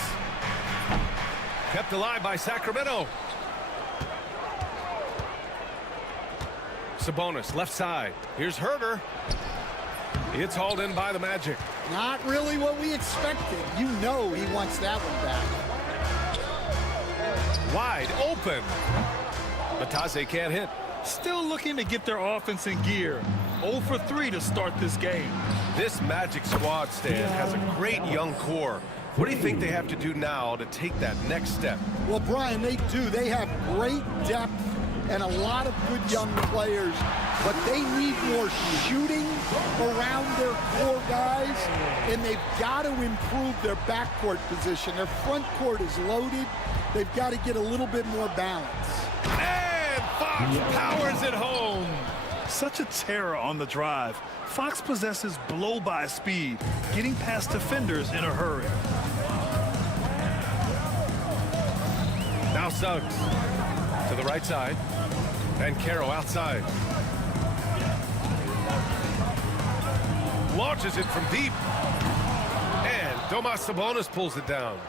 Kept alive by Sacramento. Sabonis, left side. Here's Herter. It's hauled in by the Magic. Not really what we expected. You know he wants that one back. Wide open. Batadze can't hit. Still looking to get their offense in gear. 0 for 3 to start this game. This Magic squad, Stan, has a great young core. What do you think they have to do now to take that next step? Well, Brian, they do. They have great depth and a lot of good young players, but they need more shooting around their core guys, and they've got to improve their backcourt position. Their front court is loaded. They've got to get a little bit more balance. And Fox powers it home. Such a terror on the drive. Fox possesses blow-by speed, getting past defenders in a hurry. Now Suggs to the right side. Banchero outside. Launches it from deep. And Tomas Sabonis pulls it down.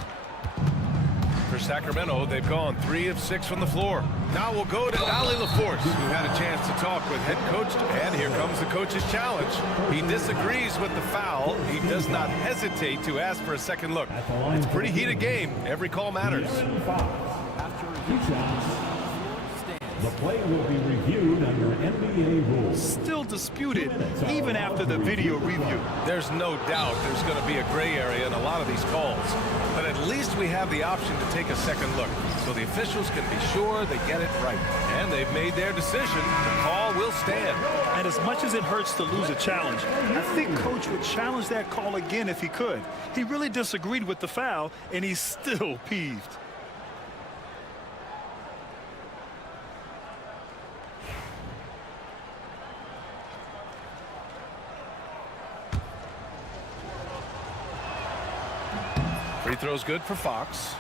For Sacramento, they've gone 3 of 6 from the floor. Now we'll go to Ali LaForce, who had a chance to talk with head coach. And here comes the coach's challenge. He disagrees with the foul. He does not hesitate to ask for a second look. It's a pretty heated game. Every call matters. The play will be reviewed under NBA rules. Still disputed even after the video review. There's no doubt there's going to be a gray area in a lot of these calls. But at least we have the option to take a second look, so the officials can be sure they get it right. And they've made their decision. The call will stand. And as much as it hurts to lose a challenge, I think Coach would challenge that call again if he could. He really disagreed with the foul, and he's still peeved. Free throw's good for Fox.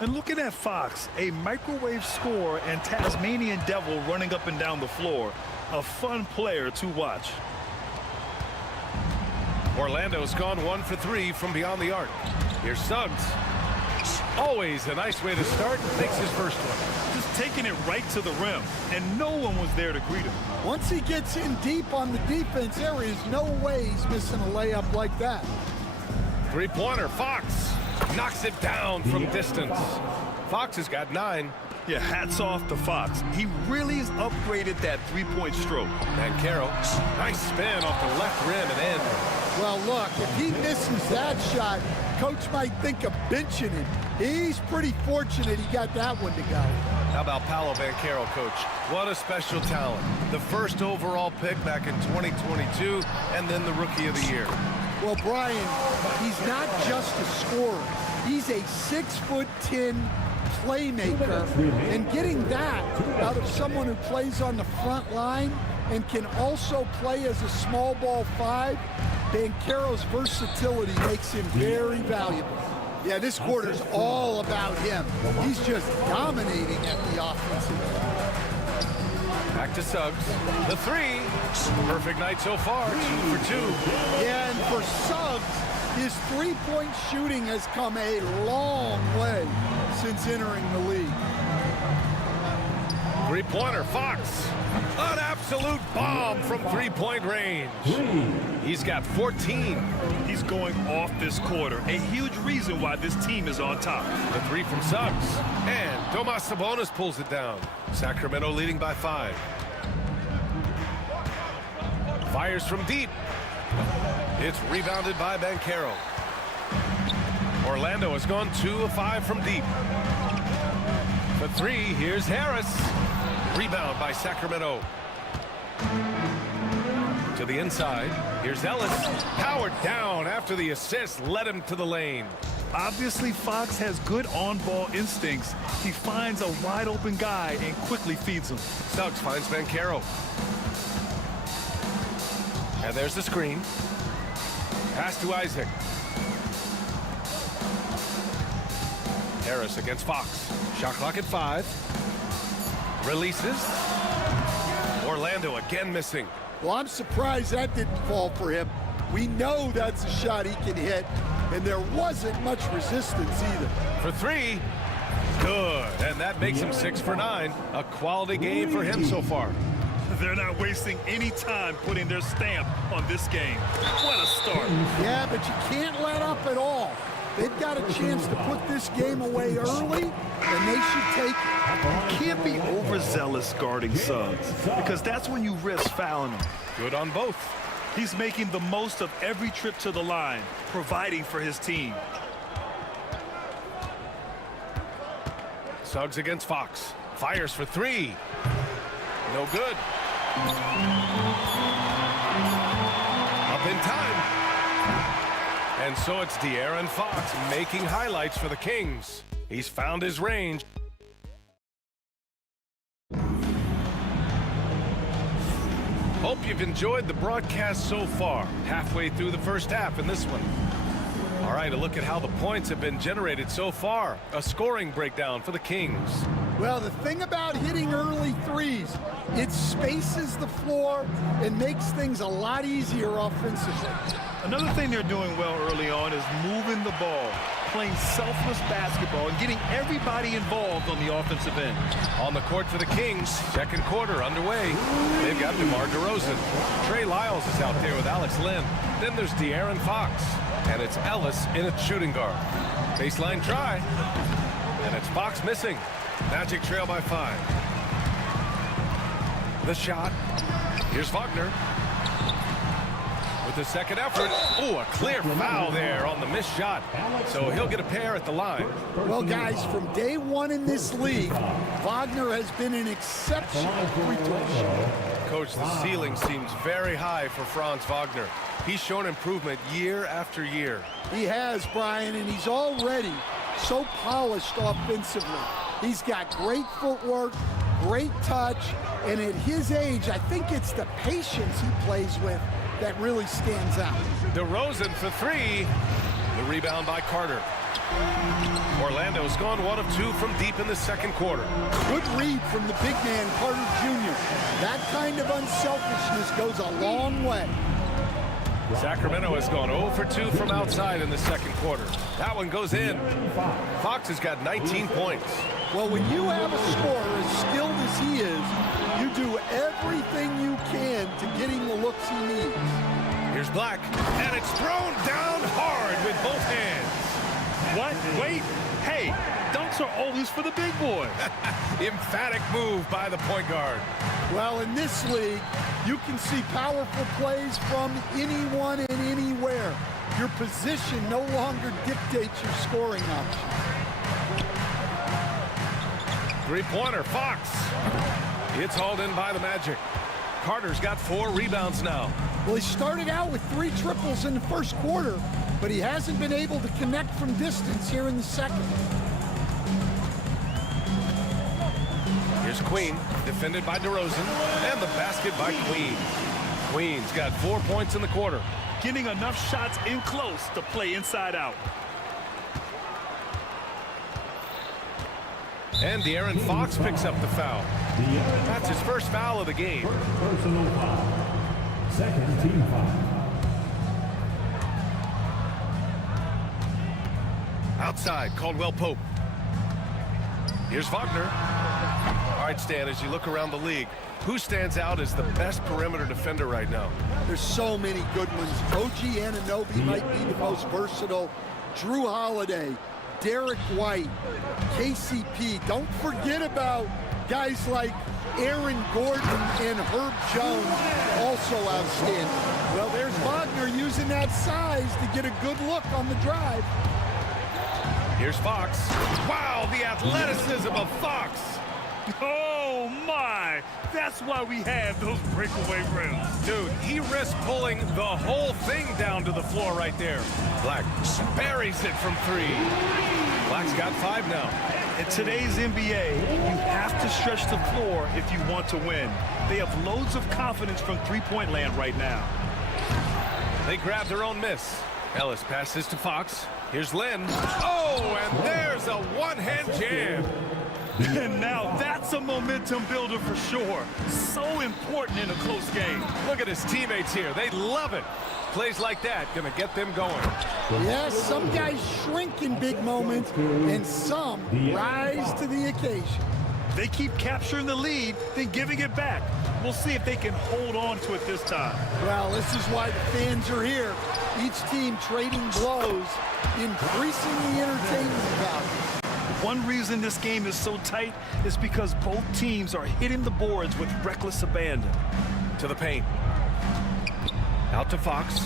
And looking at Fox, a microwave scorer and Tasmanian devil running up and down the floor. A fun player to watch. Orlando's gone 1 for 3 from beyond the arc. Here's Suggs. Always a nice way to start. Makes his first one. Just taking it right to the rim, and no one was there to greet him. Once he gets in deep on the defense, there is no way he's missing a layup like that. Three-pointer, Fox knocks it down from distance. Fox has got 9. Yeah, hats off to Fox. He really has upgraded that three-point stroke. Banchero, nice spin off the left rim and in. Well, look, if he misses that shot, Coach might think of benching him. He's pretty fortunate he got that one to go. How about Paolo Banchero, Coach? What a special talent. The first overall pick back in 2022, and then the Rookie of the Year. Well, Brian, he's not just a scorer. He's a 6'10" playmaker, and getting that out of someone who plays on the front line and can also play as a small ball 5, Banchero's versatility makes him very valuable. Yeah, this quarter's all about him. He's just dominating at the offensive end. Back to Suggs. The 3. Perfect night so far. 2 for 2. Yeah, and for Suggs, his three-point shooting has come a long way since entering the league. Three-pointer, Fox. An absolute bomb from three-point range. He's got 14. He's going off this quarter. A huge reason why this team is on top. The 3 from Suggs. And Tomas Sabonis pulls it down. Sacramento leading by 5. Fires from deep. It's rebounded by Banchero. Orlando has gone 2 of 5 from deep. For 3, here's Harris. Rebound by Sacramento. To the inside, here's Ellis. Powered down after the assist led him to the lane. Obviously, Fox has good on-ball instincts. He finds a wide-open guy and quickly feeds him. Suggs finds Banchero. And there's the screen. Pass to Isaac. Harris against Fox. Shot clock at 5. Releases. Orlando again missing. Well, I'm surprised that didn't fall for him. We know that's a shot he can hit, and there wasn't much resistance either. For 3. Good. And that makes him 6 for 9. A quality game for him so far. They're not wasting any time putting their stamp on this game. What a start. Yeah, but you can't let up at all. They've got a chance to put this game away early, and they should take it. You can't be overzealous guarding Suggs, because that's when you risk fouling him. Good on both. He's making the most of every trip to the line, providing for his team. Suggs against Fox. Fires for 3. No good. Up in time. And so it's De'Aaron Fox making highlights for the Kings. He's found his range. Hope you've enjoyed the broadcast so far. Halfway through the first half in this one. All right, a look at how the points have been generated so far. A scoring breakdown for the Kings. Well, the thing about hitting early threes, it spaces the floor and makes things a lot easier offensively. Another thing they're doing well early on is moving the ball, playing selfless basketball, and getting everybody involved on the offensive end. On the court for the Kings, second quarter underway. They've got DeMar DeRozan. Trey Lyles is out there with Alex Len. Then there's De'Aaron Fox. And it's Ellis in a shooting guard. Baseline try. And it's Fox missing. Magic trail by 5. The shot. Here's Wagner. With the second effort. Ooh, a clear foul there on the missed shot. So he'll get a pair at the line. Well, guys, from day one in this league, Wagner has been an exceptional free throw shooter. Coach, the ceiling seems very high for Franz Wagner. He's shown improvement year after year. He has, Brian, and he's already so polished offensively. He's got great footwork, great touch, and at his age, I think it's the patience he plays with that really stands out. DeRozan for 3. The rebound by Carter. Orlando's gone 1 of 2 from deep in the second quarter. Good read from the big man, Carter Jr. That kind of unselfishness goes a long way. Sacramento has gone 0 for 2 from outside in the second quarter. That one goes in. Fox has got 19 points. Well, when you have a scorer as skilled as he is, you do everything you can to get him the looks he needs. Here's Black, and it's thrown down hard with both hands. What? Wait. Hey, dunks are always for the big boy. Emphatic move by the point guard. Well, in this league, you can see powerful plays from anyone and anywhere. Your position no longer dictates your scoring option. Three-pointer, Fox. It's hauled in by the Magic. Carter's got 4 rebounds now. Well, he started out with 3 triples in the first quarter, but he hasn't been able to connect from distance here in the second. Here's Queen, defended by DeRozan, and the basket by Queen. Queen's got 4 points in the quarter. Getting enough shots in close to play inside out. And De'Aaron Fox picks up the foul. That's his first foul of the game. Personal foul. Second team foul. Outside, Caldwell Pope. Here's Wagner. All right, Stan, as you look around the league, who stands out as the best perimeter defender right now? There's so many good ones. OG Anunoby might be the most versatile. Drew Holiday, Derek White, KCP. Don't forget about Guys like Aaron Gordon and Herb Jones also outstanding. Well, there's Wagner using that size to get a good look on the drive. Here's Fox. Wow, the athleticism of Fox. Oh, my. That's why we have those breakaway rims. Dude, he risked pulling the whole thing down to the floor right there. Black buries it from 3. Black's got 5 now. In today's NBA, you have to stretch the floor if you want to win. They have loads of confidence from three-point land right now. They grab their own miss. Ellis passes to Fox. Here's Lynn. Oh, and there's a one-hand jam. And now that's a momentum builder for sure. So important in a close game. Look at his teammates here. They love it. Plays like that gonna get them going. Yes, some guys shrink in big moments, and some rise to the occasion. They keep capturing the lead, then giving it back. We'll see if they can hold on to it this time. Well, this is why the fans are here. Each team trading blows, increasing the entertainment value. One reason this game is so tight is because both teams are hitting the boards with reckless abandon. To the paint. Out to Fox.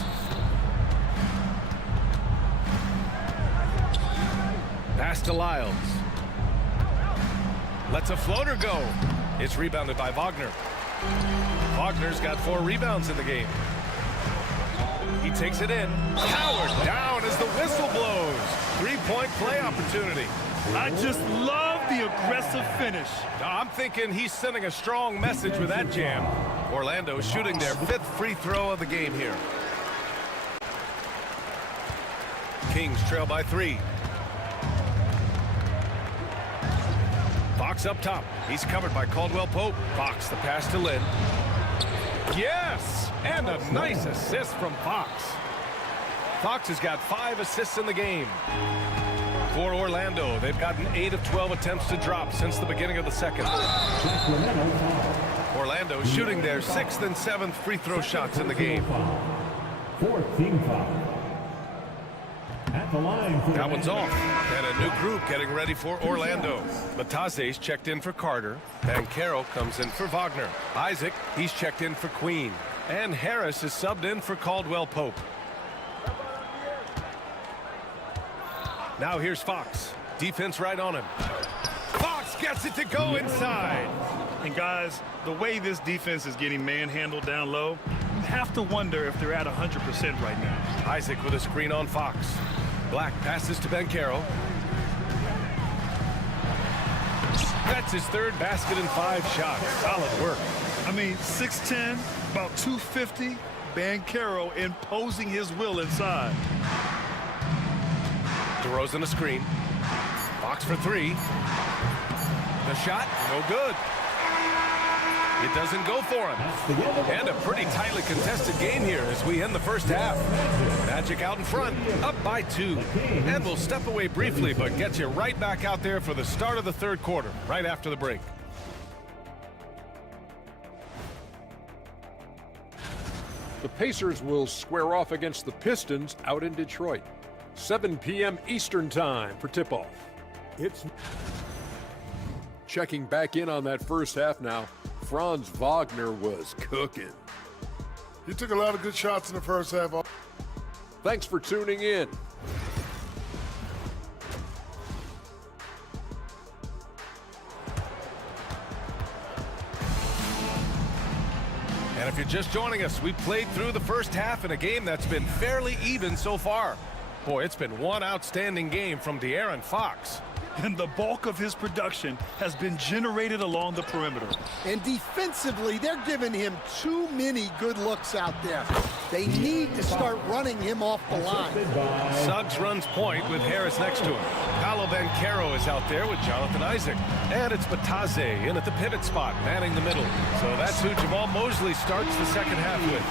Pass to Lyles. Lets a floater go. It's rebounded by Wagner. Wagner's got 4 rebounds in the game. He takes it in. Powered down as the whistle blows. 3-point play opportunity. I just love the aggressive finish. I'm thinking he's sending a strong message with that jam. Orlando shooting their 5th free throw of the game here. Kings trail by 3. Fox up top. He's covered by Caldwell Pope. Fox the pass to Lynn. Yes! And a nice assist from Fox. Fox has got 5 assists in the game. For Orlando, they've gotten 8 of 12 attempts to drop since the beginning of the second. Orlando shooting their 6th and 7th free throw shots in the game. 4th team foul. At the line. That one's off. And a new group getting ready for Orlando. Bataze's checked in for Carter. Banchero comes in for Wagner. Isaac, he's checked in for Queen. And Harris is subbed in for Caldwell Pope. Now here's Fox. Defense right on him. Fox gets it to go inside. And guys, the way this defense is getting manhandled down low, you have to wonder if they're at 100% right now. Isaac with a screen on Fox. Black passes to Banchero. That's his 3rd basket in 5 shots. Solid work. I mean, 6'10", about 250. Banchero imposing his will inside. DeRozan a screen. Fox for 3. The shot, no good. It doesn't go for him. And a pretty tightly contested game here as we end the first half. Magic out in front, up by 2. And we'll step away briefly, but get you right back out there for the start of the 3rd quarter, right after the break. The Pacers will square off against the Pistons out in Detroit. 7 p.m. Eastern time for tip-off. It's checking back in on that first half now. Franz Wagner was cooking. He took a lot of good shots in the first half. Thanks for tuning in. And if you're just joining us, we played through the first half in a game that's been fairly even so far. Boy, it's been one outstanding game from De'Aaron Fox. And the bulk of his production has been generated along the perimeter. And defensively, they're giving him too many good looks out there. They need to start running him off the line. Suggs runs point with Harris next to him. Paolo Banchero is out there with Jonathan Isaac. And it's Bataze in at the pivot spot, manning the middle. So that's who Jamal Mosley starts the second half with.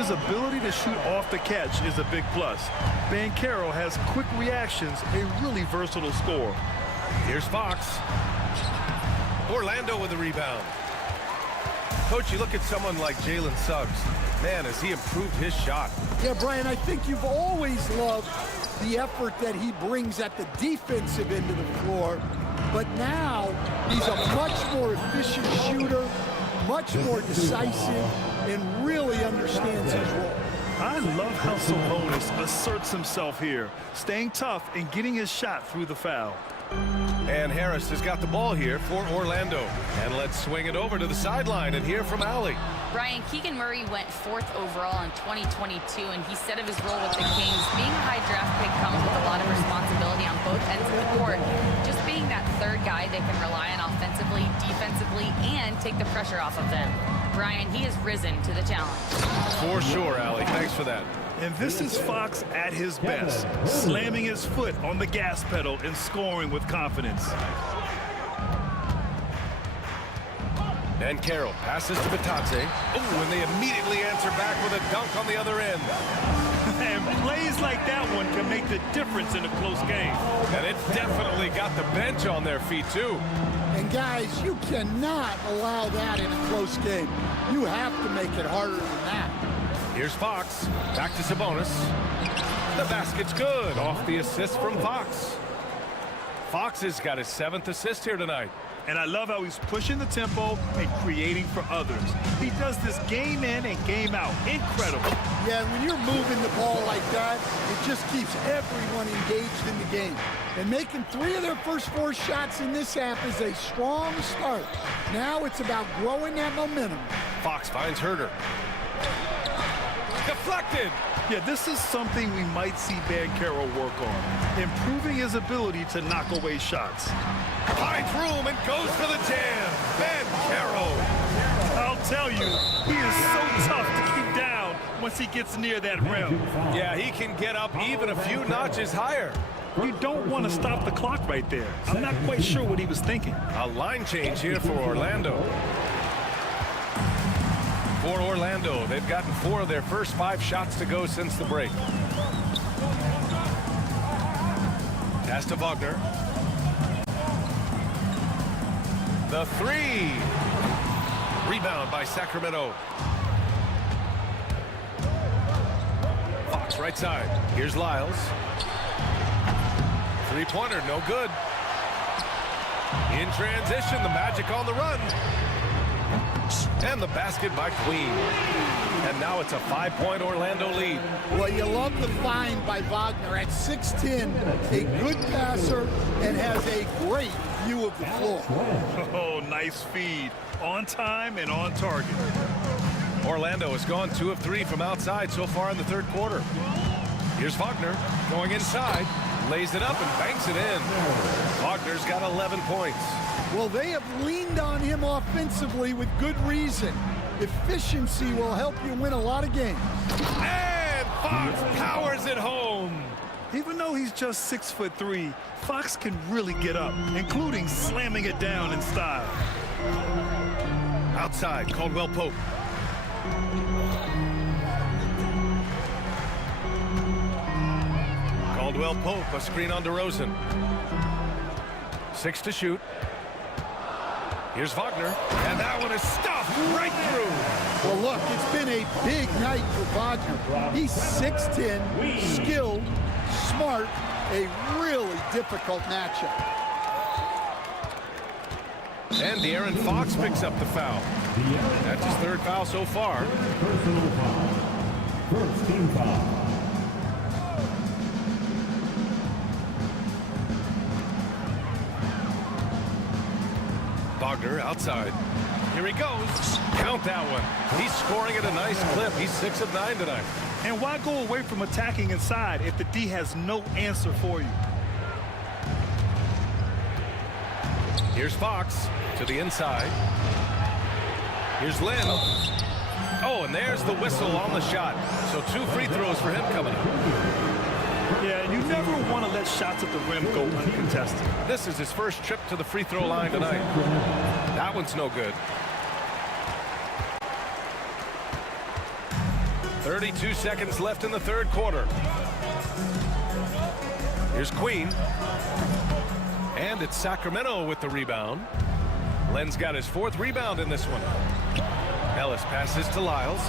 His ability to shoot off the catch is a big plus. Banchero has quick reactions, a really versatile scorer. Here's Fox. Orlando with the rebound. Coach, you look at someone like Jalen Suggs. Man, has he improved his shot. Yeah, Brian, I think you've always loved the effort that he brings at the defensive end of the floor. but now he's a much more efficient shooter, much more decisive, and really understands his role. I love how Sabonis asserts himself here, staying tough and getting his shot through the foul. And Harris has got the ball here for Orlando. And let's swing it over to the sideline and hear from Allie. Brian, Keegan Murray went 4th overall in 2022, and he said of his role with the Kings, being a high draft pick comes with a lot of responsibility on both ends of the court. Just being that third guy they can rely on offensively, defensively, and take the pressure off of them. Brian, he has risen to the challenge. For sure, Allie. Thanks for that. And this is Fox at his best, slamming his foot on the gas pedal and scoring with confidence. And Carroll passes to Batadze. Oh, and they immediately answer back with a dunk on the other end. And plays like that one can make the difference in a close game. And it definitely got the bench on their feet, too. And guys, you cannot allow that in a close game. You have to make it harder than that. Here's Fox. Back to Sabonis. The basket's good off the assist from Fox. Fox has got his 7th assist here tonight. And I love how he's pushing the tempo and creating for others. He does this game in and game out. Incredible. Yeah, when you're moving the ball like that, it just keeps everyone engaged in the game. And making 3 of their first 4 shots in this half is a strong start. Now it's about growing that momentum. Fox finds Herter. Deflected. Yeah, this is something we might see Carroll work on, improving his ability to knock away shots. Finds room and goes for the jam. Carroll. I'll tell you, he is so tough to keep down once he gets near that rim. Yeah, he can get up even a few notches higher. You don't want to stop the clock right there. I'm not quite sure what he was thinking. A line change here for Orlando. For Orlando, they've gotten 4 of their first 5 shots to go since the break. Pass to Wagner. The 3. Rebound by Sacramento. Fox right side. Here's Lyles. 3-pointer, no good. In transition, the Magic on the run. And the basket by Queen. And now it's a 5-point Orlando lead. Well, you love the find by Wagner at 6'10", a good passer, and has a great view of the floor. Oh, nice feed. On time and on target. Orlando has gone 2 of 3 from outside so far in the 3rd quarter. Here's Wagner going inside, lays it up and banks it in. Wagner's got 11 points. Well, they have leaned on him offensively with good reason. Efficiency will help you win a lot of games. And Fox powers it home. Even though he's just 6'3", Fox can really get up, including slamming it down in style. Outside, Caldwell Pope. Caldwell Pope, a screen on DeRozan. 6 to shoot. Here's Wagner, and that one is stuffed right through. Well, look, it's been a big night for Wagner. He's 6'10", skilled, smart, a really difficult matchup. And De'Aaron Fox picks up the foul. That's his 3rd foul so far. Personal foul. First team foul. Wagner outside. Here he goes. Count that one. He's scoring at a nice clip. He's 6 of 9 tonight. And why go away from attacking inside if the D has no answer for you? Here's Fox to the inside. Here's Lynn. Oh, and there's the whistle on the shot. So 2 free throws for him coming up. Yeah, you never want to let shots at the rim go uncontested. This is his first trip to the free throw line tonight. That one's no good. 32 seconds left in the 3rd quarter. Here's Queen. And it's Sacramento with the rebound. Len's got his 4th rebound in this one. Ellis passes to Lyles.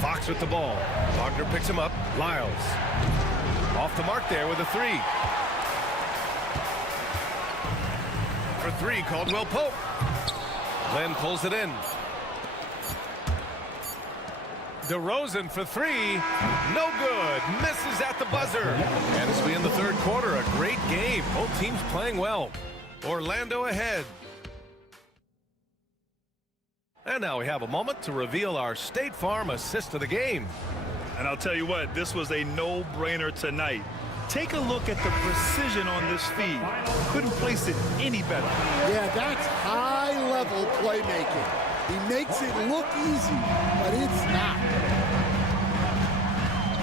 Fox with the ball. Wagner picks him up. Lyles. Off the mark there with a 3. three, Caldwell Pope. Glenn pulls it in. DeRozan for three. No good. Misses at the buzzer. And as we end the third quarter, a great game. Both teams playing well. Orlando ahead. And now we have a moment to reveal our State Farm assist of the game. And I'll tell you what, this was a no-brainer tonight. Take a look at the precision on this feed. Couldn't place it any better. Yeah, that's high-level playmaking. He makes it look easy, but it's not.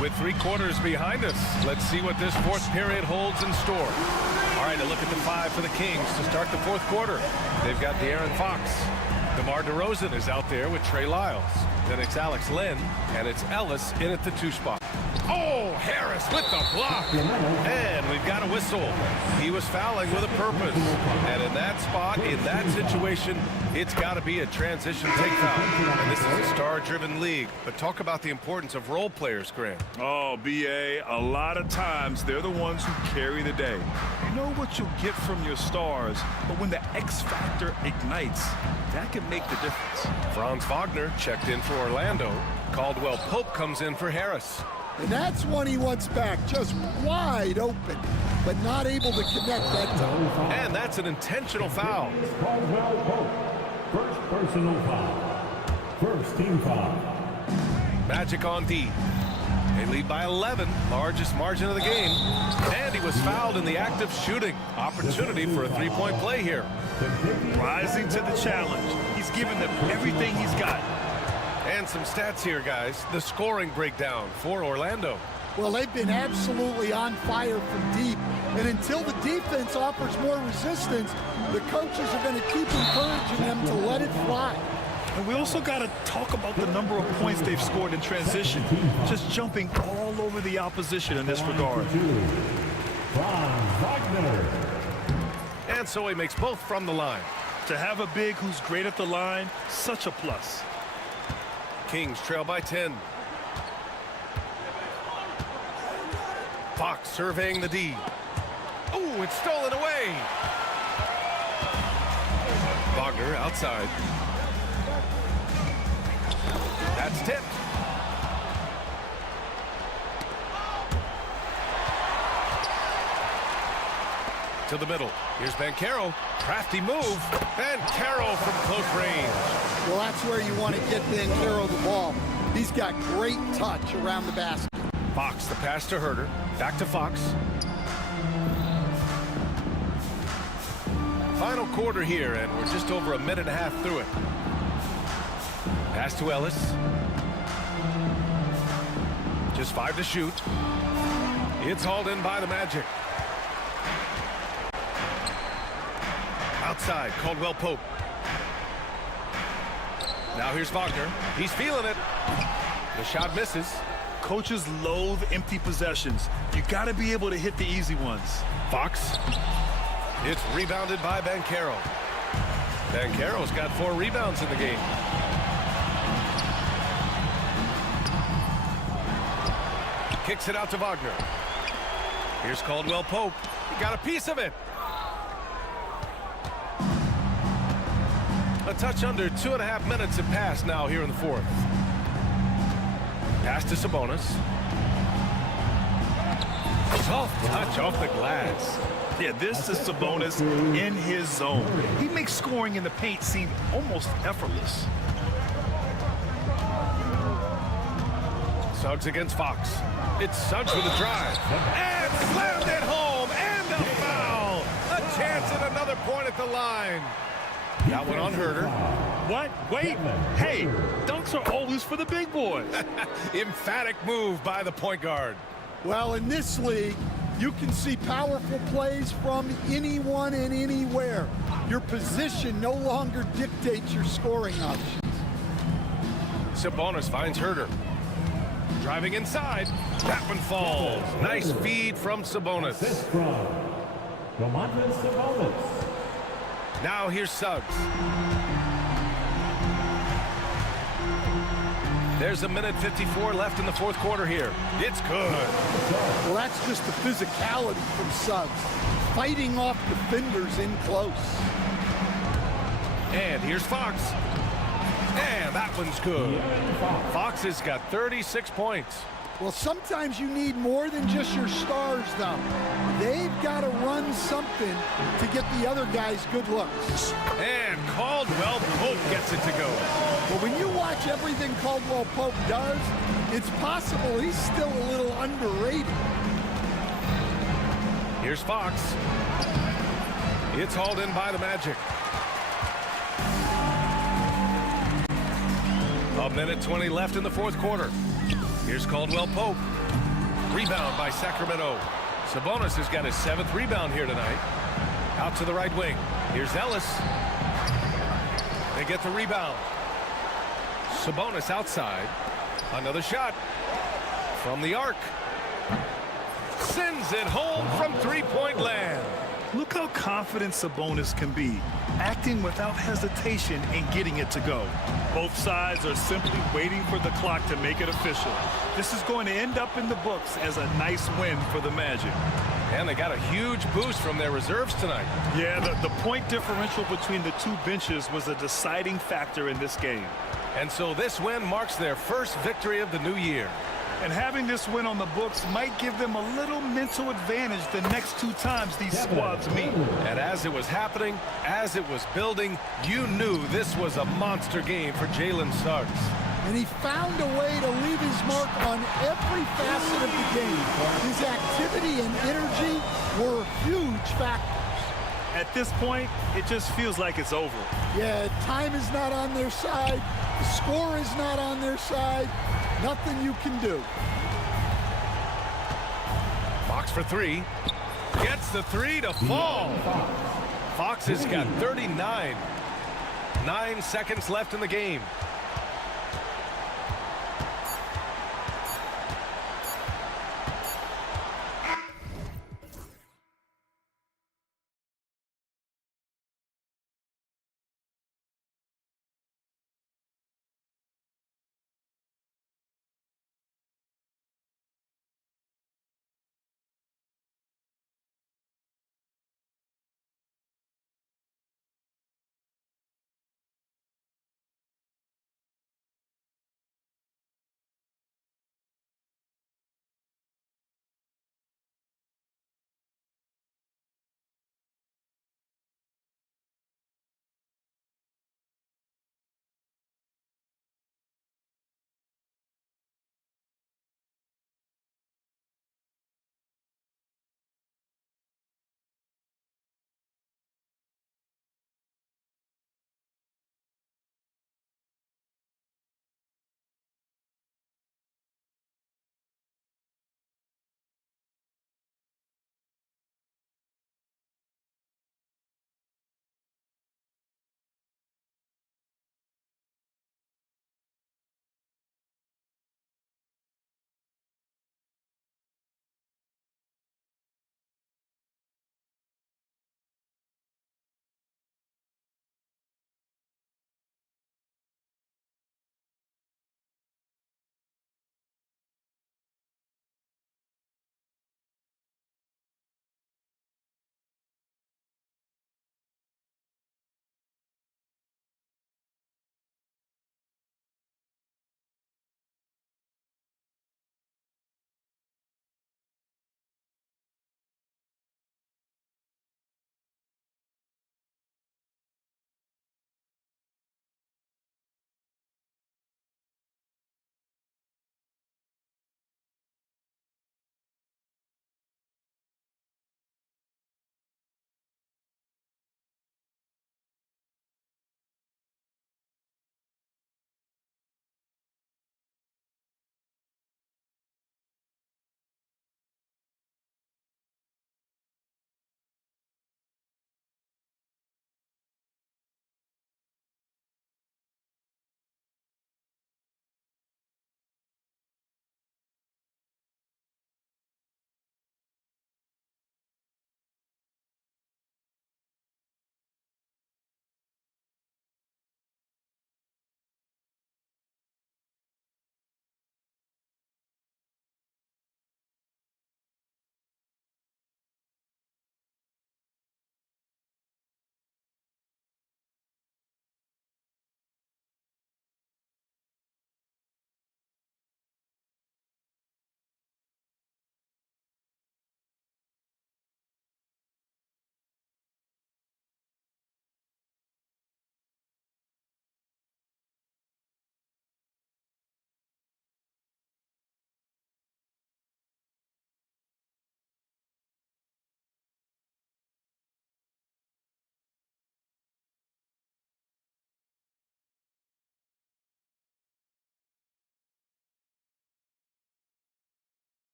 With 3 quarters behind us, let's see what this fourth period holds in store. All right, a look at the 5 for the Kings to start the fourth quarter. They've got De'Aaron Fox. DeMar DeRozan is out there with Trey Lyles. Then it's Alex Len, and it's Ellis in at the 2 spot. Oh, Harris with the block. And we've got a whistle. He was fouling with a purpose. And in that spot, in that situation, it's got to be a transition take foul. And this is a star-driven league. But talk about the importance of role players, Grant. Oh, B.A., a lot of times they're the ones who carry the day. You know what you'll get from your stars, but when the X factor ignites, that can make the difference. Franz Wagner checked in for Orlando. Caldwell Pope comes in for Harris. And that's one he wants back, just wide open, but not able to connect that time. And that's an intentional foul. Caldwell Pope. First personal foul. First team foul. Magic on D. They lead by 11, largest margin of the game. And he was fouled in the act of shooting. Opportunity for a three-point play here. Rising to the challenge. He's given them everything he's got. And some stats here, guys. The scoring breakdown for Orlando. Well, they've been absolutely on fire from deep. And until the defense offers more resistance, the coaches are going to keep encouraging them to let it fly. And we also got to talk about the number of points they've scored in transition. Just jumping all over the opposition in this regard. And so he makes both from the line. To have a big who's great at the line, such a plus. Kings trail by 10. Fox surveying the D. Oh, it's stolen away. Wagner outside. That's tipped. To the middle. Here's Banchero. Crafty move. Banchero from close range. Well, that's where you want to get Banchero the ball. He's got great touch around the basket. Fox, the pass to Herter. Back to Fox. Final quarter here, and we're just over a minute and a half through it. Pass to Ellis. Just 5 to shoot. It's hauled in by the Magic. Outside, Caldwell Pope. Now here's Wagner. He's feeling it. The shot misses. Coaches loathe empty possessions. You got to be able to hit the easy ones. Fox. It's rebounded by Banchero. Banchero's got 4 rebounds in the game. Kicks it out to Wagner. Here's Caldwell Pope. He got a piece of it. A touch under 2.5 minutes have passed now here in the fourth. Pass to Sabonis. Soft touch off the glass. Yeah, this is Sabonis in his zone. He makes scoring in the paint seem almost effortless. Suggs against Fox. It's Suggs with a drive. And slammed it home. And a foul. A chance at another point at the line. Got one on Herter. What? Wait. Hey, dunks are always for the big boys. Emphatic move by the point guard. Well, in this league, you can see powerful plays from anyone and anywhere. Your position no longer dictates your scoring options. Sabonis finds Herter. Driving inside. That one falls. Nice feed from Sabonis. Now here's Suggs. There's a minute 54 left in the fourth quarter here. It's good. Well, that's just the physicality from Suggs. Fighting off defenders in close. And here's Fox. And that one's good. Fox has got 36 points. Well, sometimes you need more than just your stars, though. They've got to run something to get the other guys good looks. And Caldwell Pope gets it to go. But when you watch everything Caldwell Pope does, it's possible he's still a little underrated. Here's Fox. It's hauled in by the Magic. A minute 20 left in the fourth quarter. Here's Caldwell Pope. Rebound by Sacramento. Sabonis has got his 7th rebound here tonight. Out to the right wing. Here's Ellis. They get the rebound. Sabonis outside. Another shot from the arc. Sends it home from three-point land. Look how confident Sabonis can be, acting without hesitation and getting it to go. Both sides are simply waiting for the clock to make it official. This is going to end up in the books as a nice win for the Magic. And they got a huge boost from their reserves tonight. Yeah, the point differential between the two benches was a deciding factor in this game. And so this win marks their first victory of the new year. And having this win on the books might give them a little mental advantage the next 2 times these squads meet. And as it was happening, as it was building, you knew this was a monster game for Jalen Suggs. And he found a way to leave his mark on every facet of the game. His activity and energy were huge factors. At this point, it just feels like it's over. Yeah, time is not on their side. The score is not on their side. Nothing you can do. Fox for 3. Gets the 3 to fall. Fox has got 39. 9 seconds left in the game.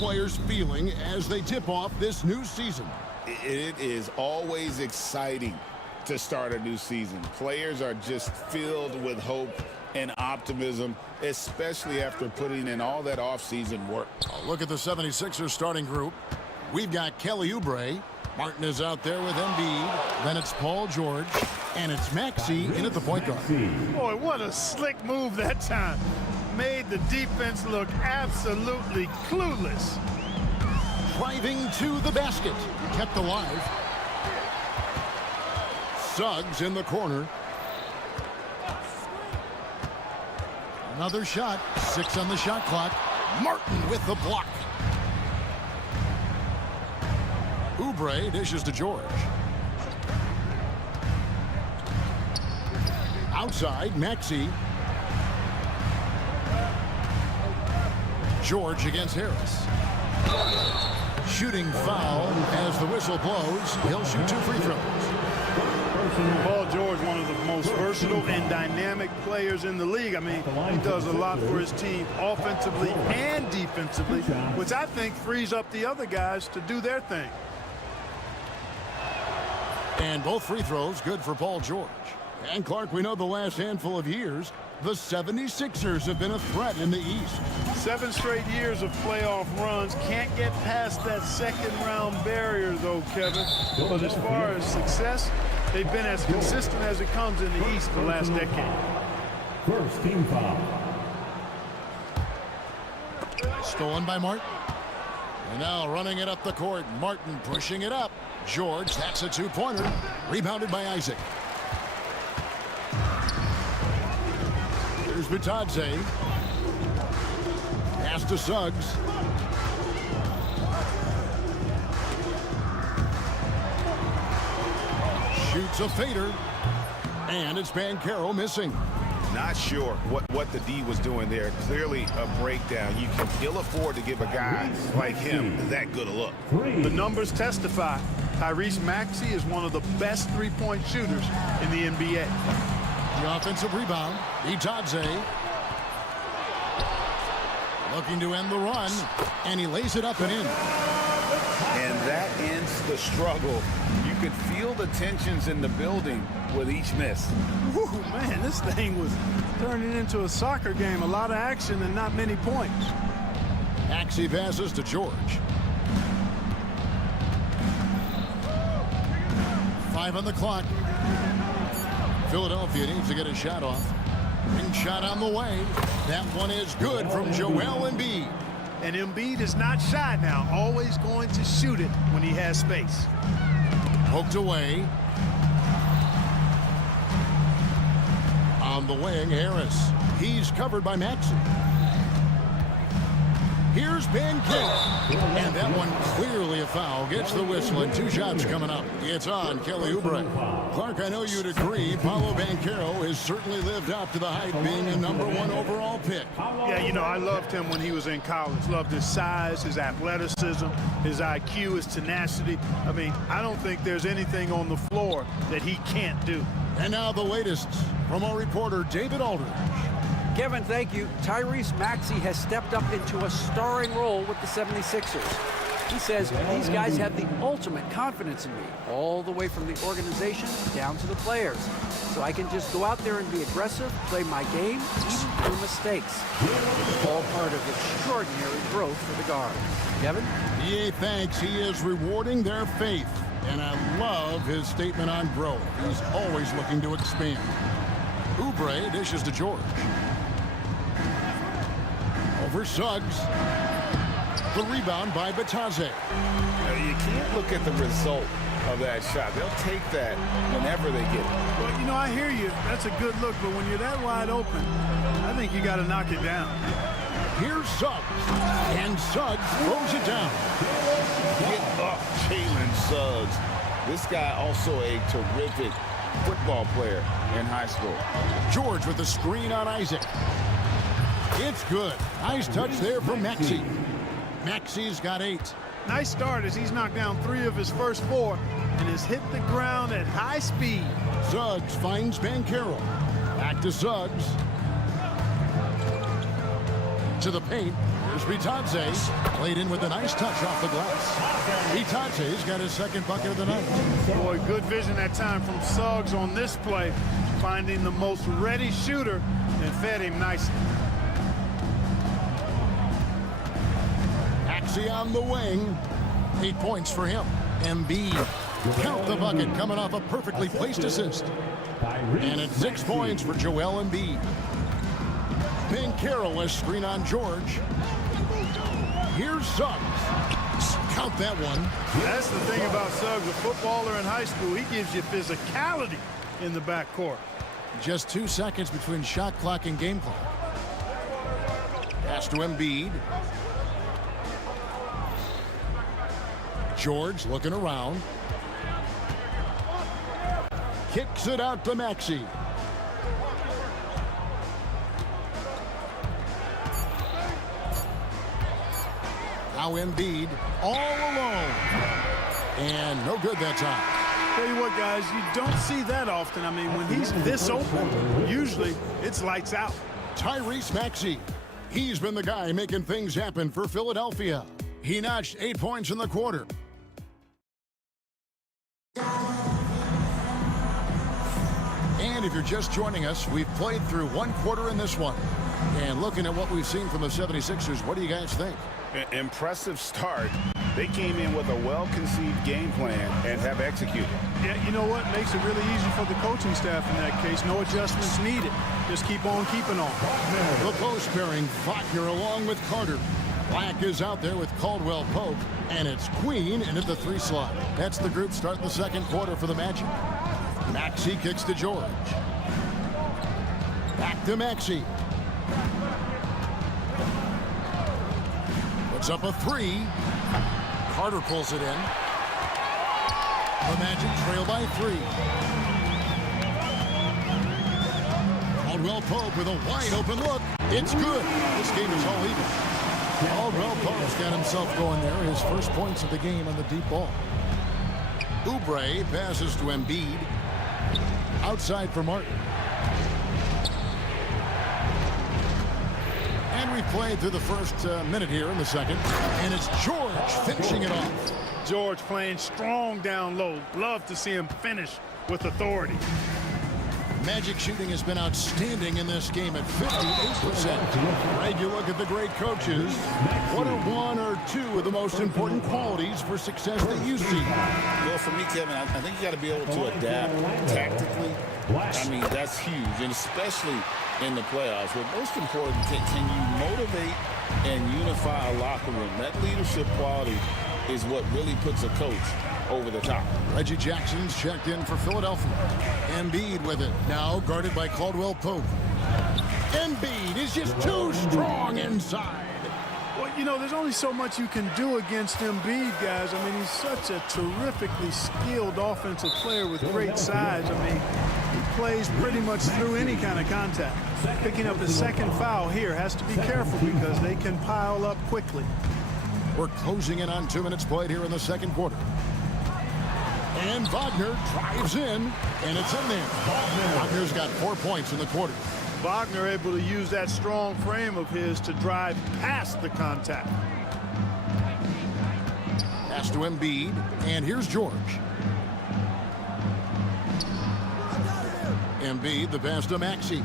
players feeling as they tip off this new season? It is always exciting to start a new season. Players are just filled with hope and optimism, especially after putting in all that offseason work. Look at the 76ers starting group. We've got Kelly Oubre. Martin is out there with Embiid. Then it's Paul George. And it's Maxey in at the point guard. Boy, what a slick move that time. Made the defense look absolutely clueless. Driving to the basket. Kept alive. Suggs in the corner. Another shot. 6 on the shot clock. Martin with the block. Oubre dishes to George. Outside, Maxey. George against Harris. Shooting foul as the whistle blows. He'll shoot 2 free throws. Paul George, one of the most versatile and dynamic players in the league. I mean, he does a lot for his team offensively and defensively, which I think frees up the other guys to do their thing. And both free throws good for Paul George. And Clark, we know the last handful of years, the 76ers have been a threat in the East. 7 straight years of playoff runs. Can't get past that second round barrier, though, Kevin. But as far as success, they've been as consistent as it comes in the East the last decade. First team foul. Stolen by Martin. And now running it up the court. Martin pushing it up. George, that's a 2-pointer. Rebounded by Isaac. Here's Bitadze. Pass to Suggs. Shoots a fader. And it's Banchero missing. Not sure what the D was doing there. Clearly a breakdown. You can ill afford to give a guy like him that good a look. The numbers testify. Tyrese Maxey is one of the best three-point shooters in the NBA. The offensive rebound. Bitadze. Looking to end the run. And he lays it up and in. And that ends the struggle. You could feel the tensions in the building with each miss. Whew, man, this thing was turning into a soccer game. A lot of action and not many points. Maxey passes to George. 5 on the clock. Philadelphia needs to get a shot off. Ring shot on the way. That one is good from Joel Embiid. And Embiid is not shy now. Always going to shoot it when he has space. Poked away. On the wing, Harris. He's covered by Maxey. Here's Banchero. And that one clearly a foul. Gets the whistle and 2 shots coming up. It's on Kelly Oubre. Clark, I know you'd agree. Paolo Banchero has certainly lived up to the hype, being a #1 overall pick. Yeah, you know, I loved him when he was in college. Loved his size, his athleticism, his IQ, his tenacity. I mean, I don't think there's anything on the floor that he can't do. And now the latest from our reporter, David Aldridge. Kevin, thank you. Tyrese Maxey has stepped up into a starring role with the 76ers. He says these guys have the ultimate confidence in me, all the way from the organization down to the players. So I can just go out there and be aggressive, play my game, even through mistakes. All part of extraordinary growth for the guard. Kevin? Yeah, thanks. He is rewarding their faith. And I love his statement on growth. He's always looking to expand. Oubre dishes to George. Over Suggs. The rebound by Bitadze. You can't look at the result of that shot. They'll take that whenever they get it. Well, you know, I hear you. That's a good look, but when you're that wide open, I think you got to knock it down. Here's Suggs. And Suggs throws it down. Get up, Jalen Suggs. This guy also a terrific football player in high school. George with the screen on Isaac. It's good. Nice touch there from Maxey. Maxey's got 8. Nice start as he's knocked down 3 of his first 4 and has hit the ground at high speed. Suggs finds Banchero. Back to Suggs. To the paint. Here's Bitadze. Played in with a nice touch off the glass. Bitadze's got his second bucket of the night. Boy, good vision that time from Suggs on this play. Finding the most ready shooter and fed him nicely. Maxey on the wing. 8 points for him. Embiid. Count the bucket coming off a perfectly placed assist. And it's 6 points for Joel Embiid. Banchero has screen on George. Here's Suggs. Count that one. That's the thing about Suggs, a footballer in high school. He gives you physicality in the backcourt. Just 2 seconds between shot clock and game clock. Pass to Embiid. George looking around. Kicks it out to Maxey. Now Embiid all alone. And no good that time. Tell you what, guys, you don't see that often. I mean, when he's this open, usually it's lights out. Tyrese Maxey. He's been the guy making things happen for Philadelphia. He notched 8 points in the quarter. And if you're just joining us, we've played through 1 quarter in this one. And looking at what we've seen from the 76ers, what do you guys think? Impressive start. They came in with a well-conceived game plan and have executed. Yeah, you know what? Makes it really easy for the coaching staff in that case. No adjustments needed. Just keep on keeping on. The post pairing, Wagner along with Carter. Black is out there with Caldwell Pope, and it's Queen into the 3 slot. That's the group starting the second quarter for the Magic. Maxey kicks to George. Back to Maxey. Puts up a 3. Carter pulls it in. The Magic trail by 3. Caldwell Pope with a wide open look. It's good. This game is all even. Caldwell Pope's got himself going there. His first points of the game on the deep ball. Oubre passes to Embiid. Outside for Martin. And we've played through the first minute here in the second. And it's George finishing it off. George playing strong down low. Love to see him finish with authority. Magic shooting has been outstanding in this game at 58%. Right, you look at the great coaches. What are 1 or 2 of the most important qualities for success that you see? Well, for me, Kevin, I think you got to be able to adapt tactically. I mean, that's huge, and especially in the playoffs. But most important, can you motivate and unify a locker room? That leadership quality is what really puts a coach over the top. Reggie Jackson's checked in for Philadelphia. Embiid with it. Now guarded by Caldwell Pope. Embiid is just too strong inside. Well, you know, there's only so much you can do against Embiid, guys. I mean, he's such a terrifically skilled offensive player with great size. I mean, he plays pretty much through any kind of contact. Picking up his second foul here, has to be careful because they can pile up quickly. We're closing in on 2 minutes played here in the second quarter. And Wagner drives in, and it's in there. Wagner's got 4 points in the quarter. Wagner able to use that strong frame of his to drive past the contact. Pass to Embiid, and here's George. Embiid, the pass to Maxey.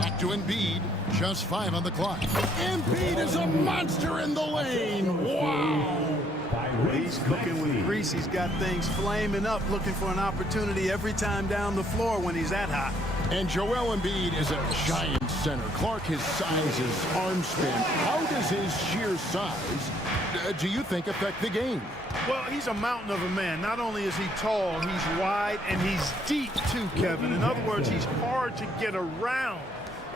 Back to Embiid, just 5 on the clock. Embiid is a monster in the lane. Wow. He's cooking with grease. He's got things flaming up, looking for an opportunity every time down the floor when he's that hot. And Joel Embiid is a giant center. Clark, his size, his arm span. How does his sheer size, do you think, affect the game? Well, he's a mountain of a man. Not only is he tall, he's wide, and he's deep too, Kevin. In other words, he's hard to get around.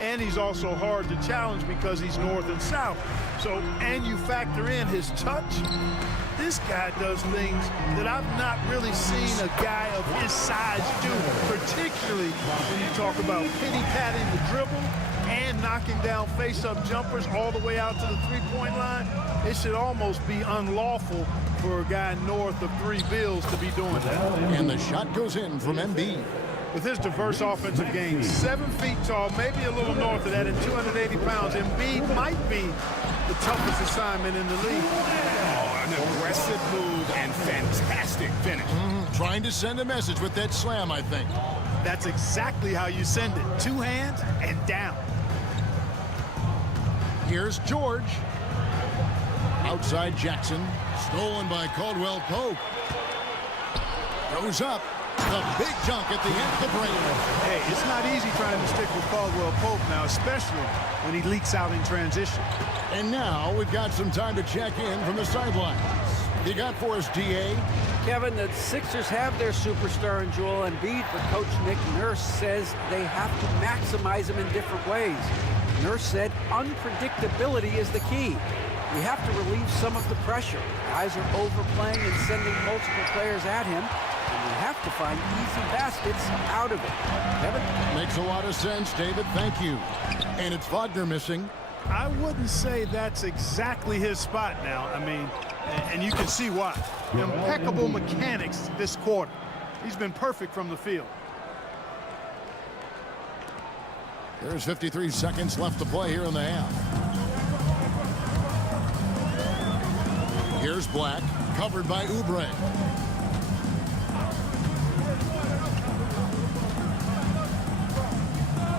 And he's also hard to challenge because he's north and south. So, and you factor in his touch. This guy does things that I've not really seen a guy of his size do, particularly when you talk about pity-patting the dribble and knocking down face-up jumpers all the way out to the three-point line. It should almost be unlawful for a guy north of 3 bills to be doing that. And the shot goes in from Embiid. with his diverse offensive game. 7 feet tall, maybe a little north of that, and 280 pounds. Embiid might be the toughest assignment in the league. Oh, an aggressive move and fantastic finish. Trying to send a message with that slam, I think. That's exactly how you send it. 2 hands and down. Here's George. Outside Jackson. Stolen by Caldwell Pope. Goes up. The big jump at the end of the break. Hey, it's not easy trying to stick with Caldwell Pope now, especially when he leaks out in transition. And now we've got some time to check in from the sidelines. You got for us, D.A.? Kevin, the Sixers have their superstar in Joel Embiid, but Coach Nick Nurse says they have to maximize him in different ways. Nurse said unpredictability is the key. We have to relieve some of the pressure. Guys are overplaying and sending multiple players at him, and we have to find easy baskets out of it. Kevin? Makes a lot of sense, David. Thank you. And it's Wagner missing. I wouldn't say that's exactly his spot now. I mean, and you can see why. Impeccable mechanics this quarter. He's been perfect from the field. There's 53 seconds left to play here in the half. Here's Black, covered by Oubre.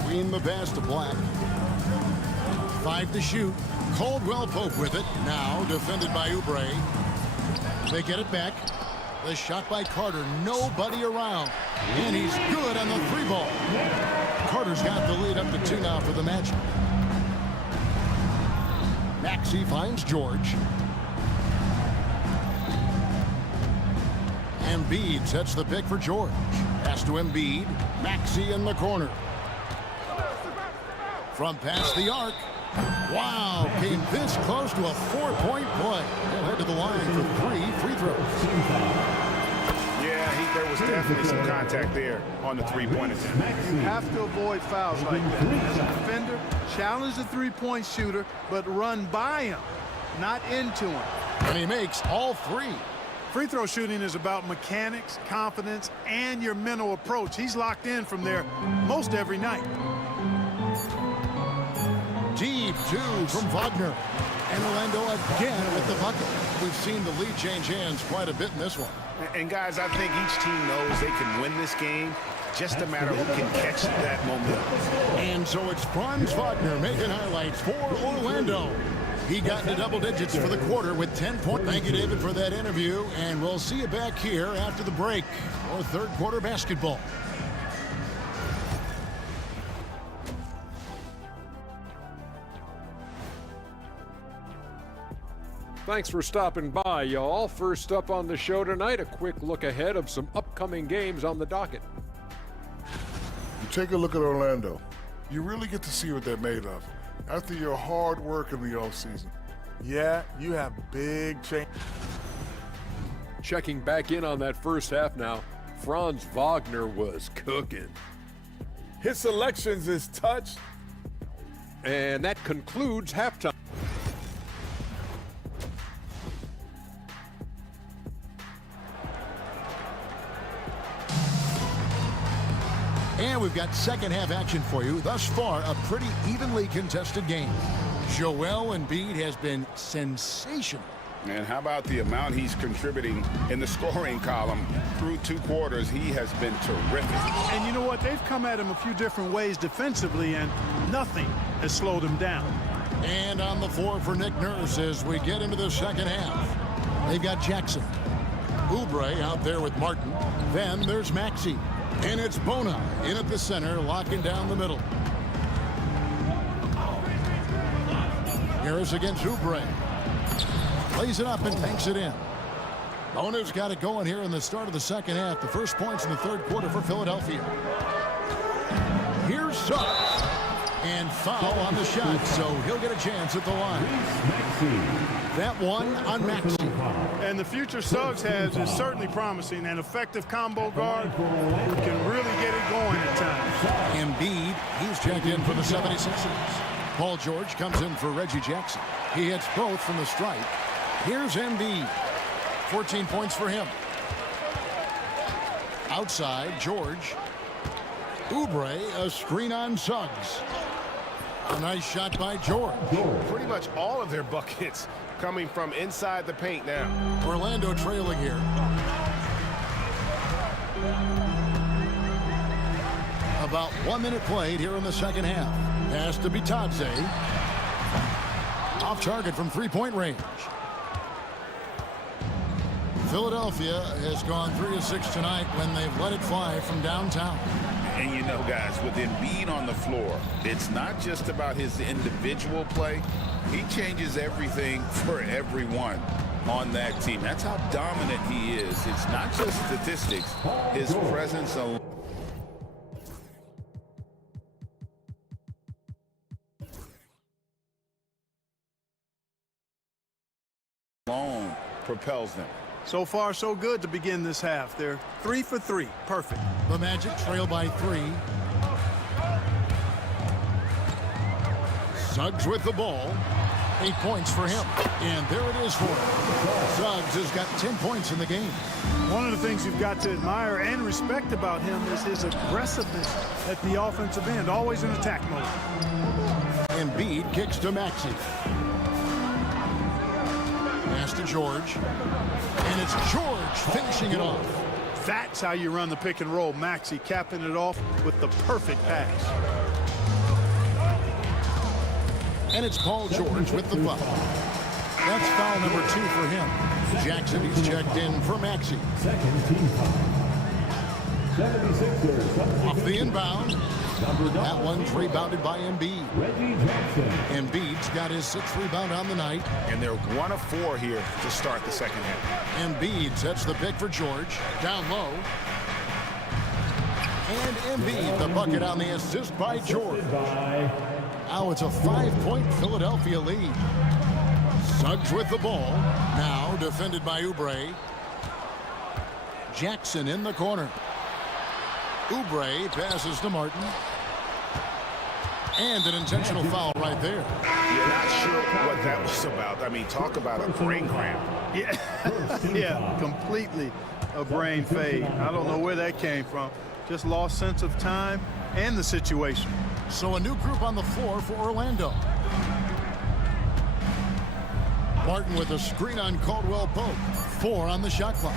Queen the pass to Black. 5 to shoot. Caldwell Pope with it. Now defended by Oubre. They get it back. The shot by Carter. Nobody around. And he's good on the 3-ball. Carter's got the lead up to 2 now for the match. Maxey finds George. Embiid sets the pick for George. Pass to Embiid. Maxey in the corner. From past the arc. Wow, came this close to a 4-point play. He'll head to the line for 3 free throws. Yeah, there was definitely some contact there on the 3-point attempt. You have to avoid fouls like that. As a defender, challenge the 3-point shooter, but run by him, not into him. And he makes all 3. Free throw shooting is about mechanics, confidence, and your mental approach. He's locked in from there most every night. Deep 2 from Wagner. And Orlando again with the bucket. We've seen the lead change hands quite a bit in this one. And guys, I think each team knows they can win this game. Just a matter of who can catch that momentum. And so it's Franz Wagner making highlights for Orlando. He got into double digits for the quarter with 10 points. Thank you, David, for that interview. And we'll see you back here after the break for third quarter basketball. Thanks for stopping by, y'all. First up on the show tonight, a quick look ahead of some upcoming games on the docket. You take a look at Orlando. You really get to see what they're made of after your hard work in the offseason. Yeah, you have big change. Checking back in on that first half now, Franz Wagner was cooking. His selections is touched. And that concludes halftime. And we've got second half action for you. Thus far, a pretty evenly contested game. Joel Embiid has been sensational. And how about the amount he's contributing in the scoring column through 2 quarters? He has been terrific. And you know what? They've come at him a few different ways defensively, and nothing has slowed him down. And on the floor for Nick Nurse as we get into the second half. They've got Jackson. Oubre out there with Martin. Then there's Maxey. And it's Bona in at the center, locking down the middle. Harris against Oubre. Plays it up and banks it in. Bona's got it going here in the start of the second half. The first points in the third quarter for Philadelphia. Here's Suggs. And foul on the shot, so he'll get a chance at the line. That one on Maxey. And the future Suggs has is certainly promising. An effective combo guard who can really get it going at times. Embiid, he's checked in for the 76ers. Paul George comes in for Reggie Jackson. He hits both from the stripe. Here's Embiid. 14 points for him. Outside, George. Oubre, a screen on Suggs. A nice shot by George. Pretty much all of their buckets coming from inside the paint now. Orlando trailing here. About 1 minute played here in the second half. Pass to Bitadze. Off target from three-point range. Philadelphia has gone 3 of 6 tonight when they've let it fly from downtown. And you know, guys, with Embiid on the floor, it's not just about his individual play. He changes everything for everyone on that team. That's how dominant he is. It's not just statistics. His presence alone propels them. So far, so good to begin this half. They're 3 for 3. Perfect. The Magic trail by 3. Suggs with the ball. 8 points for him. And there it is for him. Suggs has got 10 points in the game. One of the things you've got to admire and respect about him is his aggressiveness at the offensive end, always in attack mode. Embiid kicks to Maxey. Pass to George. And it's George finishing it off. That's how you run the pick and roll. Maxey capping it off with the perfect pass. And it's Paul George with the foul. That's foul number 2 for him. Jackson, he's checked in for Maxey. Second team foul. 76ers. Off the inbound. That one's rebounded by Embiid. Embiid's got his 6th rebound on the night. And they're 1 of 4 here to start the second half. Embiid sets the pick for George. Down low. And Embiid, the bucket on the assist by George. Now it's a 5-point Philadelphia lead. Suggs with the ball. Now defended by Oubre. Jackson in the corner. Oubre passes to Martin. And an intentional foul right there. You're not sure what that was about. I mean, talk about a brain cramp. Yeah, yeah, completely a brain fade. I don't know where that came from. Just lost sense of time and the situation. So a new group on the floor for Orlando. Martin with a screen on Caldwell Pope. 4 on the shot clock.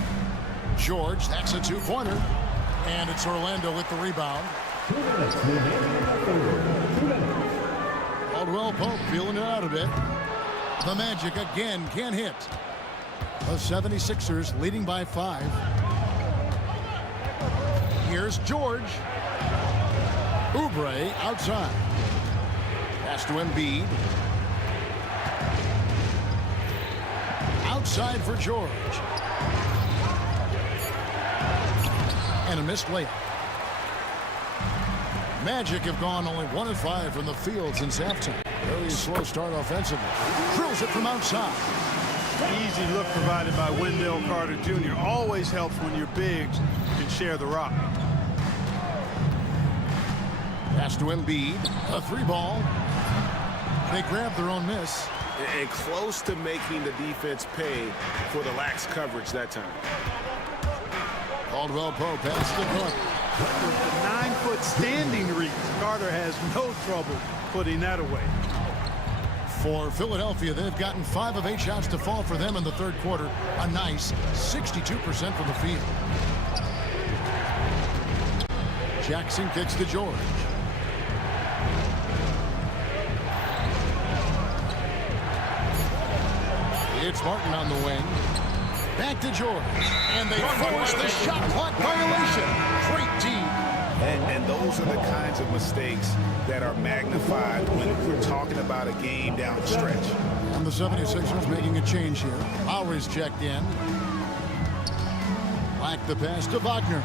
George, that's a 2-pointer. And it's Orlando with the rebound. Caldwell Pope feeling it out a bit. The Magic again can't hit. The 76ers leading by 5. Here's George. Oubre outside. Pass to Embiid. Outside for George. And a missed layup. Magic have gone only 1 of 5 from the field since halftime. Very slow start offensively. Drills it from outside. Easy look provided by Wendell Carter Jr. Always helps when your bigs can share the rock. Pass to Embiid. A 3-ball. They grab their own miss. And close to making the defense pay for the lax coverage that time. Caldwell Pope passes the front. With the 9-foot standing reach, Carter has no trouble putting that away. For Philadelphia, they've gotten 5 of 8 shots to fall for them in the third quarter. A nice 62% from the field. Jackson kicks to George. It's Martin on the wing. Back to George. And they force the shot clock violation. Great team. And those are the kinds of mistakes that are magnified when we're talking about a game down the stretch. And the 76ers making a change here. Lowry's checked in. Black the pass to Wagner.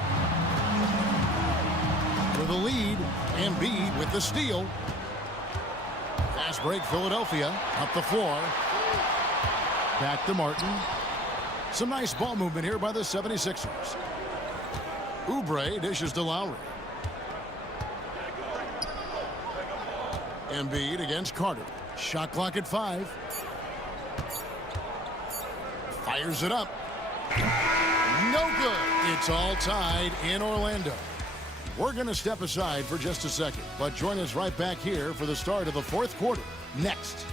For the lead, Embiid with the steal. Fast break, Philadelphia. Up the floor. Back to Martin. Some nice ball movement here by the 76ers. Oubre dishes to Lowry. Embiid against Carter. Shot clock at 5. Fires it up. No good. It's all tied in Orlando. we're going to step aside for just a second, but join us right back here for the start of the fourth quarter next.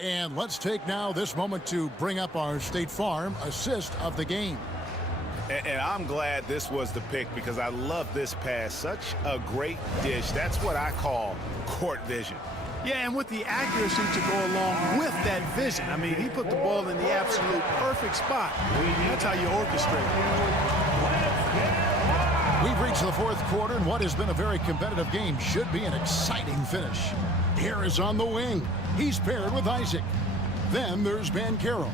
And let's take now this moment to bring up our State Farm assist of the game. And I'm glad this was the pick because I love this pass. Such a great dish. That's what I call court vision. Yeah, and with the accuracy to go along with that vision. I mean, he put the ball in the absolute perfect spot. That's how you orchestrate. We've reached the fourth quarter, and what has been a very competitive game should be an exciting finish. Harris on the wing. He's paired with Isaac. Then there's Bancaro.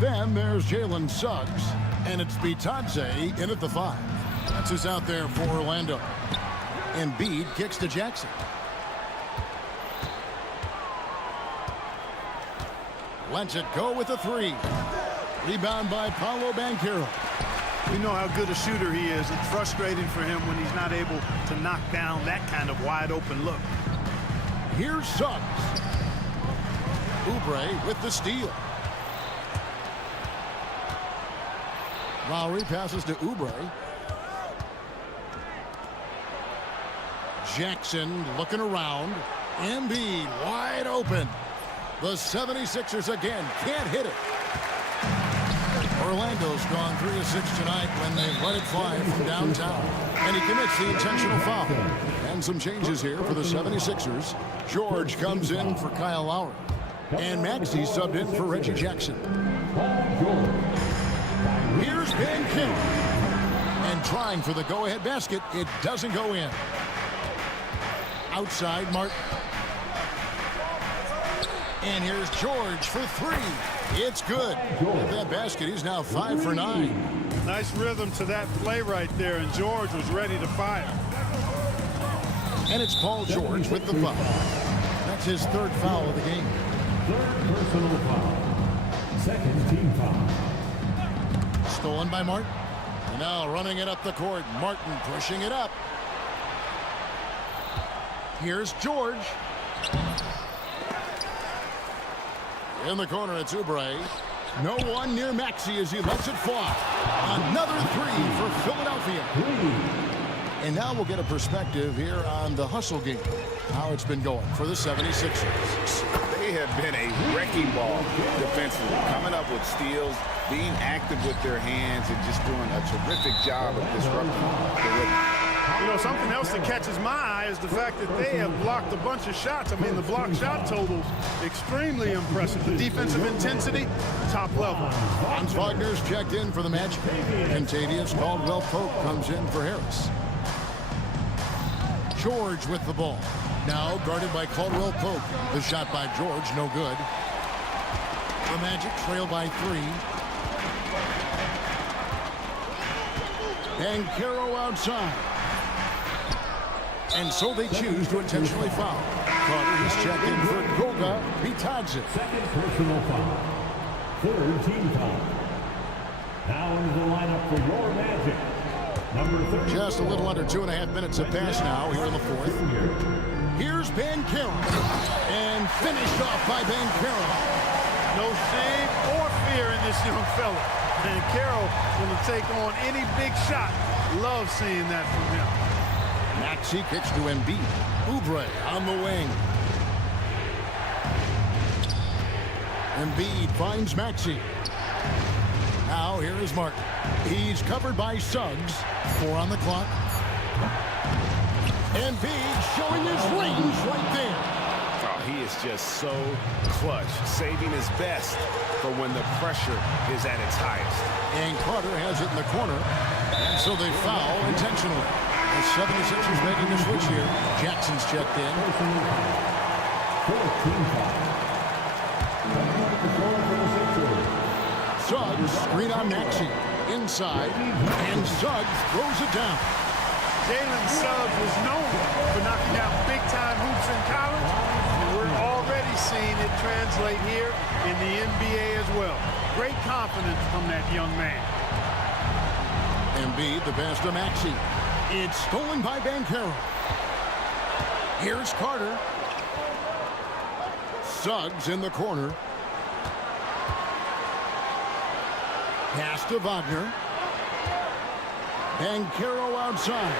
Then there's Jalen Suggs. And it's Bitadze in at the 5. That's who's out there for Orlando. Embiid kicks to Jackson. Lets it go with a 3. Rebound by Paolo Bancaro. We know how good a shooter he is. It's frustrating for him when he's not able to knock down that kind of wide open look. Here's Suggs. Oubre with the steal. Lowry passes to Oubre. Jackson looking around. Embiid wide open. The 76ers again can't hit it. Orlando's gone 3 of 6 tonight when they let it fly from downtown. And he commits the intentional foul. And some changes here for the 76ers. George comes in for Kyle Lowry. And Maxey subbed in for Reggie Jackson. Here's Bancaro. And trying for the go-ahead basket. It doesn't go in. Outside Martin. And here's George for 3. It's good. With that basket, he's now 5 for 9. Nice rhythm to that play right there, and George was ready to fire. And it's Paul George with the foul. That's his 3rd foul of the game. 3rd personal foul. 2nd team foul. Stolen by Martin. And now running it up the court. Martin pushing it up. Here's George. In the corner, it's Oubre. No one near Maxey as he lets it fly. Another 3 for Philadelphia. And now we'll get a perspective here on the hustle game. How it's been going for the 76ers. They have been a wrecking ball defensively, coming up with steals, being active with their hands, and just doing a terrific job of disrupting the rhythm. You know, something else that catches my eye is the fact that they have blocked a bunch of shots. I mean, the block shot totals, extremely impressive. The defensive intensity, top level. Franz Wagner's checked in for the match. Contavious Caldwell-Pope comes in for Harris. George with the ball. Now guarded by Caldwell-Pope. The shot by George, no good. The Magic trail by 3. Bancaro outside. And so they choose to intentionally foul. Carter is checked in for Goga Bitadze. 2nd personal foul. 3rd team foul. Now into the lineup for your Magic. Number 30. Just a little under 2.5 minutes have passed now here in the 4th. Here's Bancaro. And finished off by Bancaro. No shame or fear in this young fella. Bancaro going to take on any big shot. Love seeing that from him. Maxey kicks to Embiid. Oubre on the wing. Embiid finds Maxey. Now here is Martin. He's covered by Suggs. 4 on the clock. Embiid showing his range right there. Oh, he is just so clutch, saving his best for when the pressure is at its highest. And Carter has it in the corner. And so they foul intentionally. The 76ers making the switch here. Jackson's checked in. Suggs, screen on Maxey. Inside. And Suggs throws it down. Jalen Suggs was known for knocking out big-time hoops in college. And we're already seeing it translate here in the NBA as well. Great confidence from that young man. Embiid, the pass to Maxey. It's stolen by Bancaro. Here's Carter. Suggs in the corner. Pass to Wagner. Bancaro outside.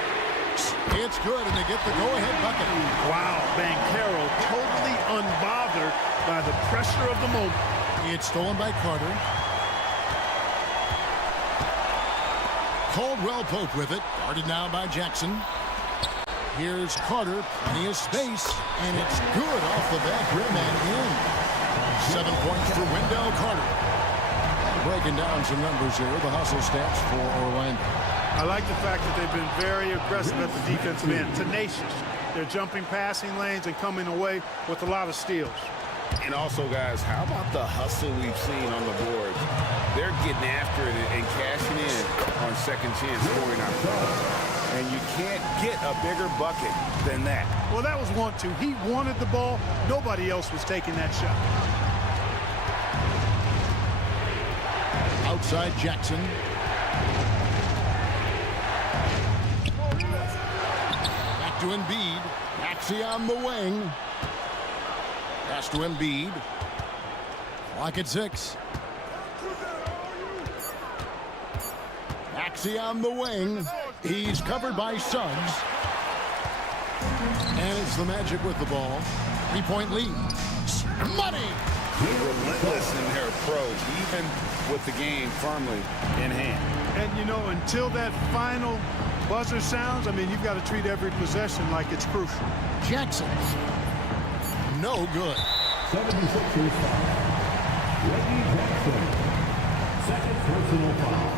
It's good, and they get the go-ahead bucket. Wow, Bancaro totally unbothered by the pressure of the moment. It's stolen by Carter. Caldwell Pope with it. Guarded now by Jackson. Here's Carter. Plenty of space. And it's good off the back rim and in. 7 points for Wendell Carter. Breaking down some numbers here. The hustle stats for Orlando. I like the fact that they've been very aggressive at the defensive end. Tenacious. They're jumping passing lanes and coming away with a lot of steals. And also, guys, how about the hustle we've seen on the board? They're getting after it and cashing in on second chance scoring opportunities. And you can't get a bigger bucket than that. Well, that was 1-2. He wanted the ball. Nobody else was taking that shot. Outside Jackson. Back to Embiid. Maxey on the wing. Pass to Embiid. Clock at 6. Maxey on the wing. He's covered by Suggs. And it's the Magic with the ball. 3-point lead. Money! Relentless in their approach, even with the game firmly in hand. And, you know, until that final buzzer sounds, I mean, you've got to treat every possession like it's crucial. Jackson. No good. 76ers foul. Reggie Jackson. Second personal foul.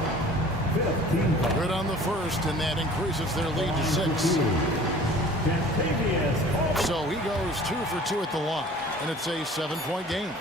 15 foul. Good on the first, and that increases their lead to 6. So he goes 2 for 2 at the line, and it's a 7-point game.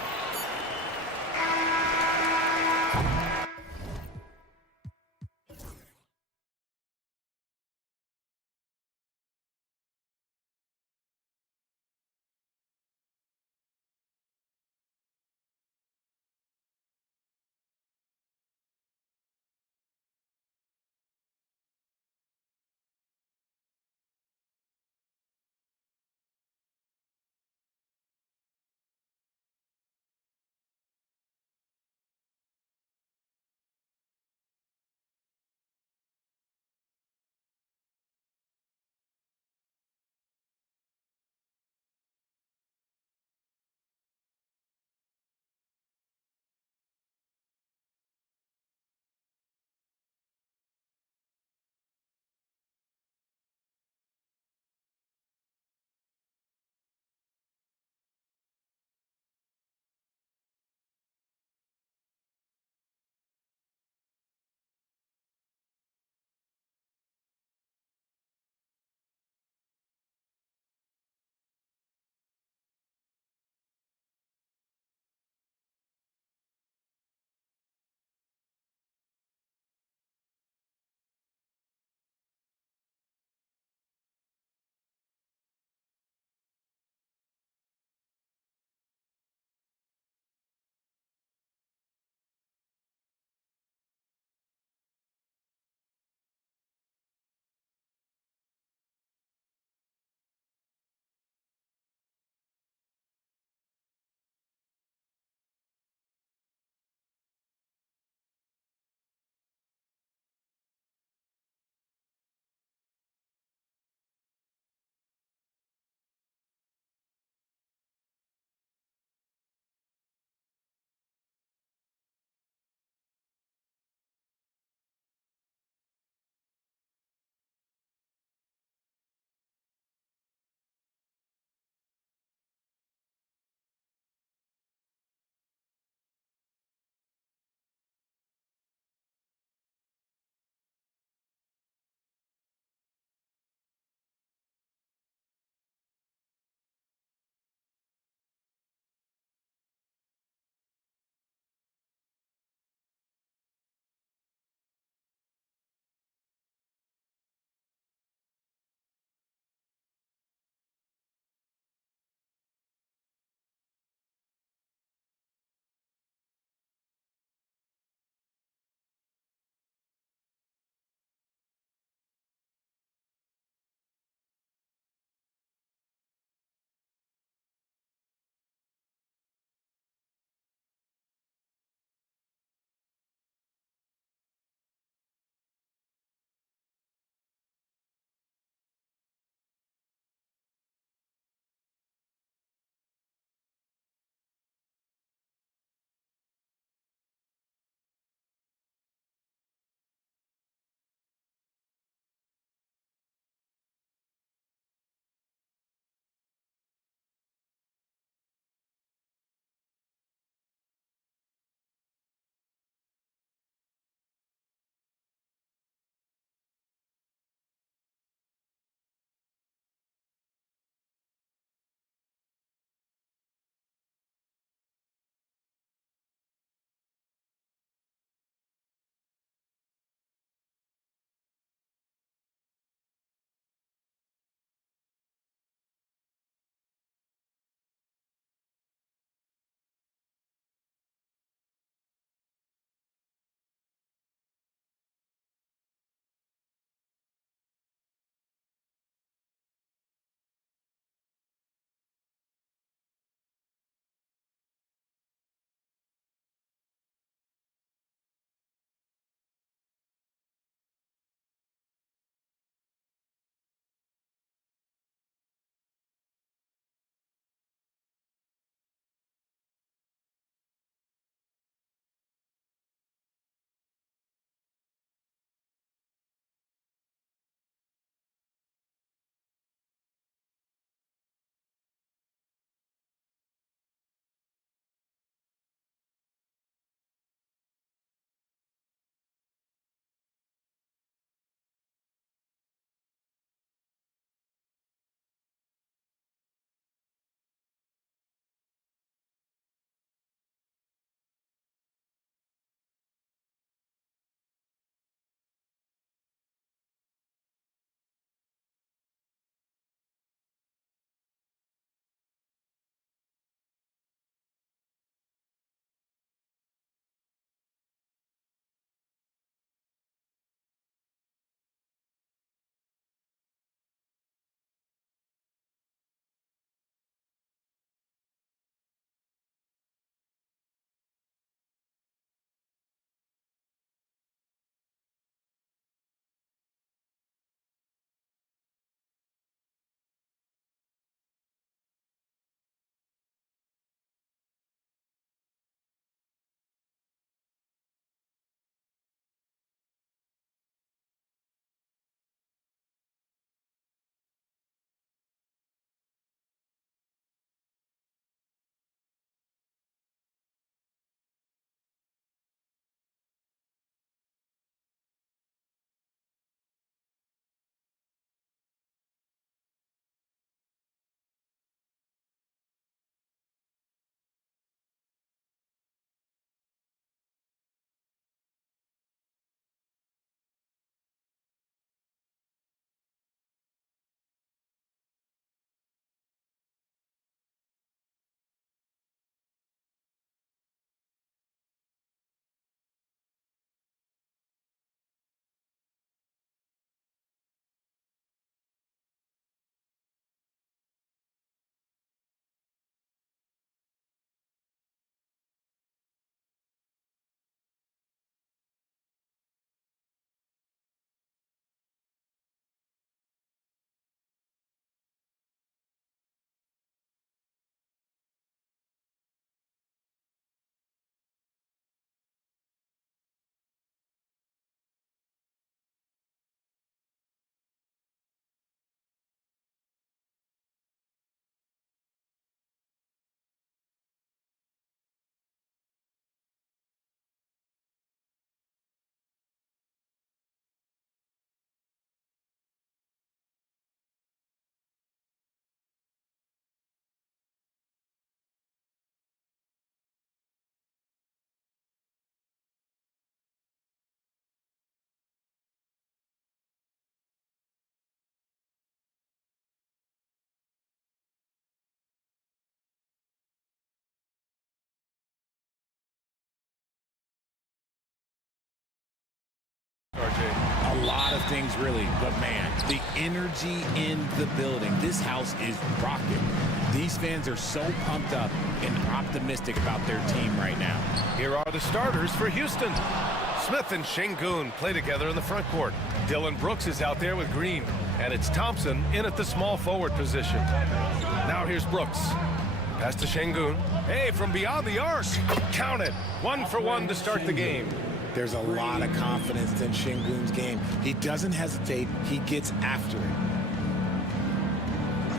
lot of things, really. But, man, the energy in the building. This house is rocking. These fans are so pumped up and optimistic about their team right now. Here are the starters for Houston. Smith and Şengün play together in the front court. Dylan Brooks is out there with Green. And it's Thompson in at the small forward position. Now here's Brooks. Pass to Şengün. Hey, from beyond the arc. Count it. 1 for 1 to start the game. There's a lot of confidence in Şengün's game. He doesn't hesitate. He gets after it.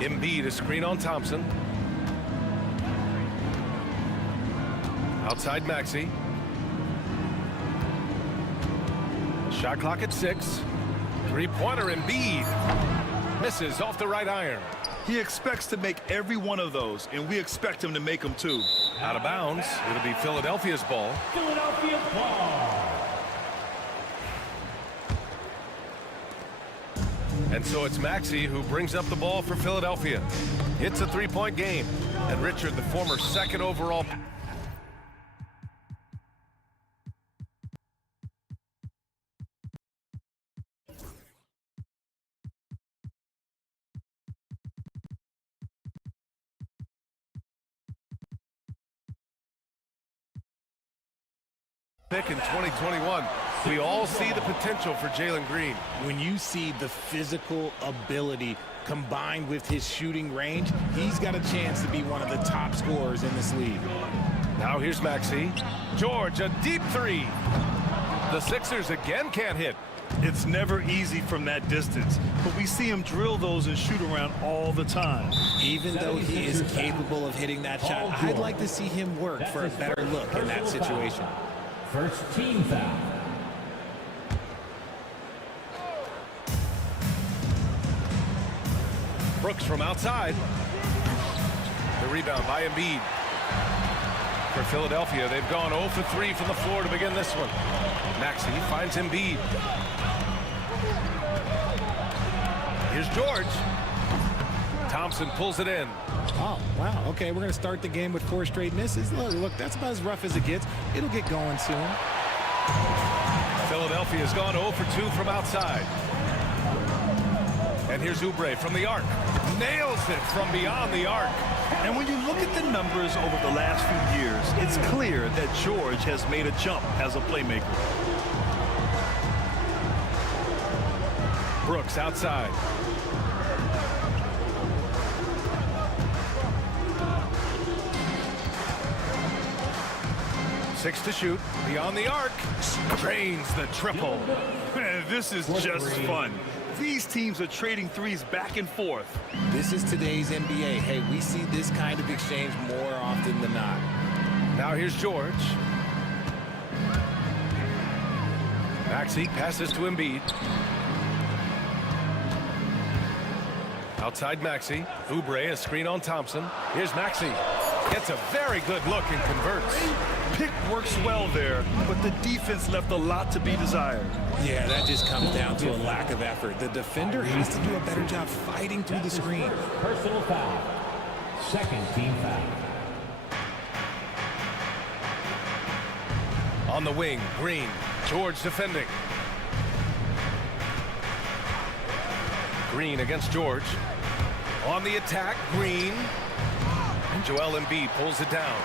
Embiid, a screen on Thompson. Outside Maxey. Shot clock at 6. Three-pointer Embiid. Misses off the right iron. He expects to make every one of those, and we expect him to make them too. Out of bounds. It'll be Philadelphia's ball. Philadelphia's ball. And so it's Maxey who brings up the ball for Philadelphia. It's a three-point game. And Richard, the former second overall. Pick in 2021. We all see the potential for Jalen Green. When you see the physical ability combined with his shooting range, he's got a chance to be one of the top scorers in this league. Now here's Maxey. George, a deep three. The Sixers again can't hit. It's never easy from that distance, but we see him drill those and shoot around all the time. Even though he is capable of hitting that shot, I'd like to see him work for a better look in that situation. First team foul. Brooks from outside. The rebound by Embiid. For Philadelphia, they've gone 0 for 3 from the floor to begin this one. Maxey finds Embiid. Here's George. Thompson pulls it in. Oh, wow. Okay, we're going to start the game with 4 straight misses. Look, that's about as rough as it gets. It'll get going soon. Philadelphia's gone 0 for 2 from outside. And here's Oubre from the arc. Nails it from beyond the arc. And when you look at the numbers over the last few years, it's clear that George has made a jump as a playmaker. Brooks outside. Six to shoot. Beyond the arc. Drains the triple. Man, this is just fun. These teams are trading threes back and forth. This is today's NBA. Hey, we see this kind of exchange more often than not. Now here's George. Maxey passes to Embiid. Outside Maxey. Oubre, a screen on Thompson. Here's Maxey. Gets a very good look and converts. Pick works well there, but the defense left a lot to be desired. Yeah, that just comes down to a lack of effort. The defender has to do a better job fighting through the screen. Personal foul. Second team foul. On the wing, Green. George defending. Green against George. On the attack, Green. And Joel Embiid pulls it down.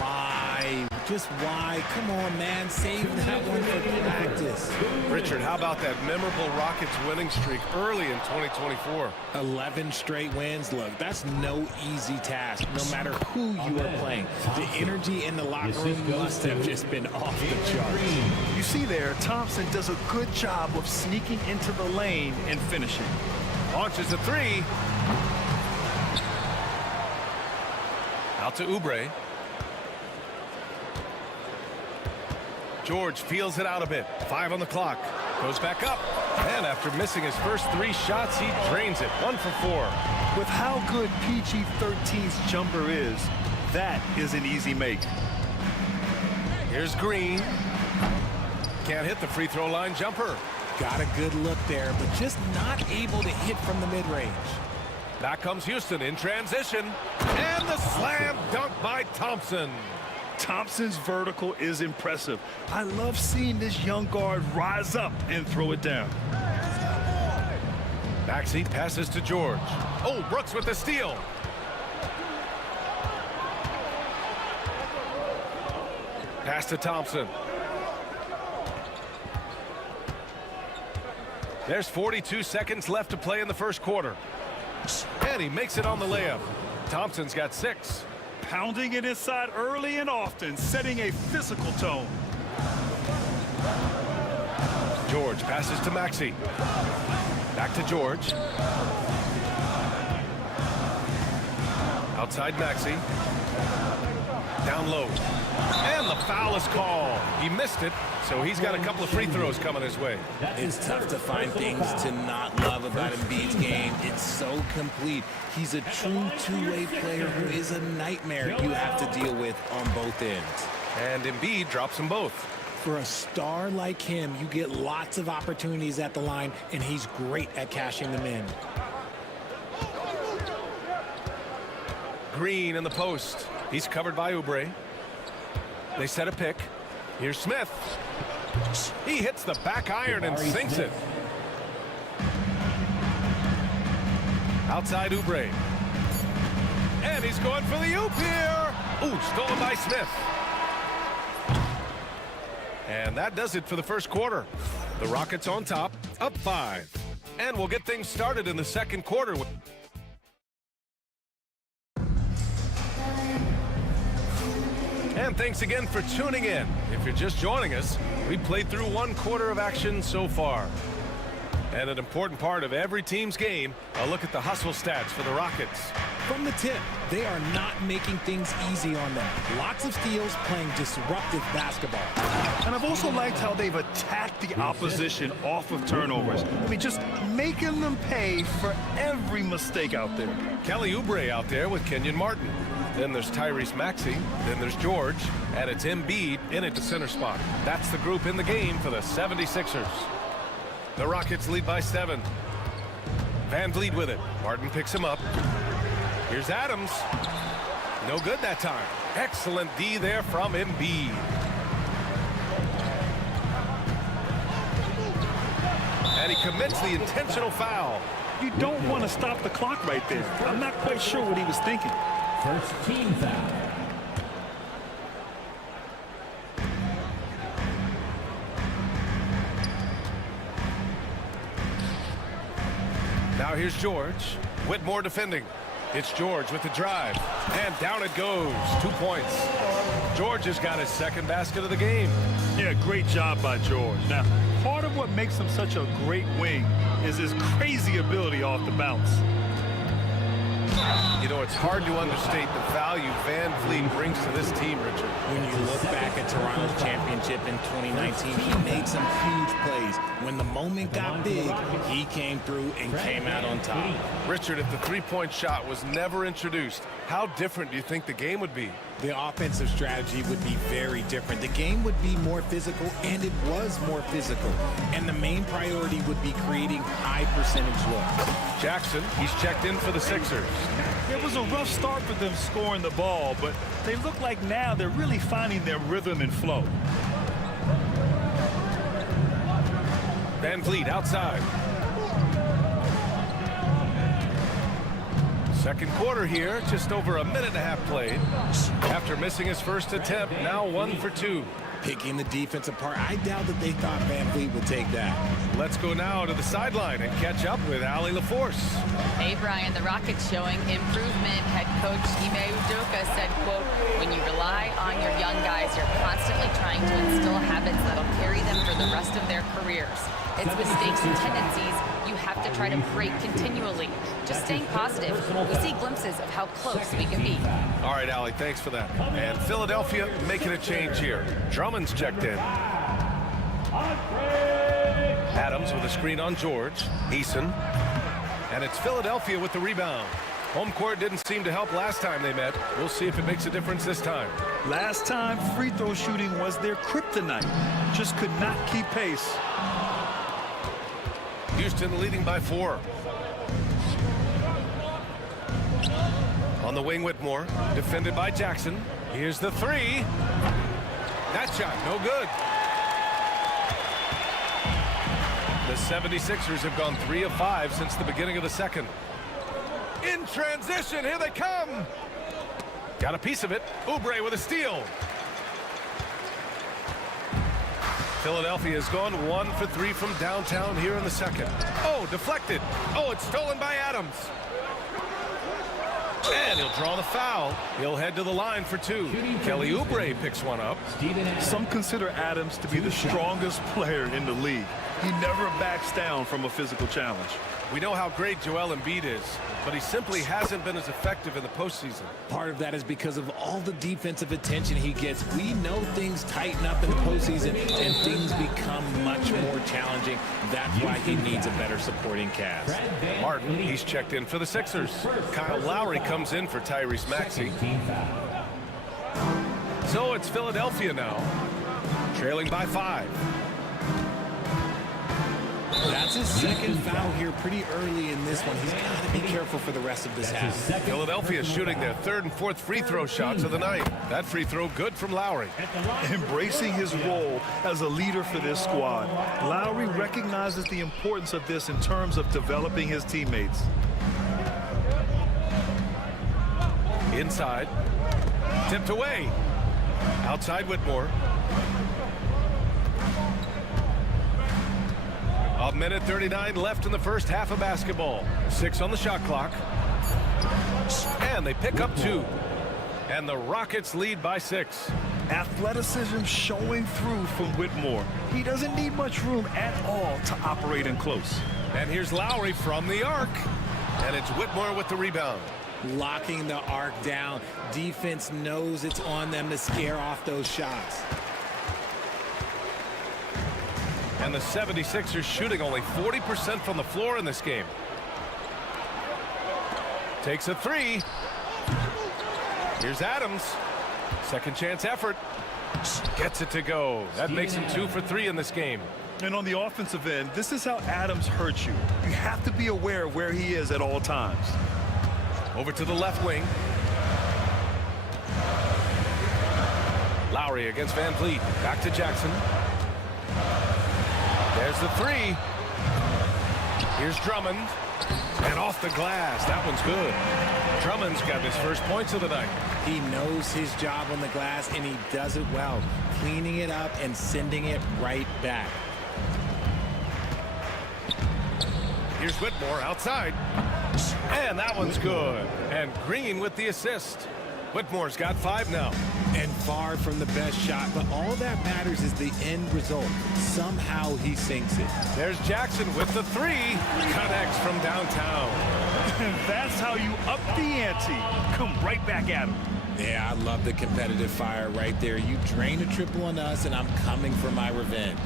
Why? Just why? Come on, man. Save that one for practice. Richard, how about that memorable Rockets winning streak early in 2024? 11 straight wins. Look, that's no easy task, no matter who you are playing. The energy in the locker room must have just been off the charts. You see there, Thompson does a good job of sneaking into the lane and finishing. Launches a three. Out to Oubre. George feels it out a bit. 5 on the clock. Goes back up. And after missing his first 3 shots, he drains it. 1 for 4. With how good PG-13's jumper is, that is an easy make. Here's Green. Can't hit the free throw line jumper. Got a good look there, but just not able to hit from the mid-range. Back comes Houston in transition. And the slam dunk by Thompson. Thompson's vertical is impressive. I love seeing this young guard rise up and throw it down. Maxey passes to George. Oh, Brooks with the steal. Pass to Thompson. There's 42 seconds left to play in the first quarter. And he makes it on the layup. Thompson's got 6. Pounding it inside early and often, setting a physical tone. George passes to Maxey. Back to George. Outside Maxey. Down low. And the foul is called. He missed it, so he's got a couple of free throws coming his way. It's tough to find things to not love about Embiid's game. It's so complete. He's a true two-way player who is a nightmare you have to deal with on both ends. And Embiid drops them both. For a star like him, you get lots of opportunities at the line, and he's great at cashing them in. Green in the post. He's covered by Oubre. They set a pick. Here's Smith. He hits the back iron and sinks it. Outside Oubre. And he's going for the oop here. Ooh, stolen by Smith. And that does it for the first quarter. The Rockets on top, up 5. And we'll get things started in the second quarter. And thanks again for tuning in. If you're just joining us, we played through one quarter of action so far. And an important part of every team's game, a look at the hustle stats for the Rockets. From the tip, they are not making things easy on them. Lots of steals, playing disruptive basketball. And I've also liked how they've attacked the opposition off of turnovers. I mean, just making them pay for every mistake out there. Kelly Oubre out there with Kenyon Martin. Then there's Tyrese Maxey. Then there's George. And it's Embiid in at the center spot. That's the group in the game for the 76ers. The Rockets lead by 7. Van Vliet with it. Martin picks him up. Here's Adams. No good that time. Excellent D there from Embiid. And he commits the intentional foul. You don't want to stop the clock right there. I'm not quite sure what he was thinking. First team foul. Now here's George. Whitmore defending. It's George with the drive. And down it goes. 2 points. George has got his second basket of the game. Yeah, great job by George. Now, part of what makes him such a great wing is his crazy ability off the bounce. You know, it's hard to understate the value Van Vliet brings to this team, Richard. When you look back at Toronto's championship in 2019, he made some huge plays. When the moment got big, he came through and came out on top. Richard, if the three-point shot was never introduced, how different do you think the game would be? The offensive strategy would be very different. The game would be more physical, and it was more physical. And the main priority would be creating high-percentage looks. Jackson, he's checked in for the Sixers. It was a rough start for them scoring the ball, but they look like now they're really finding their rhythm and flow. Van Vliet outside. Second quarter here, just over a minute and a half played. After missing his first attempt, now 1 for 2. Picking the defense apart. I doubt that they thought Van Vliet would take that. Let's go now to the sideline and catch up with Allie LaForce. Hey, Brian, the Rockets showing improvement. Head coach Ime Udoka said, quote, when you rely on your young guys, you're constantly trying to instill habits that'll carry them for the rest of their careers. It's mistakes and tendencies you have to try to break continually. Just staying positive. We see glimpses of how close we can be. All right, Allie, thanks for that. And Philadelphia making a change here. Drummond's checked in. Adams with a screen on George. Eason. And it's Philadelphia with the rebound. Home court didn't seem to help last time they met. We'll see if it makes a difference this time. Last time, free throw shooting was their kryptonite. Just could not keep pace. Houston leading by 4. On On the wing, Whitmore, defended by Jackson. Here's the three. That shot, no good. The 76ers have gone 3 of 5 since the beginning of the second. In transition, here they come. Got a piece of it. Oubre with a steal. Philadelphia has gone 1 for 3 from downtown here in the second. Oh, deflected. Oh, it's stolen by Adams. And he'll draw the foul. He'll head to the line for 2. Kelly Oubre picks one up. Some consider Adams to be the strongest player in the league. He never backs down from a physical challenge. We know how great Joel Embiid is, but he simply hasn't been as effective in the postseason. Part of that is because of all the defensive attention he gets. We know things tighten up in the postseason and things become much more challenging. That's why he needs a better supporting cast. Martin, he's checked in for the Sixers. Kyle Lowry comes in for Tyrese Maxey. So it's Philadelphia now, trailing by 5. That's his second foul here pretty early in this one. He's got to be careful for the rest of this half. Philadelphia is shooting their 3rd and 4th free throw shots of the night. That free throw good from Lowry. Embracing his role as a leader for this squad, Lowry recognizes the importance of this in terms of developing his teammates. Inside. Tipped away. Outside Whitmore. A minute 39 left in the first half of basketball. 6 on the shot clock. And they pick up 2. And the Rockets lead by 6. Athleticism showing through from Whitmore. He doesn't need much room at all to operate in close. And here's Lowry from the arc. And it's Whitmore with the rebound. Locking the arc down. Defense knows it's on them to scare off those shots. And the 76ers shooting only 40% from the floor in this game. Takes a 3. Here's Adams. Second chance effort. Gets it to go. That makes him 2 for 3 in this game. And on the offensive end, this is how Adams hurts you. You have to be aware of where he is at all times. Over to the left wing. Lowry against Van Vliet. Back to Jackson. There's the 3. Here's Drummond. And off the glass. That one's good. Drummond's got his first points of the night. He knows his job on the glass, and he does it well. Cleaning it up and sending it right back. Here's Whitmore outside. And that one's good. And Green with the assist. Whitmore's got 5 now. And far from the best shot, but all that matters is the end result. Somehow he sinks it. There's Jackson with the 3. Connects from downtown. And that's how you up the ante. Come right back at him. Yeah, I love the competitive fire right there. You drain a triple on us, and I'm coming for my revenge.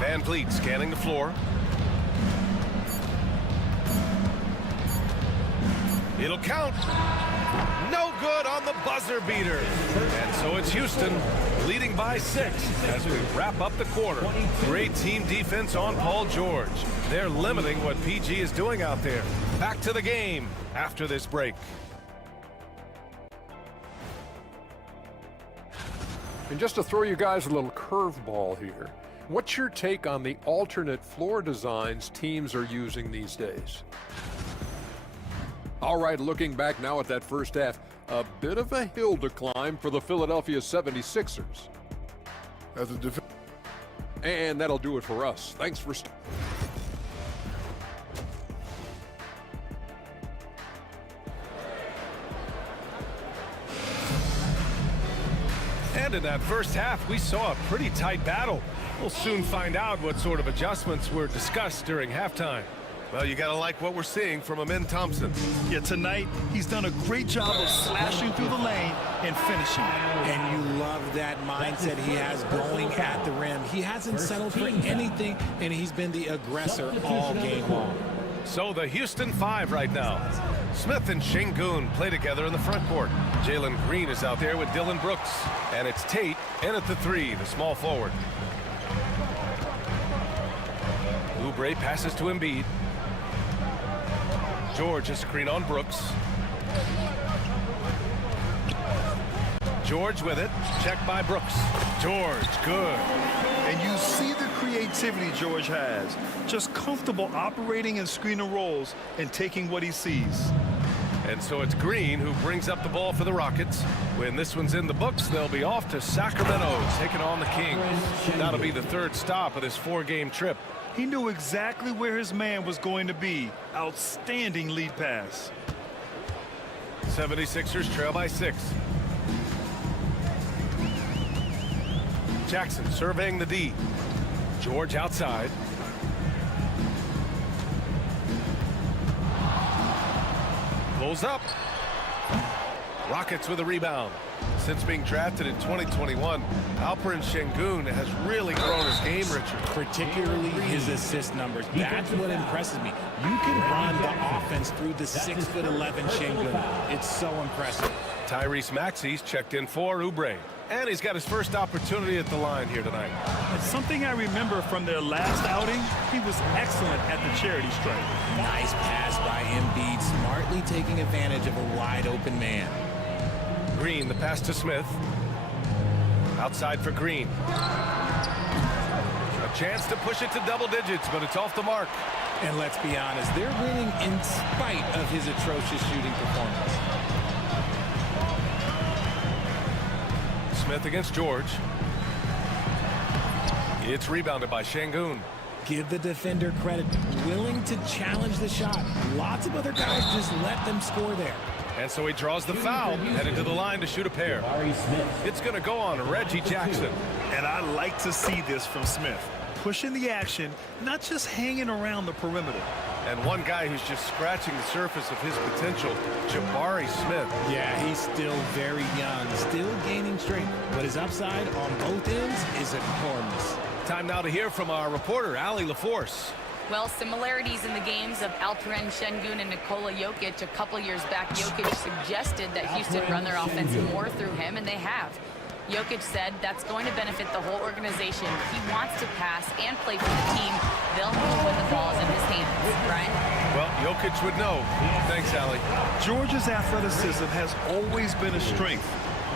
Van Vliet scanning the floor. It'll count. No good on the buzzer beater. And so it's Houston leading by 6 as we wrap up the quarter. Great team defense on Paul George. They're limiting what PG is doing out there. Back to the game after this break. And just to throw you guys a little curveball here, what's your take on the alternate floor designs teams are using these days? All right, looking back now at that first half, a bit of a hill to climb for the Philadelphia 76ers. And that'll do it for us. Thanks for And in that first half, we saw a pretty tight battle. We'll soon find out what sort of adjustments were discussed during halftime. Well, you gotta like what we're seeing from Amin Thompson. Yeah, tonight, he's done a great job of slashing through the lane and finishing. And you love that mindset he has going at the rim. He hasn't settled for anything, and he's been the aggressor all game long. So the Houston 5 right now. Smith and Şengün play together in the front court. Jalen Green is out there with Dylan Brooks. And it's Tate in at the 3, the small forward. Oubre passes to Embiid. George, a screen on Brooks. George with it. Checked by Brooks. George, good. And you see the creativity George has. Just comfortable operating in screen and rolls and taking what he sees. And so it's Green who brings up the ball for the Rockets. When this one's in the books, they'll be off to Sacramento, taking on the Kings. That'll be the third stop of this 4-game trip. He knew exactly where his man was going to be. Outstanding lead pass. 76ers trail by 6. Jackson surveying the D. George outside. Pulls up. Rockets with a rebound. Since being drafted in 2021, Alperen Şengün has really grown his game, Richard. Particularly his assist numbers. That's what impresses me. You can run the offense through the 6'11" Şengün. It's so impressive. Tyrese Maxey's checked in for Oubre. And he's got his first opportunity at the line here tonight. It's something I remember from their last outing. He was excellent at the charity stripe. Nice pass by Embiid, smartly taking advantage of a wide open man. Green, the pass to Smith. Outside for Green. A chance to push it to double digits, but it's off the mark. And let's be honest, they're winning in spite of his atrocious shooting performance. Smith against George. It's rebounded by Şengün. Give the defender credit. Willing to challenge the shot. Lots of other guys just let them score there. And so he draws the foul, headed to the line to shoot a pair. It's going to go on Reggie Jackson. And I like to see this from Smith. Pushing the action, not just hanging around the perimeter. And one guy who's just scratching the surface of his potential, Jabari Smith. Yeah, he's still very young, still gaining strength. But his upside on both ends is enormous. Time now to hear from our reporter, Allie LaForce. Well, similarities in the games of Alperen Şengün and Nikola Jokic. A couple years back, Jokic suggested that Houston run their offense more through him, and they have. Jokic said that's going to benefit the whole organization. He wants to pass and play for the team. They'll move when the ball is in his hands. Brian? Well, Jokic would know. Thanks, Allie. George's athleticism has always been a strength.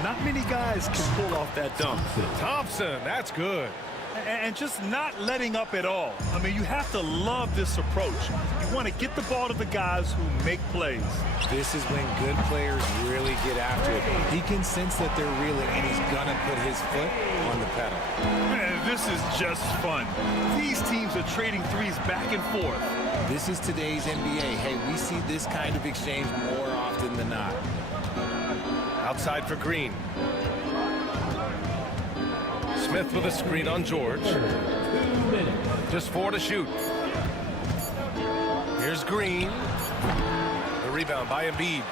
Not many guys can pull off that dunk. Thompson, that's good. And just not letting up at all. I mean, you have to love this approach. You want to get the ball to the guys who make plays. This is when good players really get after it. He can sense that they're reeling, and he's going to put his foot on the pedal. Man, this is just fun. These teams are trading threes back and forth. This is today's NBA. Hey, we see this kind of exchange more often than not. Outside for Green. Smith with a screen on George. Just 4 to shoot. Here's Green. The rebound by Embiid.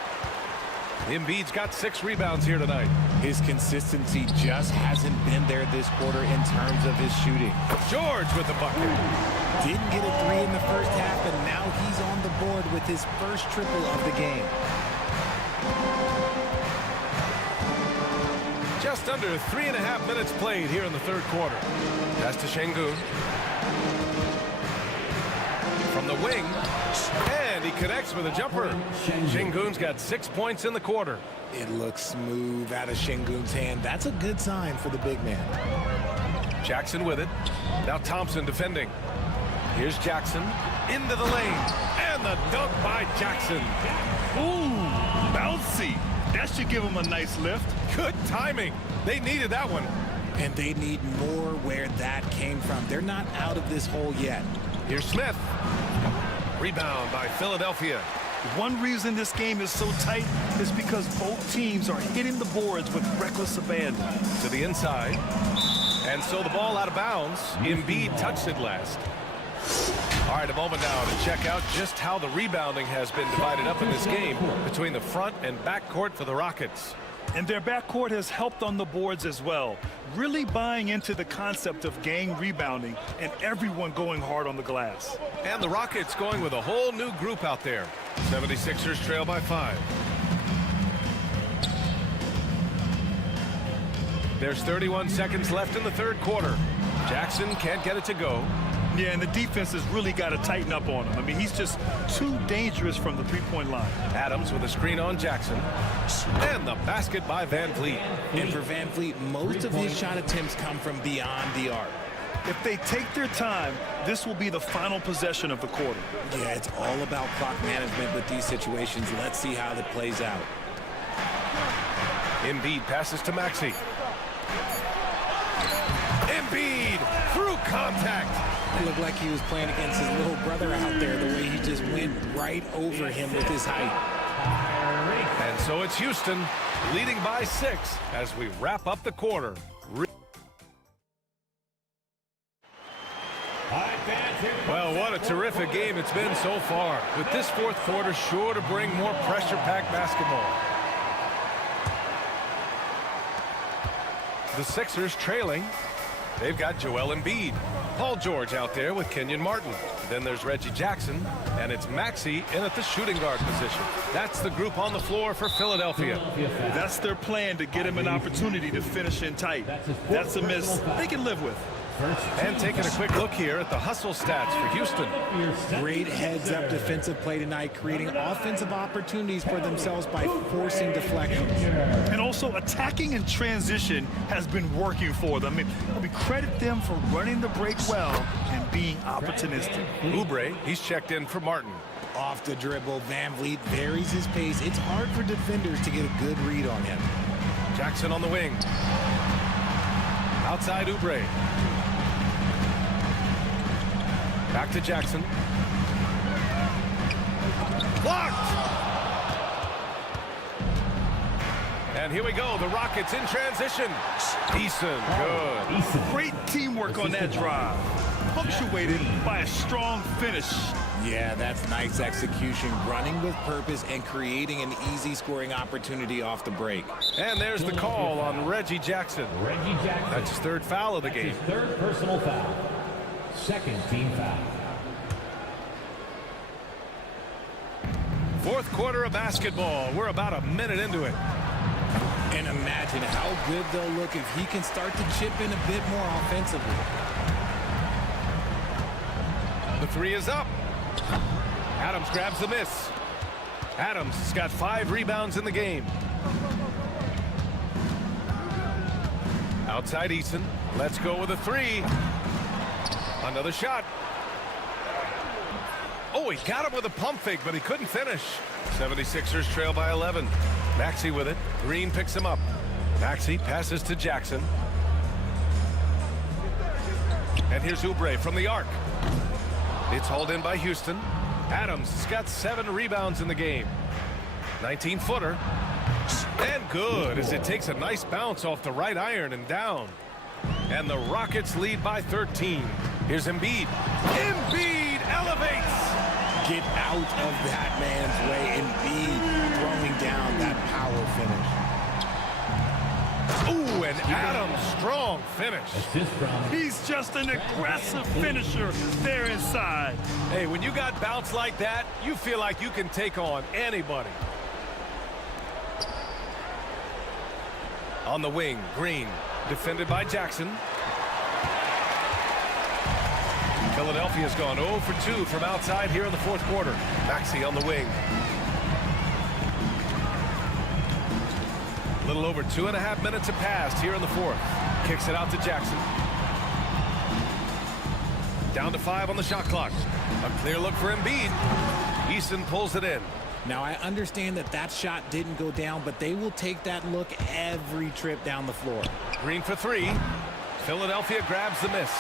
Embiid's got 6 rebounds here tonight. His consistency just hasn't been there this quarter in terms of his shooting. George with the bucket. Didn't get a 3 in the first half, and now he's on the board with his first triple of the game. Just under 3.5 minutes played here in the third quarter. Pass to Şengün. From the wing. And he connects with a jumper. Şengün's got 6 points in the quarter. It looks smooth out of Şengün's hand. That's a good sign for the big man. Jackson with it. Now Thompson defending. Here's Jackson. Into the lane. And the dunk by Jackson. Ooh, bouncy. That should give him a nice lift. Good timing. They needed that one. And they need more where that came from. They're not out of this hole yet. Here's Smith. Rebound by Philadelphia. One reason this game is so tight is because both teams are hitting the boards with reckless abandon. To the inside. And so the ball out of bounds. Embiid touched it last. All right, a moment now to check out just how the rebounding has been divided up in this game between the front and back court for the Rockets. And their backcourt has helped on the boards as well. Really buying into the concept of gang rebounding and everyone going hard on the glass. And the Rockets going with a whole new group out there. 76ers trail by 5. There's 31 seconds left in the third quarter. Jackson can't get it to go. Yeah, and the defense has really got to tighten up on him. I mean, he's just too dangerous from the three-point line. Adams with a screen on Jackson. And the basket by Van Vliet. And for Van Vliet, most of his shot attempts come from beyond the arc. If they take their time, this will be the final possession of the quarter. Yeah, it's all about clock management with these situations. Let's see how that plays out. Embiid passes to Maxey. Embiid through contact. It looked like he was playing against his little brother out there, the way he just went right over him with his height. And so it's Houston leading by 6 as we wrap up the quarter. Well, what a terrific game it's been so far. With this fourth quarter sure to bring more pressure-packed basketball. The Sixers trailing. They've got Joel Embiid. Paul George out there with Kenyon Martin. Then there's Reggie Jackson, and it's Maxey in at the shooting guard position. That's the group on the floor for Philadelphia. That's their plan, to get him an opportunity to finish in tight. That's a miss they can live with. And taking a quick look here at the hustle stats for Houston. Great heads-up defensive play tonight, creating offensive opportunities for themselves by forcing deflections. And also attacking in transition has been working for them. I mean, credit them for running the break well and being opportunistic. Oubre, he's checked in for Martin. Off the dribble, Van Vliet varies his pace. It's hard for defenders to get a good read on him. Jackson on the wing. Outside Oubre. Back to Jackson. Blocked! And here we go, the Rockets in transition. Eason, good. Great teamwork on that drive. Punctuated by a strong finish. Yeah, that's nice execution, running with purpose and creating an easy scoring opportunity off the break. And there's the call on Reggie Jackson. That's his third foul of the game. His third personal foul. Second team foul. Fourth quarter of basketball. We're about a minute into it. And imagine how good they'll look if he can start to chip in a bit more offensively. The three is up. Adams grabs the miss. Adams has got 5 rebounds in the game. Outside Eason. Let's go with a 3. Another shot. Oh, he got him with a pump fake, but he couldn't finish. 76ers trail by 11. Maxey with it. Green picks him up. Maxey passes to Jackson. And here's Oubre from the arc. It's hauled in by Houston. Adams has got 7 rebounds in the game. 19-footer. And good, as it takes a nice bounce off the right iron and down. And the Rockets lead by 13. Here's Embiid. Embiid elevates! Get out of that man's way. Embiid throwing down that power finish. Ooh, and Adams, strong finish. He's just an aggressive finisher there inside. Hey, when you got bounce like that, you feel like you can take on anybody. On the wing, Green, defended by Jackson. Philadelphia's gone 0 for 2 from outside here in the fourth quarter. Maxey on the wing. A little over 2.5 minutes have passed here in the fourth. Kicks it out to Jackson. Down to 5 on the shot clock. A clear look for Embiid. Eason pulls it in. Now, I understand that that shot didn't go down, but they will take that look every trip down the floor. Green for 3. Philadelphia grabs the miss.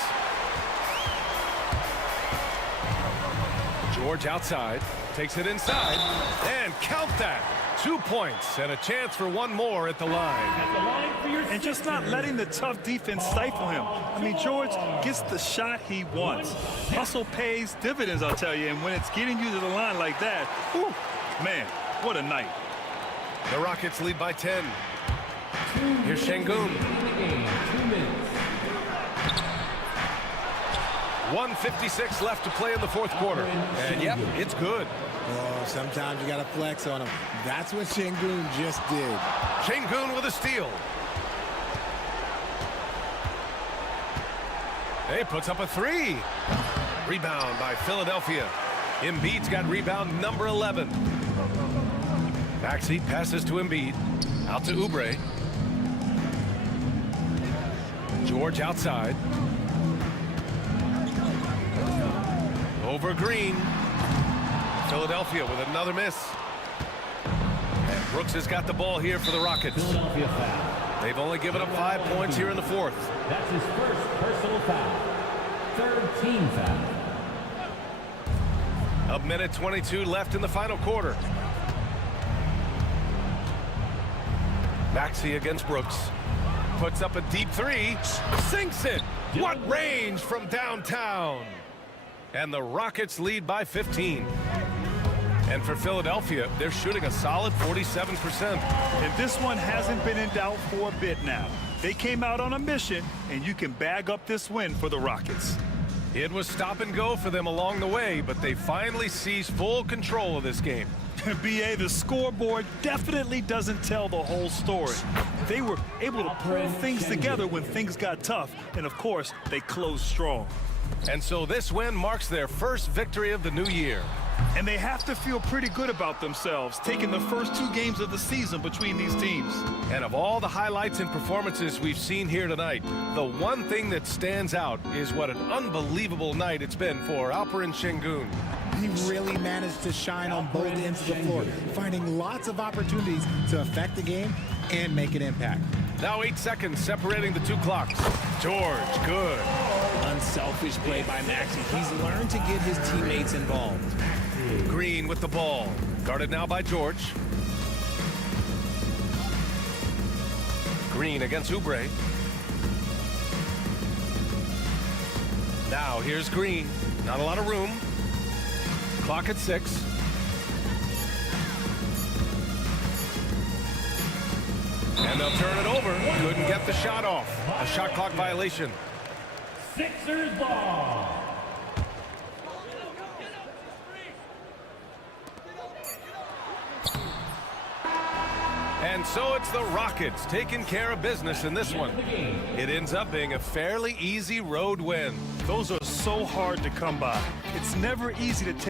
George outside, takes it inside, and count that. 2 points and a chance for one more at the line. And just not letting the tough defense stifle him. I mean, George gets the shot he wants. Hustle pays dividends, I'll tell you, and when it's getting you to the line like that, whew, man, what a night. The Rockets lead by 10. Here's Şengün. 1:56 left to play in the fourth quarter. And yep, it's good. Oh, sometimes you got to flex on him. That's what Şengün just did. Şengün with a steal. He puts up a 3. Rebound by Philadelphia. Embiid's got rebound number 11. Maxey passes to Embiid. Out to Oubre. George outside. Over Green. Philadelphia with another miss. And Brooks has got the ball here for the Rockets. Philadelphia foul. They've only given up 5 points here in the fourth. That's his first personal foul. Third team foul. A minute 22 left in the final quarter. Maxey against Brooks. Puts up a deep three. Sinks it. What range from downtown. And the Rockets lead by 15. And for Philadelphia, they're shooting a solid 47%. And this one hasn't been in doubt for a bit now. They came out on a mission, and you can bag up this win for the Rockets. It was stop and go for them along the way, but they finally seized full control of this game. BA, the scoreboard definitely doesn't tell the whole story. They were able to pull things together when things got tough, and of course, they closed strong. And so this win marks their first victory of the new year. And they have to feel pretty good about themselves, taking the first 2 games of the season between these teams. And of all the highlights and performances we've seen here tonight, the one thing that stands out is what an unbelievable night it's been for Alperen Şengün. He really managed to shine on both ends of the floor, finding lots of opportunities to affect the game and make an impact. Now 8 seconds separating the 2 clocks. George, good. Unselfish play by Maxey. He's learned to get his teammates involved. Green with the ball. Guarded now by George. Green against Oubre. Now here's Green. Not a lot of room. Clock at 6. And they'll turn it over. Couldn't get the shot off. A shot clock violation. Sixers ball. And so it's the Rockets taking care of business in this one. It ends up being a fairly easy road win. Those are so hard to come by. It's never easy to take